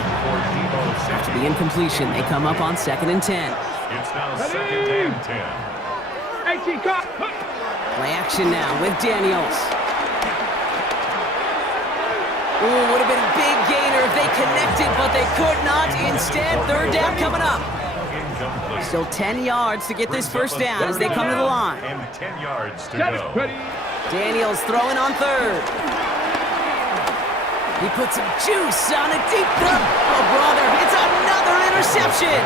After the incompletion, they come up on 2nd and 10. It's now 2nd and 10. 18 cut. Play action now with Daniels. Ooh, would have been a big gainer if they connected, but they could not. Instead, 3rd down coming up. Still 10 yards to get this 1st down as they come to the line. And 10 yards to go. Daniels throwing on 3rd. He puts some juice on a deep throw. Oh, brother, it's another interception.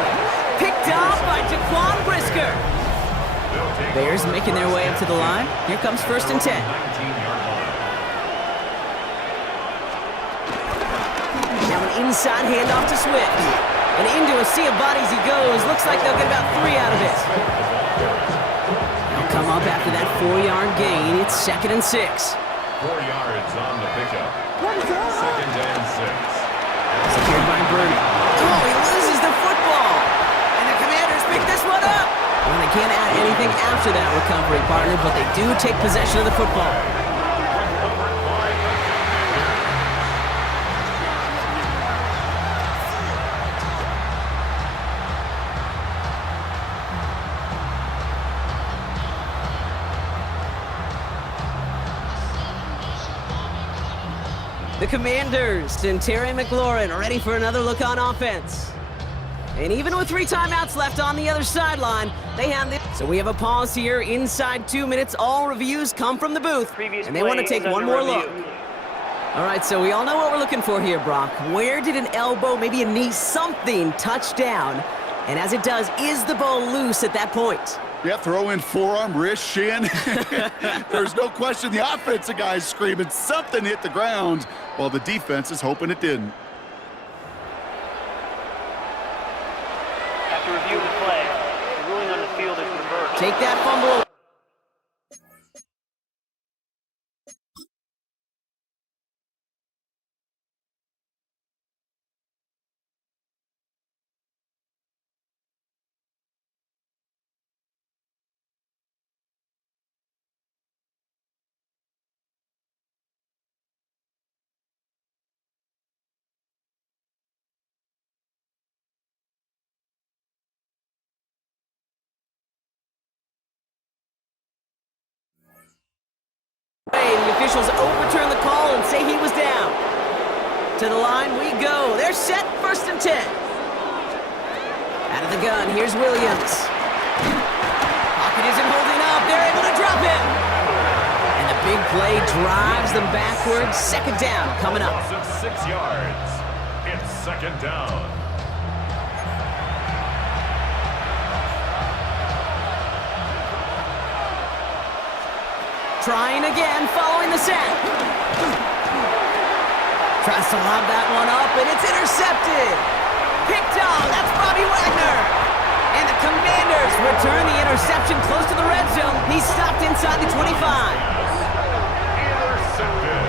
Picked off by Jaquan Brisker. Bears making their way up to the line. Here comes 1st and 10. Now an inside handoff to Swift. And into a sea of bodies he goes. Looks like they'll get about 3 out of it. They'll come up after that 4-yard gain. It's 2nd and 6. 4 yards on the pickup. 2nd and 6. Secured by Birdie. Oh, he loses the football. And the Commanders pick this one up. Well, they can't add anything after that recovery, partner, but they do take possession of the football. The Commanders and Terry McLaurin are ready for another look on offense. And even with 3 timeouts left on the other sideline, they have this. So we have a pause here inside 2 minutes. All reviews come from the booth, and they want to take one more look. All right, so we all know what we're looking for here, Brock. Where did an elbow, maybe a knee, something touch down? And as it does, is the ball loose at that point? Yeah, throw in forearm, wrist, shin. There's no question the offensive guy's screaming something hit the ground while the defense is hoping it didn't. After review of the play, the ruling on the field is reversed. Take that fumble. The officials overturn the call and say he was down. To the line we go. They're set, 1st and 10. Out of the gun, here's Williams. Pocket isn't holding up. They're able to drop him. And the big play drives them backwards. 2nd down coming up. Loss of 6 yards. It's 2nd down. Trying again, following the sack. Tries to lob that one up, and it's intercepted. Picked off, that's Bobby Wagner. And the Commanders return the interception close to the red zone. He's stopped inside the 25. Intercepted.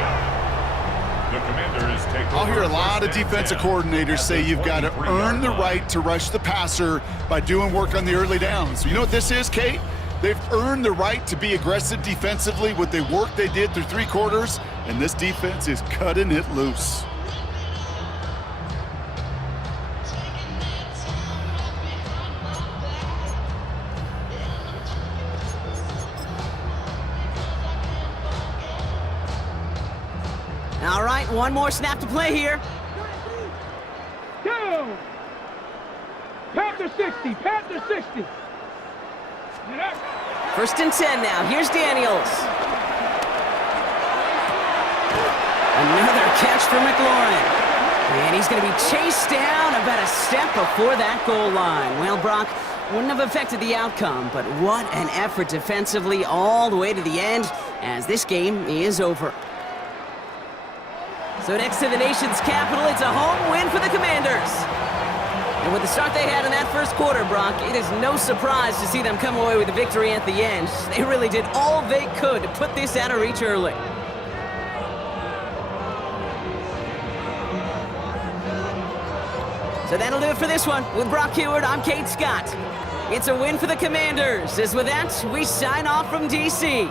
The Commanders take I'll hear a lot of defensive coordinators say you've got to earn the right to rush the passer by doing work on the early downs. You know what this is, Kate? They've earned the right to be aggressive defensively with the work they did through 3 quarters, and this defense is cutting it loose. All right, one more snap to play here. Down. Panther 60. Panther 60. 1st and 10 now. Here's Daniels. Another catch for McLaurin. And he's going to be chased down about a step before that goal line. Well, Brock, wouldn't have affected the outcome, but what an effort defensively all the way to the end as this game is over. So next to the nation's capital, it's a home win for the Commanders. And with the start they had in that first quarter, Brock, it is no surprise to see them come away with a victory at the end. They really did all they could to put this out of reach early. So that'll do it for this one. With Brock Heward, I'm Kate Scott. It's a win for the Commanders. As with that, we sign off from D.C.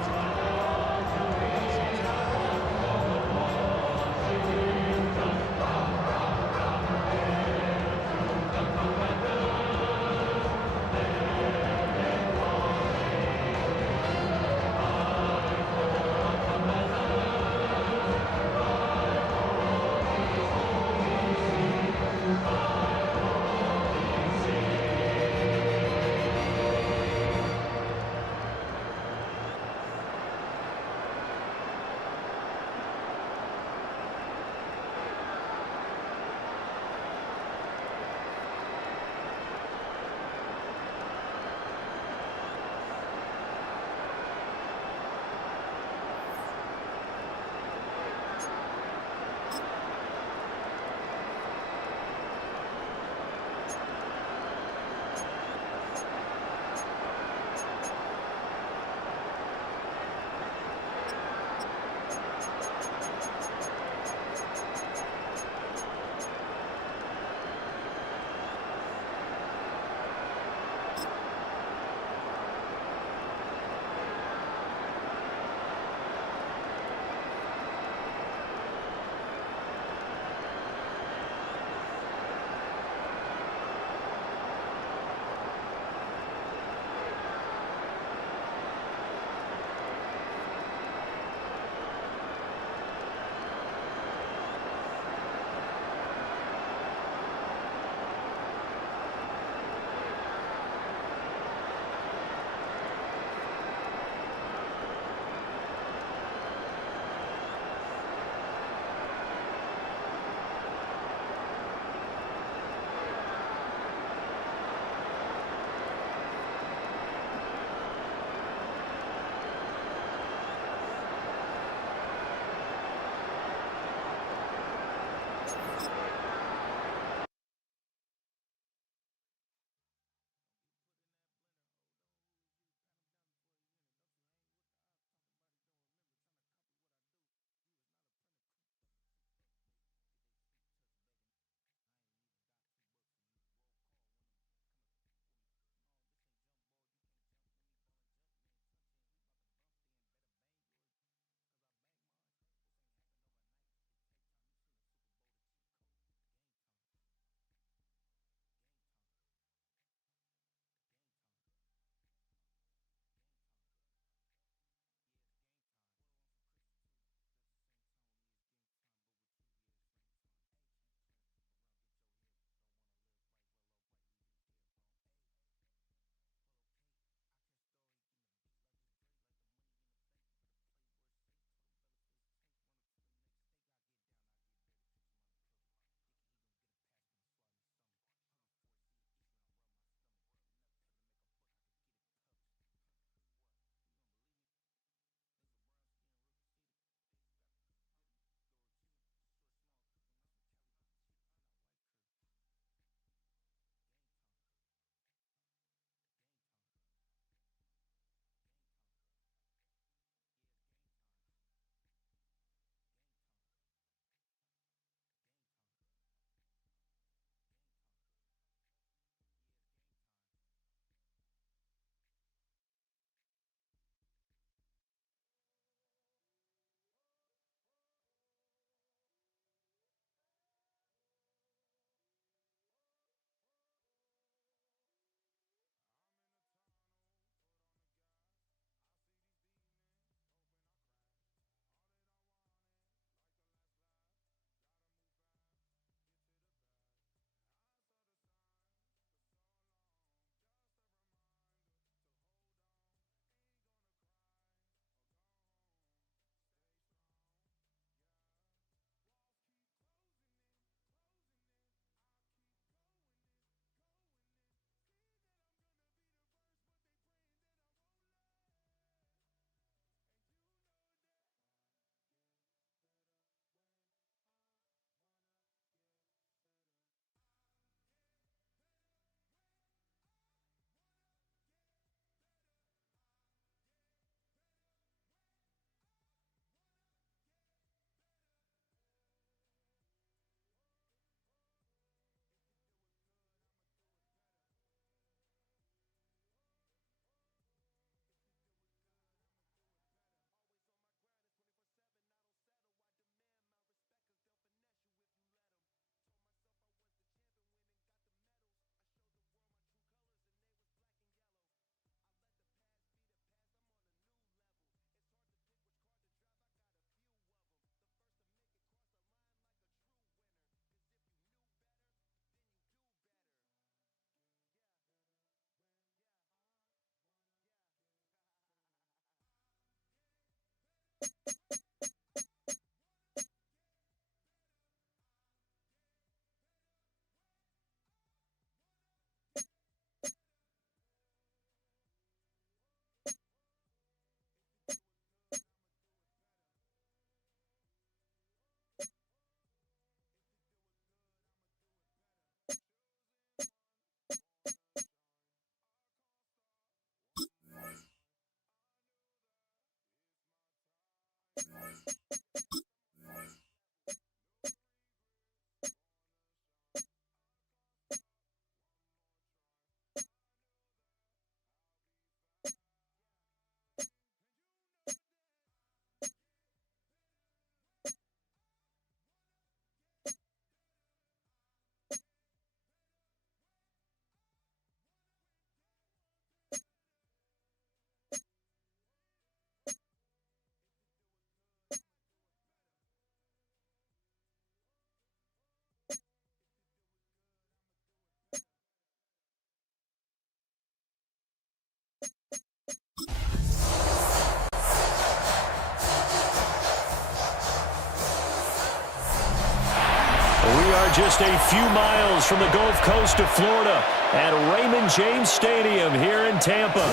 We are just a few miles from the Gulf Coast of Florida at Raymond James Stadium here in Tampa.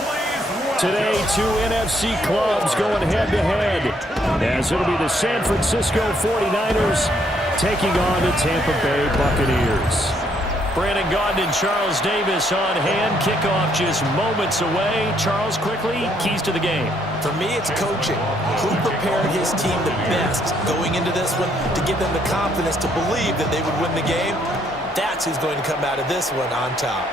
Today, two NFC clubs going head-to-head, as it'll be the San Francisco 49ers taking on the Tampa Bay Buccaneers. Brandon Gaudin and Charles Davis on hand. Kickoff just moments away. Charles, quickly, keys to the game. For me, it's coaching. Who prepared his team the best going into this one to give them the confidence to believe that they would win the game? That's who's going to come out of this one on top.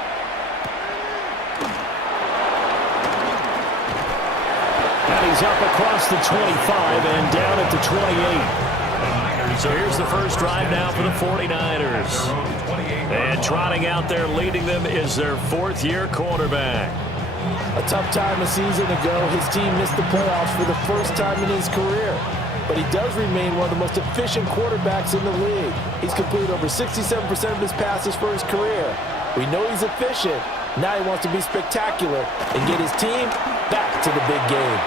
And he's up across the 25 and down at the 28. So here's the first drive now for the 49ers. And trotting out there leading them is their fourth-year quarterback. A tough time a season ago, his team missed the playoffs for the first time in his career. But he does remain one of the most efficient quarterbacks in the league. He's completed over 67% of his passes for his career. We know he's efficient. Now he wants to be spectacular and get his team back to the big game.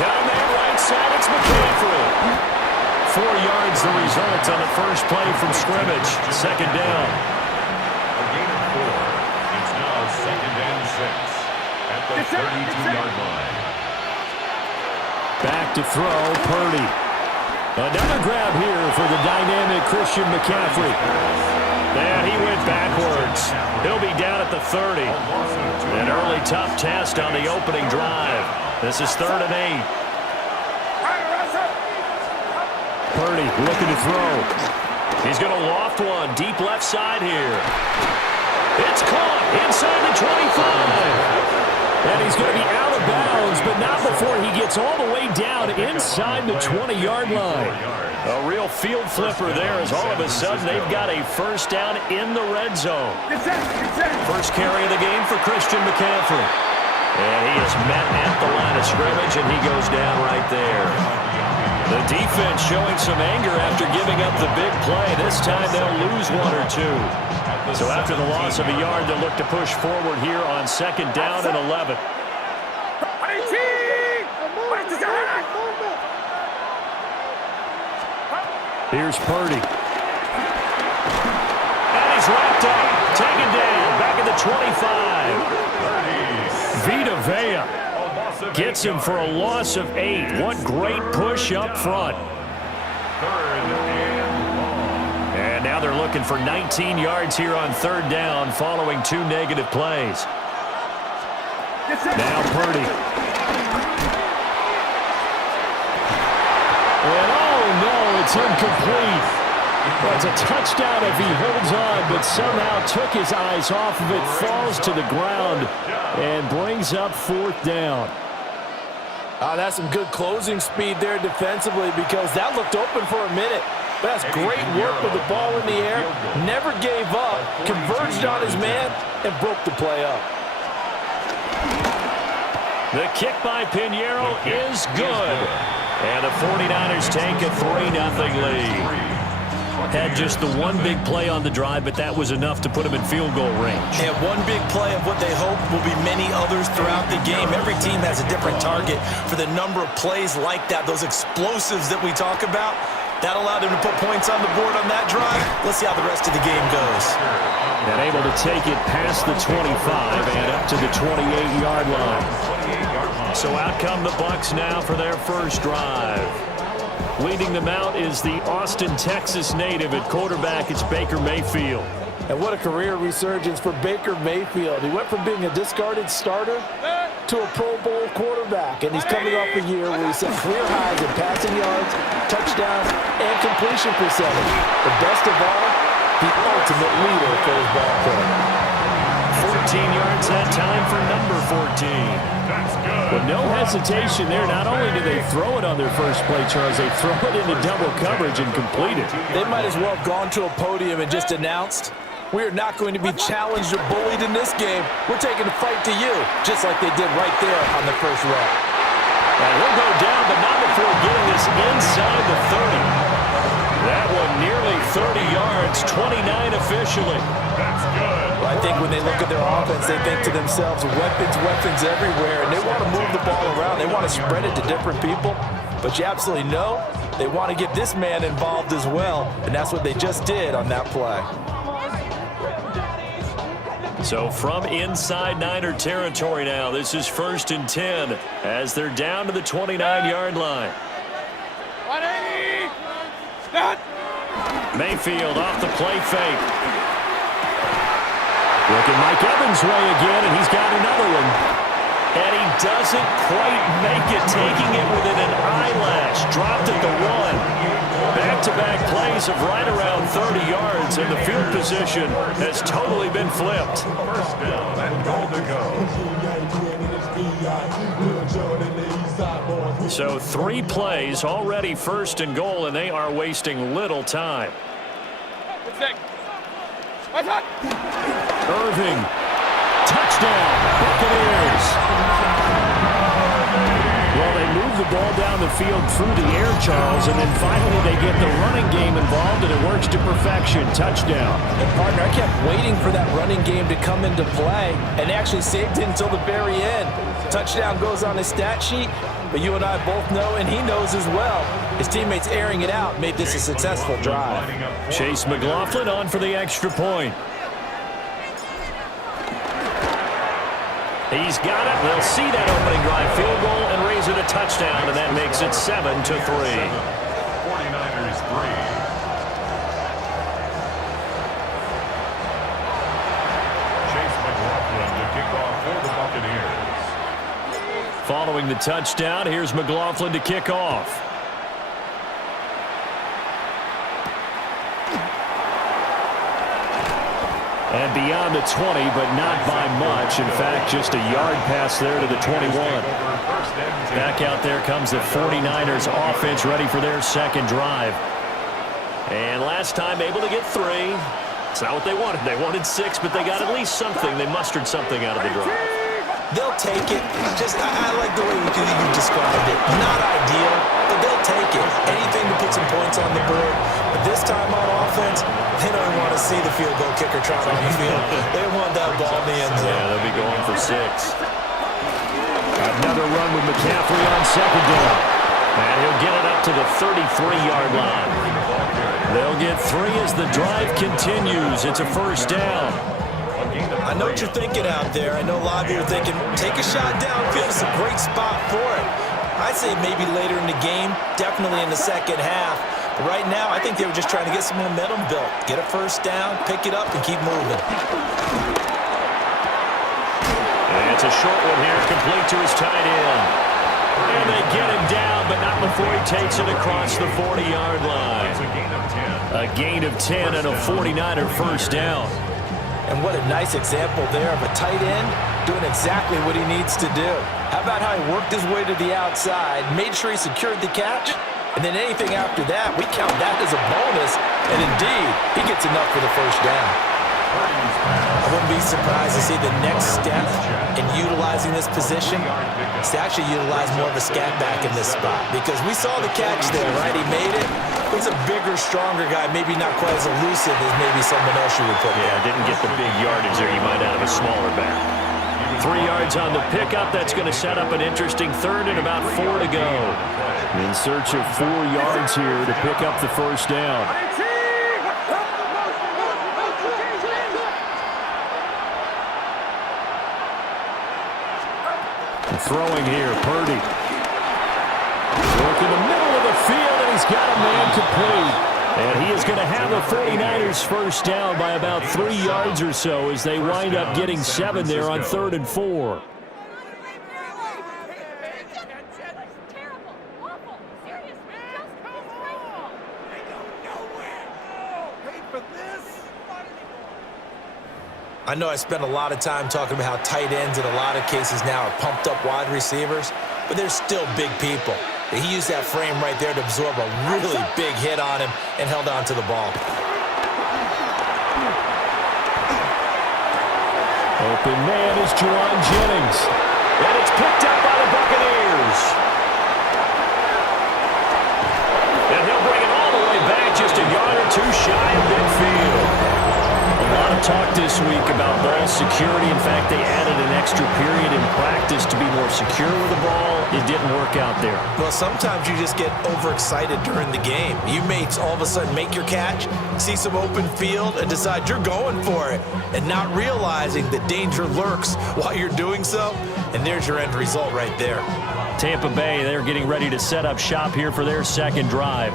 Got him there right side. It's McCaffrey. 4 yards the result on the first play from scrimmage. Second down. A gain of 4. It's now 2nd and 6 at the 32-yard line. Back to throw, Purdy. Another grab here for the dynamic Christian McCaffrey. And he went backwards. He'll be down at the 30. An early tough test on the opening drive. This is 3rd and 8. Purdy looking to throw. He's going to loft one deep left side here. It's caught inside the 25. And he's going to be out of bounds, but not before he gets all the way down inside the 20-yard line. A real field flipper there as all of a sudden they've got a first down in the red zone. First carry of the game for Christian McCaffrey. And he is met at the line of scrimmage, and he goes down right there. The defense showing some anger after giving up the big play. This time they'll lose 1 or 2. So after the loss of a yard, they'll look to push forward here on 2nd down and 11. Here's Purdy. And he's wrapped up. Taken down. Back at the 25. Vita Vea gets him for a loss of 8. What great push up front. 3rd and long. And now they're looking for 19 yards here on 3rd down following 2 negative plays. Now Purdy. And oh no, it's incomplete. Well, it's a touchdown if he holds on, but somehow took his eyes off of it, falls to the ground, and brings up 4th down. That's some good closing speed there defensively, because that looked open for a minute. That's great work with the ball in the air. Never gave up, converged on his man, and broke the play up. The kick by Pinheiro is good. And the 49ers take a 3-0 lead. Had just the one big play on the drive, but that was enough to put him in field goal range. And one big play of what they hope will be many others throughout the game. Every team has a different target for the number of plays like that, those explosives that we talk about. That allowed him to put points on the board on that drive. Let's see how the rest of the game goes. And able to take it past the 25 and up to the 28-yard line. So out come the Bucs now for their first drive. Leading them out is the Austin, Texas native at quarterback. It's Baker Mayfield. And what a career resurgence for Baker Mayfield. He went from being a discarded starter to a Pro Bowl quarterback. And he's coming off a year where he set career highs in passing yards, touchdowns, and completion percentage. The best of all, the ultimate leader for his ball club. 14 yards that time for number 14. But no hesitation there. Not only do they throw it on their first play, Charles, they throw it into double coverage and complete it. They might as well have gone to a podium and just announced, we are not going to be challenged or bullied in this game. We're taking the fight to you, just like they did right there on the first rep. And he'll go down, but not before getting this inside the 30. That one nearly 30 yards, 29 officially. That's good. Well, I think when they look at their offense, they think to themselves, weapons everywhere, and they want to move the ball around. They want to spread it to different people, but you absolutely know they want to get this man involved as well, and that's what they just did on that play. So from inside Niner territory now, this is 1st and 10 as they're down to the 29-yard line. 180. Start. Mayfield off the play fake. Looking Mike Evans' way again, and he's got another one. And he doesn't quite make it, taking it within an eyelash. Dropped at the 1. Back-to-back plays of right around 30 yards, and the field position has totally been flipped. First down and goal to go. So 3 plays, already 1st and goal, and they are wasting little time. Irving, touchdown, Buccaneers. Well, they move the ball down the field through the air, Charles, and then finally they get the running game involved, and it works to perfection. Touchdown. And partner, I kept waiting for that running game to come into play, and actually saved it until the very end. Touchdown goes on his stat sheet, but you and I both know, and he knows as well, his teammates airing it out made this a successful drive. Chase McLaughlin on for the extra point. He's got it. They'll see that opening drive field goal and raise it a touchdown, and that makes it 7-3. 49ers 3. Chase McLaughlin to kick off for the Buccaneers. Following the touchdown, here's McLaughlin to kick off. And beyond the 20, but not by much. In fact, just a yard pass there to the 21. Back out there comes the 49ers offense, ready for their second drive. And last time able to get 3. It's not what they wanted. They wanted 6, but they got at least something. They mustered something out of the drive. They'll take it. I like the way you described it. Not ideal, but they'll take it. Anything to put some points on the board. But this time on offense, they don't want to see the field goal kicker trot on the field. They want that ball in the end zone. Yeah, they'll be going for 6. Another run with McCaffrey on second down. And he'll get it up to the 33-yard line. They'll get 3 as the drive continues. It's a first down. I know what you're thinking out there. I know a lot of you are thinking, take a shot downfield. It's a great spot for it. I'd say maybe later in the game, definitely in the second half. But right now, I think they were just trying to get some momentum built. Get a first down, pick it up, and keep moving. And it's a short one here, complete to his tight end. And they get him down, but not before he takes it across the 40-yard line. A gain of 10 and a 49er first down. And what a nice example there of a tight end doing exactly what he needs to do. How about how he worked his way to the outside, made sure he secured the catch, and then anything after that, we count that as a bonus. And indeed, he gets enough for the first down. I wouldn't be surprised to see the next step in utilizing this position is to actually utilize more of a scat back in this spot. Because we saw the catch there, right? He made it. But He's a bigger, stronger guy, maybe not quite as elusive as maybe someone else you would put there. Yeah, didn't get the big yardage there you might out of a smaller back. 3 yards on the pickup. That's going to set up an interesting third and about 4 to go. In search of 4 yards here to pick up the first down. Throwing here, Purdy. Work in the middle of the field, and he's got a man complete. And he is going to have the 49ers first down by about 3 yards or so as they wind up getting 7 there on 3rd and 4. I know I spent a lot of time talking about how tight ends in a lot of cases now are pumped up wide receivers, but they're still big people. He used that frame right there to absorb a really big hit on him and held on to the ball. Open man is Juwan Jennings. And it's picked up by the Buccaneers. And he'll bring it all the way back, just a yard or 2 shy of midfield. A lot of talk this week about ball security. In fact, they added an extra period in practice to be more secure with the ball. It didn't work out there. Well, sometimes you just get overexcited during the game. You may all of a sudden make your catch, see some open field, and decide you're going for it, and not realizing that danger lurks while you're doing so, and there's your end result right there. Tampa Bay, they're getting ready to set up shop here for their second drive.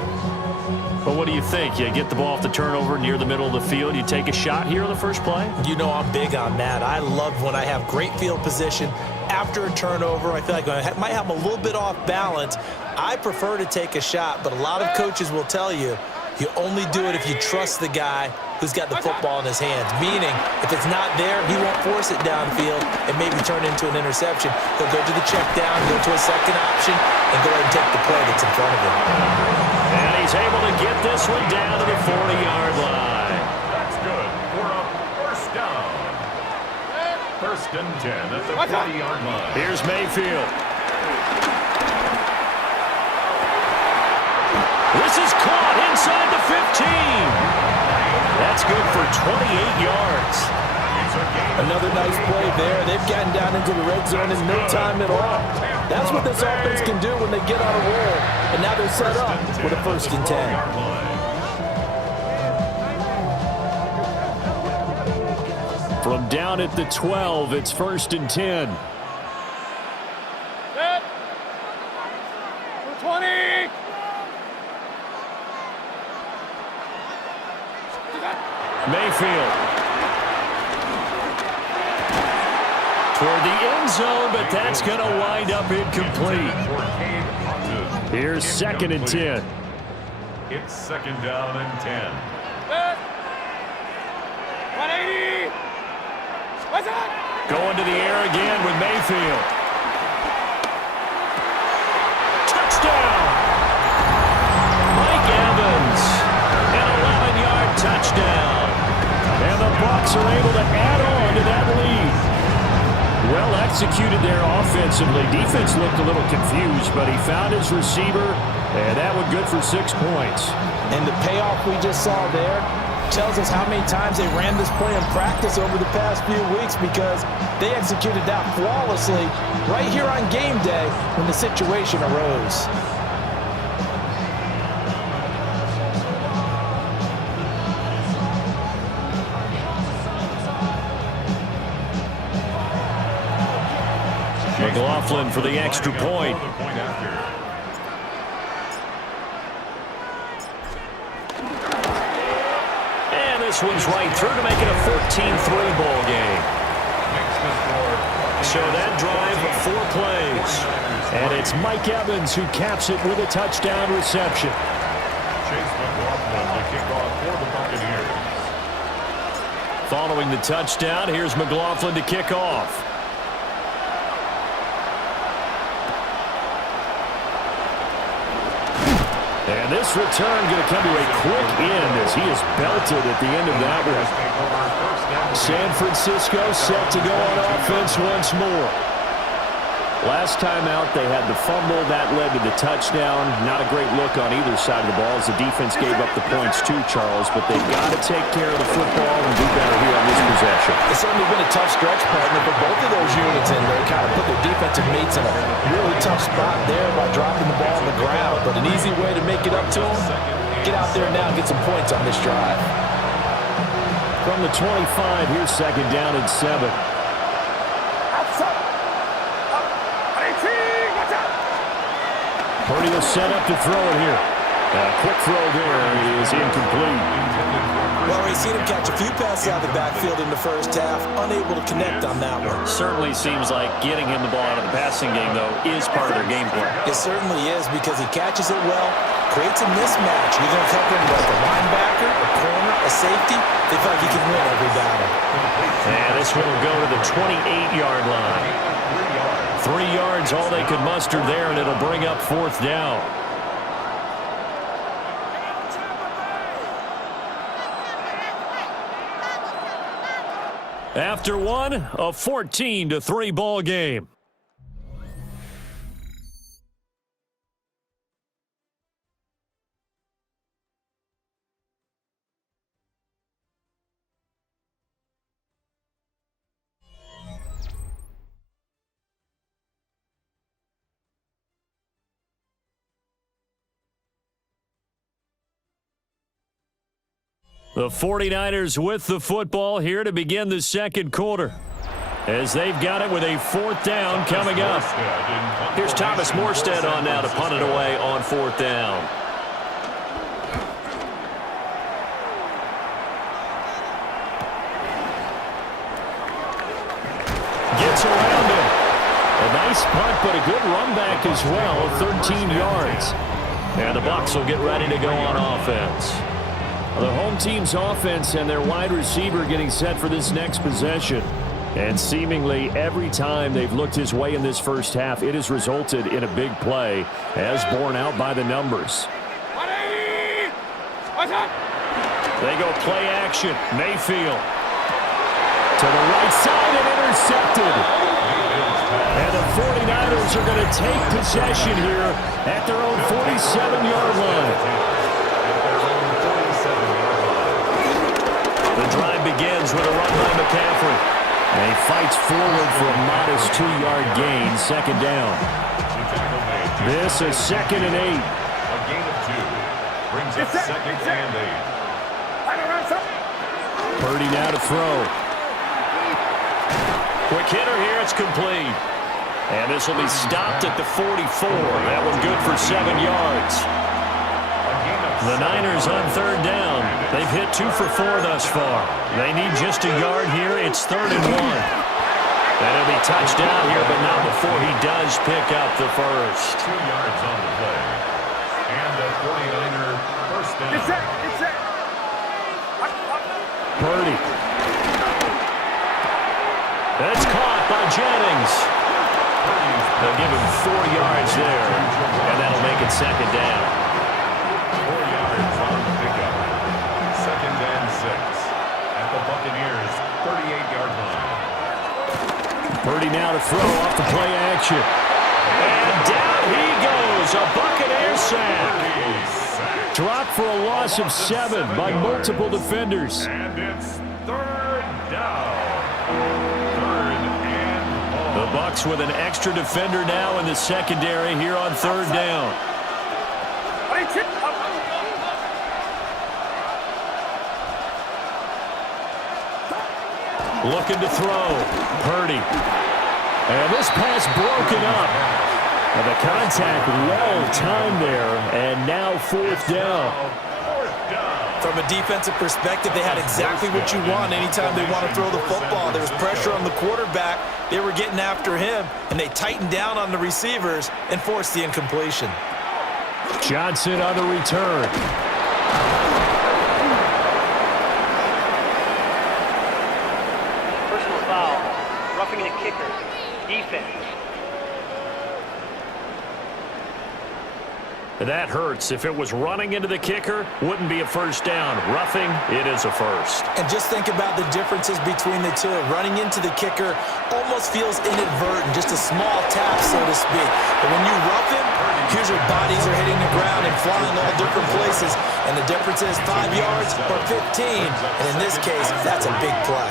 But what do you think? You get the ball off the turnover near the middle of the field. You take a shot here on the first play? You know I'm big on that. I love when I have great field position after a turnover. I feel like I might have a little bit off balance. I prefer to take a shot, but a lot of coaches will tell you, you only do it if you trust the guy who's got the football in his hands. Meaning, if it's not there, he won't force it downfield and maybe turn into an interception. He'll go to the check down, go to a second option, and go ahead and take the play that's in front of him. And he's able to get this one down to the 40-yard line. That's good for a first down. 1st and 10 at the 40-yard line. Here's Mayfield. This is caught inside the 15. That's good for 28 yards. Another nice play there. They've gotten down into the red zone in no time at all. That's what this offense can do when they get on a roll. And now they're set up with a 1st and 10. From down at the 12, it's 1st and 10. Set. 20. Mayfield. Toward the end zone, but that's going to wind up incomplete. Here's 2nd and 10. It's 2nd down and 10. 180. What's that? Going to the air again with Mayfield. Touchdown! Mike Evans. An 11-yard touchdown. And the Bucs are able to add on to that lead. Well executed there offensively. Defense looked a little confused, but he found his receiver, and that one good for 6 points. And the payoff we just saw there tells us how many times they ran this play in practice over the past few weeks, because they executed that flawlessly right here on game day when the situation arose. McLaughlin for the extra point. And this one's right through to make it a 14-3 ball game. So that drive of 4 plays. And it's Mike Evans who caps it with a touchdown reception. Chase McLaughlin to kick off for the Buccaneers. Following the touchdown, here's McLaughlin to kick off. And this return going to come to a quick end as he is belted at the end of that one. San Francisco set to go on offense once more. Last time out, they had the fumble. That led to the touchdown. Not a great look on either side of the ball as the defense gave up the points too, Charles. But they've got to take care of the football and do better here on this possession. It's certainly been a tough stretch, partner, for both of those units, and they kind of put their defensive mates in a really tough spot there by dropping the ball on the ground. But an easy way to make it up to them, get out there now and get some points on this drive. From the 25, here's second down and 7. Purdy will set up to throw it here. Quick throw there is incomplete. Well, we've seen him catch a few passes out of the backfield in the first half, unable to connect on that one. Certainly seems like getting him the ball out of the passing game, though, is part of their game plan. It certainly is because he catches it well, creates a mismatch. You're going to cover him like a linebacker, a corner, a safety. They feel like he can win every battle. And this one will go to the 28-yard line. 3 yards, all they could muster there, and it'll bring up fourth down. After one, a 14-3 ball game. The 49ers with the football here to begin the second quarter, as they've got it with a fourth down coming up. Here's Thomas Morstead on now to punt it away on fourth down. Gets around him. A nice punt, but a good run back as well, 13 yards. And the Bucs will get ready to go on offense. The home team's offense and their wide receiver getting set for this next possession. And seemingly every time they've looked his way in this first half, it has resulted in a big play, as borne out by the numbers. They go play action. Mayfield to the right side and intercepted. And the 49ers are going to take possession here at their own 47-yard line. The drive begins with a run by McCaffrey. And he fights forward for a modest 2-yard gain, second down. This is 2nd and 8. A gain of 2 brings up 2nd and 8. Purdy now to throw. Quick hitter here, it's complete. And this will be stopped at the 44. That one good for 7 yards. The Niners on third down. They've hit 2 for 4 thus far. They need just a yard here. It's 3rd and 1. And he'll be touched down here, but not before he does pick up the first. 2 yards on the play. And the 49er first down. It's it. Purdy. That's caught by Jennings. They'll give him 4 yards there, and that'll make it second down. 4 yards on the pickup. 2nd and 6 at the Buccaneers' 38-yard line. Purdy now to throw off the play action. And down he goes. A Buccaneer sack. Dropped for a loss of 7 by multiple defenders. And it's 3rd down. 3rd and ball. The Bucs with an extra defender now in the secondary here on 3rd down. Looking to throw. Purdy. And this pass broken up. And the contact well timed there. And now 4th down. From a defensive perspective, they had exactly what you want anytime they want to throw the football. There was pressure on the quarterback. They were getting after him, and they tightened down on the receivers and forced the incompletion. Johnson on the return. Personal foul. Roughing the kicker. Defense. That hurts. If it was running into the kicker, wouldn't be a first down. Roughing, it is a first. And just think about the differences between the two. Running into the kicker almost feels inadvertent, just a small tap, so to speak. But when you rough him, here's your bodies are hitting the ground and flying all different places. And the difference is 5 yards or 15. And in this case, that's a big play.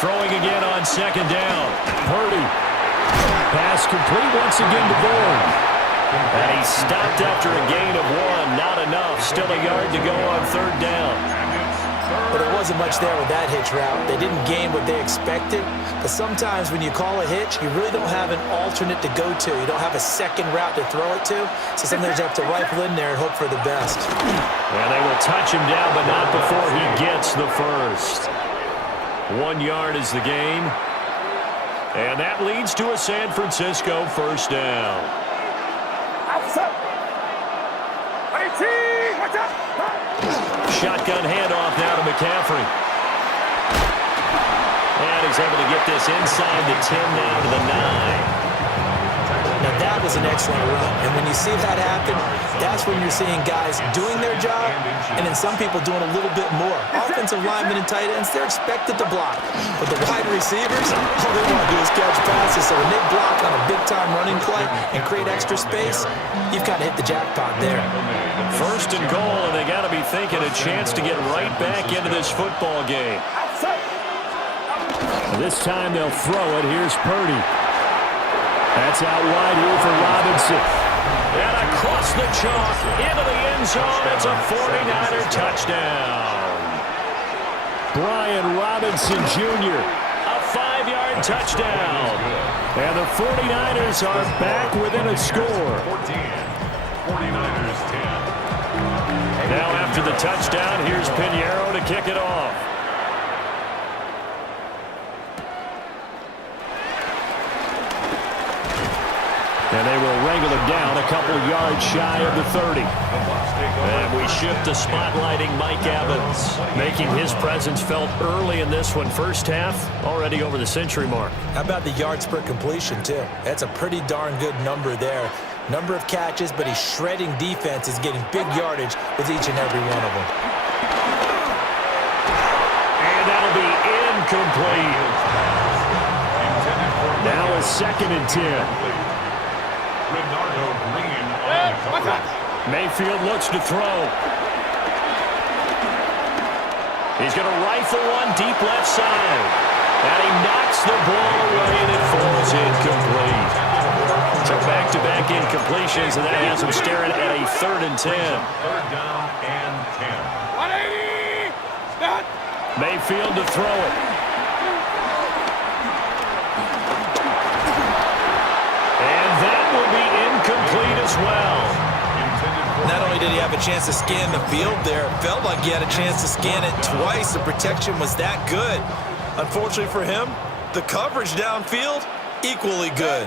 Throwing again on second down. Purdy. Pass complete once again to Bourne. And he stopped after a gain of 1. Not enough. Still a yard to go on third down. But there wasn't much there with that hitch route. They didn't gain what they expected. But sometimes when you call a hitch, you really don't have an alternate to go to. You don't have a second route to throw it to. So sometimes you have to rifle in there and hope for the best. And they will touch him down, but not before he gets the first. 1 yard is the gain. And that leads to a San Francisco first down. Shotgun handoff now to McCaffrey. And he's able to get this inside the 10 now to the 9. Now that was an excellent run. And when you see that happen, that's when you're seeing guys doing their job and then some people doing a little bit more. Offensive linemen and tight ends, they're expected to block. But the wide receivers, all they want to do is catch passes. So when they block on a big-time running play and create extra space, you've kind of hit the jackpot there. First and goal, and they got to be thinking a chance to get right back into this football game. This time they'll throw it. Here's Purdy. That's out wide here for Robinson. And across the chalk, into the end zone. It's a 49er touchdown. Brian Robinson Jr., a 5-yard touchdown. And the 49ers are back within a score. 49ers 10. Now after the touchdown, here's Pinheiro to kick it off. And they will wrangle him down a couple yards shy of the 30. And we shift to spotlighting Mike Evans, making his presence felt early in this one. First half, already over the century mark. How about the yards per completion, too? That's a pretty darn good number there. Number of catches, but he's shredding defenses, getting big yardage with each and every one of them. And that'll be incomplete. Now a 2nd and 10. Mayfield looks to throw. He's going to rifle one deep left side. And he knocks the ball away and it falls incomplete. So back-to-back incompletions, and that has him staring at a 3rd and 10. 3rd down and 10. Mayfield to throw it. And that will be incomplete as well. Not only did he have a chance to scan the field there, it felt like he had a chance to scan it twice. The protection was that good. Unfortunately for him, the coverage downfield, equally good.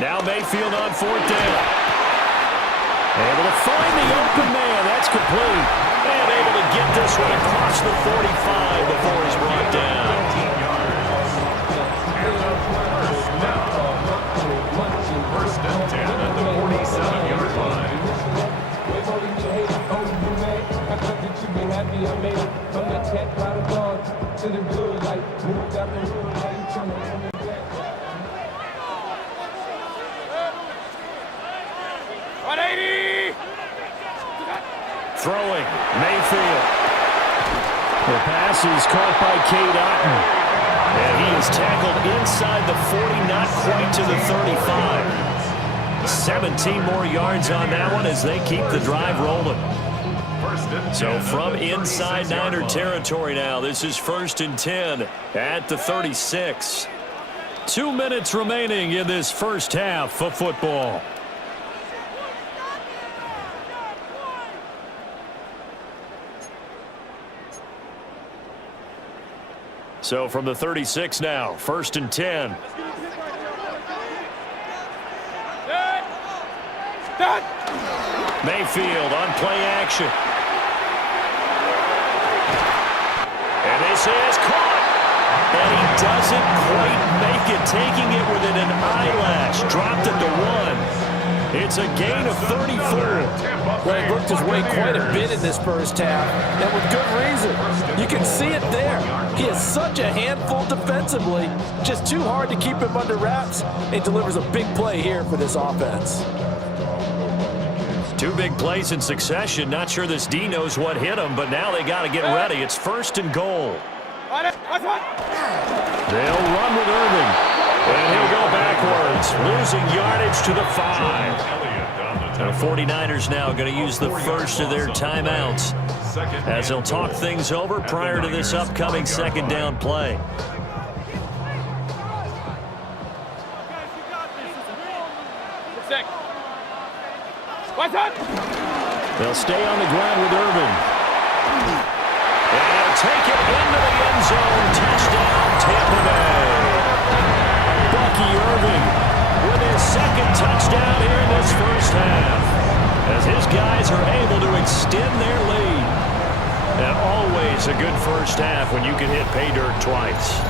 Now Mayfield on 4th down. Able to find the open man. That's complete. And able to get this one across the 45 before he's brought down. First and 10 at the 47-yard line. Throwing, Mayfield. The pass is caught by Cade Otton. And he is tackled inside the 40, not quite to the 35. 17 more yards on that one as they keep the drive rolling. So from inside Niner territory now, this is 1st and 10 at the 36. 2 minutes remaining in this first half of football. So from the 36 now, 1st and 10. Mayfield on play action. And this is caught. And he doesn't quite make it, taking it within an eyelash. Dropped it to 1. It's a gain of 34. Well, he worked his way quite a bit in this first half, and with good reason. You can see it there. He is such a handful defensively, just too hard to keep him under wraps, and delivers a big play here for this offense. 2 big plays in succession. Not sure this D knows what hit him, but now they got to get ready. It's 1st and goal. They'll run with Irving, and he'll go backwards, losing yardage to the 5. The 49ers now going to use the first of their timeouts as they'll talk things over prior to this upcoming 2nd down play. They'll stay on the ground with Irving. And he'll take it into the end zone. Touchdown, Tampa Bay. Bucky Irving with his 2nd touchdown here in this first half, as his guys are able to extend their lead. And always a good first half when you can hit pay dirt twice.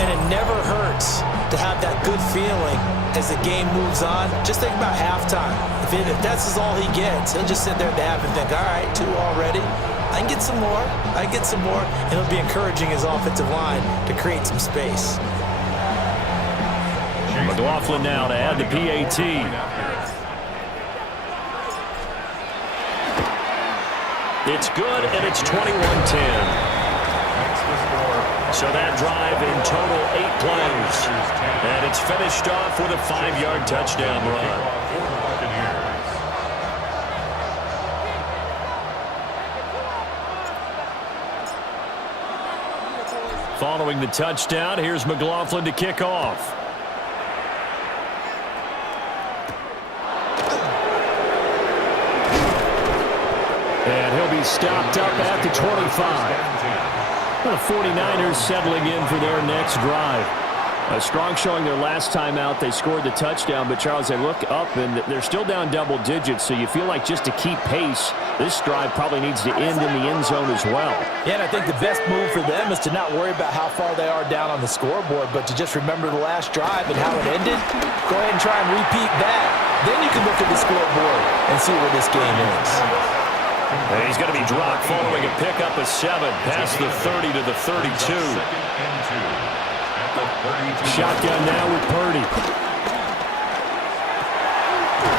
And it never hurts to have that good feeling as the game moves on. Just think about halftime. If that's all he gets, he'll just sit there at the half and think, all right, 2 already. I can get some more. I can get some more. And he'll be encouraging his offensive line to create some space. McLaughlin now to add the PAT. It's good, and it's 21-10. So that drive in total 8 plays. And it's finished off with a 5-yard touchdown run. Following the touchdown, here's McLaughlin to kick off. And he'll be stopped up at the 25. The 49ers settling in for their next drive. A strong showing their last time out. They scored the touchdown, but Charles, they look up and they're still down double digits, so you feel like just to keep pace, this drive probably needs to end in the end zone as well. Yeah, and I think the best move for them is to not worry about how far they are down on the scoreboard, but to just remember the last drive and how it ended. Go ahead and try and repeat that. Then you can look at the scoreboard and see where this game is. And he's going to be dropped following a pickup of 7 past the 30 to the 32. Shotgun now with Purdy.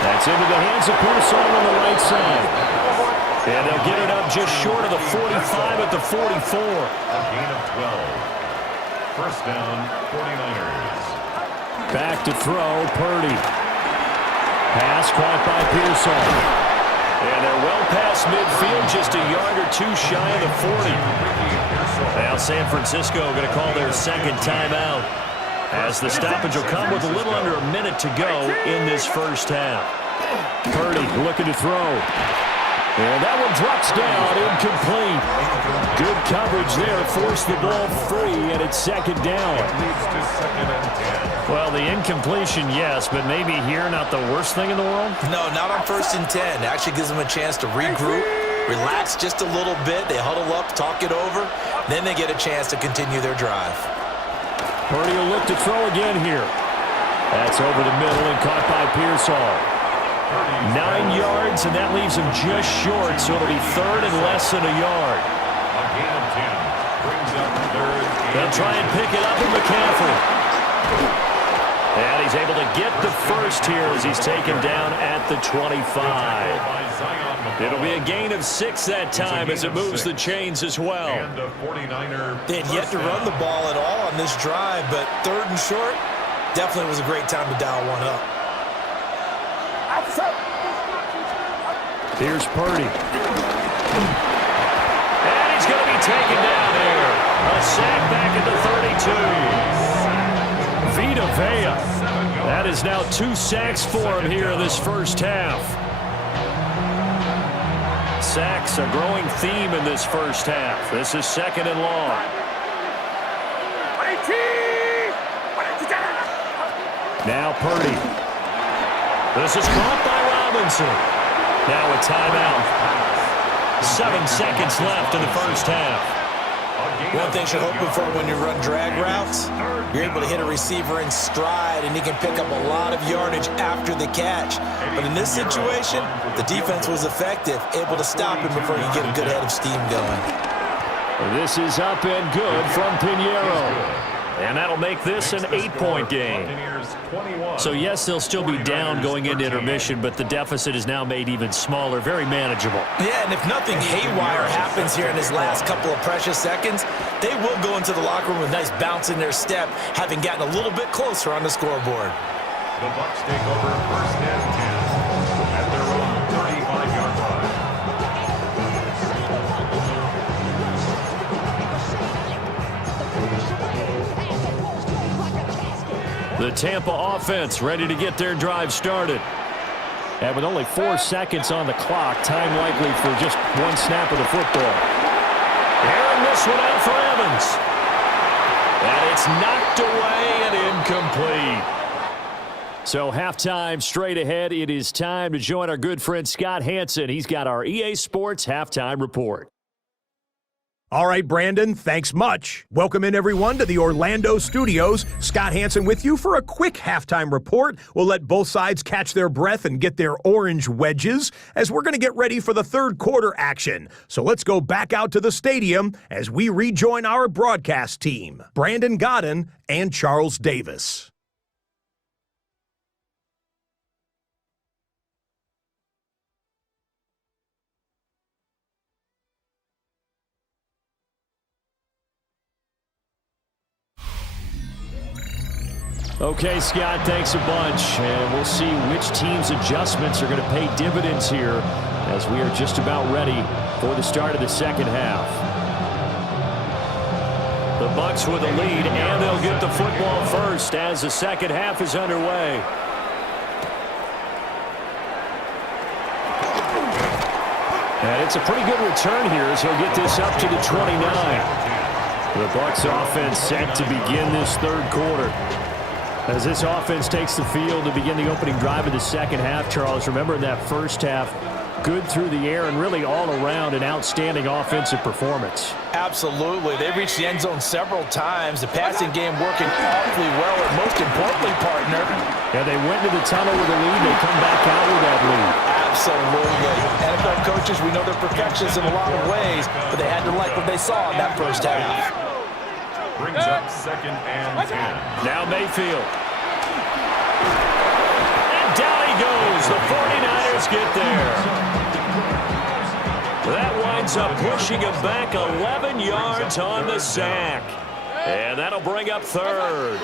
That's into the hands of Pearson on the right side. And they'll get it up just short of the 45 at the 44. A gain of 12. First down, 49ers. Back to throw, Purdy. Pass caught by Pearson. And they're well past midfield, just a yard or 2 shy of the 40. Now San Francisco going to call their 2nd timeout, as the stoppage will come with a little under a minute to go in this first half. Purdy looking to throw. And that one drops down, incomplete. Good coverage there, forced the ball free, and it's 2nd down. Leads to 2nd and 10. Well, the incompletion, yes, but maybe here not the worst thing in the world? No, not on 1st and 10. It actually gives them a chance to regroup, relax just a little bit. They huddle up, talk it over, then they get a chance to continue their drive. Purdy will look to throw again here. That's over the middle and caught by Pearsall. 9 yards, and that leaves him just short, so it'll be 3rd and less than a yard. A gain of 10 brings up 3rd. They'll try and pick it up with McCaffrey. And he's able to get the first here as he's taken down at the 25. It'll be a gain of 6 that time as it moves the chains as well. They had yet to run the ball at all on this drive, but 3rd and short definitely was a great time to dial one up. Here's Purdy. And he's going to be taken down here. A sack back at the 32. Vita Vea. That is now 2 sacks for him here in this first half. Sacks, a growing theme in this first half. This is 2nd and long. Now Purdy. This is caught by Robinson. Now a timeout. 7 seconds left in the first half. A gain One thing you're hoping for when you run drag routes, you're able to hit a receiver in stride, and he can pick up a lot of yardage after the catch. But in this situation, the defense was effective, able to stop him before you get a good head of steam going. This is up and good from Pinheiro. And that'll make this an 8-point game. So, yes, they'll still be down going into intermission, but the deficit is now made even smaller, very manageable. Yeah, and if nothing haywire happens here in his last couple of precious seconds, they will go into the locker room with a nice bounce in their step, having gotten a little bit closer on the scoreboard. The Bucs take over first and 10 at their own 35-yard line. The Tampa offense ready to get their drive started. And with only 4 seconds on the clock, time likely for just one snap of the football. And this one out for Evans. And it's knocked away and incomplete. So halftime straight ahead. It is time to join our good friend Scott Hanson. He's got our EA Sports halftime report. All right, Brandon, thanks much. Welcome in, everyone, to the Orlando studios. Scott Hanson with you for a quick halftime report. We'll let both sides catch their breath and get their orange wedges as we're going to get ready for the third quarter action. So let's go back out to the stadium as we rejoin our broadcast team, Brandon Godden and Charles Davis. Okay, Scott, thanks a bunch. And we'll see which team's adjustments are going to pay dividends here as we are just about ready for the start of the second half. The Bucs with a lead, and they'll get the football first as the second half is underway. And it's a pretty good return here as he'll get this up to the 29. The Bucs offense set to begin this third quarter. As this offense takes the field to begin the opening drive of the second half, Charles, remember in that first half, good through the air and really all around an outstanding offensive performance. Absolutely. They reached the end zone several times. The passing game working awfully well, and most importantly, partner. Yeah, they went to the tunnel with a lead. They come back out with that lead. Absolutely. NFL coaches, we know they're perfectionists in a lot of ways, but they had to like what they saw in that first half. Brings up second and 10. Now Mayfield. And down he goes. The 49ers get there. That winds up pushing him back 11 yards on the sack. And that'll bring up third.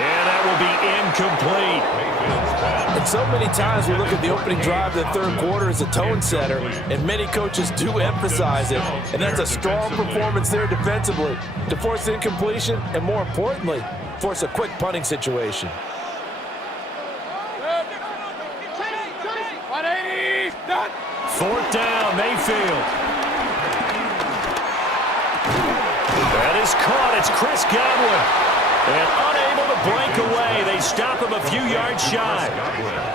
And that will be incomplete. And so many times we look at the opening drive of the third quarter as a tone setter, and many coaches do emphasize it, and that's a strong performance there defensively to force incompletion and, more importantly, force a quick punting situation. Fourth down, Mayfield. That is caught. It's Chris Godwin. And unable to break away. They stop him a few yards shy.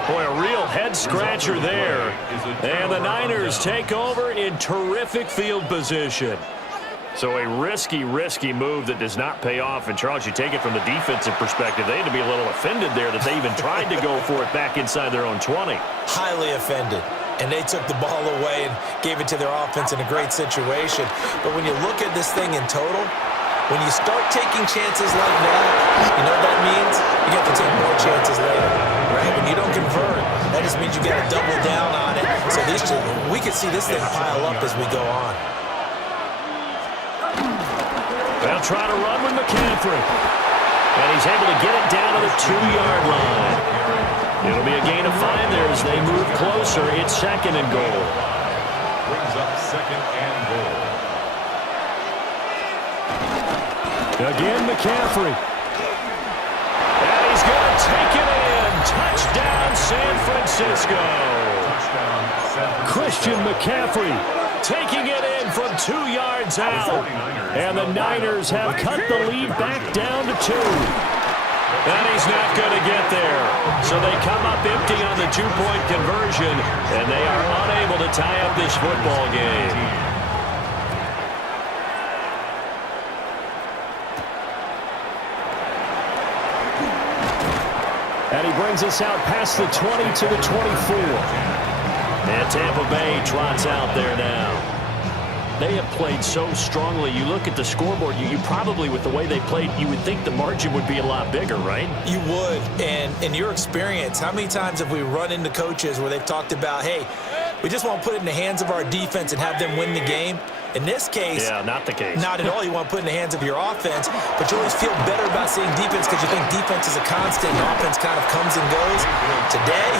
Boy, a real head-scratcher there. And the Niners take over in terrific field position. So a risky move that does not pay off. And, Charles, you take it from the defensive perspective. They had to be a little offended there that they even tried to go for it back inside their own 20. Highly offended. And they took the ball away and gave it to their offense in a great situation. But when you look at this thing in total, when you start taking chances like that, you know what that means? You have to take more chances later, right? When you don't convert, that just means you got to double down on it. So we could see this thing pile up as we go on. They'll try to run with McCaffrey. And he's able to get it down to the 2-yard line. It'll be a gain of 5 there as they move closer. It's second and goal. Brings up second and goal. Again, McCaffrey. And he's going to take it in. Touchdown, San Francisco. Christian McCaffrey taking it in from 2 yards out. And the Niners have cut the lead back down to 2. And he's not going to get there. So they come up empty on the two-point conversion, and they are unable to tie up this football game. And he brings us out past the 20 to the 24. And Tampa Bay trots out there now. They have played so strongly. You look at the scoreboard, you probably, with the way they played, you would think the margin would be a lot bigger, right? You would. And in your experience, how many times have we run into coaches where they've talked about, hey, we just want to put it in the hands of our defense and have them win the game? In this case, yeah, not the case. Not at all. You want to put it in the hands of your offense, but you always feel better about seeing defense because you think defense is a constant and offense kind of comes and goes. Today,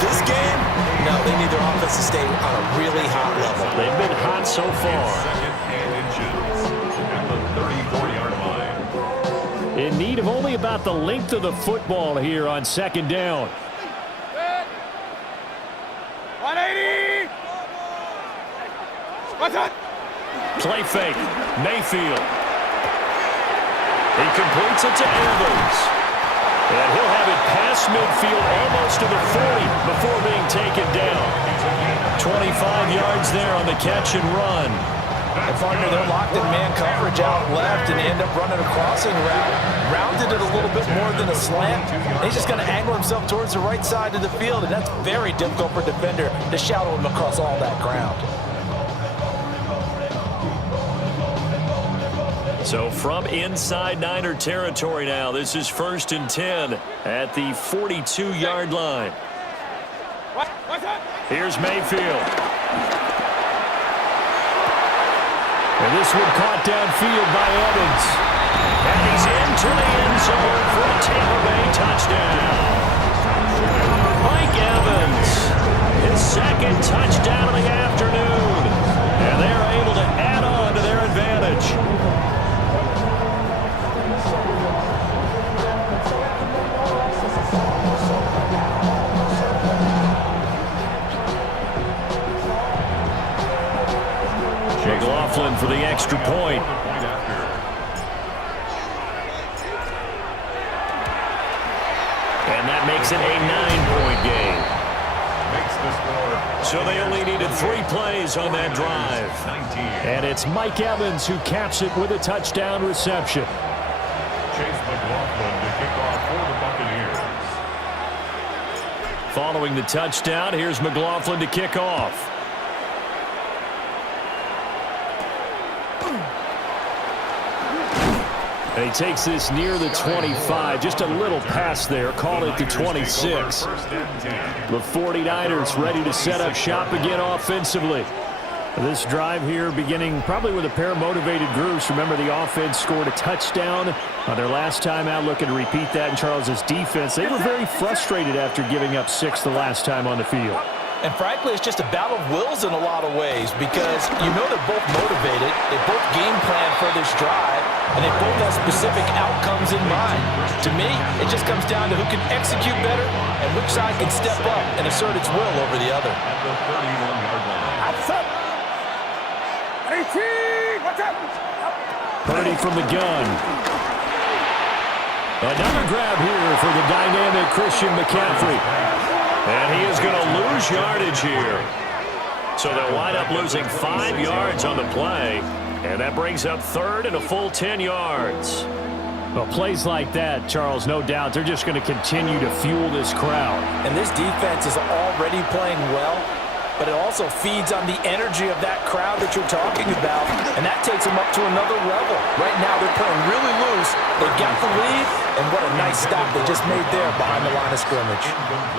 this game, no, they need their offense to stay on a really hot level. They've been hot so far. Second and inches at the 34-yard line. In need of only about the length of the football here on second down. 180! What's up? Play fake. Mayfield. He completes it to Evans. And he'll have it past midfield almost to the 40 before being taken down. 25 yards there on the catch and run. And partner, they're locked in man coverage out left and end up running a crossing route. Rounded it a little bit more than a slant. He's just going to angle himself towards the right side of the field, and that's very difficult for a defender to shadow him across all that ground. So from inside Niner territory now, this is 1st and 10 at the 42-yard line. Here's Mayfield. And this one caught downfield by Evans. And he's into the end zone for a Tampa Bay touchdown. Mike Evans, his second touchdown of the afternoon. And they're able to add on to their advantage. McLaughlin for the extra point. And that makes it a 9-point game. So they only needed 3 plays on that drive. And it's Mike Evans who caps it with a touchdown reception. Chase McLaughlin to kick off for the Buccaneers. Following the touchdown, here's McLaughlin to kick off. And he takes this near the 25. Just a little pass there. Call it the 26. The 49ers ready to set up shop again offensively. This drive here beginning probably with a pair of motivated groups. Remember, the offense scored a touchdown on their last time out. Looking to repeat that in Charles's defense. They were very frustrated after giving up 6 the last time on the field. And frankly, it's just a battle of wills in a lot of ways because you know they're both motivated, they both game plan for this drive, and they both have specific outcomes in mind. To me, it just comes down to who can execute better and which side can step up and assert its will over the other. At the 31-yard line. Outside! 18! Watch out! Purdy from the gun. Another grab here for the dynamic Christian McCaffrey. And he is going to lose yardage here. So they'll wind up losing 5 yards on the play. And that brings up 3rd and a full 10 yards. Well, plays like that, Charles, no doubt, they're just going to continue to fuel this crowd. And this defense is already playing well, but it also feeds on the energy of that crowd that you're talking about, and that takes them up to another level. Right now, they're playing really loose. They got the lead, and what a nice stop they just made there behind the line of scrimmage.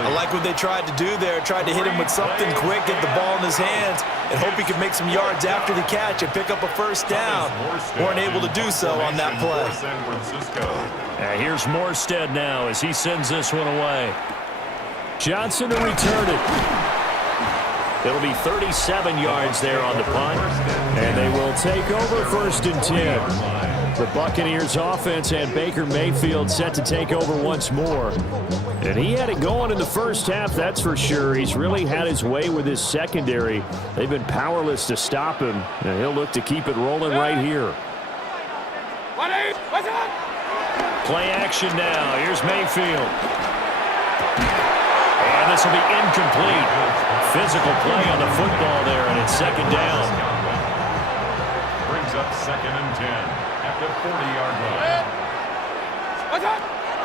I like what they tried to do there, tried to hit him with something quick, get the ball in his hands, and hope he could make some yards after the catch and pick up a first down. Weren't able to do so on that play. Here's Morstead now as he sends this one away. Johnson to return it. It'll be 37 yards there on the punt, and they will take over 1st and 10. The Buccaneers offense had Baker Mayfield set to take over once more. And he had it going in the first half, that's for sure. He's really had his way with his secondary. They've been powerless to stop him, and he'll look to keep it rolling right here. What's up? Play action now. Here's Mayfield. And this will be incomplete. Physical play on the football there, and it's second down. Brings up 2nd and 10 at the 40-yard line.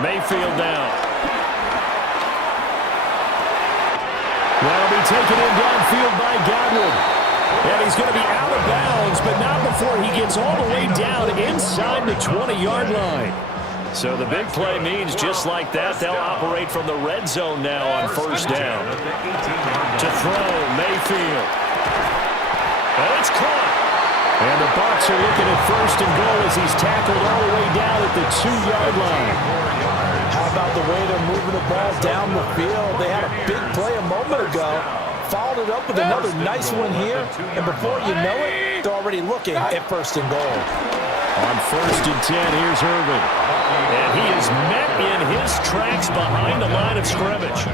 Mayfield down. That'll be taken in downfield by Godwin. And he's going to be out of bounds, but not before he gets all the way down inside the 20-yard line. So the big play means just like that, they'll operate from the red zone now on first down. To throw, Mayfield. And it's caught. And the Bucs are looking at first and goal as he's tackled all the way down at the 2-yard line. How about the way they're moving the ball down the field? They had a big play a moment ago. Followed it up with another nice one here. And before you know it, they're already looking at first and goal. On first and 10, here's Irvin. And he is met in his tracks behind the line of scrimmage.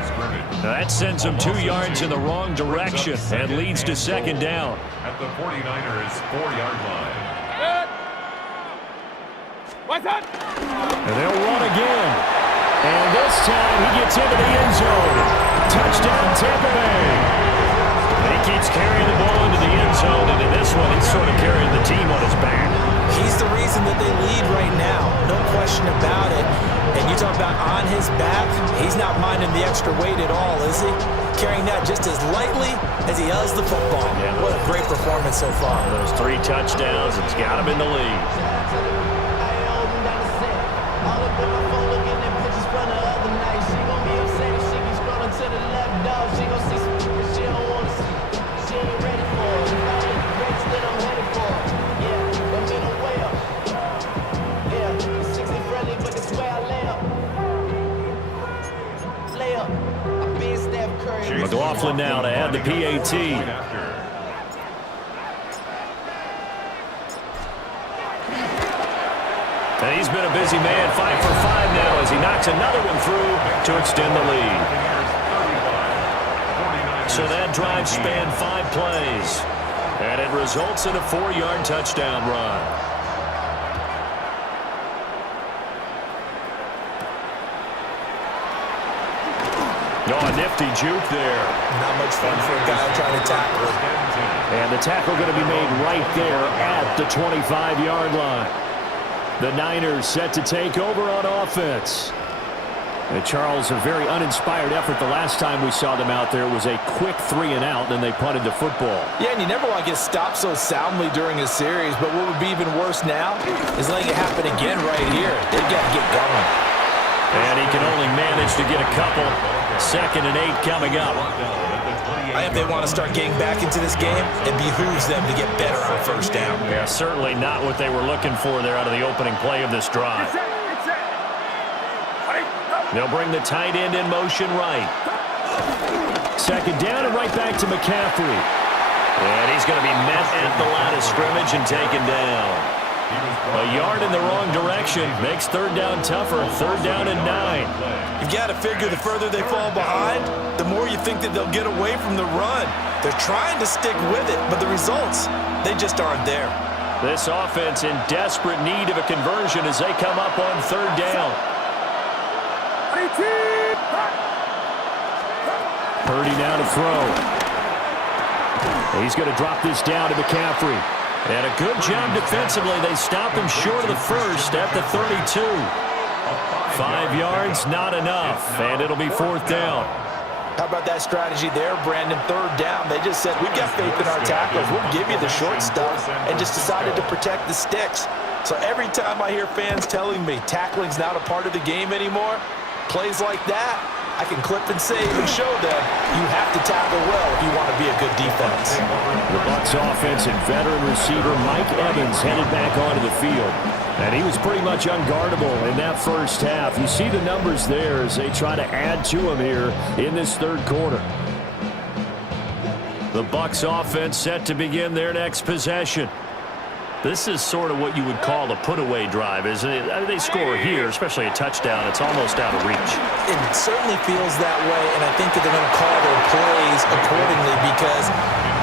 That sends him 2 yards in the wrong direction and leads to second down. At the 49ers 4-yard line. And they'll run again. And this time he gets into the end zone. Touchdown, Tampa Bay. He keeps carrying the ball into the end zone, and in this one, he's sort of carrying the team on his back. He's the reason that they lead right now. No question about it. And you talk about on his back, he's not minding the extra weight at all, is he? Carrying that just as lightly as he does the football. Yeah, what a great performance so far. Those 3 touchdowns, it's got him in the lead. McLaughlin now to add the PAT. And he's been a busy man, 5 for 5 now as he knocks another one through to extend the lead. So that drive spanned 5 plays, and it results in a 4-yard touchdown run. Oh, a nifty juke there. Not much fun for a guy trying to tackle. And the tackle going to be made right there at the 25-yard line. The Niners set to take over on offense. And Charles, a very uninspired effort the last time we saw them out there. It was a quick 3-and-out, then they punted the football. Yeah, and you never want to get stopped so soundly during a series, but what would be even worse now is letting it happen again right here. They've got to get going. And he can only manage to get a couple. 2nd and 8 coming up. I think they want to start getting back into this game. It behooves them to get better on first down. Yeah, certainly not what they were looking for there out of the opening play of this drive. They'll bring the tight end in motion right. 2nd down and right back to McCaffrey. And he's going to be met at the line of scrimmage and taken down. A yard in the wrong direction makes 3rd down tougher. 3rd down and 9. You've got to figure the further they fall behind, the more you think that they'll get away from the run. They're trying to stick with it, but the results, they just aren't there. This offense in desperate need of a conversion as they come up on 3rd down. Purdy now to throw. He's going to drop this down to McCaffrey. And a good job defensively. They stop him short of the first at the 32. 5 yards, not enough. And it'll be 4th down. How about that strategy there, Brandon? 3rd down. They just said, we've got faith in our tackles. We'll give you the short stuff, and just decided to protect the sticks. So every time I hear fans telling me tackling's not a part of the game anymore, plays like that, I can clip and save and show them you have to tackle well if you want to be a good defense. The Bucs offense and veteran receiver Mike Evans headed back onto the field. And he was pretty much unguardable in that first half. You see the numbers there as they try to add to him here in this 3rd quarter. The Bucs offense set to begin their next possession. This is sort of what you would call a put-away drive, isn't it? They score here, especially a touchdown. It's almost out of reach. It certainly feels that way, and I think that they're going to call their plays accordingly because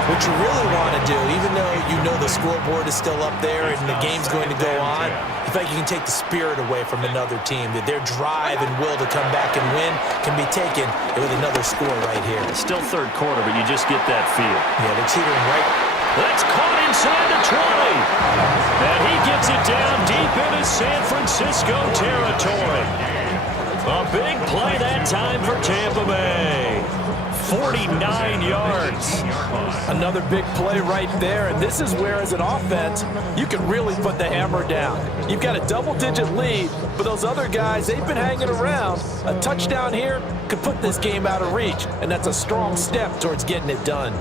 What you really want to do, even though you know the scoreboard is still up there and the game's going to go on, you think you can take the spirit away from another team, that their drive and will to come back and win can be taken with another score right here. It's still third quarter, but you just get that feel. Yeah, they're teetering right. That's caught inside the 20. And he gets it down deep into San Francisco territory. A big play that time for Tampa Bay. 49 yards. Another big play right there, and this is where, as an offense, you can really put the hammer down. You've got a double-digit lead, but those other guys, they've been hanging around. A touchdown here could put this game out of reach, and that's a strong step towards getting it done.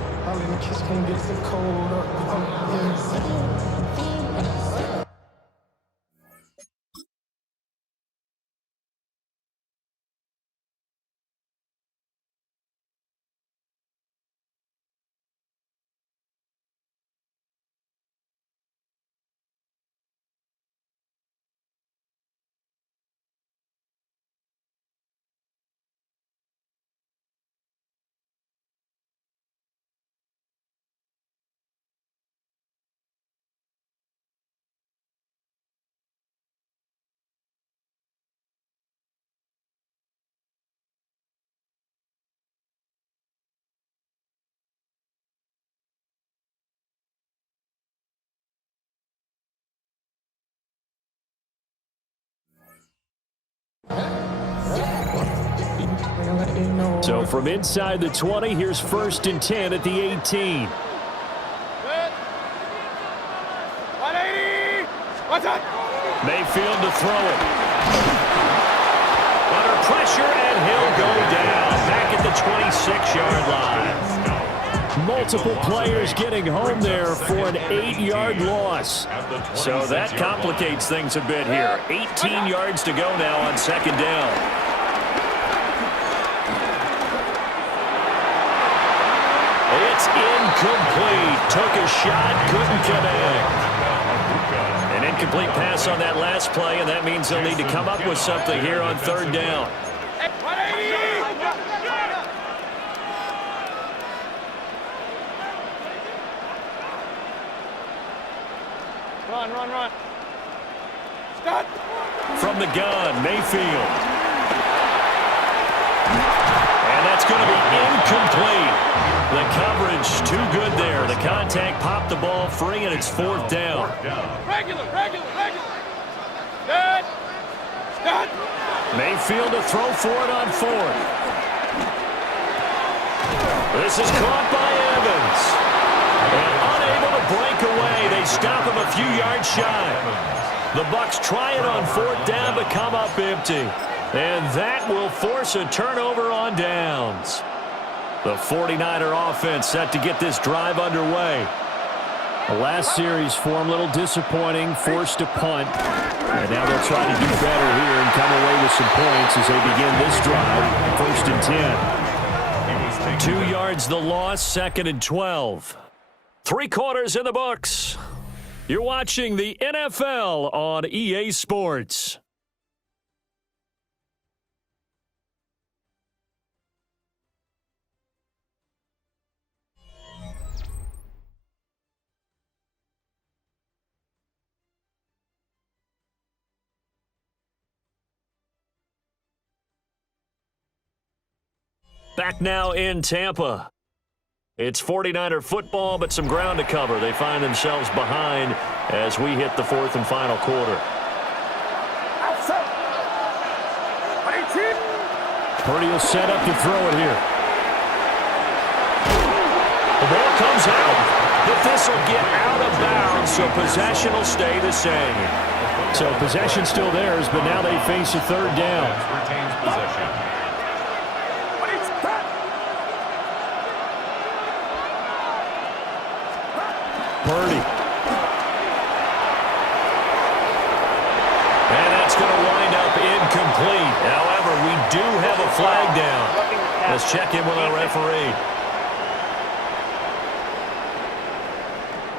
So from inside the 20, here's 1st and 10 at the 18. 180. What's up? Mayfield to throw it. Under pressure, and he'll go down. Back at the 26-yard line. Multiple players getting home there for an 8-yard loss. So that complicates things a bit here. 18 yards to go now on 2nd down. It's incomplete. Took a shot, couldn't connect. An incomplete pass on that last play, and that means they'll need to come up with something here on 3rd down. Run. Start. From the gun, Mayfield. And that's going to be incomplete. The coverage too good there. The contact popped the ball free, and it's 4th down. Regular. Good. Start. Mayfield to throw for it on 4th. This is caught by Evans. And unable to break away. They stop him a few yards shy. The Bucs try it on 4th down, but come up empty. And that will force a turnover on downs. The 49er offense set to get this drive underway. The last series for him, a little disappointing, forced a punt. And now they'll try to do better here and come away with some points as they begin this drive. 1st and 10. 2 yards the loss, 2nd and 12. 3 quarters in the books. You're watching the NFL on EA Sports. Back now in Tampa. It's 49er football, but some ground to cover. They find themselves behind as we hit the 4th and final quarter. Purdy will set up to throw it here. The ball comes out, but this will get out of bounds, so possession will stay the same. So possession still theirs, but now they face a 3rd down. Retains possession. Purdy. And that's going to wind up incomplete. However, we do have a flag down. Let's check in with our referee.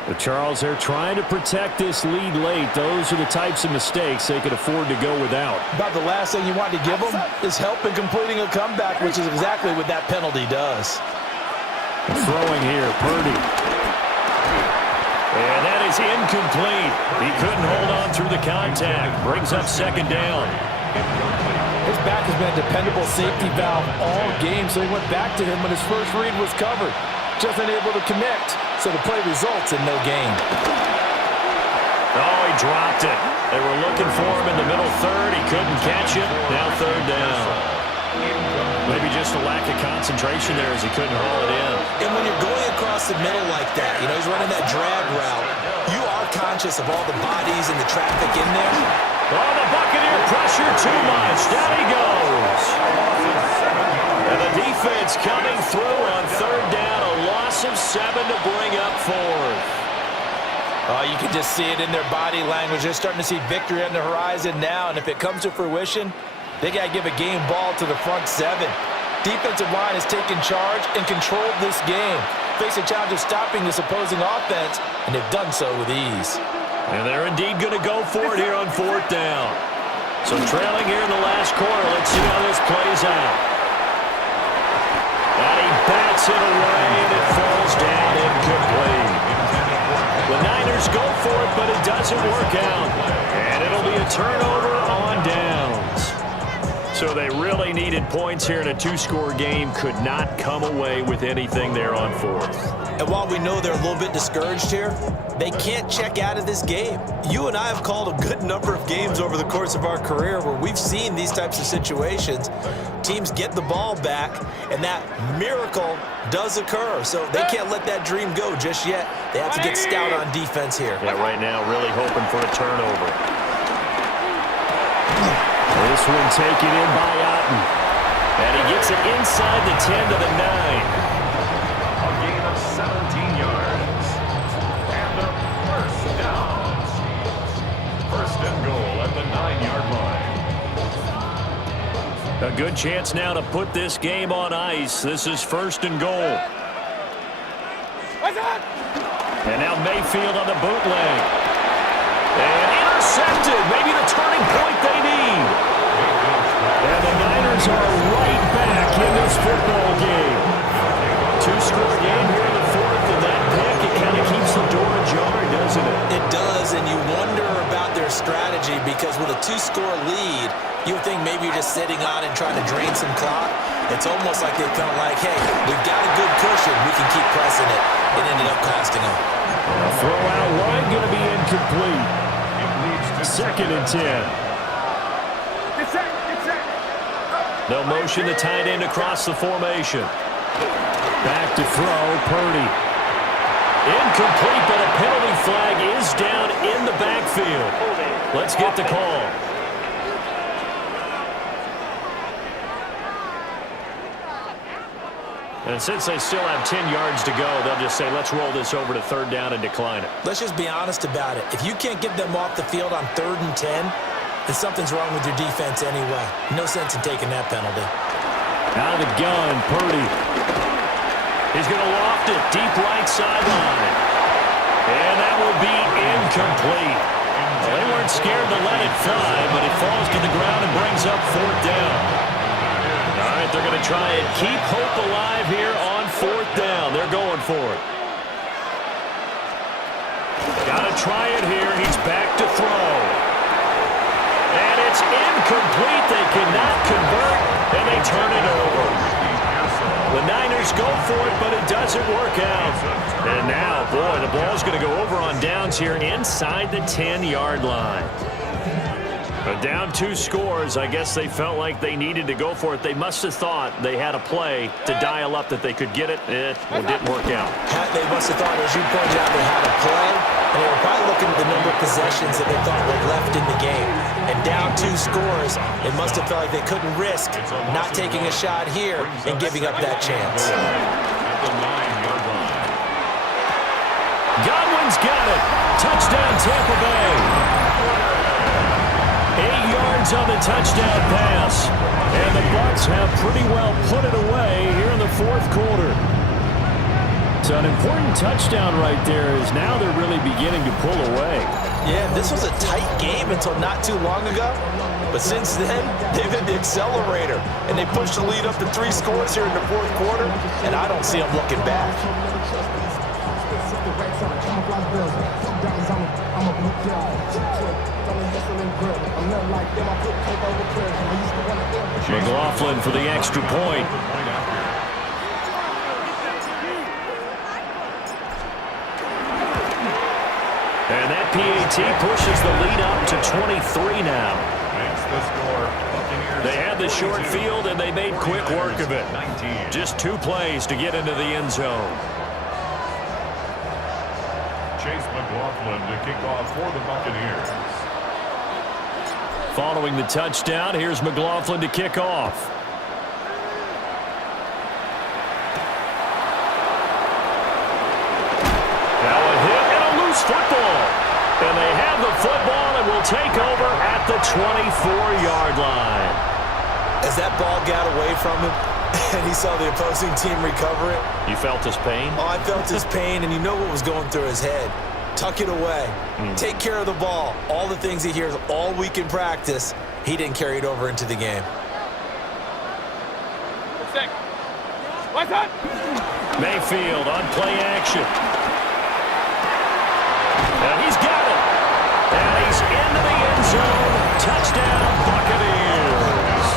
But Charles, they're trying to protect this lead late. Those are the types of mistakes they could afford to go without. About the last thing you want to give them is help in completing a comeback, which is exactly what that penalty does. Throwing here, Purdy. And that is incomplete. He couldn't hold on through the contact. Brings up second down. His back has been a dependable safety valve all game, so he went back to him when his first read was covered. Just unable to connect, so the play results in no gain. Oh, he dropped it. They were looking for him in the middle third. He couldn't catch it. Now third down. Maybe just a lack of concentration there as he couldn't haul it in. And when you're going across the middle like that, he's running that drag route, you are conscious of all the bodies and the traffic in there. Oh, the Buccaneer pressure too much. Down he goes. And the defense coming through on third down. A loss of 7 to bring up fourth. Oh, you can just see it in their body language. They're starting to see victory on the horizon now, and if it comes to fruition, they got to give a game ball to the front seven. Defensive line has taken charge and controlled this game. Facing challenge of stopping this opposing offense, and they've done so with ease. And they're indeed going to go for it here on fourth down. So trailing here in the last quarter. Let's see how this plays out. And he bats it away, and it falls down incomplete. The Niners go for it, but it doesn't work out. And it'll be a turnover on downs. So they really needed points here in a two-score game. Could not come away with anything there on fourth. And while we know they're a little bit discouraged here, they can't check out of this game. You and I have called a good number of games over the course of our career where we've seen these types of situations. Teams get the ball back, and that miracle does occur. So they can't let that dream go just yet. They have to get stout on defense here. Yeah, right now really hoping for a turnover. This one taken in by Otten. And he gets it inside the 10 to the 9. A gain of 17 yards. And a first down. First and goal at the 9-yard line. A good chance now to put this game on ice. This is first and goal. And now Mayfield on the bootleg. And intercepted. Maybe the turning point they need. And the Niners are right back in this football game. Two-score game here in the fourth, and that pick, it kind of keeps the door ajar, doesn't it? It does, and you wonder about their strategy because with a two-score lead, you would think maybe you're just sitting on and trying to drain some clock. It's almost like they felt like, hey, we've got a good cushion. We can keep pressing it. It ended up costing them. Throw out wide, going to be incomplete. Second and 10. They'll motion the tight end across the formation. Back to throw, Purdy. Incomplete, but a penalty flag is down in the backfield. Let's get the call. And since they still have 10 yards to go, they'll just say, let's roll this over to third down and decline it. Let's just be honest about it. If you can't get them off the field on 3rd and 10, then something's wrong with your defense anyway. No sense in taking that penalty. Out of the gun, Purdy. He's going to loft it deep right sideline. And that will be incomplete. Well, they weren't scared to let it fly, but it falls to the ground and brings up fourth down. All right, they're going to try and keep hope alive here on fourth down. They're going for it. Got to try it here. He's back to throw. And it's incomplete. They cannot convert, and they turn it over. The Niners go for it, but it doesn't work out. And now, boy, the ball's going to go over on downs here inside the 10-yard line. But down 2 scores, I guess they felt like they needed to go for it. They must have thought they had a play to dial up that they could get it. It didn't work out. They must have thought, as you pointed out, they had a play, and they were probably looking at the number of possessions that they thought were left in the game. And down 2 scores, they must have felt like they couldn't risk not taking a shot here and giving up that chance. Godwin's got it. Touchdown, Tampa Bay. 8 yards on the touchdown pass. And the Bucs have pretty well put it away here in the fourth quarter. So an important touchdown right there is now they're really beginning to pull away. Yeah, this was a tight game until not too long ago. But since then, they've hit the accelerator. And they pushed the lead up to 3 scores here in the fourth quarter. And I don't see them looking back. McLaughlin for the extra point. And that PAT pushes the lead up to 23 now. Makes the score. Buccaneers. They had the short field, and they made quick work of it. 19. Just 2 plays to get into the end zone. Chase McLaughlin to kick off for the Buccaneers. Following the touchdown, here's McLaughlin to kick off. Now a hit and a loose football. And they have the football and will take over at the 24-yard line. As that ball got away from him and he saw the opposing team recover it. You felt his pain? Oh, I felt his pain, and you know what was going through his head. Tuck it away. Take care of the ball. All the things he hears all week in practice, he didn't carry it over into the game. Mayfield on play action. And he's got it. And he's into the end zone. Touchdown, Buccaneers.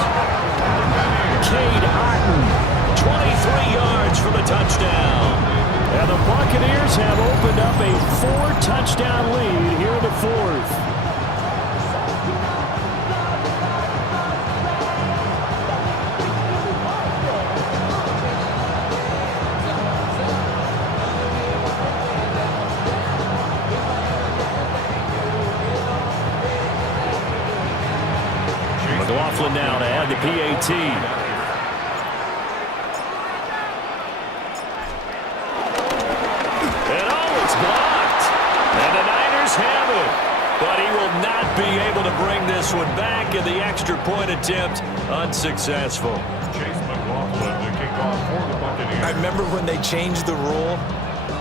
Cade Otton, 23 yards for the touchdown. And the Buccaneers have opened up a 4-touchdown lead here in the fourth. McLaughlin now to add the PAT. And oh, it's blocked. And the Niners have it. But he will not be able to bring this one back, and the extra point attempt unsuccessful. Chase McLaughlin to kick off for the Buccaneers. I remember when they changed the rule,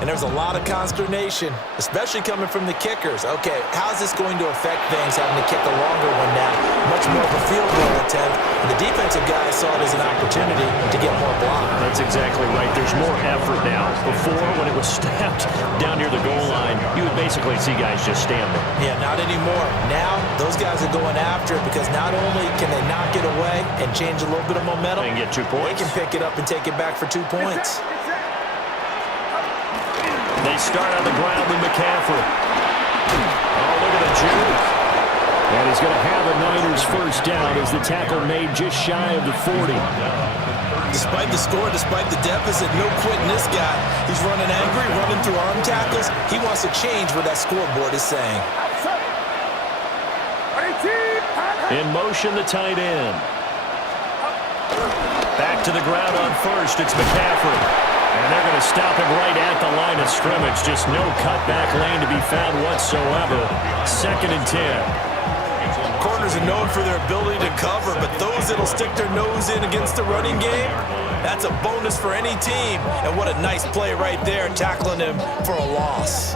and there was a lot of consternation, especially coming from the kickers. Okay, how's this going to affect things, having to kick a longer one now? Much more of a field goal attempt. And the defensive guys saw it as an opportunity to get more block. That's exactly right. There's more effort now. Before, when it was snapped down near the goal line, you would basically see guys just stand there. Yeah, not anymore. Now, those guys are going after it because not only can they knock it away and change a little bit of momentum, and get 2 points. They can pick it up and take it back for 2 points. They start on the ground with McCaffrey. Oh, look at the juke. And he's going to have a Niners first down as the tackle made just shy of the 40. Despite the score, despite the deficit, no quitting this guy. He's running angry, running through arm tackles. He wants to change what that scoreboard is saying. In motion, the tight end. Back to the ground on first. It's McCaffrey. And they're going to stop him right at the line of scrimmage. Just no cutback lane to be found whatsoever. 2nd and 10. Corners are known for their ability to cover, but those that'll stick their nose in against the running game, that's a bonus for any team. And what a nice play right there, tackling him for a loss.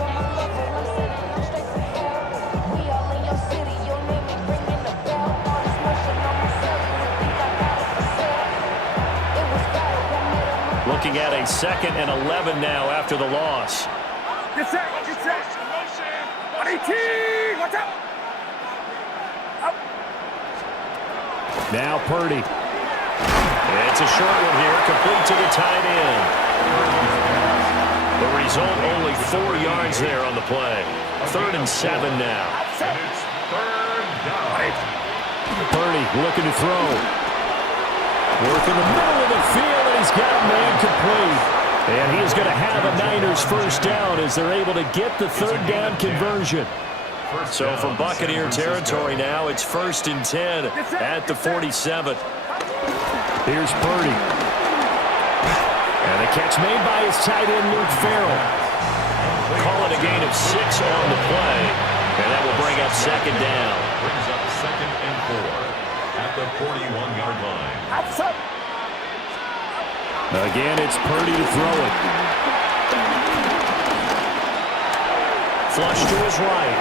Looking at a 2nd and 11 now after the loss. Get set, get set. 118, watch out. Up. Now Purdy. It's a short one here, complete to the tight end. The result, only 4 yards there on the play. 3rd and 7 now. And it's 3rd down. Purdy looking to throw. Work in the middle of the field, and he's got a man complete. And he is going to have a Niners first down as they're able to get the 3rd down conversion. So from Buccaneer territory now, it's 1st and 10 at the 47. Here's Purdy. And the catch made by his tight end, Luke Farrell. Call it a gain of 6 on the play. And that will bring up 2nd down. Brings up 2nd and 4 at the 41-yard line. Again, it's Purdy to throw it. Flush to his right.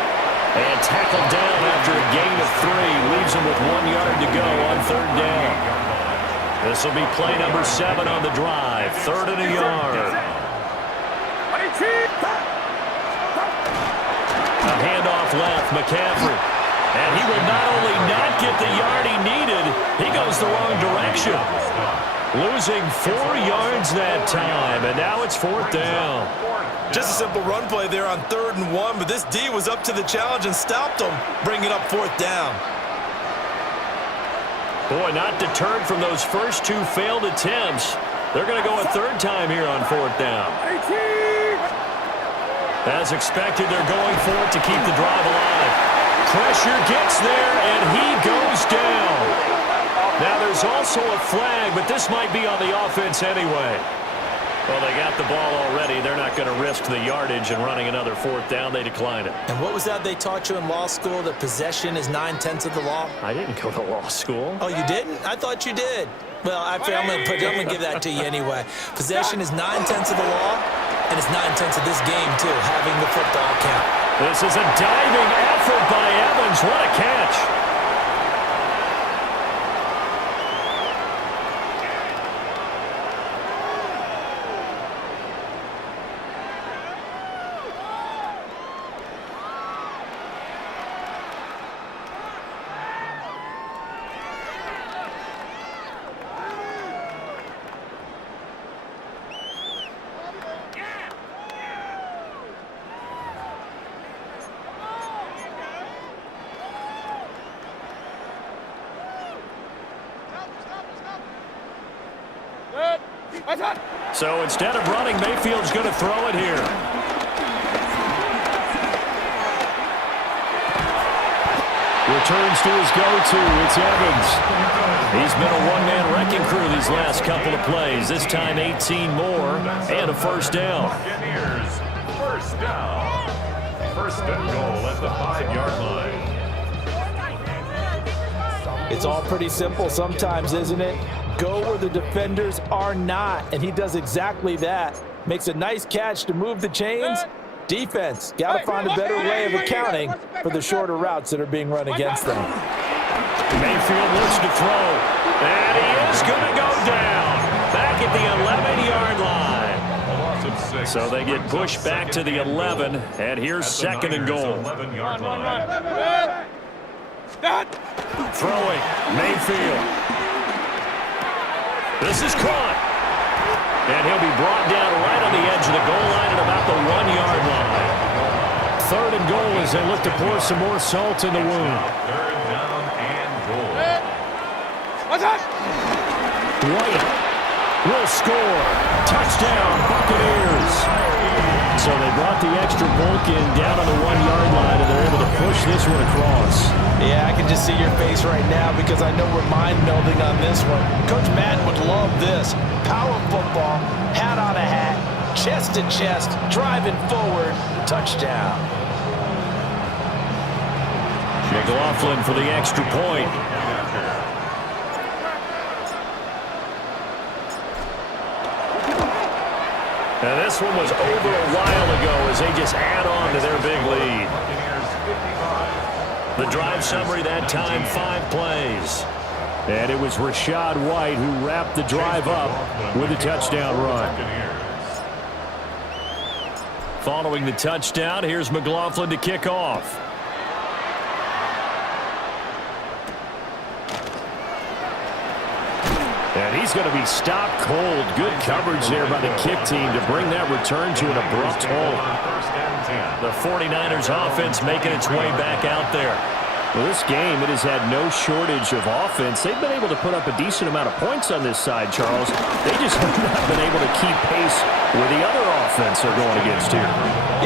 And tackled down after a gain of 3. Leaves him with 1 yard to go on 3rd down. This will be play number 7 on the drive. 3rd and a yard. handoff left, McCaffrey. And he will not only not get the yard he needed, he goes the wrong direction. Losing 4 yards that time, and now it's 4th down. Just a simple run play there on 3rd and 1, but this D was up to the challenge and stopped him, bringing up 4th down. Boy, not deterred from those first 2 failed attempts. They're going to go a 3rd time here on 4th down. As expected, they're going for it to keep the drive alive. Pressure gets there, and he goes down. Now, there's also a flag, but this might be on the offense anyway. Well, they got the ball already. They're not going to risk the yardage and running another 4th down. They decline it. And what was that they taught you in law school, that possession is 9/10 of the law? I didn't go to law school. Oh, you didn't? I thought you did. Well, I'm going to give that to you anyway. Possession is 9/10 of the law, and it's 9/10 of this game, too, having the football count. This is a diving effort by Evans. What a catch. So instead of running, Mayfield's going to throw it here. Returns to his go-to. It's Evans. He's been a one-man wrecking crew these last couple of plays. This time 18 more and a 1st down. First down. 1st and goal at the 5-yard line. It's all pretty simple sometimes, isn't it? Go where the defenders are not, and he does exactly that. Makes a nice catch to move the chains. Defense, got to find a better way of accounting for the shorter routes that are being run against them. Mayfield looks to throw, and he is going to go down back at the 11-yard line. So they get pushed back to the 11, and here's 2nd and goal. Throwing, Mayfield. This is caught. And he'll be brought down right on the edge of the goal line at about the 1-yard line. 3rd and goal as they look to pour some more salt in the wound. 3rd down and goal. White will score. Touchdown, Buccaneers. So they brought the extra bulk in down on the 1-yard line, and they're able to push this one across. Yeah, I can just see your face right now because I know we're mind-melding on this one. Coach Madden would love this. Power football, hat on a hat, chest to chest, driving forward, touchdown. McLaughlin for the extra point. And this one was over a while ago as they just add on to their big lead. The drive summary that time, 5 plays. And it was Rachaad White who wrapped the drive up with a touchdown run. Following the touchdown, here's McLaughlin to kick off. And he's going to be stopped cold. Good coverage there by the kick team to bring that return to an abrupt halt. The 49ers offense making its way back out there. Well, this game, it has had no shortage of offense. They've been able to put up a decent amount of points on this side, Charles. They just have not been able to keep pace with the other offense they're going against here.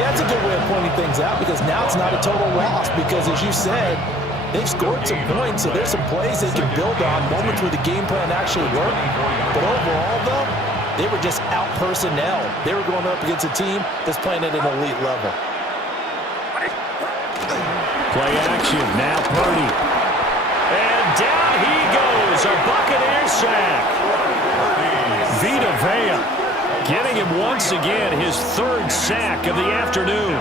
Yeah, that's a good way of pointing things out because now it's not a total loss because, as you said, they've scored some points, so there's some plays they can build on, moments where the game plan actually worked. But overall, though, they were just out personnel. They were going up against a team that's playing at an elite level. Play action, now Purdy. And down he goes, a Buccaneer sack. Vita Vea getting him once again his 3rd sack of the afternoon.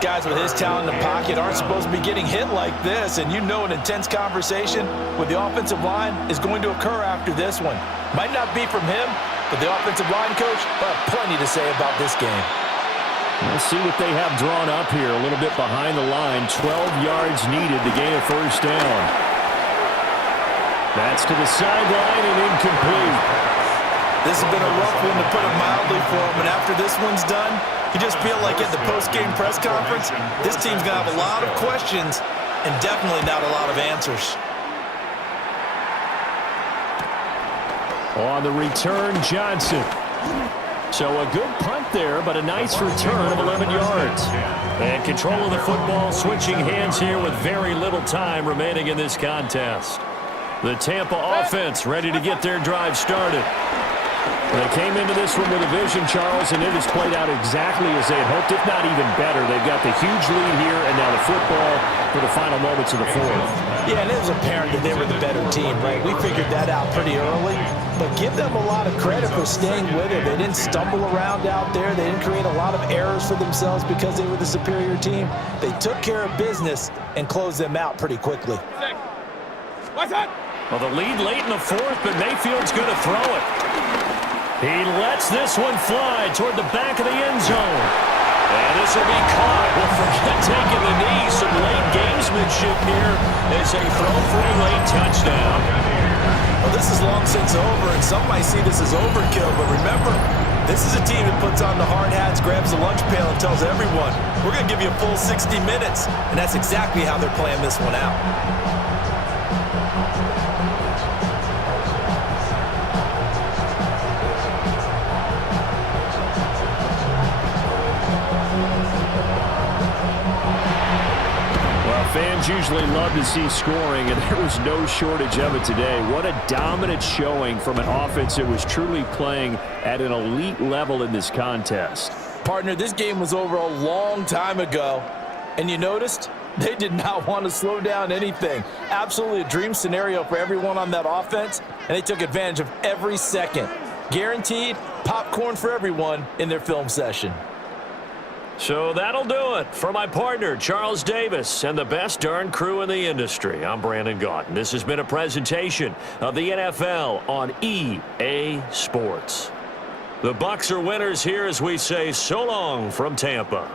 Guys with his talent in the pocket aren't supposed to be getting hit like this, and you know an intense conversation with the offensive line is going to occur after this one. Might not be from him, but the offensive line coach will have plenty to say about this game. We'll see what they have drawn up here. A little bit behind the line. 12 yards needed to gain a first down. That's to the sideline and incomplete. This has been a rough one, to put it mildly, for him. And after this one's done, you just feel like at the post-game press conference, this team's going to have a lot of questions and definitely not a lot of answers. On the return, Johnson. So a good punt there, but a nice return of 11 yards. And control of the football, switching hands here with very little time remaining in this contest. The Tampa offense ready to get their drive started. They came into this one with a vision, Charles, and it has played out exactly as they had hoped, if not even better. They've got the huge lead here, and now the football for the final moments of the fourth. Yeah, and it was apparent that they were the better team, right? We figured that out pretty early, but give them a lot of credit for staying with it. They didn't stumble around out there. They didn't create a lot of errors for themselves because they were the superior team. They took care of business and closed them out pretty quickly. What's that? Well, the lead late in the fourth, but Mayfield's going to throw it. He lets this one fly toward the back of the end zone. And this will be caught. Well, forget taking the knee. Some late gamesmanship here as they throw for a late touchdown. Well, this is long since over, and some might see this as overkill. But remember, this is a team that puts on the hard hats, grabs the lunch pail, and tells everyone, we're going to give you a full 60 minutes. And that's exactly how they're playing this one out. Fans usually love to see scoring, and there was no shortage of it today. What a dominant showing from an offense that was truly playing at an elite level in this contest. Partner, this game was over a long time ago, and you noticed they did not want to slow down anything. Absolutely a dream scenario for everyone on that offense, and they took advantage of every second. Guaranteed popcorn for everyone in their film session. So that'll do it for my partner, Charles Davis, and the best darn crew in the industry. I'm Brandon Gaudin. This has been a presentation of the NFL on EA Sports. The Bucs are winners here as we say so long from Tampa.